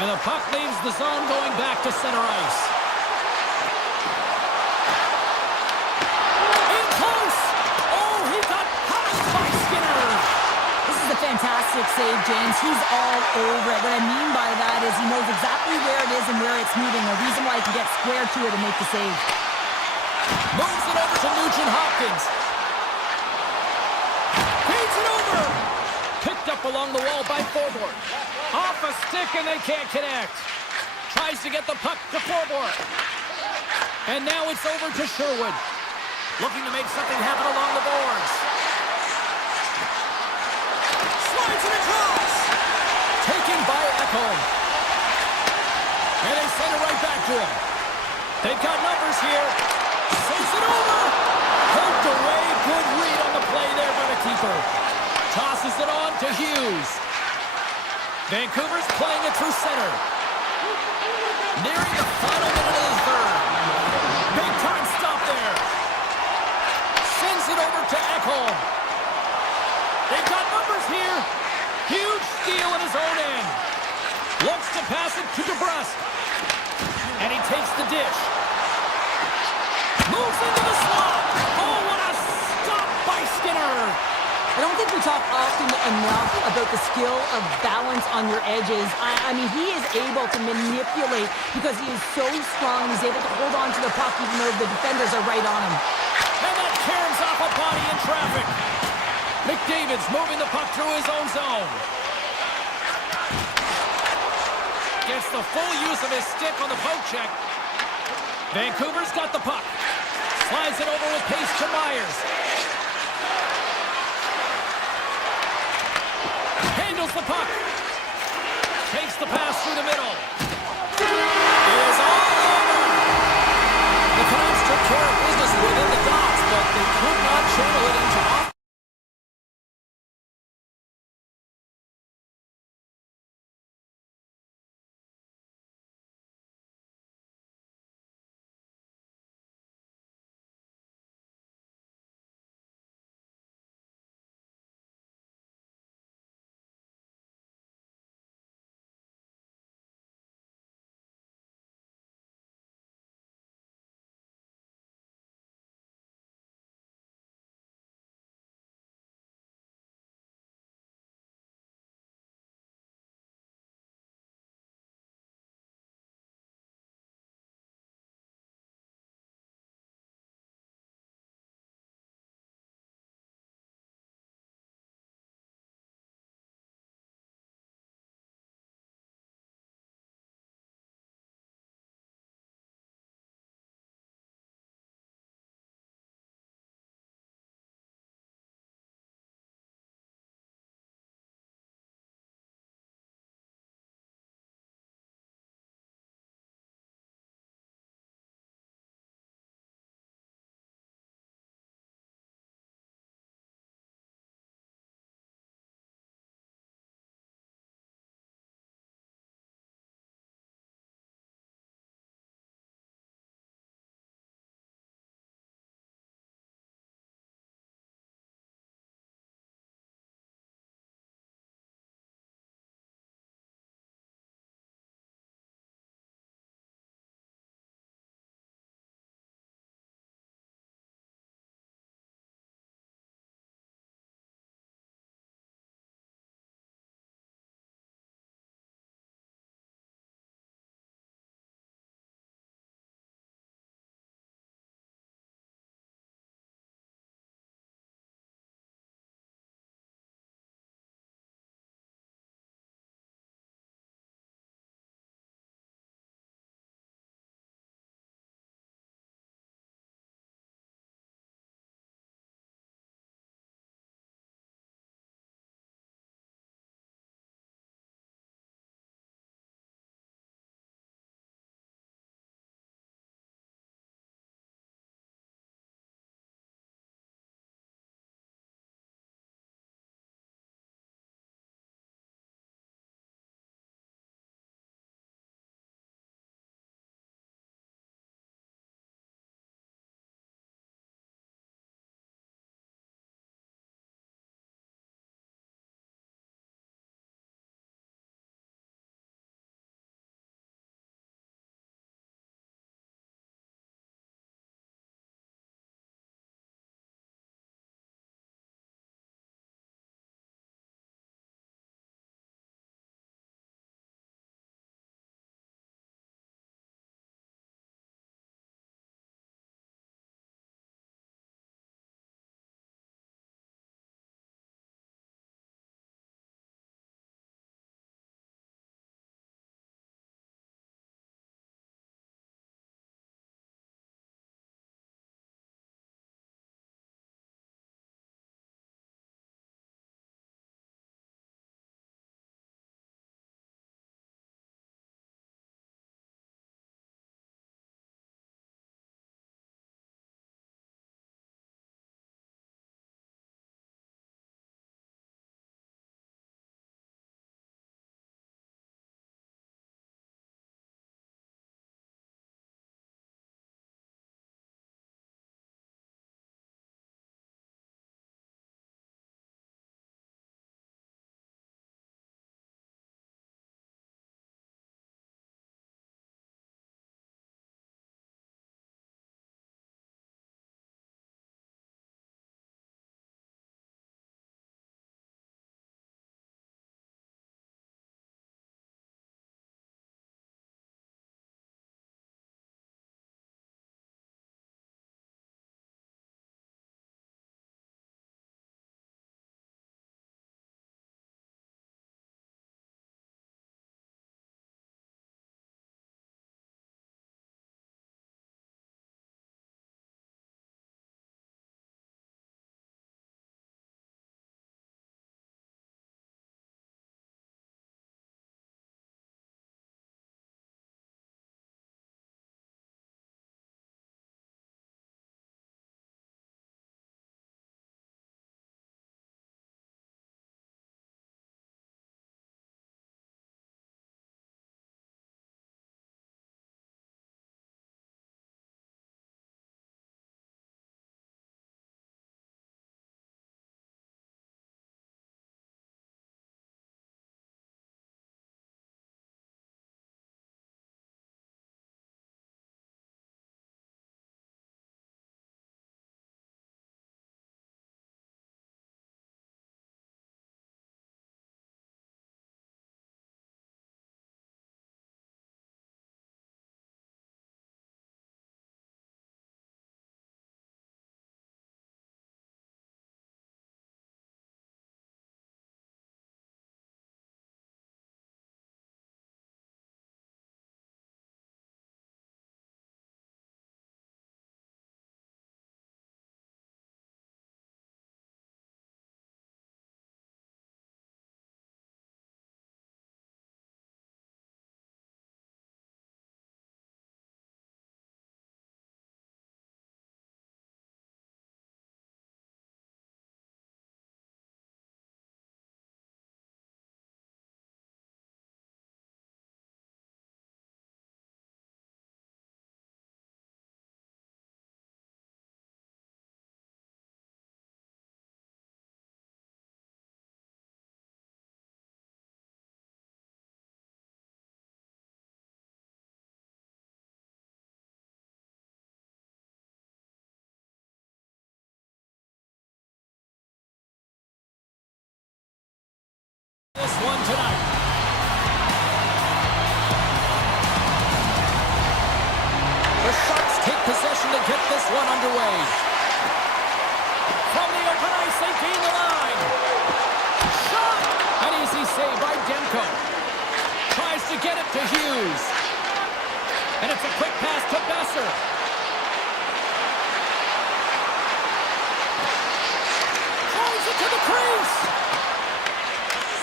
And the puck leaves the zone going back to center ice. In close! Oh, he got punished by Skinner! Fantastic save, James. He's all over it. What I mean by that is he knows exactly where it is and where it's moving. The reason why he can get square to it and make the save. Moves it over to Nugent-Hopkins. Feeds it over. Picked up along the wall by Forbort. Off a stick and they can't connect. Tries to get the puck to Forbort. And now it's over to Sherwood. Looking to make something happen along the boards. Slides it across. Taken by Ekholm. And they send it right back to him. They've got numbers here. Saves it over. Poked away. Good read on the play there by the keeper. Tosses it on to Hughes. Vancouver's playing it through center. Nearing the final minute of the third. Big time stop there. Sends it over to Ekholm. They've got numbers here. Huge steal in his own end. Looks to pass it to DeBrusque. And he takes the dish. Moves into the slot. Oh, what a stop by Skinner. I don't think we talk often enough about the skill of balance on your edges. I mean, he is able to manipulate because he is so strong. He's able to hold on to the puck even though the defenders are right on him. And that caroms off a body in traffic. McDavid's moving the puck through his own zone. Gets the full use of his stick on the poke check. Vancouver's got the puck. Slides it over with pace to Myers. Handles the puck. Takes the pass through the middle. It is all over. The Canucks took care of business within the docks, but they could not channel it into offense. This one tonight. The Sharks take possession to get this one underway. From the open ice, they gain the line. Shot! An easy save by Demko. Tries to get it to Hughes. And it's a quick pass to Besser. Throws it to the crease.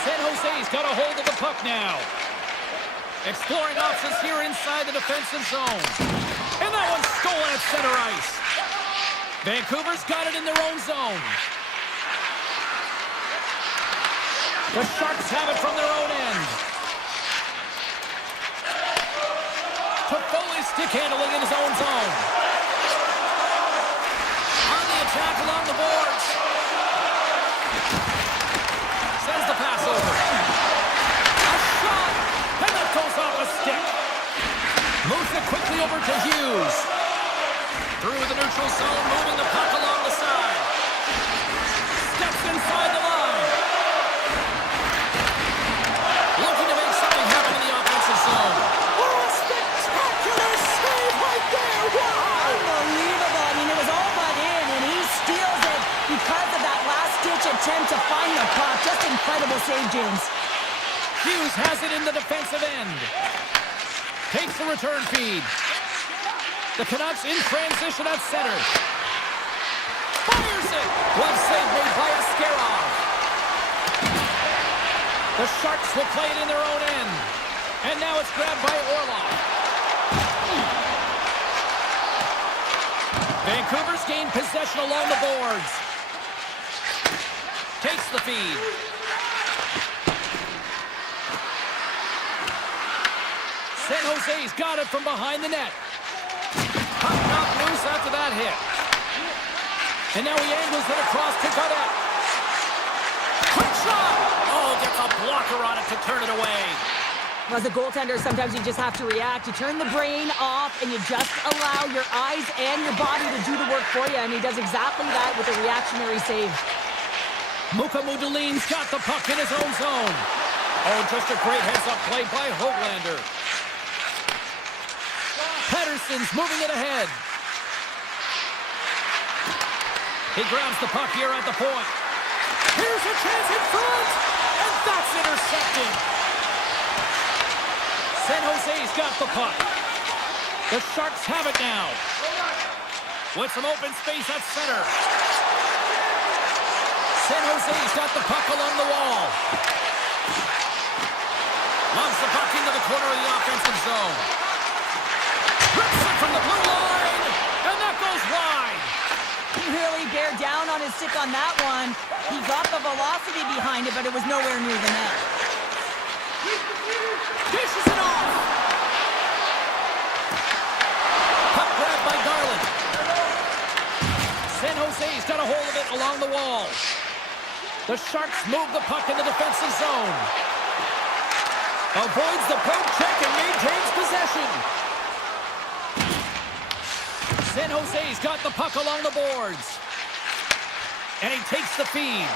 San Jose's got a hold of the puck now. Exploring options here inside the defensive zone. And that one's stolen at center ice. Vancouver's got it in their own zone. The Sharks have it from their own end. Toffoli stick handling in his own zone. On the attack along the boards. Sends the pass over. A shot! And that goes off a stick. Moves it quickly over to Hughes. Through the neutral zone, moving the puck along the side. Steps inside the line. Looking to make something happen in the offensive zone. Oh, a spectacular save right there! Wow! Unbelievable. I mean, it was all but in, and he steals it because of that last-ditch attempt to find the puck. Just incredible save, James. Hughes has it in the defensive end. Takes the return feed. The Canucks in transition at center. Fires it! Glove save made by Askarov. The Sharks will play it in their own end. And now it's grabbed by Orlov. Vancouver's gained possession along the boards. Takes the feed. San Jose's got it from behind the net. Puck knocked loose after that hit. And now he angles it across to Gaudet. Quick shot! Oh, gets a blocker on it to turn it away. As a goaltender, sometimes you just have to react. You turn the brain off, and you just allow your eyes and your body to do the work for you, and he does exactly that with a reactionary save. Mukamudulin's got the puck in his own zone. Oh, just a great heads-up play by Höglander. Pettersson's moving it ahead. He grabs the puck here at the point. Here's a chance in front, and that's intercepted. San Jose's got the puck. The Sharks have it now. With some open space at center. San Jose's got the puck along the wall. Loves the puck into the corner of the offensive zone. Rips it from the blue line, and that goes wide. He really bared down on his stick on that one. He got the velocity behind it, but it was nowhere near the net. Dishes it off. Puck grabbed by Garland. San Jose's got a hold of it along the wall. The Sharks move the puck in the defensive zone. Avoids the poke check and maintains possession. San Jose's got the puck along the boards. And he takes the feed.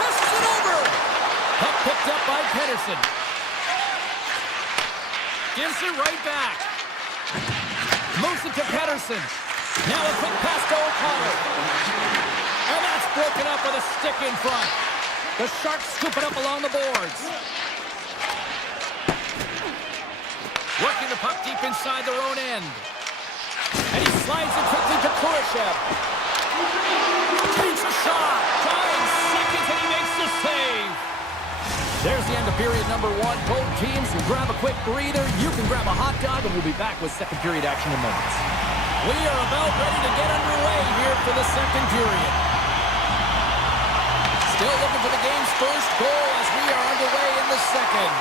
Passes it over. Puck picked up by Pettersson. Gives it right back. Moves it to Pettersson. Now a quick pass to O'Connor. And that's broken up with a stick in front. The Sharks scoop it up along the boards. Working the puck deep inside their own end. And he slides it quickly to Kurashev. Takes a shot. 9 seconds and he makes the save. There's the end of period number 1. Both teams will grab a quick breather. You can grab a hot dog and we'll be back with second period action in moments. We are about ready to get underway here for the second period. Still looking for the game's first goal as we are underway in the second.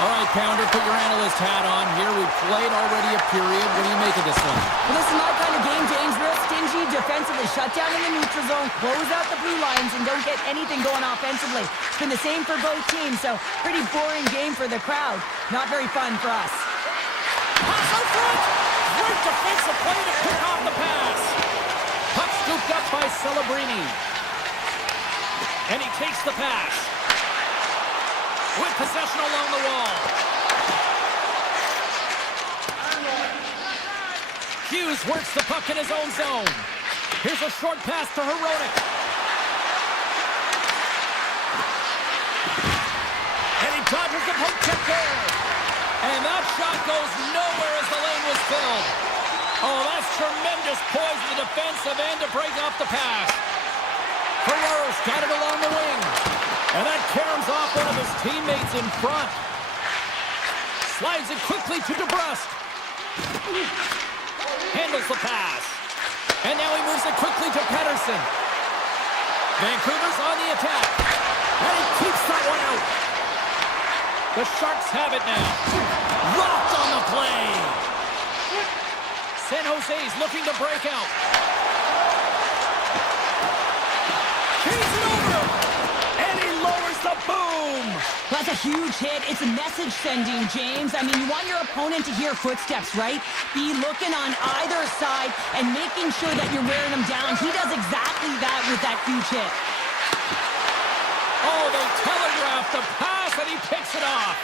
All right, Pounder, put your analyst hat on here. We've played already a period. What do you make of this one? Well, this is my kind of game, James. Real stingy, defensively. Shut down in the neutral zone, close out the blue lines, and don't get anything going offensively. It's been the same for both teams, so pretty boring game for the crowd. Not very fun for us. Pass out front! Great defensive play to pick off the pass. Puck scooped up by Celebrini. And he takes the pass. With possession along the wall. Hughes works the puck in his own zone. Here's a short pass to Heronic. And he dodges the poke check there. And that shot goes nowhere as the lane was filled. Oh, that's tremendous poise in the defensive end to break off the pass. Ferrero's got it along the wing. And that caroms off one of his teammates in front. Slides it quickly to DeBrusque. Handles the pass. And now he moves it quickly to Pettersson. Vancouver's on the attack. And he keeps that one out. The Sharks have it now. Rocked on the play. San Jose's looking to break out. He's it over. And he lowers the boom. That's a huge hit. It's a message sending, James. I mean, you want your opponent to hear footsteps, right? Be looking on either side and making sure that you're wearing them down. He does exactly that with that huge hit. Oh, they telegraphed the pass, and he picks it off.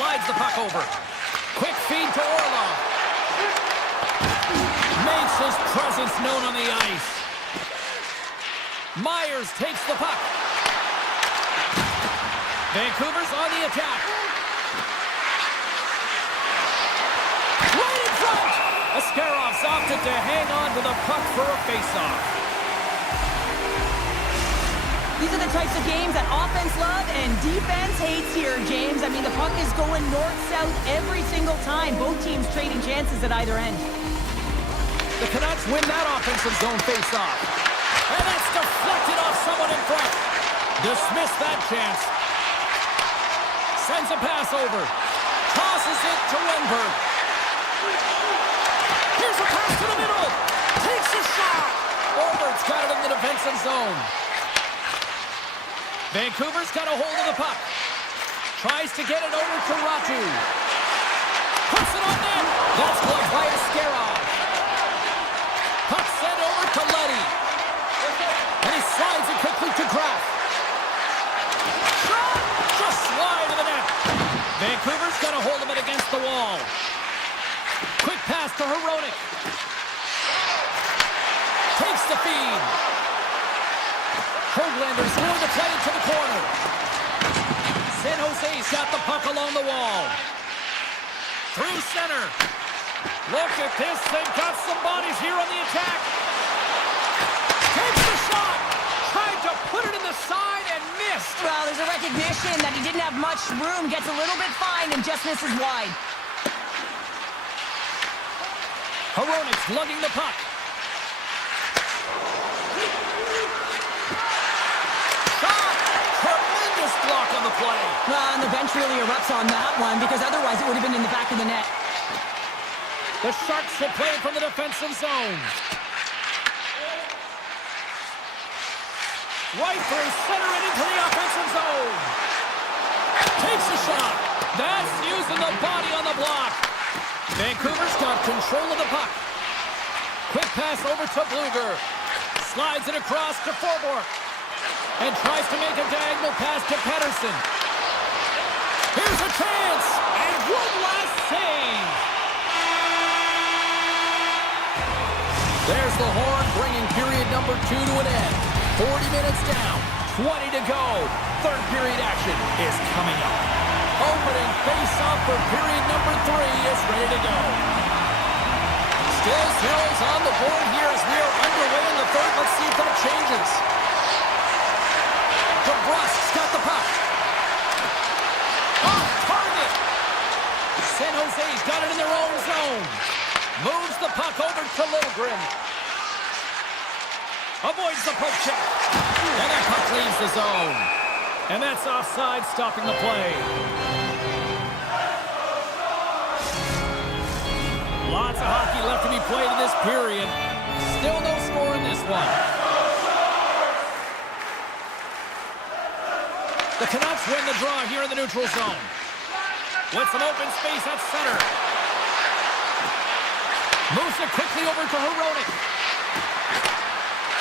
Slides the puck over. Quick feed to Orlov. Makes his presence known on the ice. Myers takes the puck. Vancouver's on the attack. Right in front! Ascarov's opted to hang on to the puck for a face-off. These are the types of games that offense love and defense hates here, James. I mean, the puck is going north-south every single time. Both teams trading chances at either end. The Canucks win that offensive zone face-off. And that's deflected off someone in front. Dismiss that chance. Sends a pass over. Tosses it to Wenberg. Here's a pass to the middle. Takes a shot. Orbert's got it in the defensive zone. Vancouver's got a hold of the puck. Tries to get it over to Ratu. Puts it on net. That's blocked by Ascarov. Puck sent over to Leddy. And he slides it quickly to Kraft. Shot! Just slide to the net. Vancouver's got a hold of it against the wall. Quick pass to Heronic. Takes the feed. Hoaglander's going to play it to the corner. San Jose's got the puck along the wall. Through center. Look at this. They've got some bodies here on the attack. Takes the shot. Tried to put it in the side and missed. Well, there's a recognition that he didn't have much room. Gets a little bit fine and just misses wide. Hronik's lugging the puck. Shot! Tremendous block on the play. Well, and the bench really erupts on that one because otherwise it would have been in the back of the net. The Sharks will play it from the defensive zone. Right through center and into the offensive zone. Takes a shot. That's using the body on the block. Vancouver's got control of the puck. Quick pass over to Bluger. Slides it across to Forborg. And tries to make a diagonal pass to Pettersson. Here's a chance. And one last save. There's the horn, bringing period number 2 to an end. 40 minutes down, 20 to go. Third period action is coming up. Opening face-off for period number 3 is ready to go. Still zeros on the board here as we are underway in the third. Let's see if that changes. DeBrusque's got the puck. Off target. San Jose's got it in their own zone. Moves the puck over to Liljegren. Avoids the poke check. And that puck leaves the zone. And that's offside, stopping the play. Lots of hockey left to be played in this period. Still no score in this one. The Canucks win the draw here in the neutral zone. With some open space at center. Moves it quickly over to Hronik.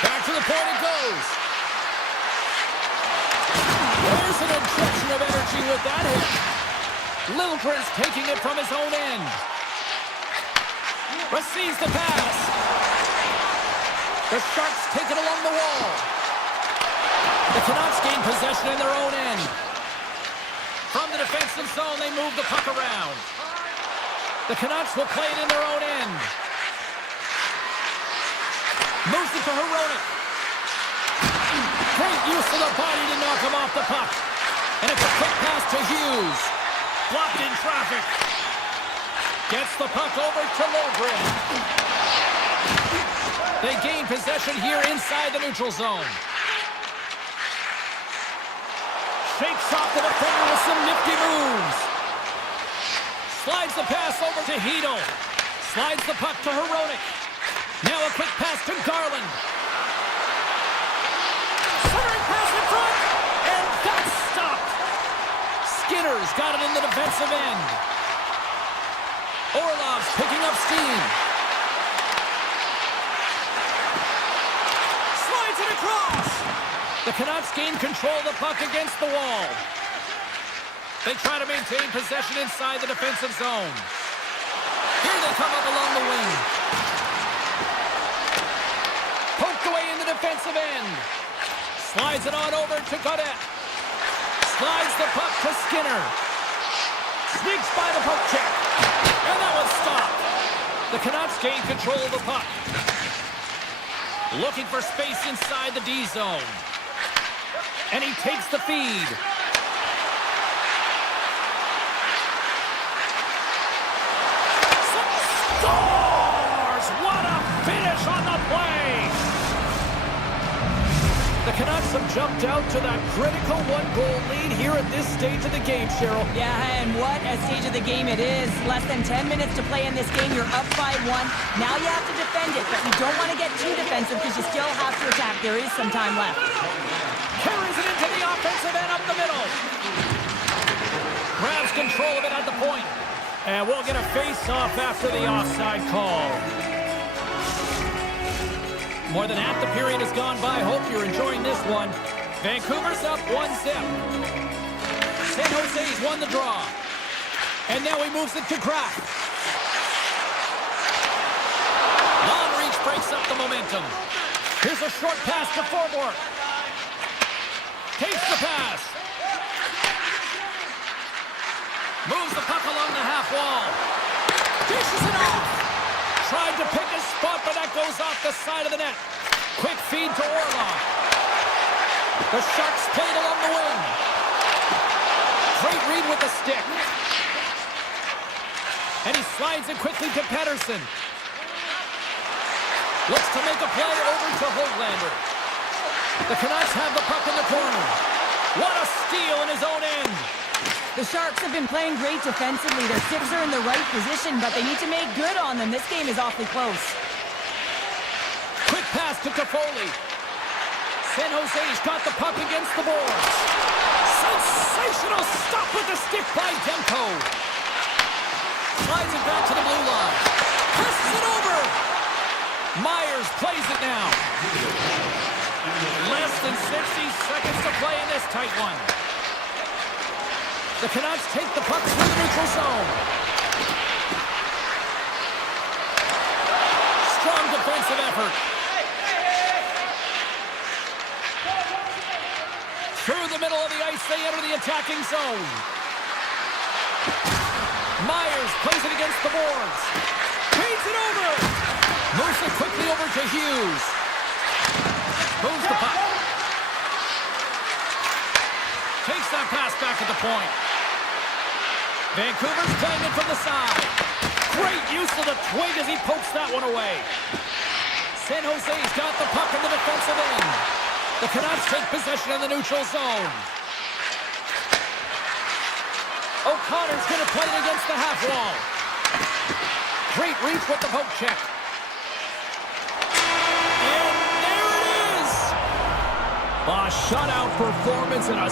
Back to the point it goes. lucky with that hit. Lilligren's taking it from his own end. Receives the pass. The Sharks take it along the wall. The Canucks gain possession in their own end. From the defensive zone, they move the puck around. The Canucks will play it in their own end. Moves it to Hronek. Great use of the body to knock him off the puck. And it's a quick pass to Hughes. Blocked in traffic. Gets the puck over to Lilligren. They gain possession here inside the neutral zone. Shakes off the defender with some nifty moves. Slides the pass over to Hedel. Slides the puck to Hronek. Now a quick pass to Garland. Centering pass in front. And that's stopped. Skinner's got it in the defensive end. Orlov's picking up steam. Slides it across. The Canucks gain control of the puck against the wall. They try to maintain possession inside the defensive zone. Here they come up along the wing. Poked away in the defensive end. Slides it on over to Gaudette. Slides the puck to Skinner. Sneaks by the poke check. And that was stopped. The Canucks gain control of the puck. Looking for space inside the D zone. And he takes the feed. Scores! What a finish on the play! The Canucks have jumped out to that critical one-goal lead here at this stage of the game, Cheryl. Yeah, and what a stage of the game it is. Less than 10 minutes to play in this game. You're up by 1. Now you have to defend it, but you don't want to get too defensive because you still have to attack. There is some time left. Carries it into the offensive end up the middle. Grabs control of it at the point. And we'll get a face-off after the offside call. More than half the period has gone by. Hope you're enjoying this one. Vancouver's up 1-0. San Jose's won the draw. And now he moves it to Kraft. Long reach breaks up the momentum. Here's a short pass to Forborg. Takes the pass. Moves the puck along the half wall. Dishes it off. Tried to pick his spot, but that goes off the side of the net. Quick feed to Orlov. The Sharks played along the wing. Great read with the stick. And he slides it quickly to Pettersson. Looks to make a play over to Höglander. The Canucks have the puck in the corner. What a steal in his own end. The Sharks have been playing great defensively. Their sticks are in the right position, but they need to make good on them. This game is awfully close. Quick pass to Toffoli. San Jose's got the puck against the boards. Sensational stop with the stick by Demko. Slides it back to the blue line. Passes it over. Myers plays it now. Less than 60 seconds to play in this tight one. The Canucks take the puck through the neutral zone. Strong defensive effort. Through the middle of the ice, they enter the attacking zone. Myers plays it against the boards. Feeds it over. Moves it quickly over to Hughes. Moves the puck. Takes that pass back at the point. Vancouver's playing it from the side. Great use of the twig as he pokes that one away. San Jose's got the puck in the defensive end. The Canucks take possession in the neutral zone. O'Connor's going to play it against the half wall. Great reach with the poke check. And there it is! A shutout performance and a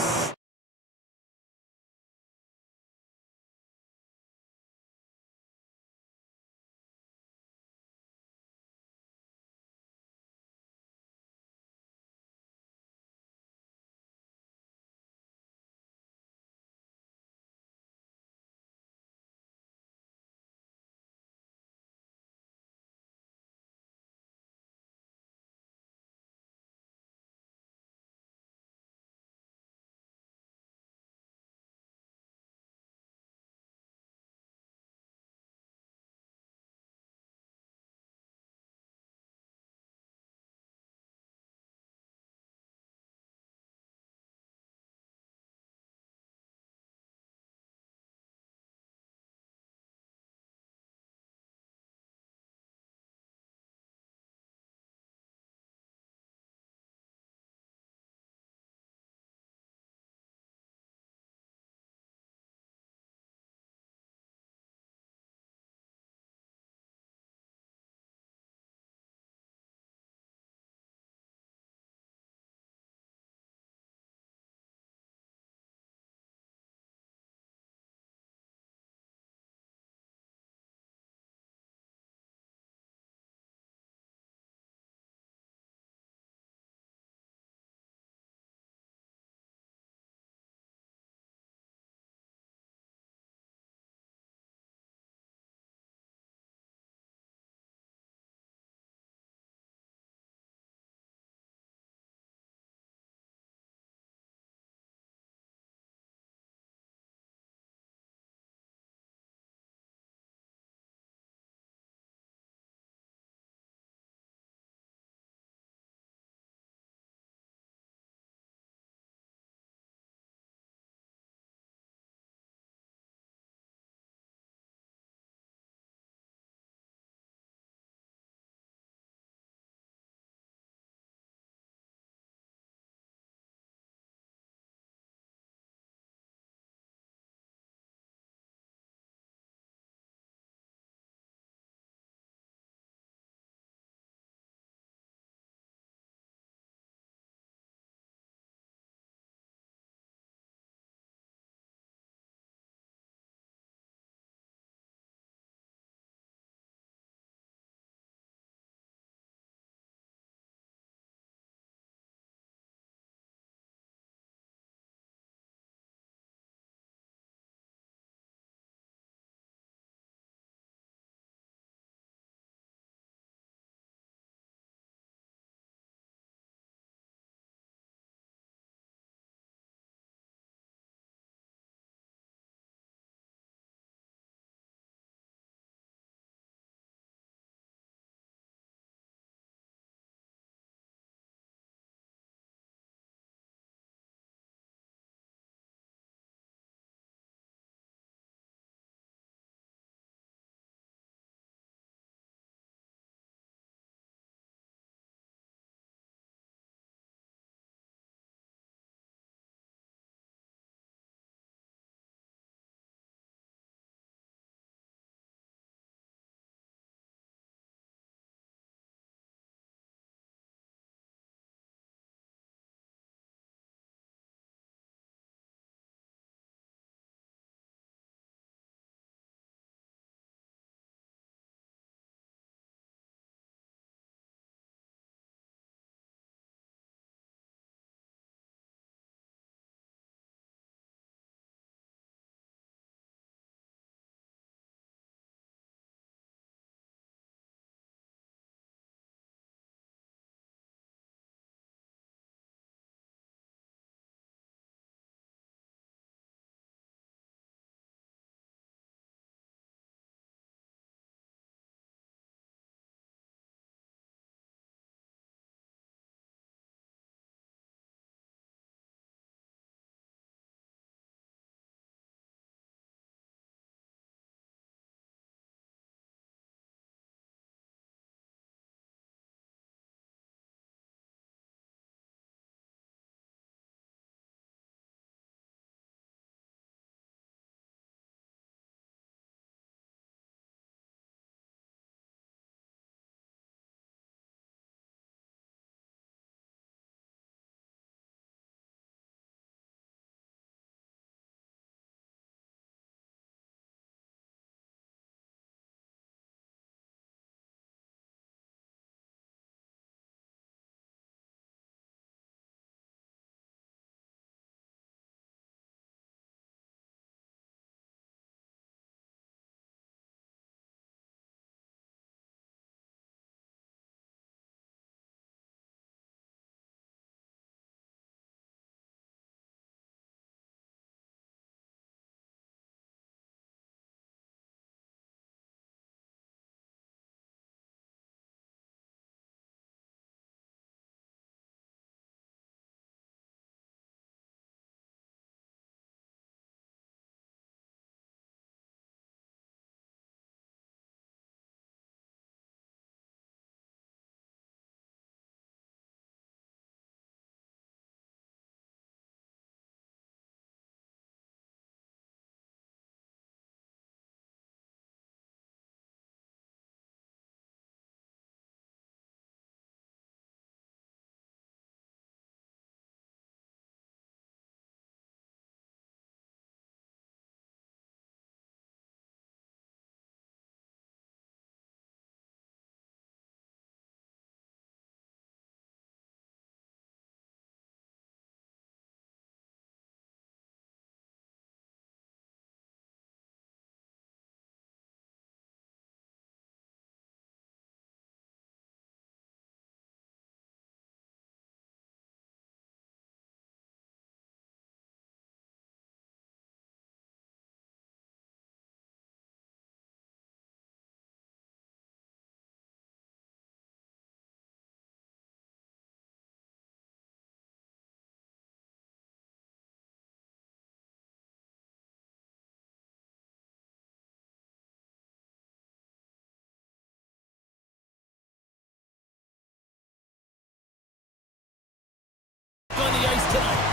tonight.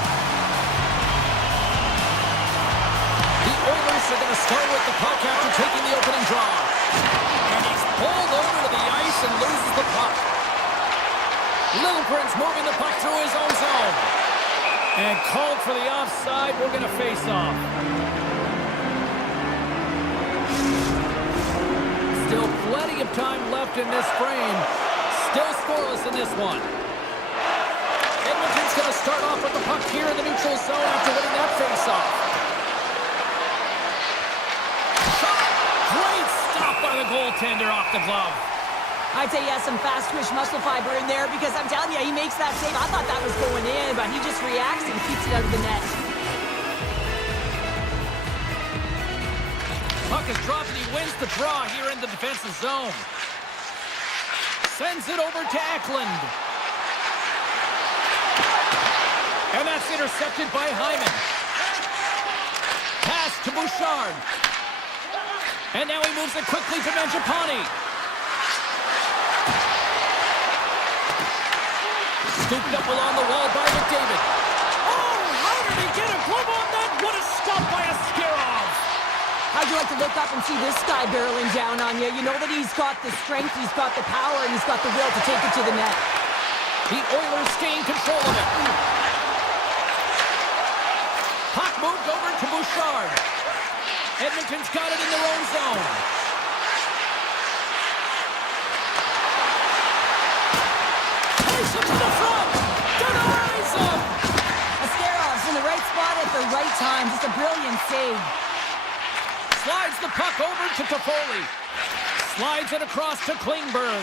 The Oilers are going to start with the puck after taking the opening draw. And he's pulled over to the ice and loses the puck. Lilligren's moving the puck through his own zone. And called for the offside. We're going to face off. Still plenty of time left in this frame. Still scoreless in this one. Edmonton's going to start off with the puck here in the neutral zone after winning that face-off. Shot! Great stop by the goaltender off the glove. I'd say he has some fast-twitch muscle fiber in there because I'm telling you, he makes that save. I thought that was going in, but he just reacts and keeps it out of the net. Puck is dropped and he wins the draw here in the defensive zone. Sends it over to Eklund. And that's intercepted by Hyman. Pass to Bouchard. And now he moves it quickly to Mangiapane. Scooped up along the wall by McDavid. Oh, how did he get a glove on that? What a stop by Askarov. How'd you like to look up and see this guy barreling down on you? You know that he's got the strength, he's got the power, and he's got the will to take it to the net. The Oilers gain control of it. Puck moved over to Bouchard. Edmonton's got it in their own zone. Takes it to the front. Denies him. Askarov's in the right spot at the right time. Just a brilliant save. Slides the puck over to Toffoli. Slides it across to Klingberg.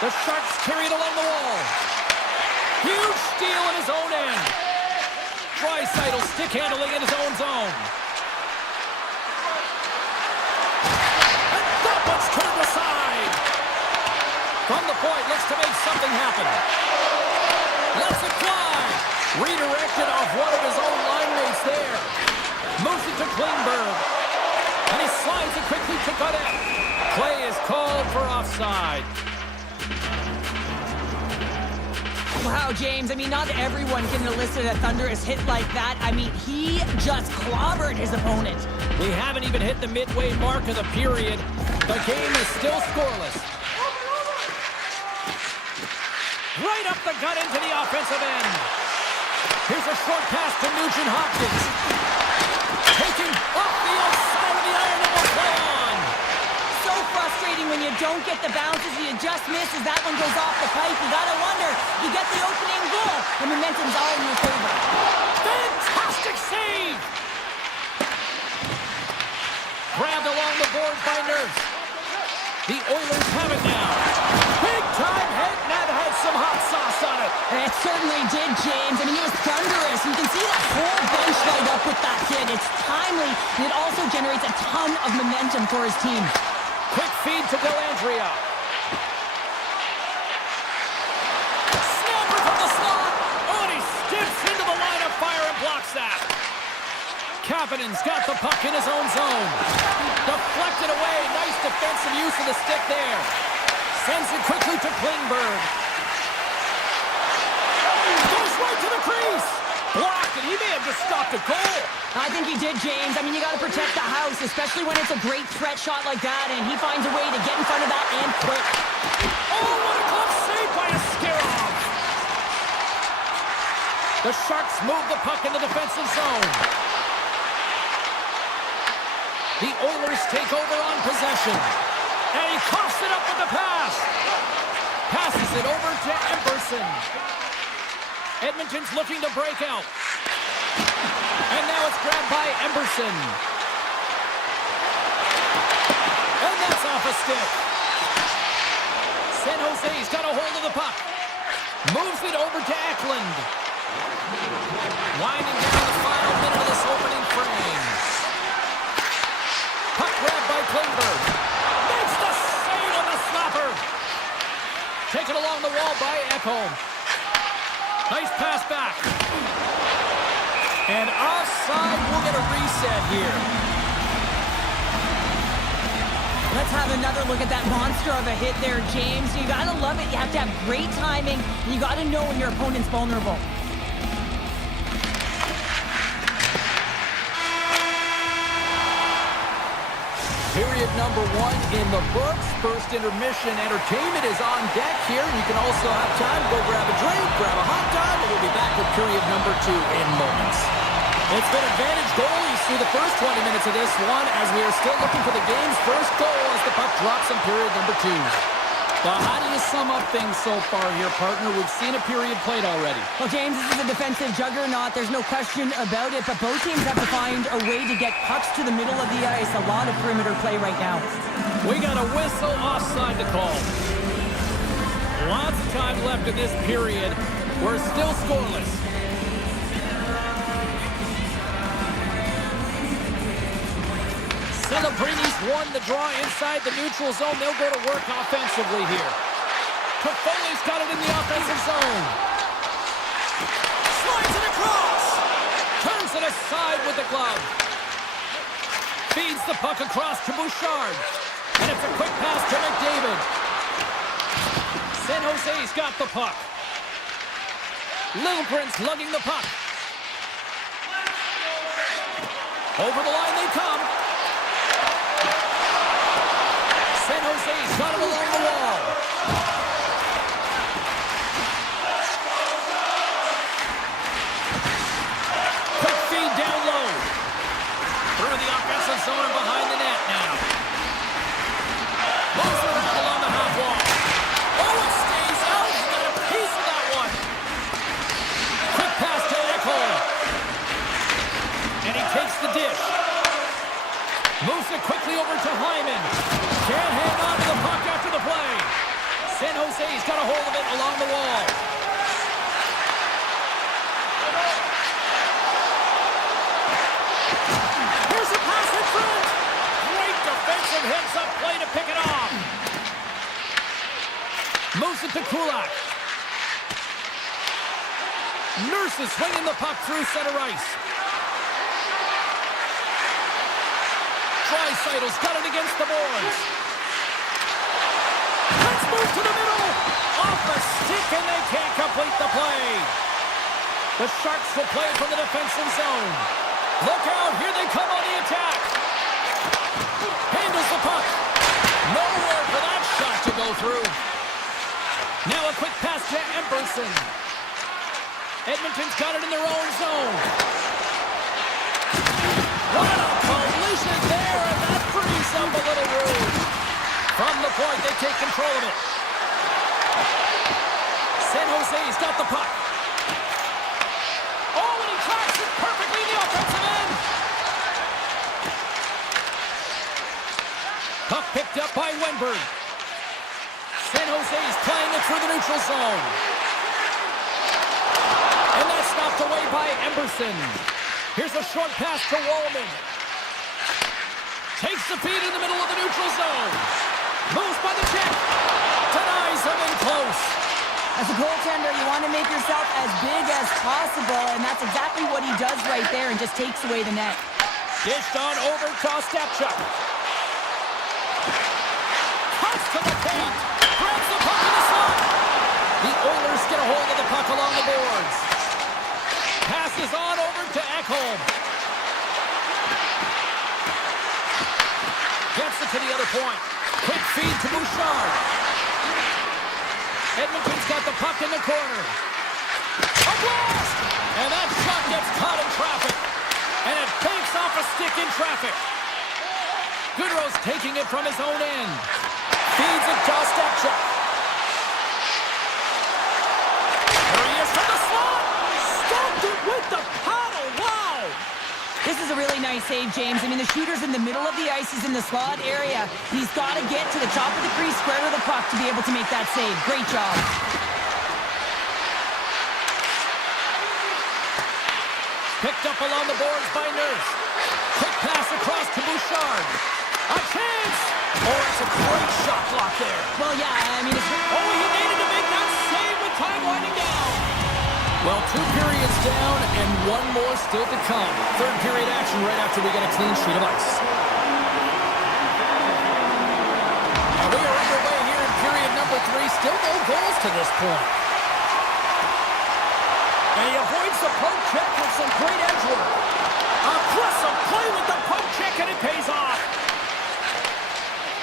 The Sharks carry it along the wall. Huge steal in his own end. Draisaitl stick handling in his own zone. And that one's turned aside. From the point, looks to make something happen. Lets it fly. Redirected off one of his own line mates there. Moves it to Klingberg. And he slides it quickly to Godet. Play is called for offside. Wow, James, I mean, not everyone can elicit a thunderous hit like that. I mean, he just clobbered his opponent. We haven't even hit the midway mark of the period. The game is still scoreless. Right up the gut into the offensive end. Here's a short pass to Nugent Hopkins. Taking off the outside of the iron and will play on. So frustrating when you don't get the bounces, you just miss as that one goes off the pipe. You gotta wonder, you get the opening goal, and momentum's all in your favor. Fantastic save! Grabbed along the boards by Nurse. The Oilers have it now. Big time hit, and that had some hot sauce on it. It certainly did, James. I mean, it was thunderous. You can see that whole bench light up with that hit. It's timely, and it also generates a ton of momentum for his team. Quick feed to Dellandrea. Snapper from the slot. Oh, and he skips into the line of fire and blocks that. Kapanen's got the puck in his own zone. Deflected away. Nice defensive use of the stick there. Sends it quickly to Klingberg. Goes right to the crease. Blocked, and he may have just stopped a goal. I think he did, James. I mean, you got to protect the house, especially when it's a great threat shot like that, and he finds a way to get in front of that and quick. Oh, what a glove save by Askarov. The Sharks move the puck in the defensive zone. The Oilers take over on possession. And he coughs it up with the pass. Passes it over to Emberson. Edmonton's looking to break out. And now it's grabbed by Emberson. And that's off a stick. San Jose's got a hold of the puck. Moves it over to Eklund. Winding down the final minute of this opening frame. Puck grabbed by Klingberg. Makes the save on the slapper. Taken along the wall by Ekholm. Nice pass back. And offside, we'll get a reset here. Let's have another look at that monster of a hit there, James. You gotta love it. You have to have great timing. And you gotta know when your opponent's vulnerable. Period number 1 in the books. First intermission entertainment is on deck here. You can also have time to go grab a drink, grab a hot dog, and we'll be back with period number 2 in moments. It's been advantage goalies through the first 20 minutes of this one as we are still looking for the game's first goal as the puck drops in period number 2. Well, how do you sum up things so far here, partner? We've seen a period played already. Well, James, this is a defensive juggernaut. There's no question about it, but both teams have to find a way to get pucks to the middle of the ice. A lot of perimeter play right now. We got a whistle offside to call. Lots of time left in this period. We're still scoreless. Celebrini's won the draw inside the neutral zone. They'll go to work offensively here. Toffoli's got it in the offensive zone. Slides it across. Turns it aside with the glove. Feeds the puck across to Bouchard. And it's a quick pass to McDavid. San Jose's got the puck. Little Prince lugging the puck. Over the line they come. San Jose's got it along the wall. Quick feed down low. Through the offensive zone and behind the net now. Moves it around along the half wall. Oh, it stays out. He got a piece of that one. Quick pass to Ekholm. And he takes the dish. Moves it quickly over to Hyman. Can't hang on to the puck after the play. San Jose's got a hold of it along the wall. Here's a pass in front. Great defensive heads-up play to pick it off. Moves it to Kulak. Nurse is swinging the puck through center ice. Dreisaitl's got it against the boards. Let's move to the middle. Off a stick, and they can't complete the play. The Sharks will play from the defensive zone. Look out, here they come on the attack. Handles the puck. Nowhere for that shot to go through. Now a quick pass to Emberson. Edmonton's got it in their own zone. What a collision there, and that frees up a little room. From the point, they take control of it. San Jose's got the puck. Oh, and he tracks it perfectly in the offensive end. Puck picked up by Wenberg. San Jose's playing it through the neutral zone. And that's knocked away by Emberson. Here's a short pass to Wallman. Takes the feed in the middle of the neutral zone. Moves by the check. Denies him in close. As a goaltender, you want to make yourself as big as possible, and that's exactly what he does right there and just takes away the net. Dished on over to Ostapchuk. Cuts to the paint. Grabs the puck in the slot. The Oilers get a hold of the puck along the boards. Passes on over to Ekholm. Gets it to the other point. Quick feed to Bouchard. Edmonton's got the puck in the corner. A blast! And that shot gets caught in traffic. And it banks off a stick in traffic. Goodrow's taking it from his own end. Feeds it to Ostapchuk. There he is from the slot. Stopped it with the paddle. Wow! This is a really nice save, James. I mean, the shooter's in the middle of the ice. He's in the slot area. He's got to get to the top of the crease, square to the puck to be able to make that save. Great job. Picked up along the boards by Nurse. Quick pass across to Bouchard. A chance! Oh, it's a great shot block there. Well, yeah, I mean, it's... Oh, he needed to make that save with time winding down. Well, 2 periods down and 1 more still to come. Third period action right after we get a clean sheet of ice. to this point. And he avoids the poke check with some great edge work. Aggressive play with the poke check, and it pays off.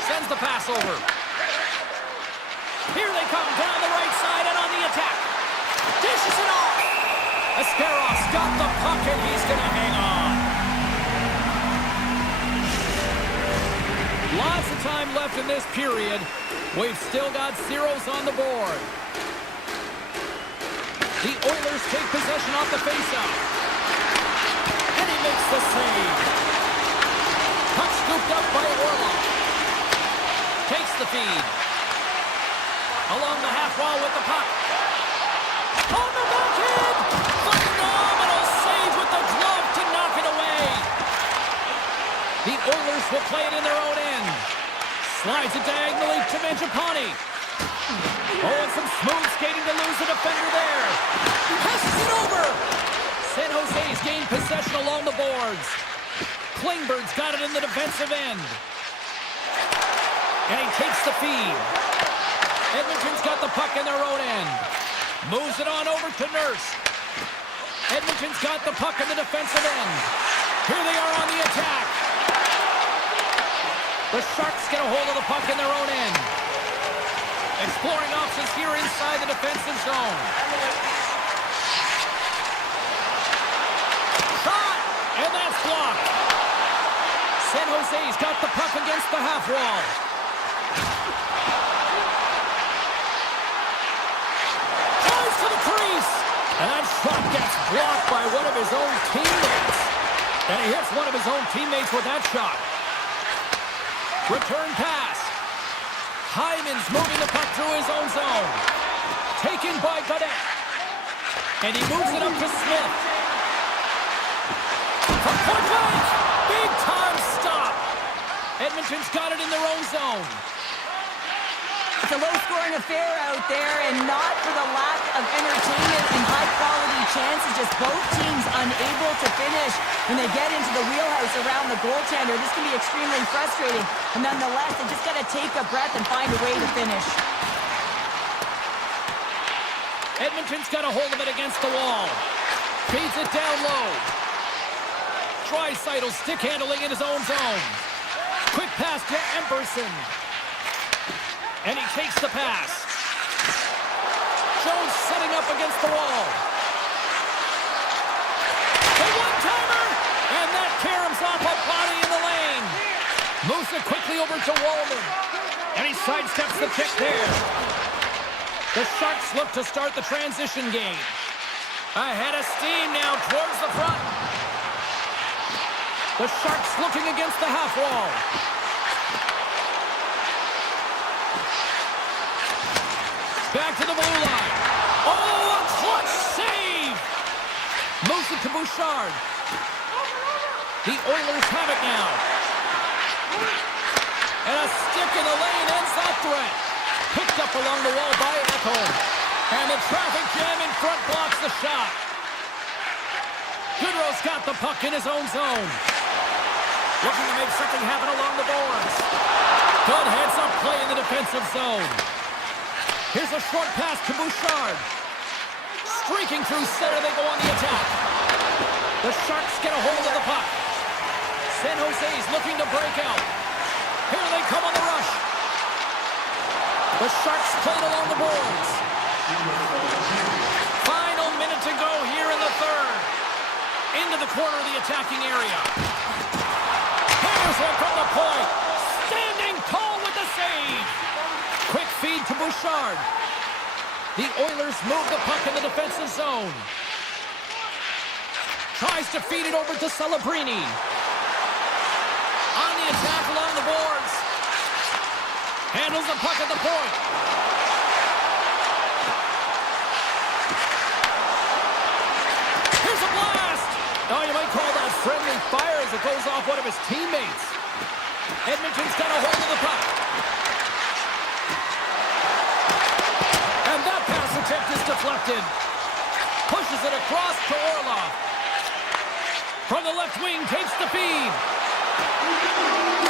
Sends the pass over. Here they come down the right side and on the attack. Dishes it off. Ascaroff's got the puck, and he's going to hang on. Lots of time left in this period. We've still got zeros on the board. The Oilers take possession off the faceoff. And he makes the save. Puck scooped up by Orlov. Takes the feed. Along the half wall with the puck. On the backhand! Phenomenal save with the glove to knock it away. The Oilers will play it in their own end. Slides it diagonally to Mangiapane. Oh, and some smooth skating to lose the defender there. Passes it over. San Jose's gained possession along the boards. Klingberg's got it in the defensive end. And he takes the feed. Edmonton's got the puck in their own end. Moves it on over to Nurse. Edmonton's got the puck in the defensive end. Here they are on the attack. The Sharks get a hold of the puck in their own end. Exploring options here inside the defensive zone. Shot! And that's blocked. San Jose's got the puck against the half wall. Tries to the crease. And that shot gets blocked by one of his own teammates. And he hits one of his own teammates with that shot. Return pass. Hyman's moving the puck through his own zone. Taken by Godet. And he moves it up to Smith. From point blank. Big time stop. Edmonton's got it in their own zone. It's a low-scoring affair out there, and not for the lack of entertainment and high-quality chances. Just both teams unable to finish when they get into the wheelhouse around the goaltender. This can be extremely frustrating, but nonetheless, they just got to take a breath and find a way to finish. Edmonton's got a hold of it against the wall. Feeds it down low. Draisaitl stick handling in his own zone. Quick pass to Emberson. And he takes the pass. Jones setting up against the wall. The one-timer! And that caroms off a body in the lane. Moves it quickly over to Wallman. And he sidesteps the kick there. The Sharks look to start the transition game. Ahead of steam now towards the front. The Sharks looking against the half wall. Back to the blue line. Oh, a clutch save! Moves it to Bouchard. The Oilers have it now. And a stick in the lane ends that threat. Picked up along the wall by Ekholm. And the traffic jam in front blocks the shot. Goodrow's got the puck in his own zone. Looking to make something happen along the boards. Good heads-up play in the defensive zone. Here's a short pass to Bouchard. Streaking through center, they go on the attack. The Sharks get a hold of the puck. San Jose's looking to break out. Here they come on the rush. The Sharks played along the boards. Final minute to go here in the third. Into the corner of the attacking area. Here's one from the point. Standing tall with the save. Quick feed to Bouchard. The Oilers move the puck in the defensive zone. Tries to feed it over to Celebrini. On the attack along the boards. Handles the puck at the point. Here's a blast! Oh, you might call that friendly fire as it goes off one of his teammates. Edmonton's got a hold of the puck. And that pass attempt is deflected. Pushes it across to Orlov. From the left wing, takes the feed.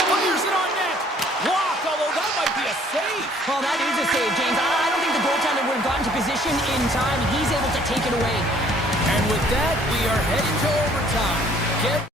Fires it on net. Blocked, although that might be a save. Well, that is a save, James. I don't think the goaltender would have gotten to position in time. He's able to take it away. And with that, we are heading to overtime. Get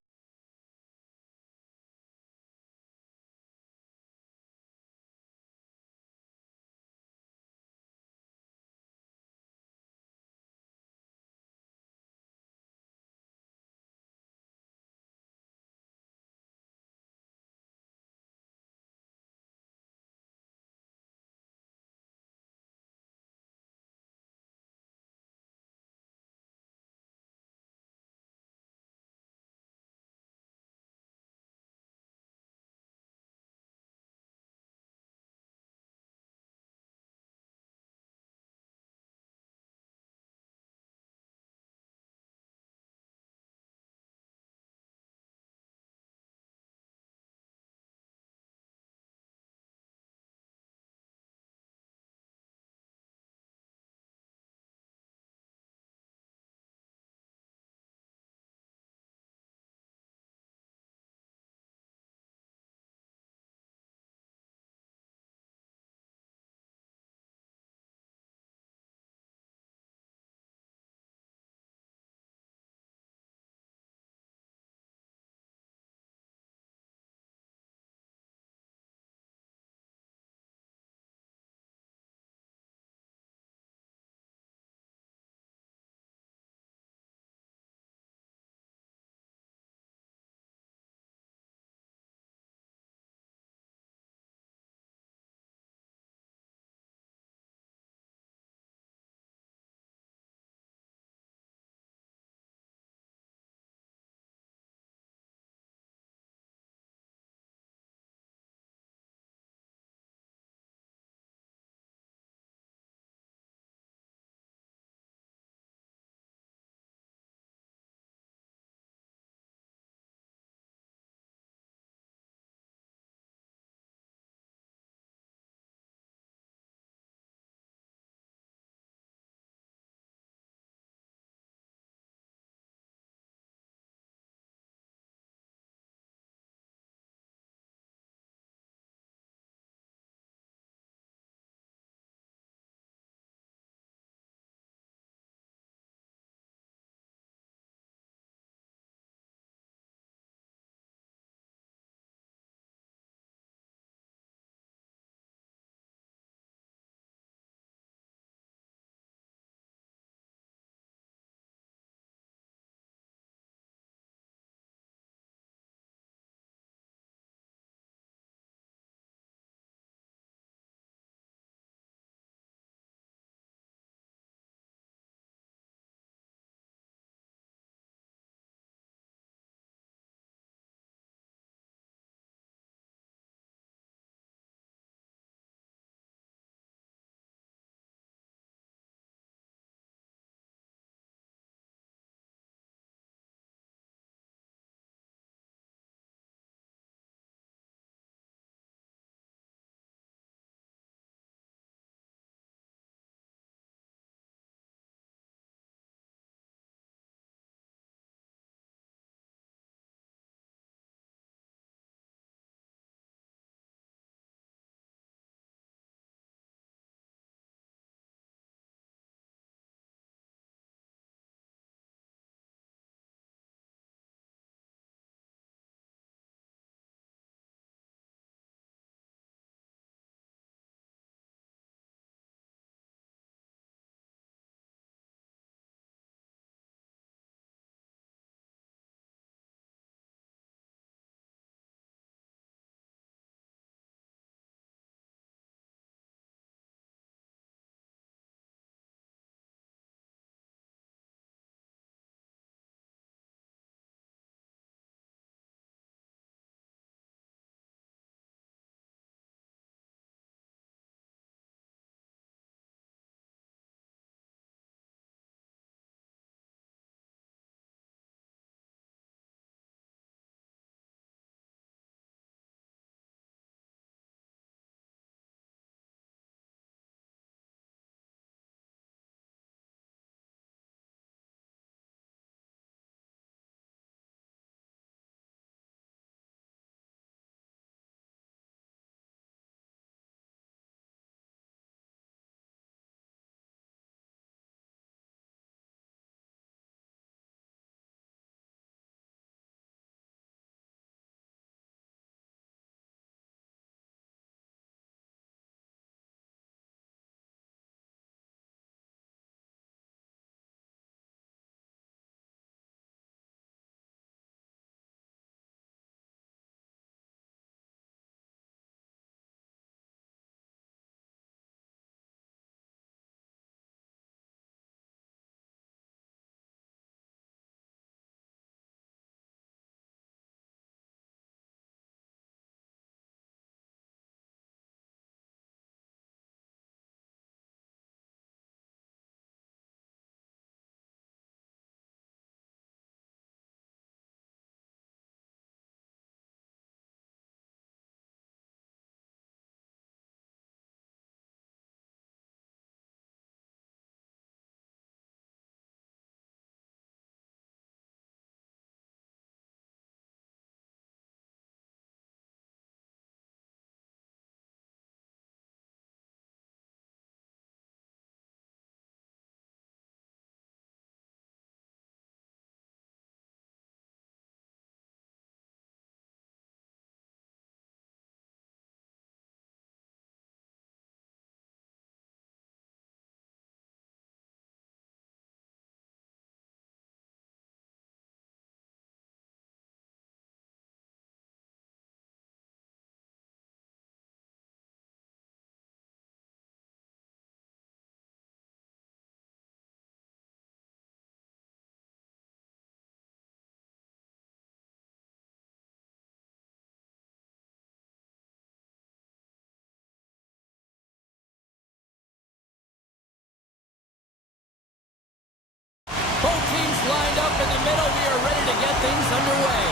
Both teams lined up in the middle. We are ready to get things underway.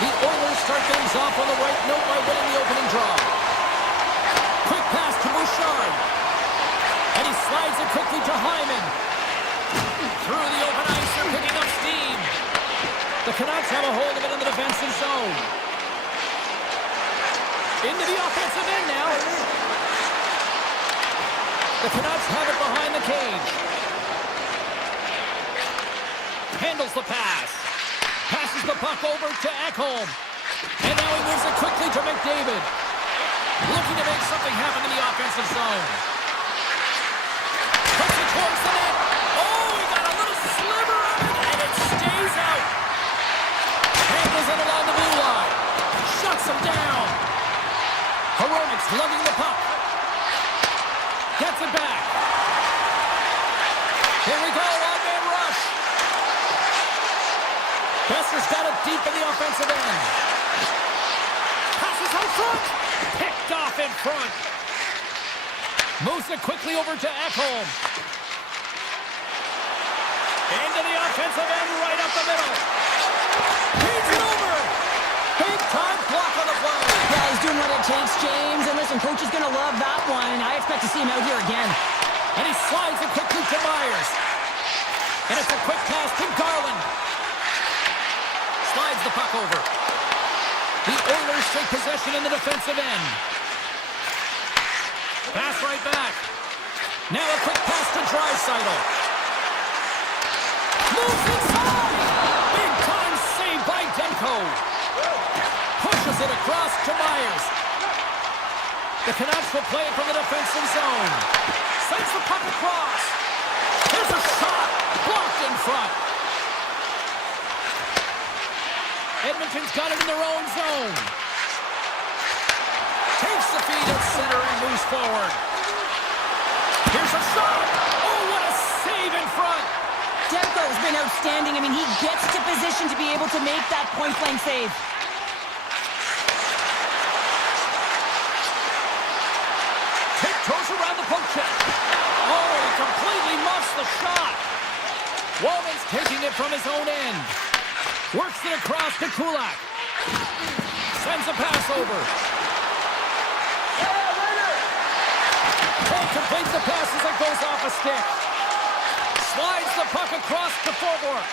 The Oilers start things off on the right note by winning the opening draw. Quick pass to Bouchard. And he slides it quickly to Hyman. Through the open ice, they're picking up steam. The Canucks have a hold of it in the defensive zone. Into the offensive end now. The Canucks have it behind the cage. Handles the pass. Passes the puck over to Ekholm. And now he moves it quickly to McDavid. Looking to make something happen in the offensive zone. Puts it towards the net. Oh, he got a little sliver of it, and it stays out. Handles it along the blue line. Shuts him down. Hronik's lugging the puck. Gets it back. Here we go, one-man rush. Besser's got it deep in the offensive end. Passes out front. Picked off in front. Moves it quickly over to Ekholm. Into the offensive end, right up the middle. He's it over. Big time block on the play. Yeah, he's doing what it takes, James. And listen, coach is going to love that one. I expect to see him out here again. And he slides it quickly to Myers. And it's a quick pass to Garland. Slides the puck over. The Oilers take possession in the defensive end. Pass right back. Now a quick pass to Draisaitl. Moves inside. Big time save by Demko. Pushes it across to Myers. The Canucks will play it from the defensive zone. Sends the puck across. Here's a shot. Blocked in front. Edmonton's got it in their own zone. Takes the feed at center and moves forward. Here's a shot. Oh, what a save in front. Demko's been outstanding. I mean, he gets to position to be able to make that point-blank save. Tiptoes around the poke check. Oh, he completely muffs the shot. Walman's taking it from his own end. Works it across to Kulak. Sends a pass over. Can't complete the pass as it goes off a stick. Slides the puck across to Forborg.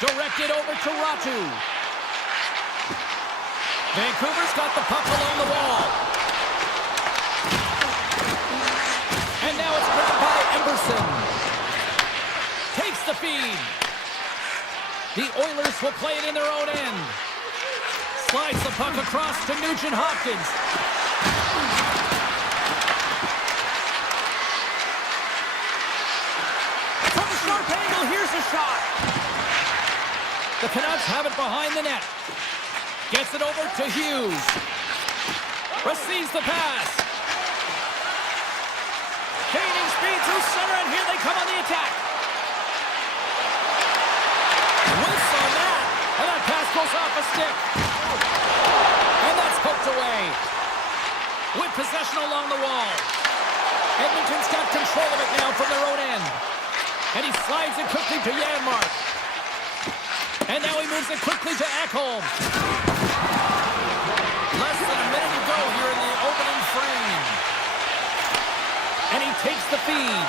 Directed over to Ratu. Vancouver's got the puck along the wall. And now it's grabbed by Emberson. Takes the feed. The Oilers will play it in their own end. Slides the puck across to Nugent Hopkins. From a sharp angle, here's a shot. The Canucks have it behind the net. Gets it over to Hughes. Receives the pass. Gaining speed through center, and here they come on the attack. Whiffs on that, and that pass goes off a stick. And that's poked away. With possession along the wall. Edmonton's got control of it now from their own end. And he slides it quickly to Janmark. And now he moves it quickly to Ekholm. Less than a minute to go here in the opening frame. And he takes the feed.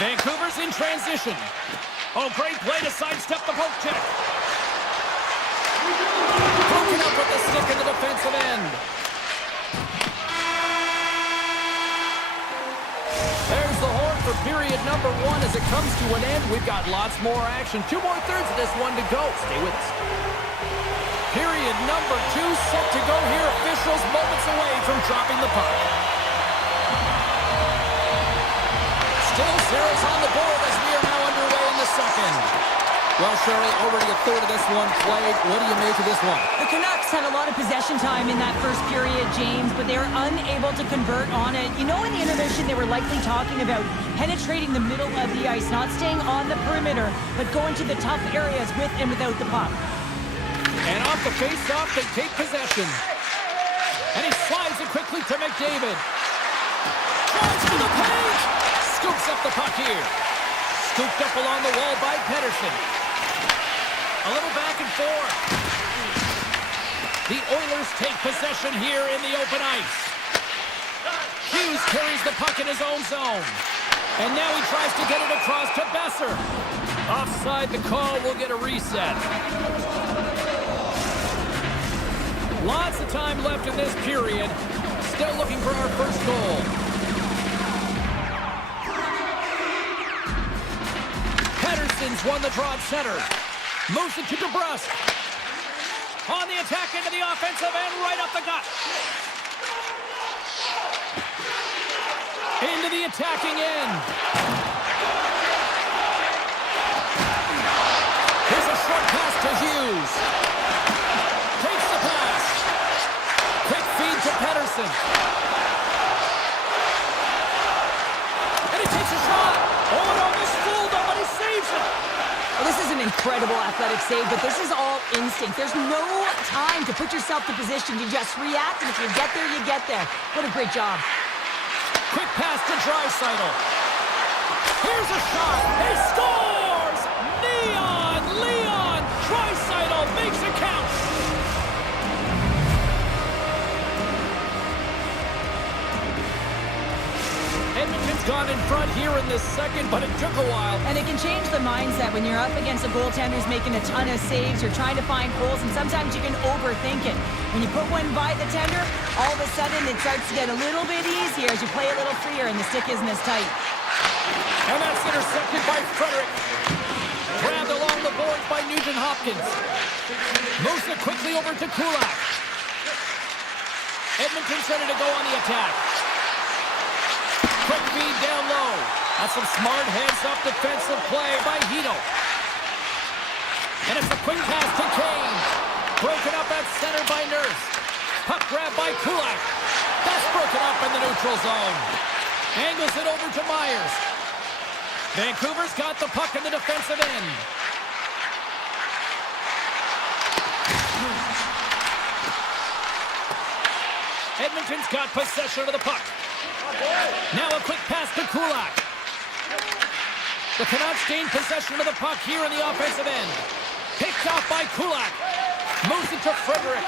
Vancouver's in transition. Oh, great play to sidestep the poke check. Broken up with the stick in the defensive end. There's the horn for period number 1 as it comes to an end. We've got lots more action. 2 more thirds of this one to go. Stay with us. Period number 2 set to go here. Officials moments away from dropping the puck. Still zeros on the board as we are now underway in the second. Well, Sherry, already a third of this one played. What do you make of this one? The Canucks had a lot of possession time in that first period, James, but they were unable to convert on it. You know, in the intermission, they were likely talking about penetrating the middle of the ice, not staying on the perimeter, but going to the tough areas with and without the puck. And off the face-off, they take possession. And he slides it quickly to McDavid. Drives to the paint! Scoops up the puck here. Scooped up along the wall by Pedersen. A little back and forth. The Oilers take possession here in the open ice. Hughes carries the puck in his own zone. And now he tries to get it across to Besser. Offside, the call will get a reset. Lots of time left in this period. Still looking for our first goal. Pedersen's won the draw at center. Moves it to DeBrusque. On the attack into the offensive end, right up the gut. Into the attacking end. Here's a short pass to Hughes. Takes the pass. Quick feed to Pedersen. And he takes a shot. Oh, it almost fooled him, but he saves it. Well, this is an incredible athletic save, but this is all instinct. There's no time to put yourself to position. You just react, and if you get there, you get there. What a great job. Quick pass to Draisaitl. Here's a shot. He scores! Leon Draisaitl makes it count. Edmonton's gone in front here in this second, but it took a while. And it can change the mindset when you're up against a goaltender who's making a ton of saves. You're trying to find holes, and sometimes you can overthink it. When you put one by the tender, all of a sudden it starts to get a little bit easier as you play a little freer and the stick isn't as tight. And that's intercepted by Frederick. Grabbed along the boards by Nugent Hopkins. Moves it quickly over to Kulak. Edmonton's ready to go on the attack. Quick feed down low. That's some smart heads-up defensive play by Hito. And it's a quick pass to Kane. Broken up at center by Nurse. Puck grab by Kulak. That's broken up in the neutral zone. Angles it over to Myers. Vancouver's got the puck in the defensive end. Edmonton's got possession of the puck. Now a quick pass to Kulak. The Canucks gain possession of the puck here in the offensive end. Picked off by Kulak. Moves it to Frederick.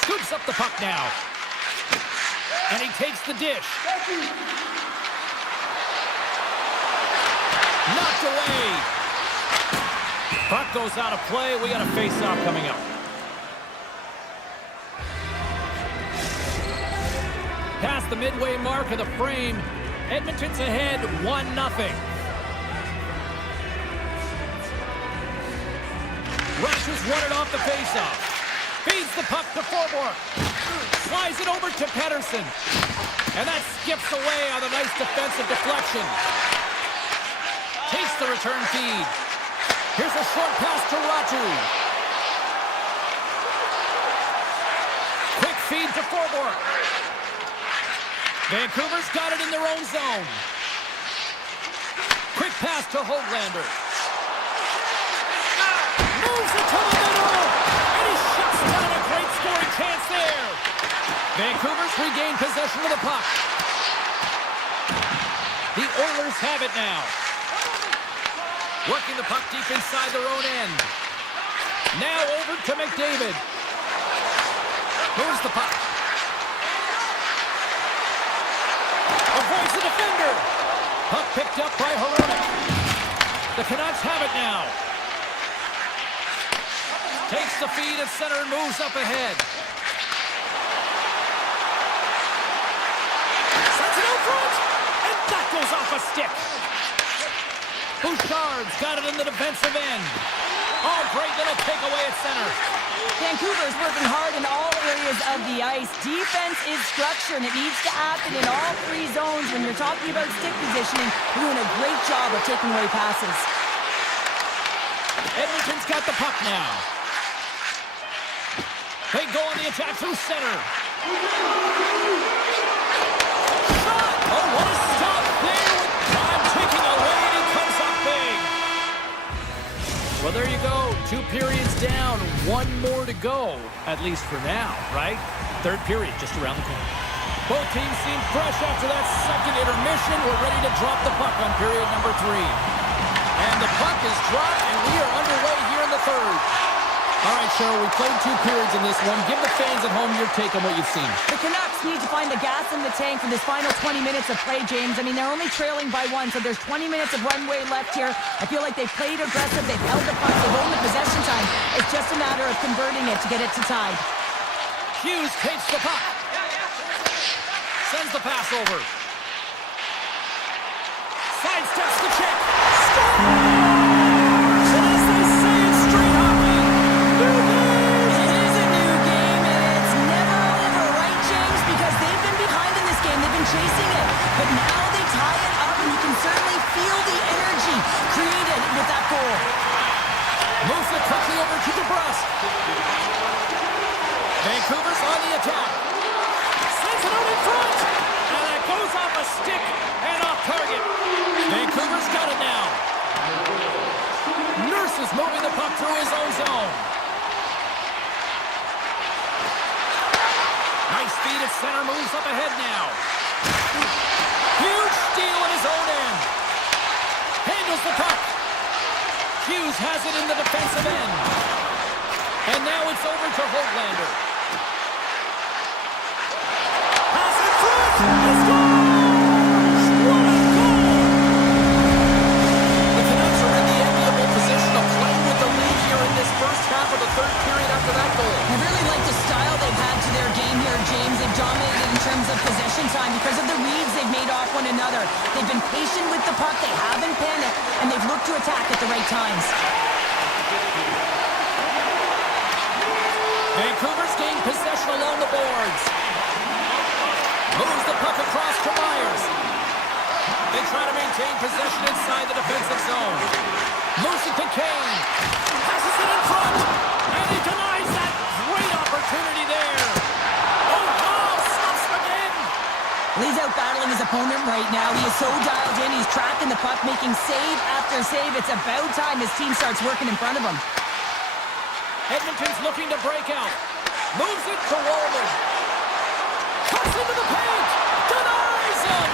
Scoops up the puck now. And he takes the dish. Knocked away. Puck goes out of play. We got a face-off coming up. Past the midway mark of the frame, Edmonton's ahead 1-0. Rogers won it off the faceoff. Feeds the puck to Forborg. Slides it over to Pedersen. And that skips away on a nice defensive deflection. Takes the return feed. Here's a short pass to Ratu. Quick feed to Forborg. Vancouver's got it in their own zone. Quick pass to Höglander. Moves it to the middle. And he shuts down a great scoring chance there. Vancouver's regained possession of the puck. The Oilers have it now. Working the puck deep inside their own end. Now over to McDavid. Moves the puck. Avoids the defender. Puck picked up by Hronek. The Canucks have it now. Takes the feed at center and moves up ahead. Sets it out front. And that goes off a stick. Bouchard's got it in the defensive end. Oh, great little takeaway at center. Vancouver's working hard in all areas of the ice. Defense is structure, and it needs to happen in all three zones. When you're talking about stick positioning, you're doing a great job of taking away passes. Edmonton's got the puck now. They go on the attack through center. Shot! Oh, what a stop there with time ticking away, and he comes up big. Well, there you go. 2 periods down, 1 more to go, at least for now, right? Third period just around the corner. Both teams seem fresh after that second intermission. We're ready to drop the puck on period number 3. And the puck is dropped, and we are underway here in the third. All right, Cheryl, we played 2 periods in this one. Give the fans at home your take on what you've seen. The Canucks need to find the gas in the tank for this final 20 minutes of play, James. I mean, they're only trailing by 1, so there's 20 minutes of runway left here. I feel like they've played aggressive, they've held the puck, they've owned the possession time. It's just a matter of converting it to get it to tie. Hughes takes the puck. Sends the pass over. Sidesteps the check. Score! Chasing it, but now they tie it up, and you can certainly feel the energy created with that goal. Moves it quickly over to DeBrusque. Vancouver's on the attack. Sends it out in front, and that goes off a stick and off target. Vancouver's got it now. Nurse is moving the puck through his own zone. Nice feed at center, moves up ahead now. Huge steal at his own end. Handles the puck. Hughes has it in the defensive end. And now it's over to Holtlander. Pass in front. He scores! What a goal! The Canucks are in the enviable position of playing with the lead here in this first half of the third period after that goal. I really like the style they've had to their game here, James. They've dominated in terms of possession time because of the reads they've made off one another. They've been patient with the puck, they haven't panicked, and they've looked to attack at the right times. Vancouver's gained possession along the boards. Moves the puck across to Myers. They try to maintain possession inside the defensive zone. Moves it to Kane. Passes it in front, and he denies that great opportunity there. He's out battling his opponent right now. He is so dialed in. He's tracking the puck, making save after save. It's about time his team starts working in front of him. Edmonton's looking to break out. Moves it to Walden. Cuts into the paint. Denies him.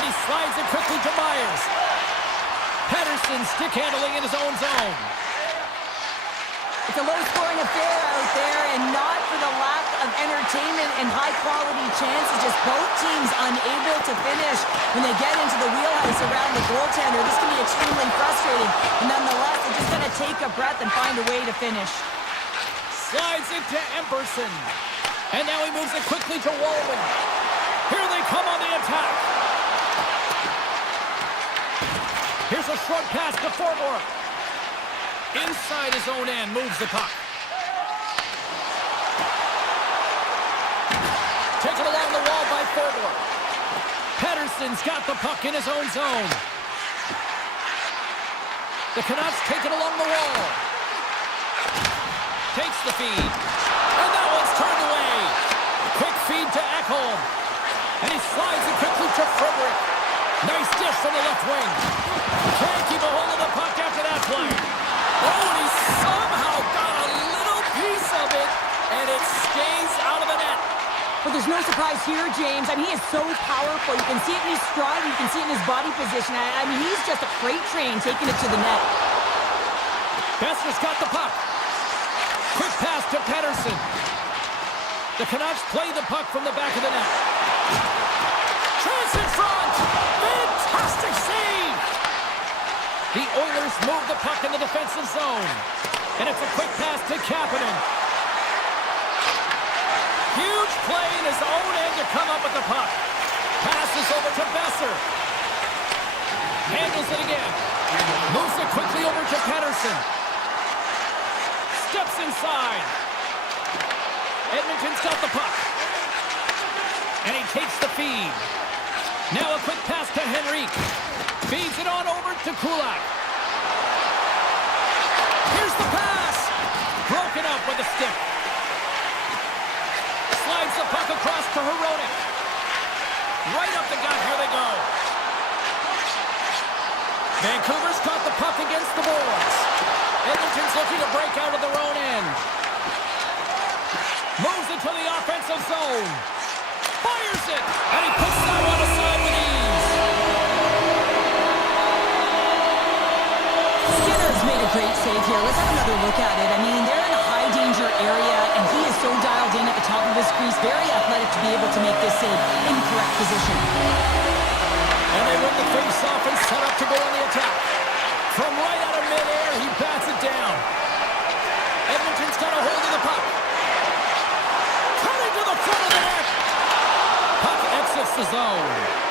And he slides it quickly to Myers. Patterson stick handling in his own zone. It's a low-scoring affair out there, and not for the lack of entertainment and high-quality chances. Just both teams unable to finish when they get into the wheelhouse around the goaltender. This can be extremely frustrating, and nonetheless, they're just going to take a breath and find a way to finish. Slides it to Emberson, and now he moves it quickly to Walden. Here they come on the attack. Here's a short pass to Forbort. Inside his own end, moves the puck. Taken along the wall by Forbort. Patterson's got the puck in his own zone. The Canucks take it along the wall. Takes the feed. And that one's turned away. Quick feed to Ekholm. And he slides it quickly to Frederick. Nice dish from the left wing. Can't keep a hold of the puck after that play. Oh, and he somehow got a little piece of it, and it stays out of the net. But there's no surprise here, James. I mean, he is so powerful. You can see it in his stride. You can see it in his body position. I mean, he's just a freight train taking it to the net. Besser's got the puck. Quick pass to Patterson. The Canucks play the puck from the back of the net. Chance in front. Fantastic save. The Oilers move the puck in the defensive zone. And it's a quick pass to Kapanen. Huge play in his own end to come up with the puck. Passes over to Besser. Handles it again. Moves it quickly over to Patterson. Steps inside. Edmonton's got the puck. And he takes the feed. Now a quick pass to Henrique. Feeds it on over to Kulak. Here's the pass. Broken up with a stick. Slides the puck across to Hronek. Right up the gut. Here they go. Vancouver's got the puck against the boards. Edmonton's looking to break out of their own end. Moves into the offensive zone. takes it, and he puts that one aside with ease. Skinner's made a great save here. Let's have another look at it. I mean, they're in a high danger area, and he is so dialed in at the top of his crease. Very athletic to be able to make this save in correct position. And they win the face-off and set up to go on the attack. From right out of midair, he bats it down. Edmonton's got a hold of the puck. Coming to the front of the net. Puck exits the zone.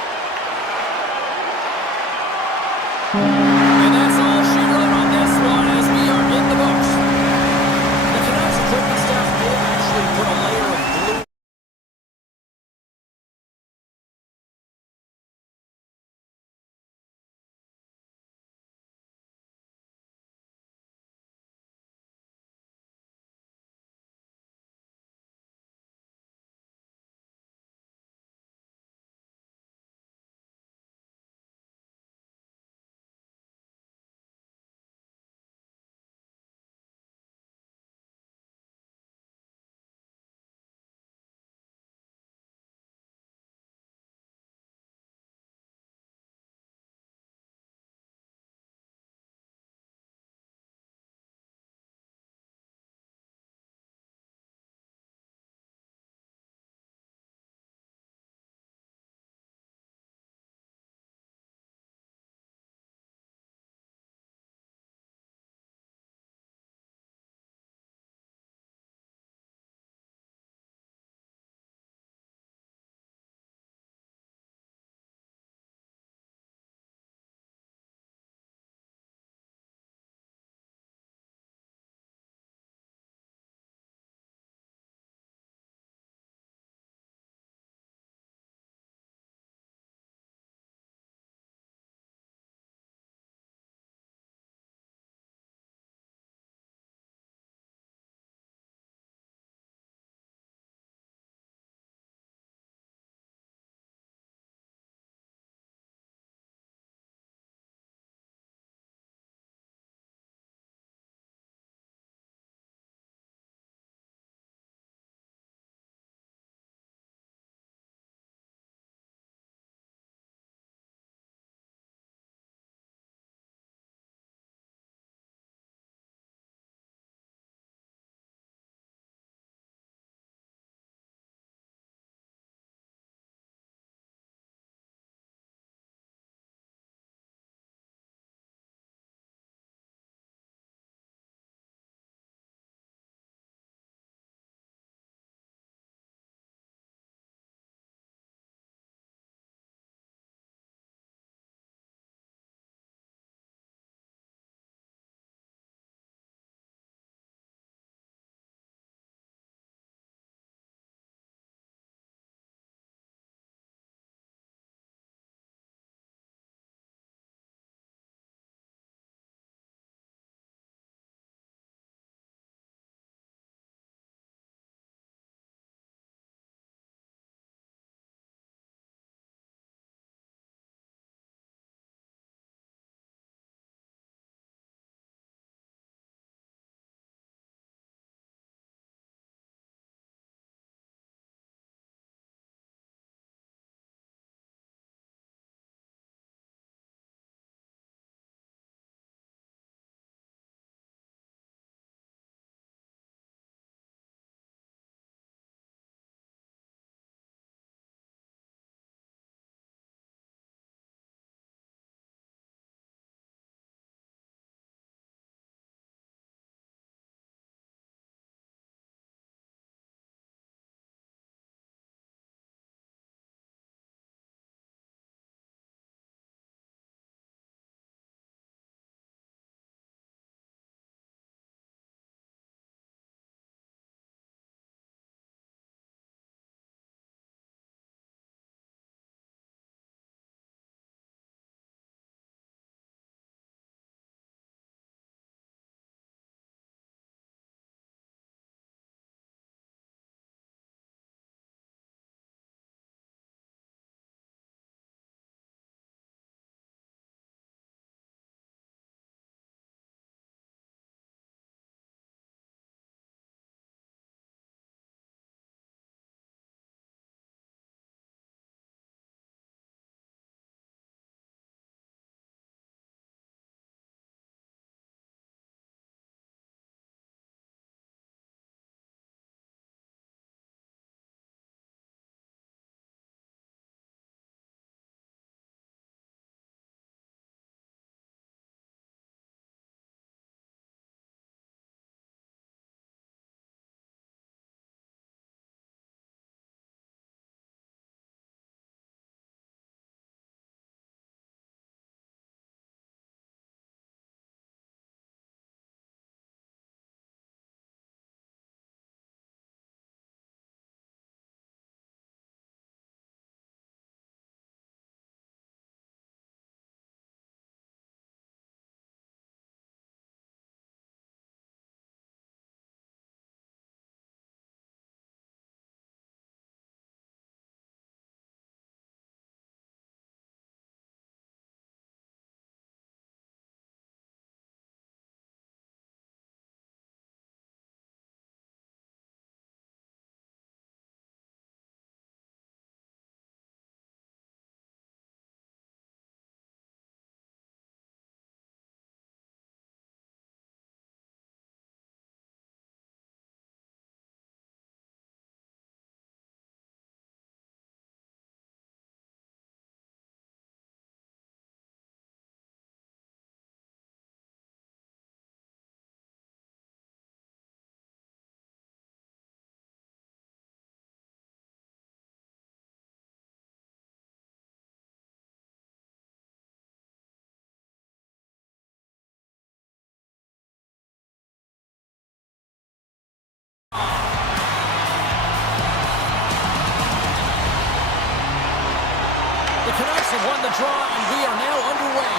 have won the draw, and we are now underway.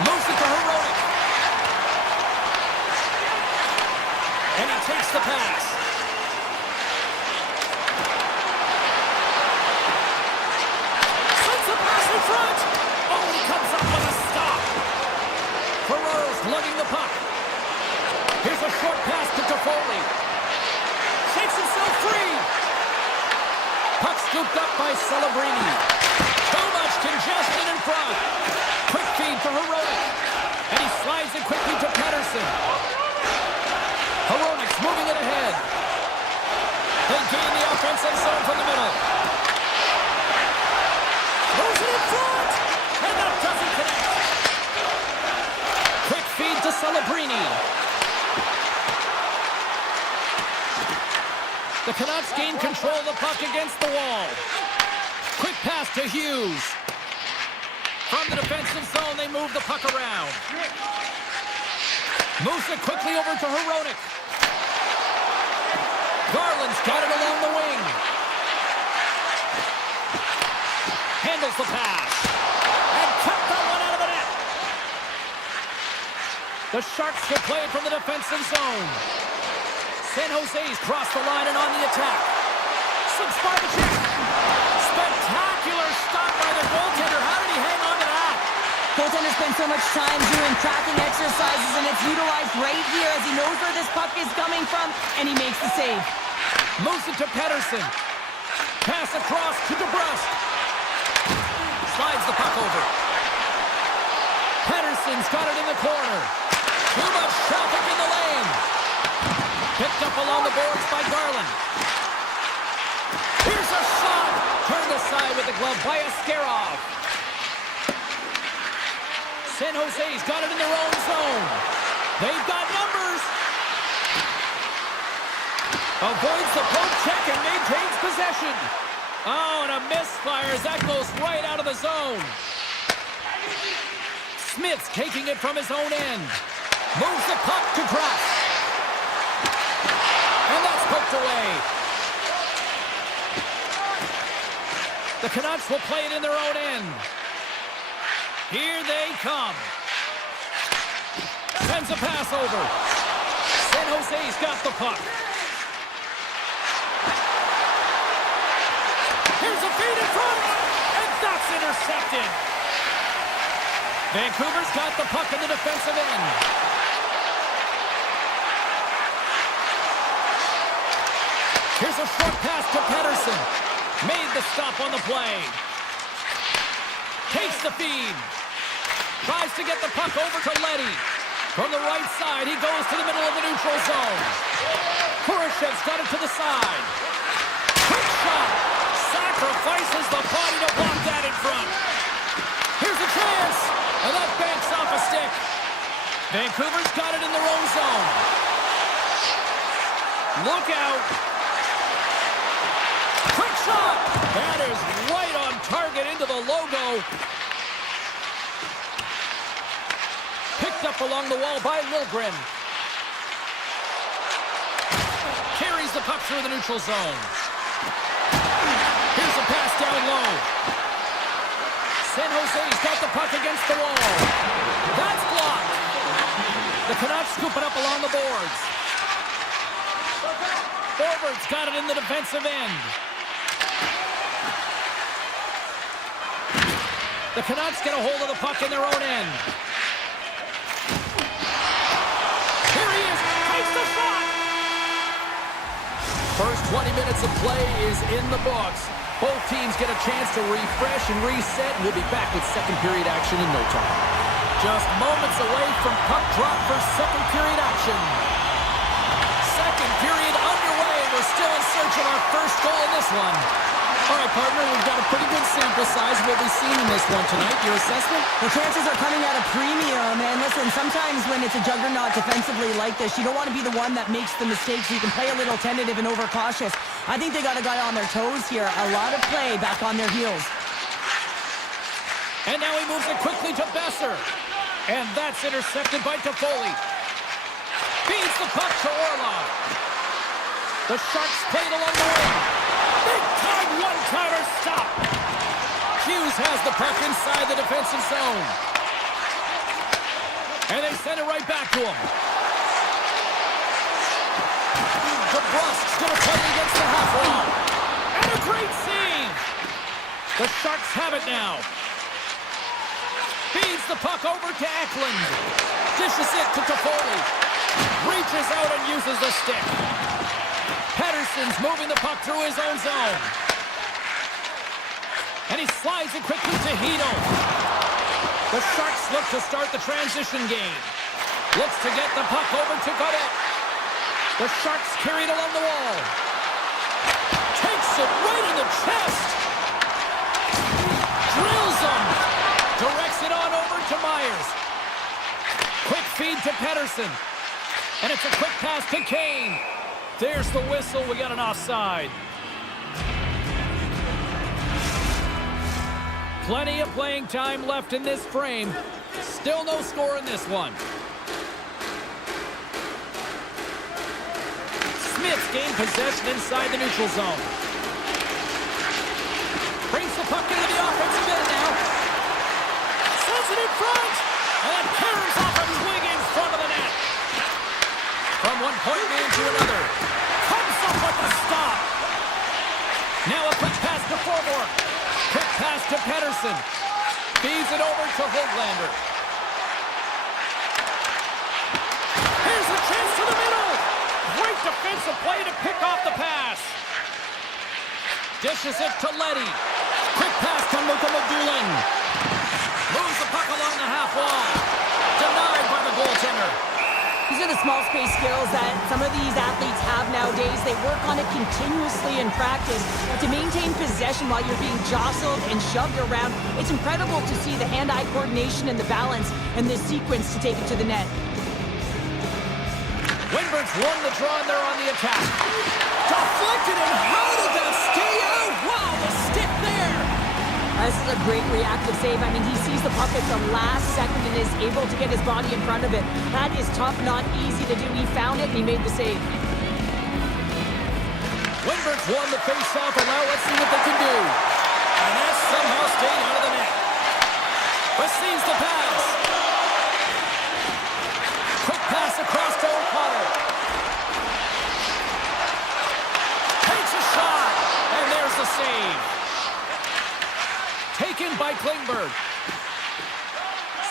Moves it to Heroic. And he takes the pass. Sends a pass in front. Oh, and he comes up with a stop. Ferrero's lugging the puck. Here's a short pass to Toffoli. Shakes himself free. Puck scooped up by Celebrini. Too much congestion in front. Quick feed to Heroic. And he slides it quickly to Pettersson. Heroic's moving it ahead. They gain the offensive zone from the middle. Throws it in front. And that doesn't connect. Quick feed to Celebrini. The Canucks gain control of the puck against the wall. Quick pass to Hughes. From the defensive zone, they move the puck around. Moves it quickly over to Heroic. Garland's got it along the wing. Handles the pass. And kept that one out of the net. The Sharks will play it from the defensive zone. San Jose's crossed the line and on the attack. Slips by the check. Spectacular stop by the goaltender. How did he hang on to that? Goaltender spends so much time doing tracking exercises, and it's utilized right here as he knows where this puck is coming from, and he makes the save. Moves it to Pettersson. Pass across to DeBrusque. Slides the puck over. Pettersson's got it in the corner. Too much traffic in the lane. Picked up along the boards by Garland. Here's a shot. Turned aside with the glove by Askarov. San Jose's got it in their own zone. They've got numbers. Avoids the poke check and maintains possession. Oh, and a misfire as that goes right out of the zone. Smith's taking it from his own end. Moves the puck to Graff. And that's poked away. The Canucks will play it in their own end. Here they come. Sends a pass over. San Jose's got the puck. Here's a feed in front. And that's intercepted. Vancouver's got the puck in the defensive end. Here's a short pass to Pettersson. Made the stop on the play. Takes the feed. Tries to get the puck over to Leddy. From the right side, he goes to the middle of the neutral zone. Kurashev's got it to the side. Quick shot. Sacrifices the body to block that in front. Here's a chance. And that banks off a stick. Vancouver's got it in their own zone. Look out. Quick shot! That is right on target into the logo. Picked up along the wall by Liljegren. Carries the puck through the neutral zone. Here's a pass down low. San Jose's got the puck against the wall. That's blocked. The Canucks scoop it up along the boards. Forward's got it in the defensive end. The Canucks get a hold of the puck in their own end. Here he is, takes the shot! First 20 minutes of play is in the books. Both teams get a chance to refresh and reset, and we'll be back with second period action in no time. Just moments away from puck drop for second period action. Second period underway. We're still in search of our first goal in this one. All right, partner, we've got a pretty good sample size of what we've seen in this one tonight. Your assessment? The chances are coming at a premium, and listen, sometimes when it's a juggernaut defensively like this, you don't want to be the one that makes the mistakes. You can play a little tentative and overcautious. I think they got a guy on their toes here. A lot of play back on their heels. And now he moves it quickly to Besser. And that's intercepted by Toffoli. Feeds the puck to Orlov. The Sharks played along the wing. Big time one-timer stop. Hughes has the puck inside the defensive zone. And they send it right back to him. DeBrusque's going to play it against the half wall. And a great save. The Sharks have it now. Feeds the puck over to Eklund. Dishes it to Toffoli. Reaches out and uses the stick. Pettersson's moving the puck through his own zone. And he slides it quickly to Hito. The Sharks look to start the transition game. Looks to get the puck over to Godet. The Sharks carry it along the wall. Takes it right in the chest. Drills him. Directs it on over to Myers. Quick feed to Pettersson. And it's a quick pass to Kane. There's the whistle. We got an offside. Plenty of playing time left in this frame. Still no score in this one. Smith's gained possession inside the neutral zone. Brings the puck into the offensive end now. Sends it in front. And it carries off a swing in front of the net. From one point man to another. Comes up with a stop. Now a quick pass to Forborn. Quick pass to Pettersson. Feeds it over to Hoglander. Here's a chance to the middle. Great defensive play to pick off the pass. Dishes it to Leddy. Quick pass to Mukamadulin. Moves the puck along the half wall. Denied by the goaltender. These are the small space skills that some of these athletes have nowadays. They work on it continuously in practice. But to maintain possession while you're being jostled and shoved around, it's incredible to see the hand-eye coordination and the balance in this sequence to take it to the net. Winberg's won the draw and they're on the attack. Deflected, and how did that stay out? Wow, the stick there. This is a great reactive save. I mean, he sees the puck at the last second and is able to get his body in front of it. That is tough, not easy to do. He found it and he made the save. Winberg's won the face-off, and now let's see what they can do. And that somehow stayed out of the net. Receives the pass. Quick pass across to O'Connor. Takes a shot, and there's the save. Taken by Klingberg.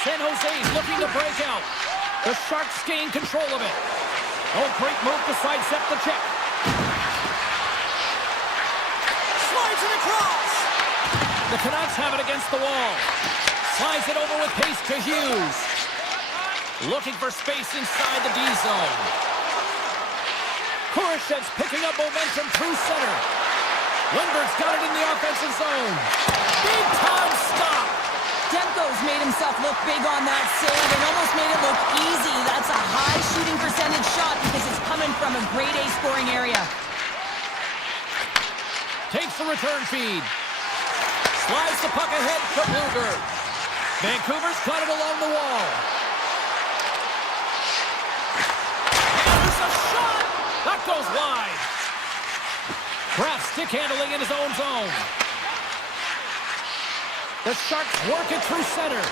San Jose's looking to break out. The Sharks gain control of it. Oh, great move to sidestep the check. Slides it across. The Canucks have it against the wall. Slides it over with pace to Hughes. Looking for space inside the D zone. Kurashev's picking up momentum through center. Winberg's got it in the offensive zone. Big time stop. Demko's made himself look big on that save and almost made it look easy. That's a high shooting percentage shot because it's coming from a grade A scoring area. Takes the return feed. Slides the puck ahead for Bluger. Vancouver's got it along the wall. And there's a shot. That goes wide. Kraft stick handling in his own zone. The Sharks work it through center.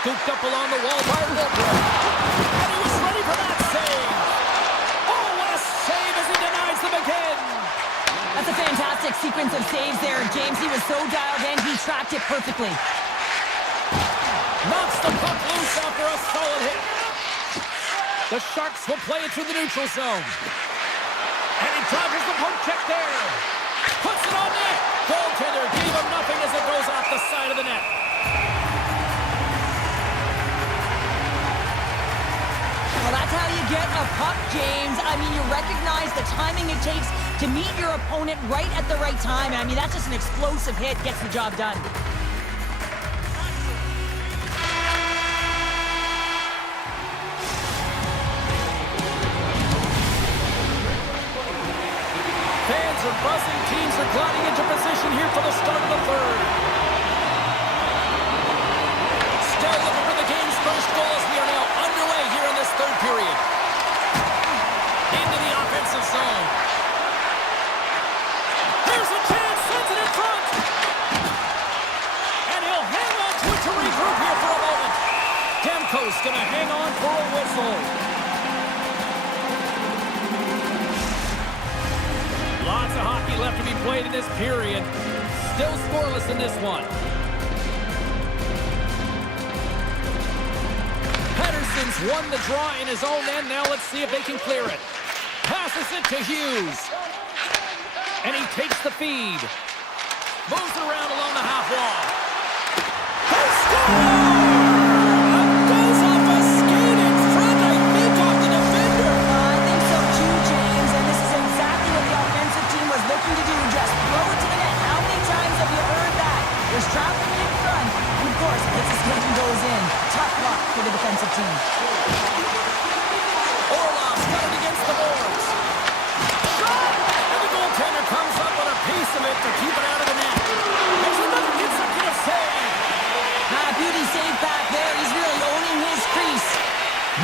Scooped up along the wall by Wilbur. And he was ready for that save. Oh, what a save as he denies them again. That's a fantastic sequence of saves there, James. He was so dialed in, he tracked it perfectly. Knocks the puck loose after a solid hit. The Sharks will play it through the neutral zone. And he dodges the poke check there. Puts it on net. Goaltender gave him nothing as it goes off the side of the net. Well, that's how you get a puck, James. I mean, you recognize the timing it takes to meet your opponent right at the right time. I mean, that's just an explosive hit, gets the job done. Fans are buzzing. Teams are gliding into position here for the start of the third. Still looking for the game's first goal as we are now underway here in this third period. Into the offensive zone. Here's a chance. Sends it in front. Coast going to hang on for a whistle. Lots of hockey left to be played in this period. Still scoreless in this one. Pedersen's won the draw in his own end. Now let's see if they can clear it. Passes it to Hughes. And he takes the feed. Moves it around along the half wall. They score! Goes off a skate in front, I think, off the defender. I think so too, James. And this is exactly what the offensive team was looking to do. Just throw it to the net. How many times have you heard that? There's traffic in front. And of course, it hits his skate and goes in. Tough luck for the defensive team. Orlov's got it against the boards. Shot! And the goaltender comes up with a piece of it to keep it out of the net. There's another consecutive save. Beauty save back there. He's really owning his crease.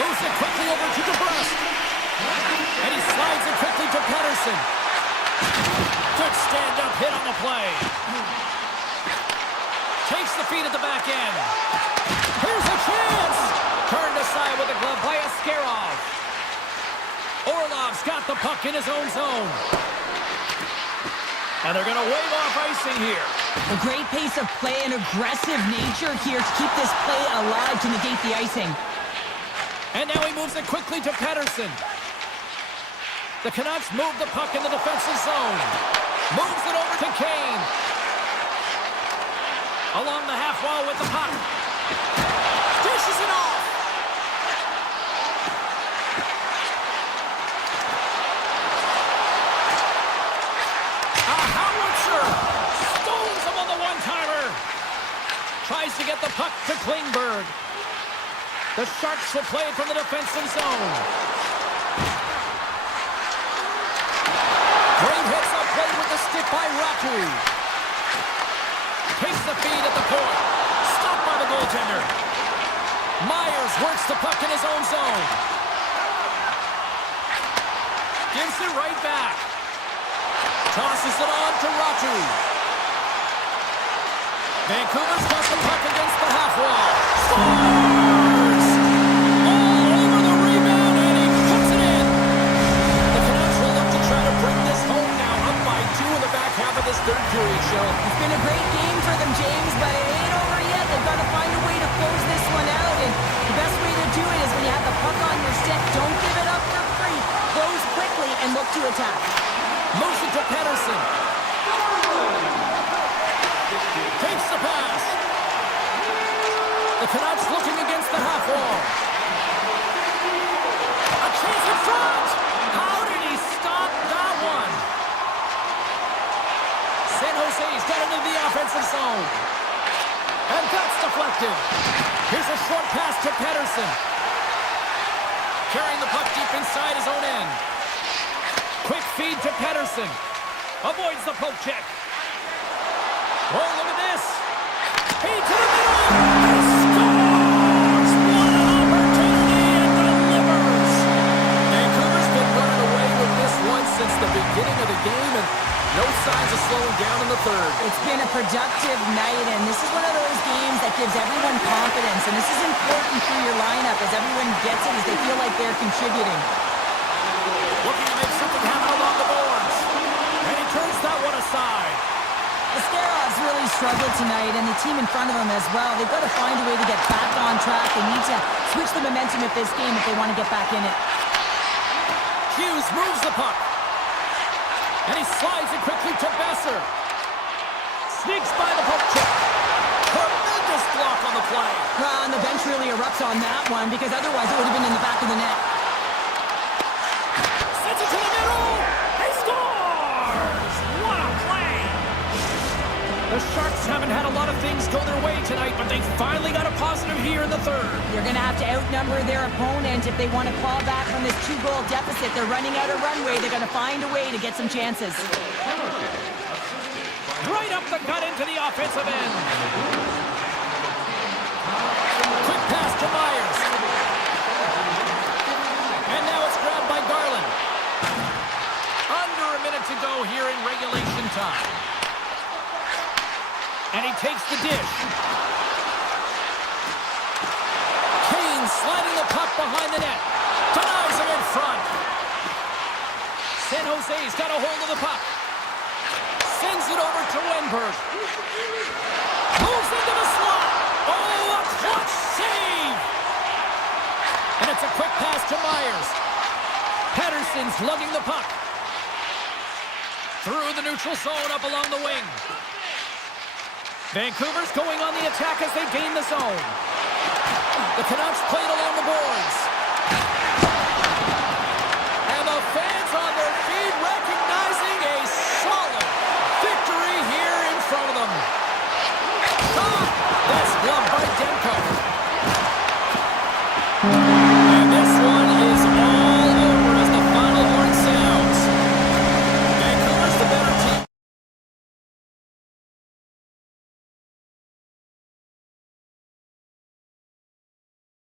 Moves it quickly over to DeBrusque. And he slides it quickly to Pedersen. Good stand-up hit on the play. Takes the feed at the back end. Here's a chance! Turned aside with a glove by Askarov. Orlov's got the puck in his own zone. And they're going to wave off icing here. A great pace of play and aggressive nature here to keep this play alive to negate the icing. And now he moves it quickly to Pedersen. The Canucks move the puck in the defensive zone. Moves it over to Kane. Along the half wall with the puck. Dishes it off. A howitzer. Stones him on the one-timer. Tries to get the puck to Klingberg. The Sharks will play it from the defensive zone. Great hits up play with the stick by Ratu. Takes the feed at the point. Stopped by the goaltender. Myers works the puck in his own zone. Gives it right back. Tosses it on to Ratu. Vancouver's got the puck against the half wall. Scores! All over the rebound, and he puts it in. The Canucks will look to try to bring this home now, up by 2 in the back half of this third period, show. It's been a great game for them, James, but it ain't over yet. They've got to find a way to close this one out, and the best way to do it is when you have the puck on your stick. Don't give it up for free. Close quickly and look to attack. Moves it to Pedersen. Takes the pass. The Canucks looking against the half wall. A chance in front. How did he stop that one? San Jose's got into the offensive zone. And that's deflected. Here's a short pass to Pedersen. Carrying the puck deep inside his own end. Quick feed to Pedersen. Avoids the poke check. Oh, look at this. Feed to the middle. He scores! What an opportunity and delivers. Vancouver's been running away with this one since the beginning of the game, and no signs of slowing down in the third. It's been a productive night, and this is one of those games that gives everyone confidence, and this is important for your lineup as everyone gets it, as they feel like they're contributing. Looking to make something happen along the boards. And he turns that one aside. Askarov's really struggled tonight, and the team in front of them as well. They've got to find a way to get back on track. They need to switch the momentum of this game if they want to get back in it. Hughes moves the puck. And he slides it quickly to Besser. Sneaks by the poke check. Tremendous block on the play. And the bench really erupts on that one, because otherwise it would have been in the back of the net. Sends it to the middle. He scores! What a play! The Sharks haven't had a lot of things go their way tonight, but they finally got a positive here in the third. They're going to have to outnumber their opponent if they want to claw back from this 2-goal deficit. They're running out of runway. They're going to find a way to get some chances. Right up the gut into the offensive end. Quick pass to Myers. And now it's grabbed by Garland. Under a minute to go here in regulation time. And he takes the dish. Kane He's sliding the puck behind the net. Denies him in front. San Jose's got a hold of the puck. Sends it over to Wenberg. Moves into the slot. Oh, a clutch save! And it's a quick pass to Myers. Patterson's lugging the puck. Through the neutral zone up along the wing. Vancouver's going on the attack as they gain the zone. The Canucks played along the boards. And the fans on their feet recognizing a solid victory here in front of them. That's gloved by Demko.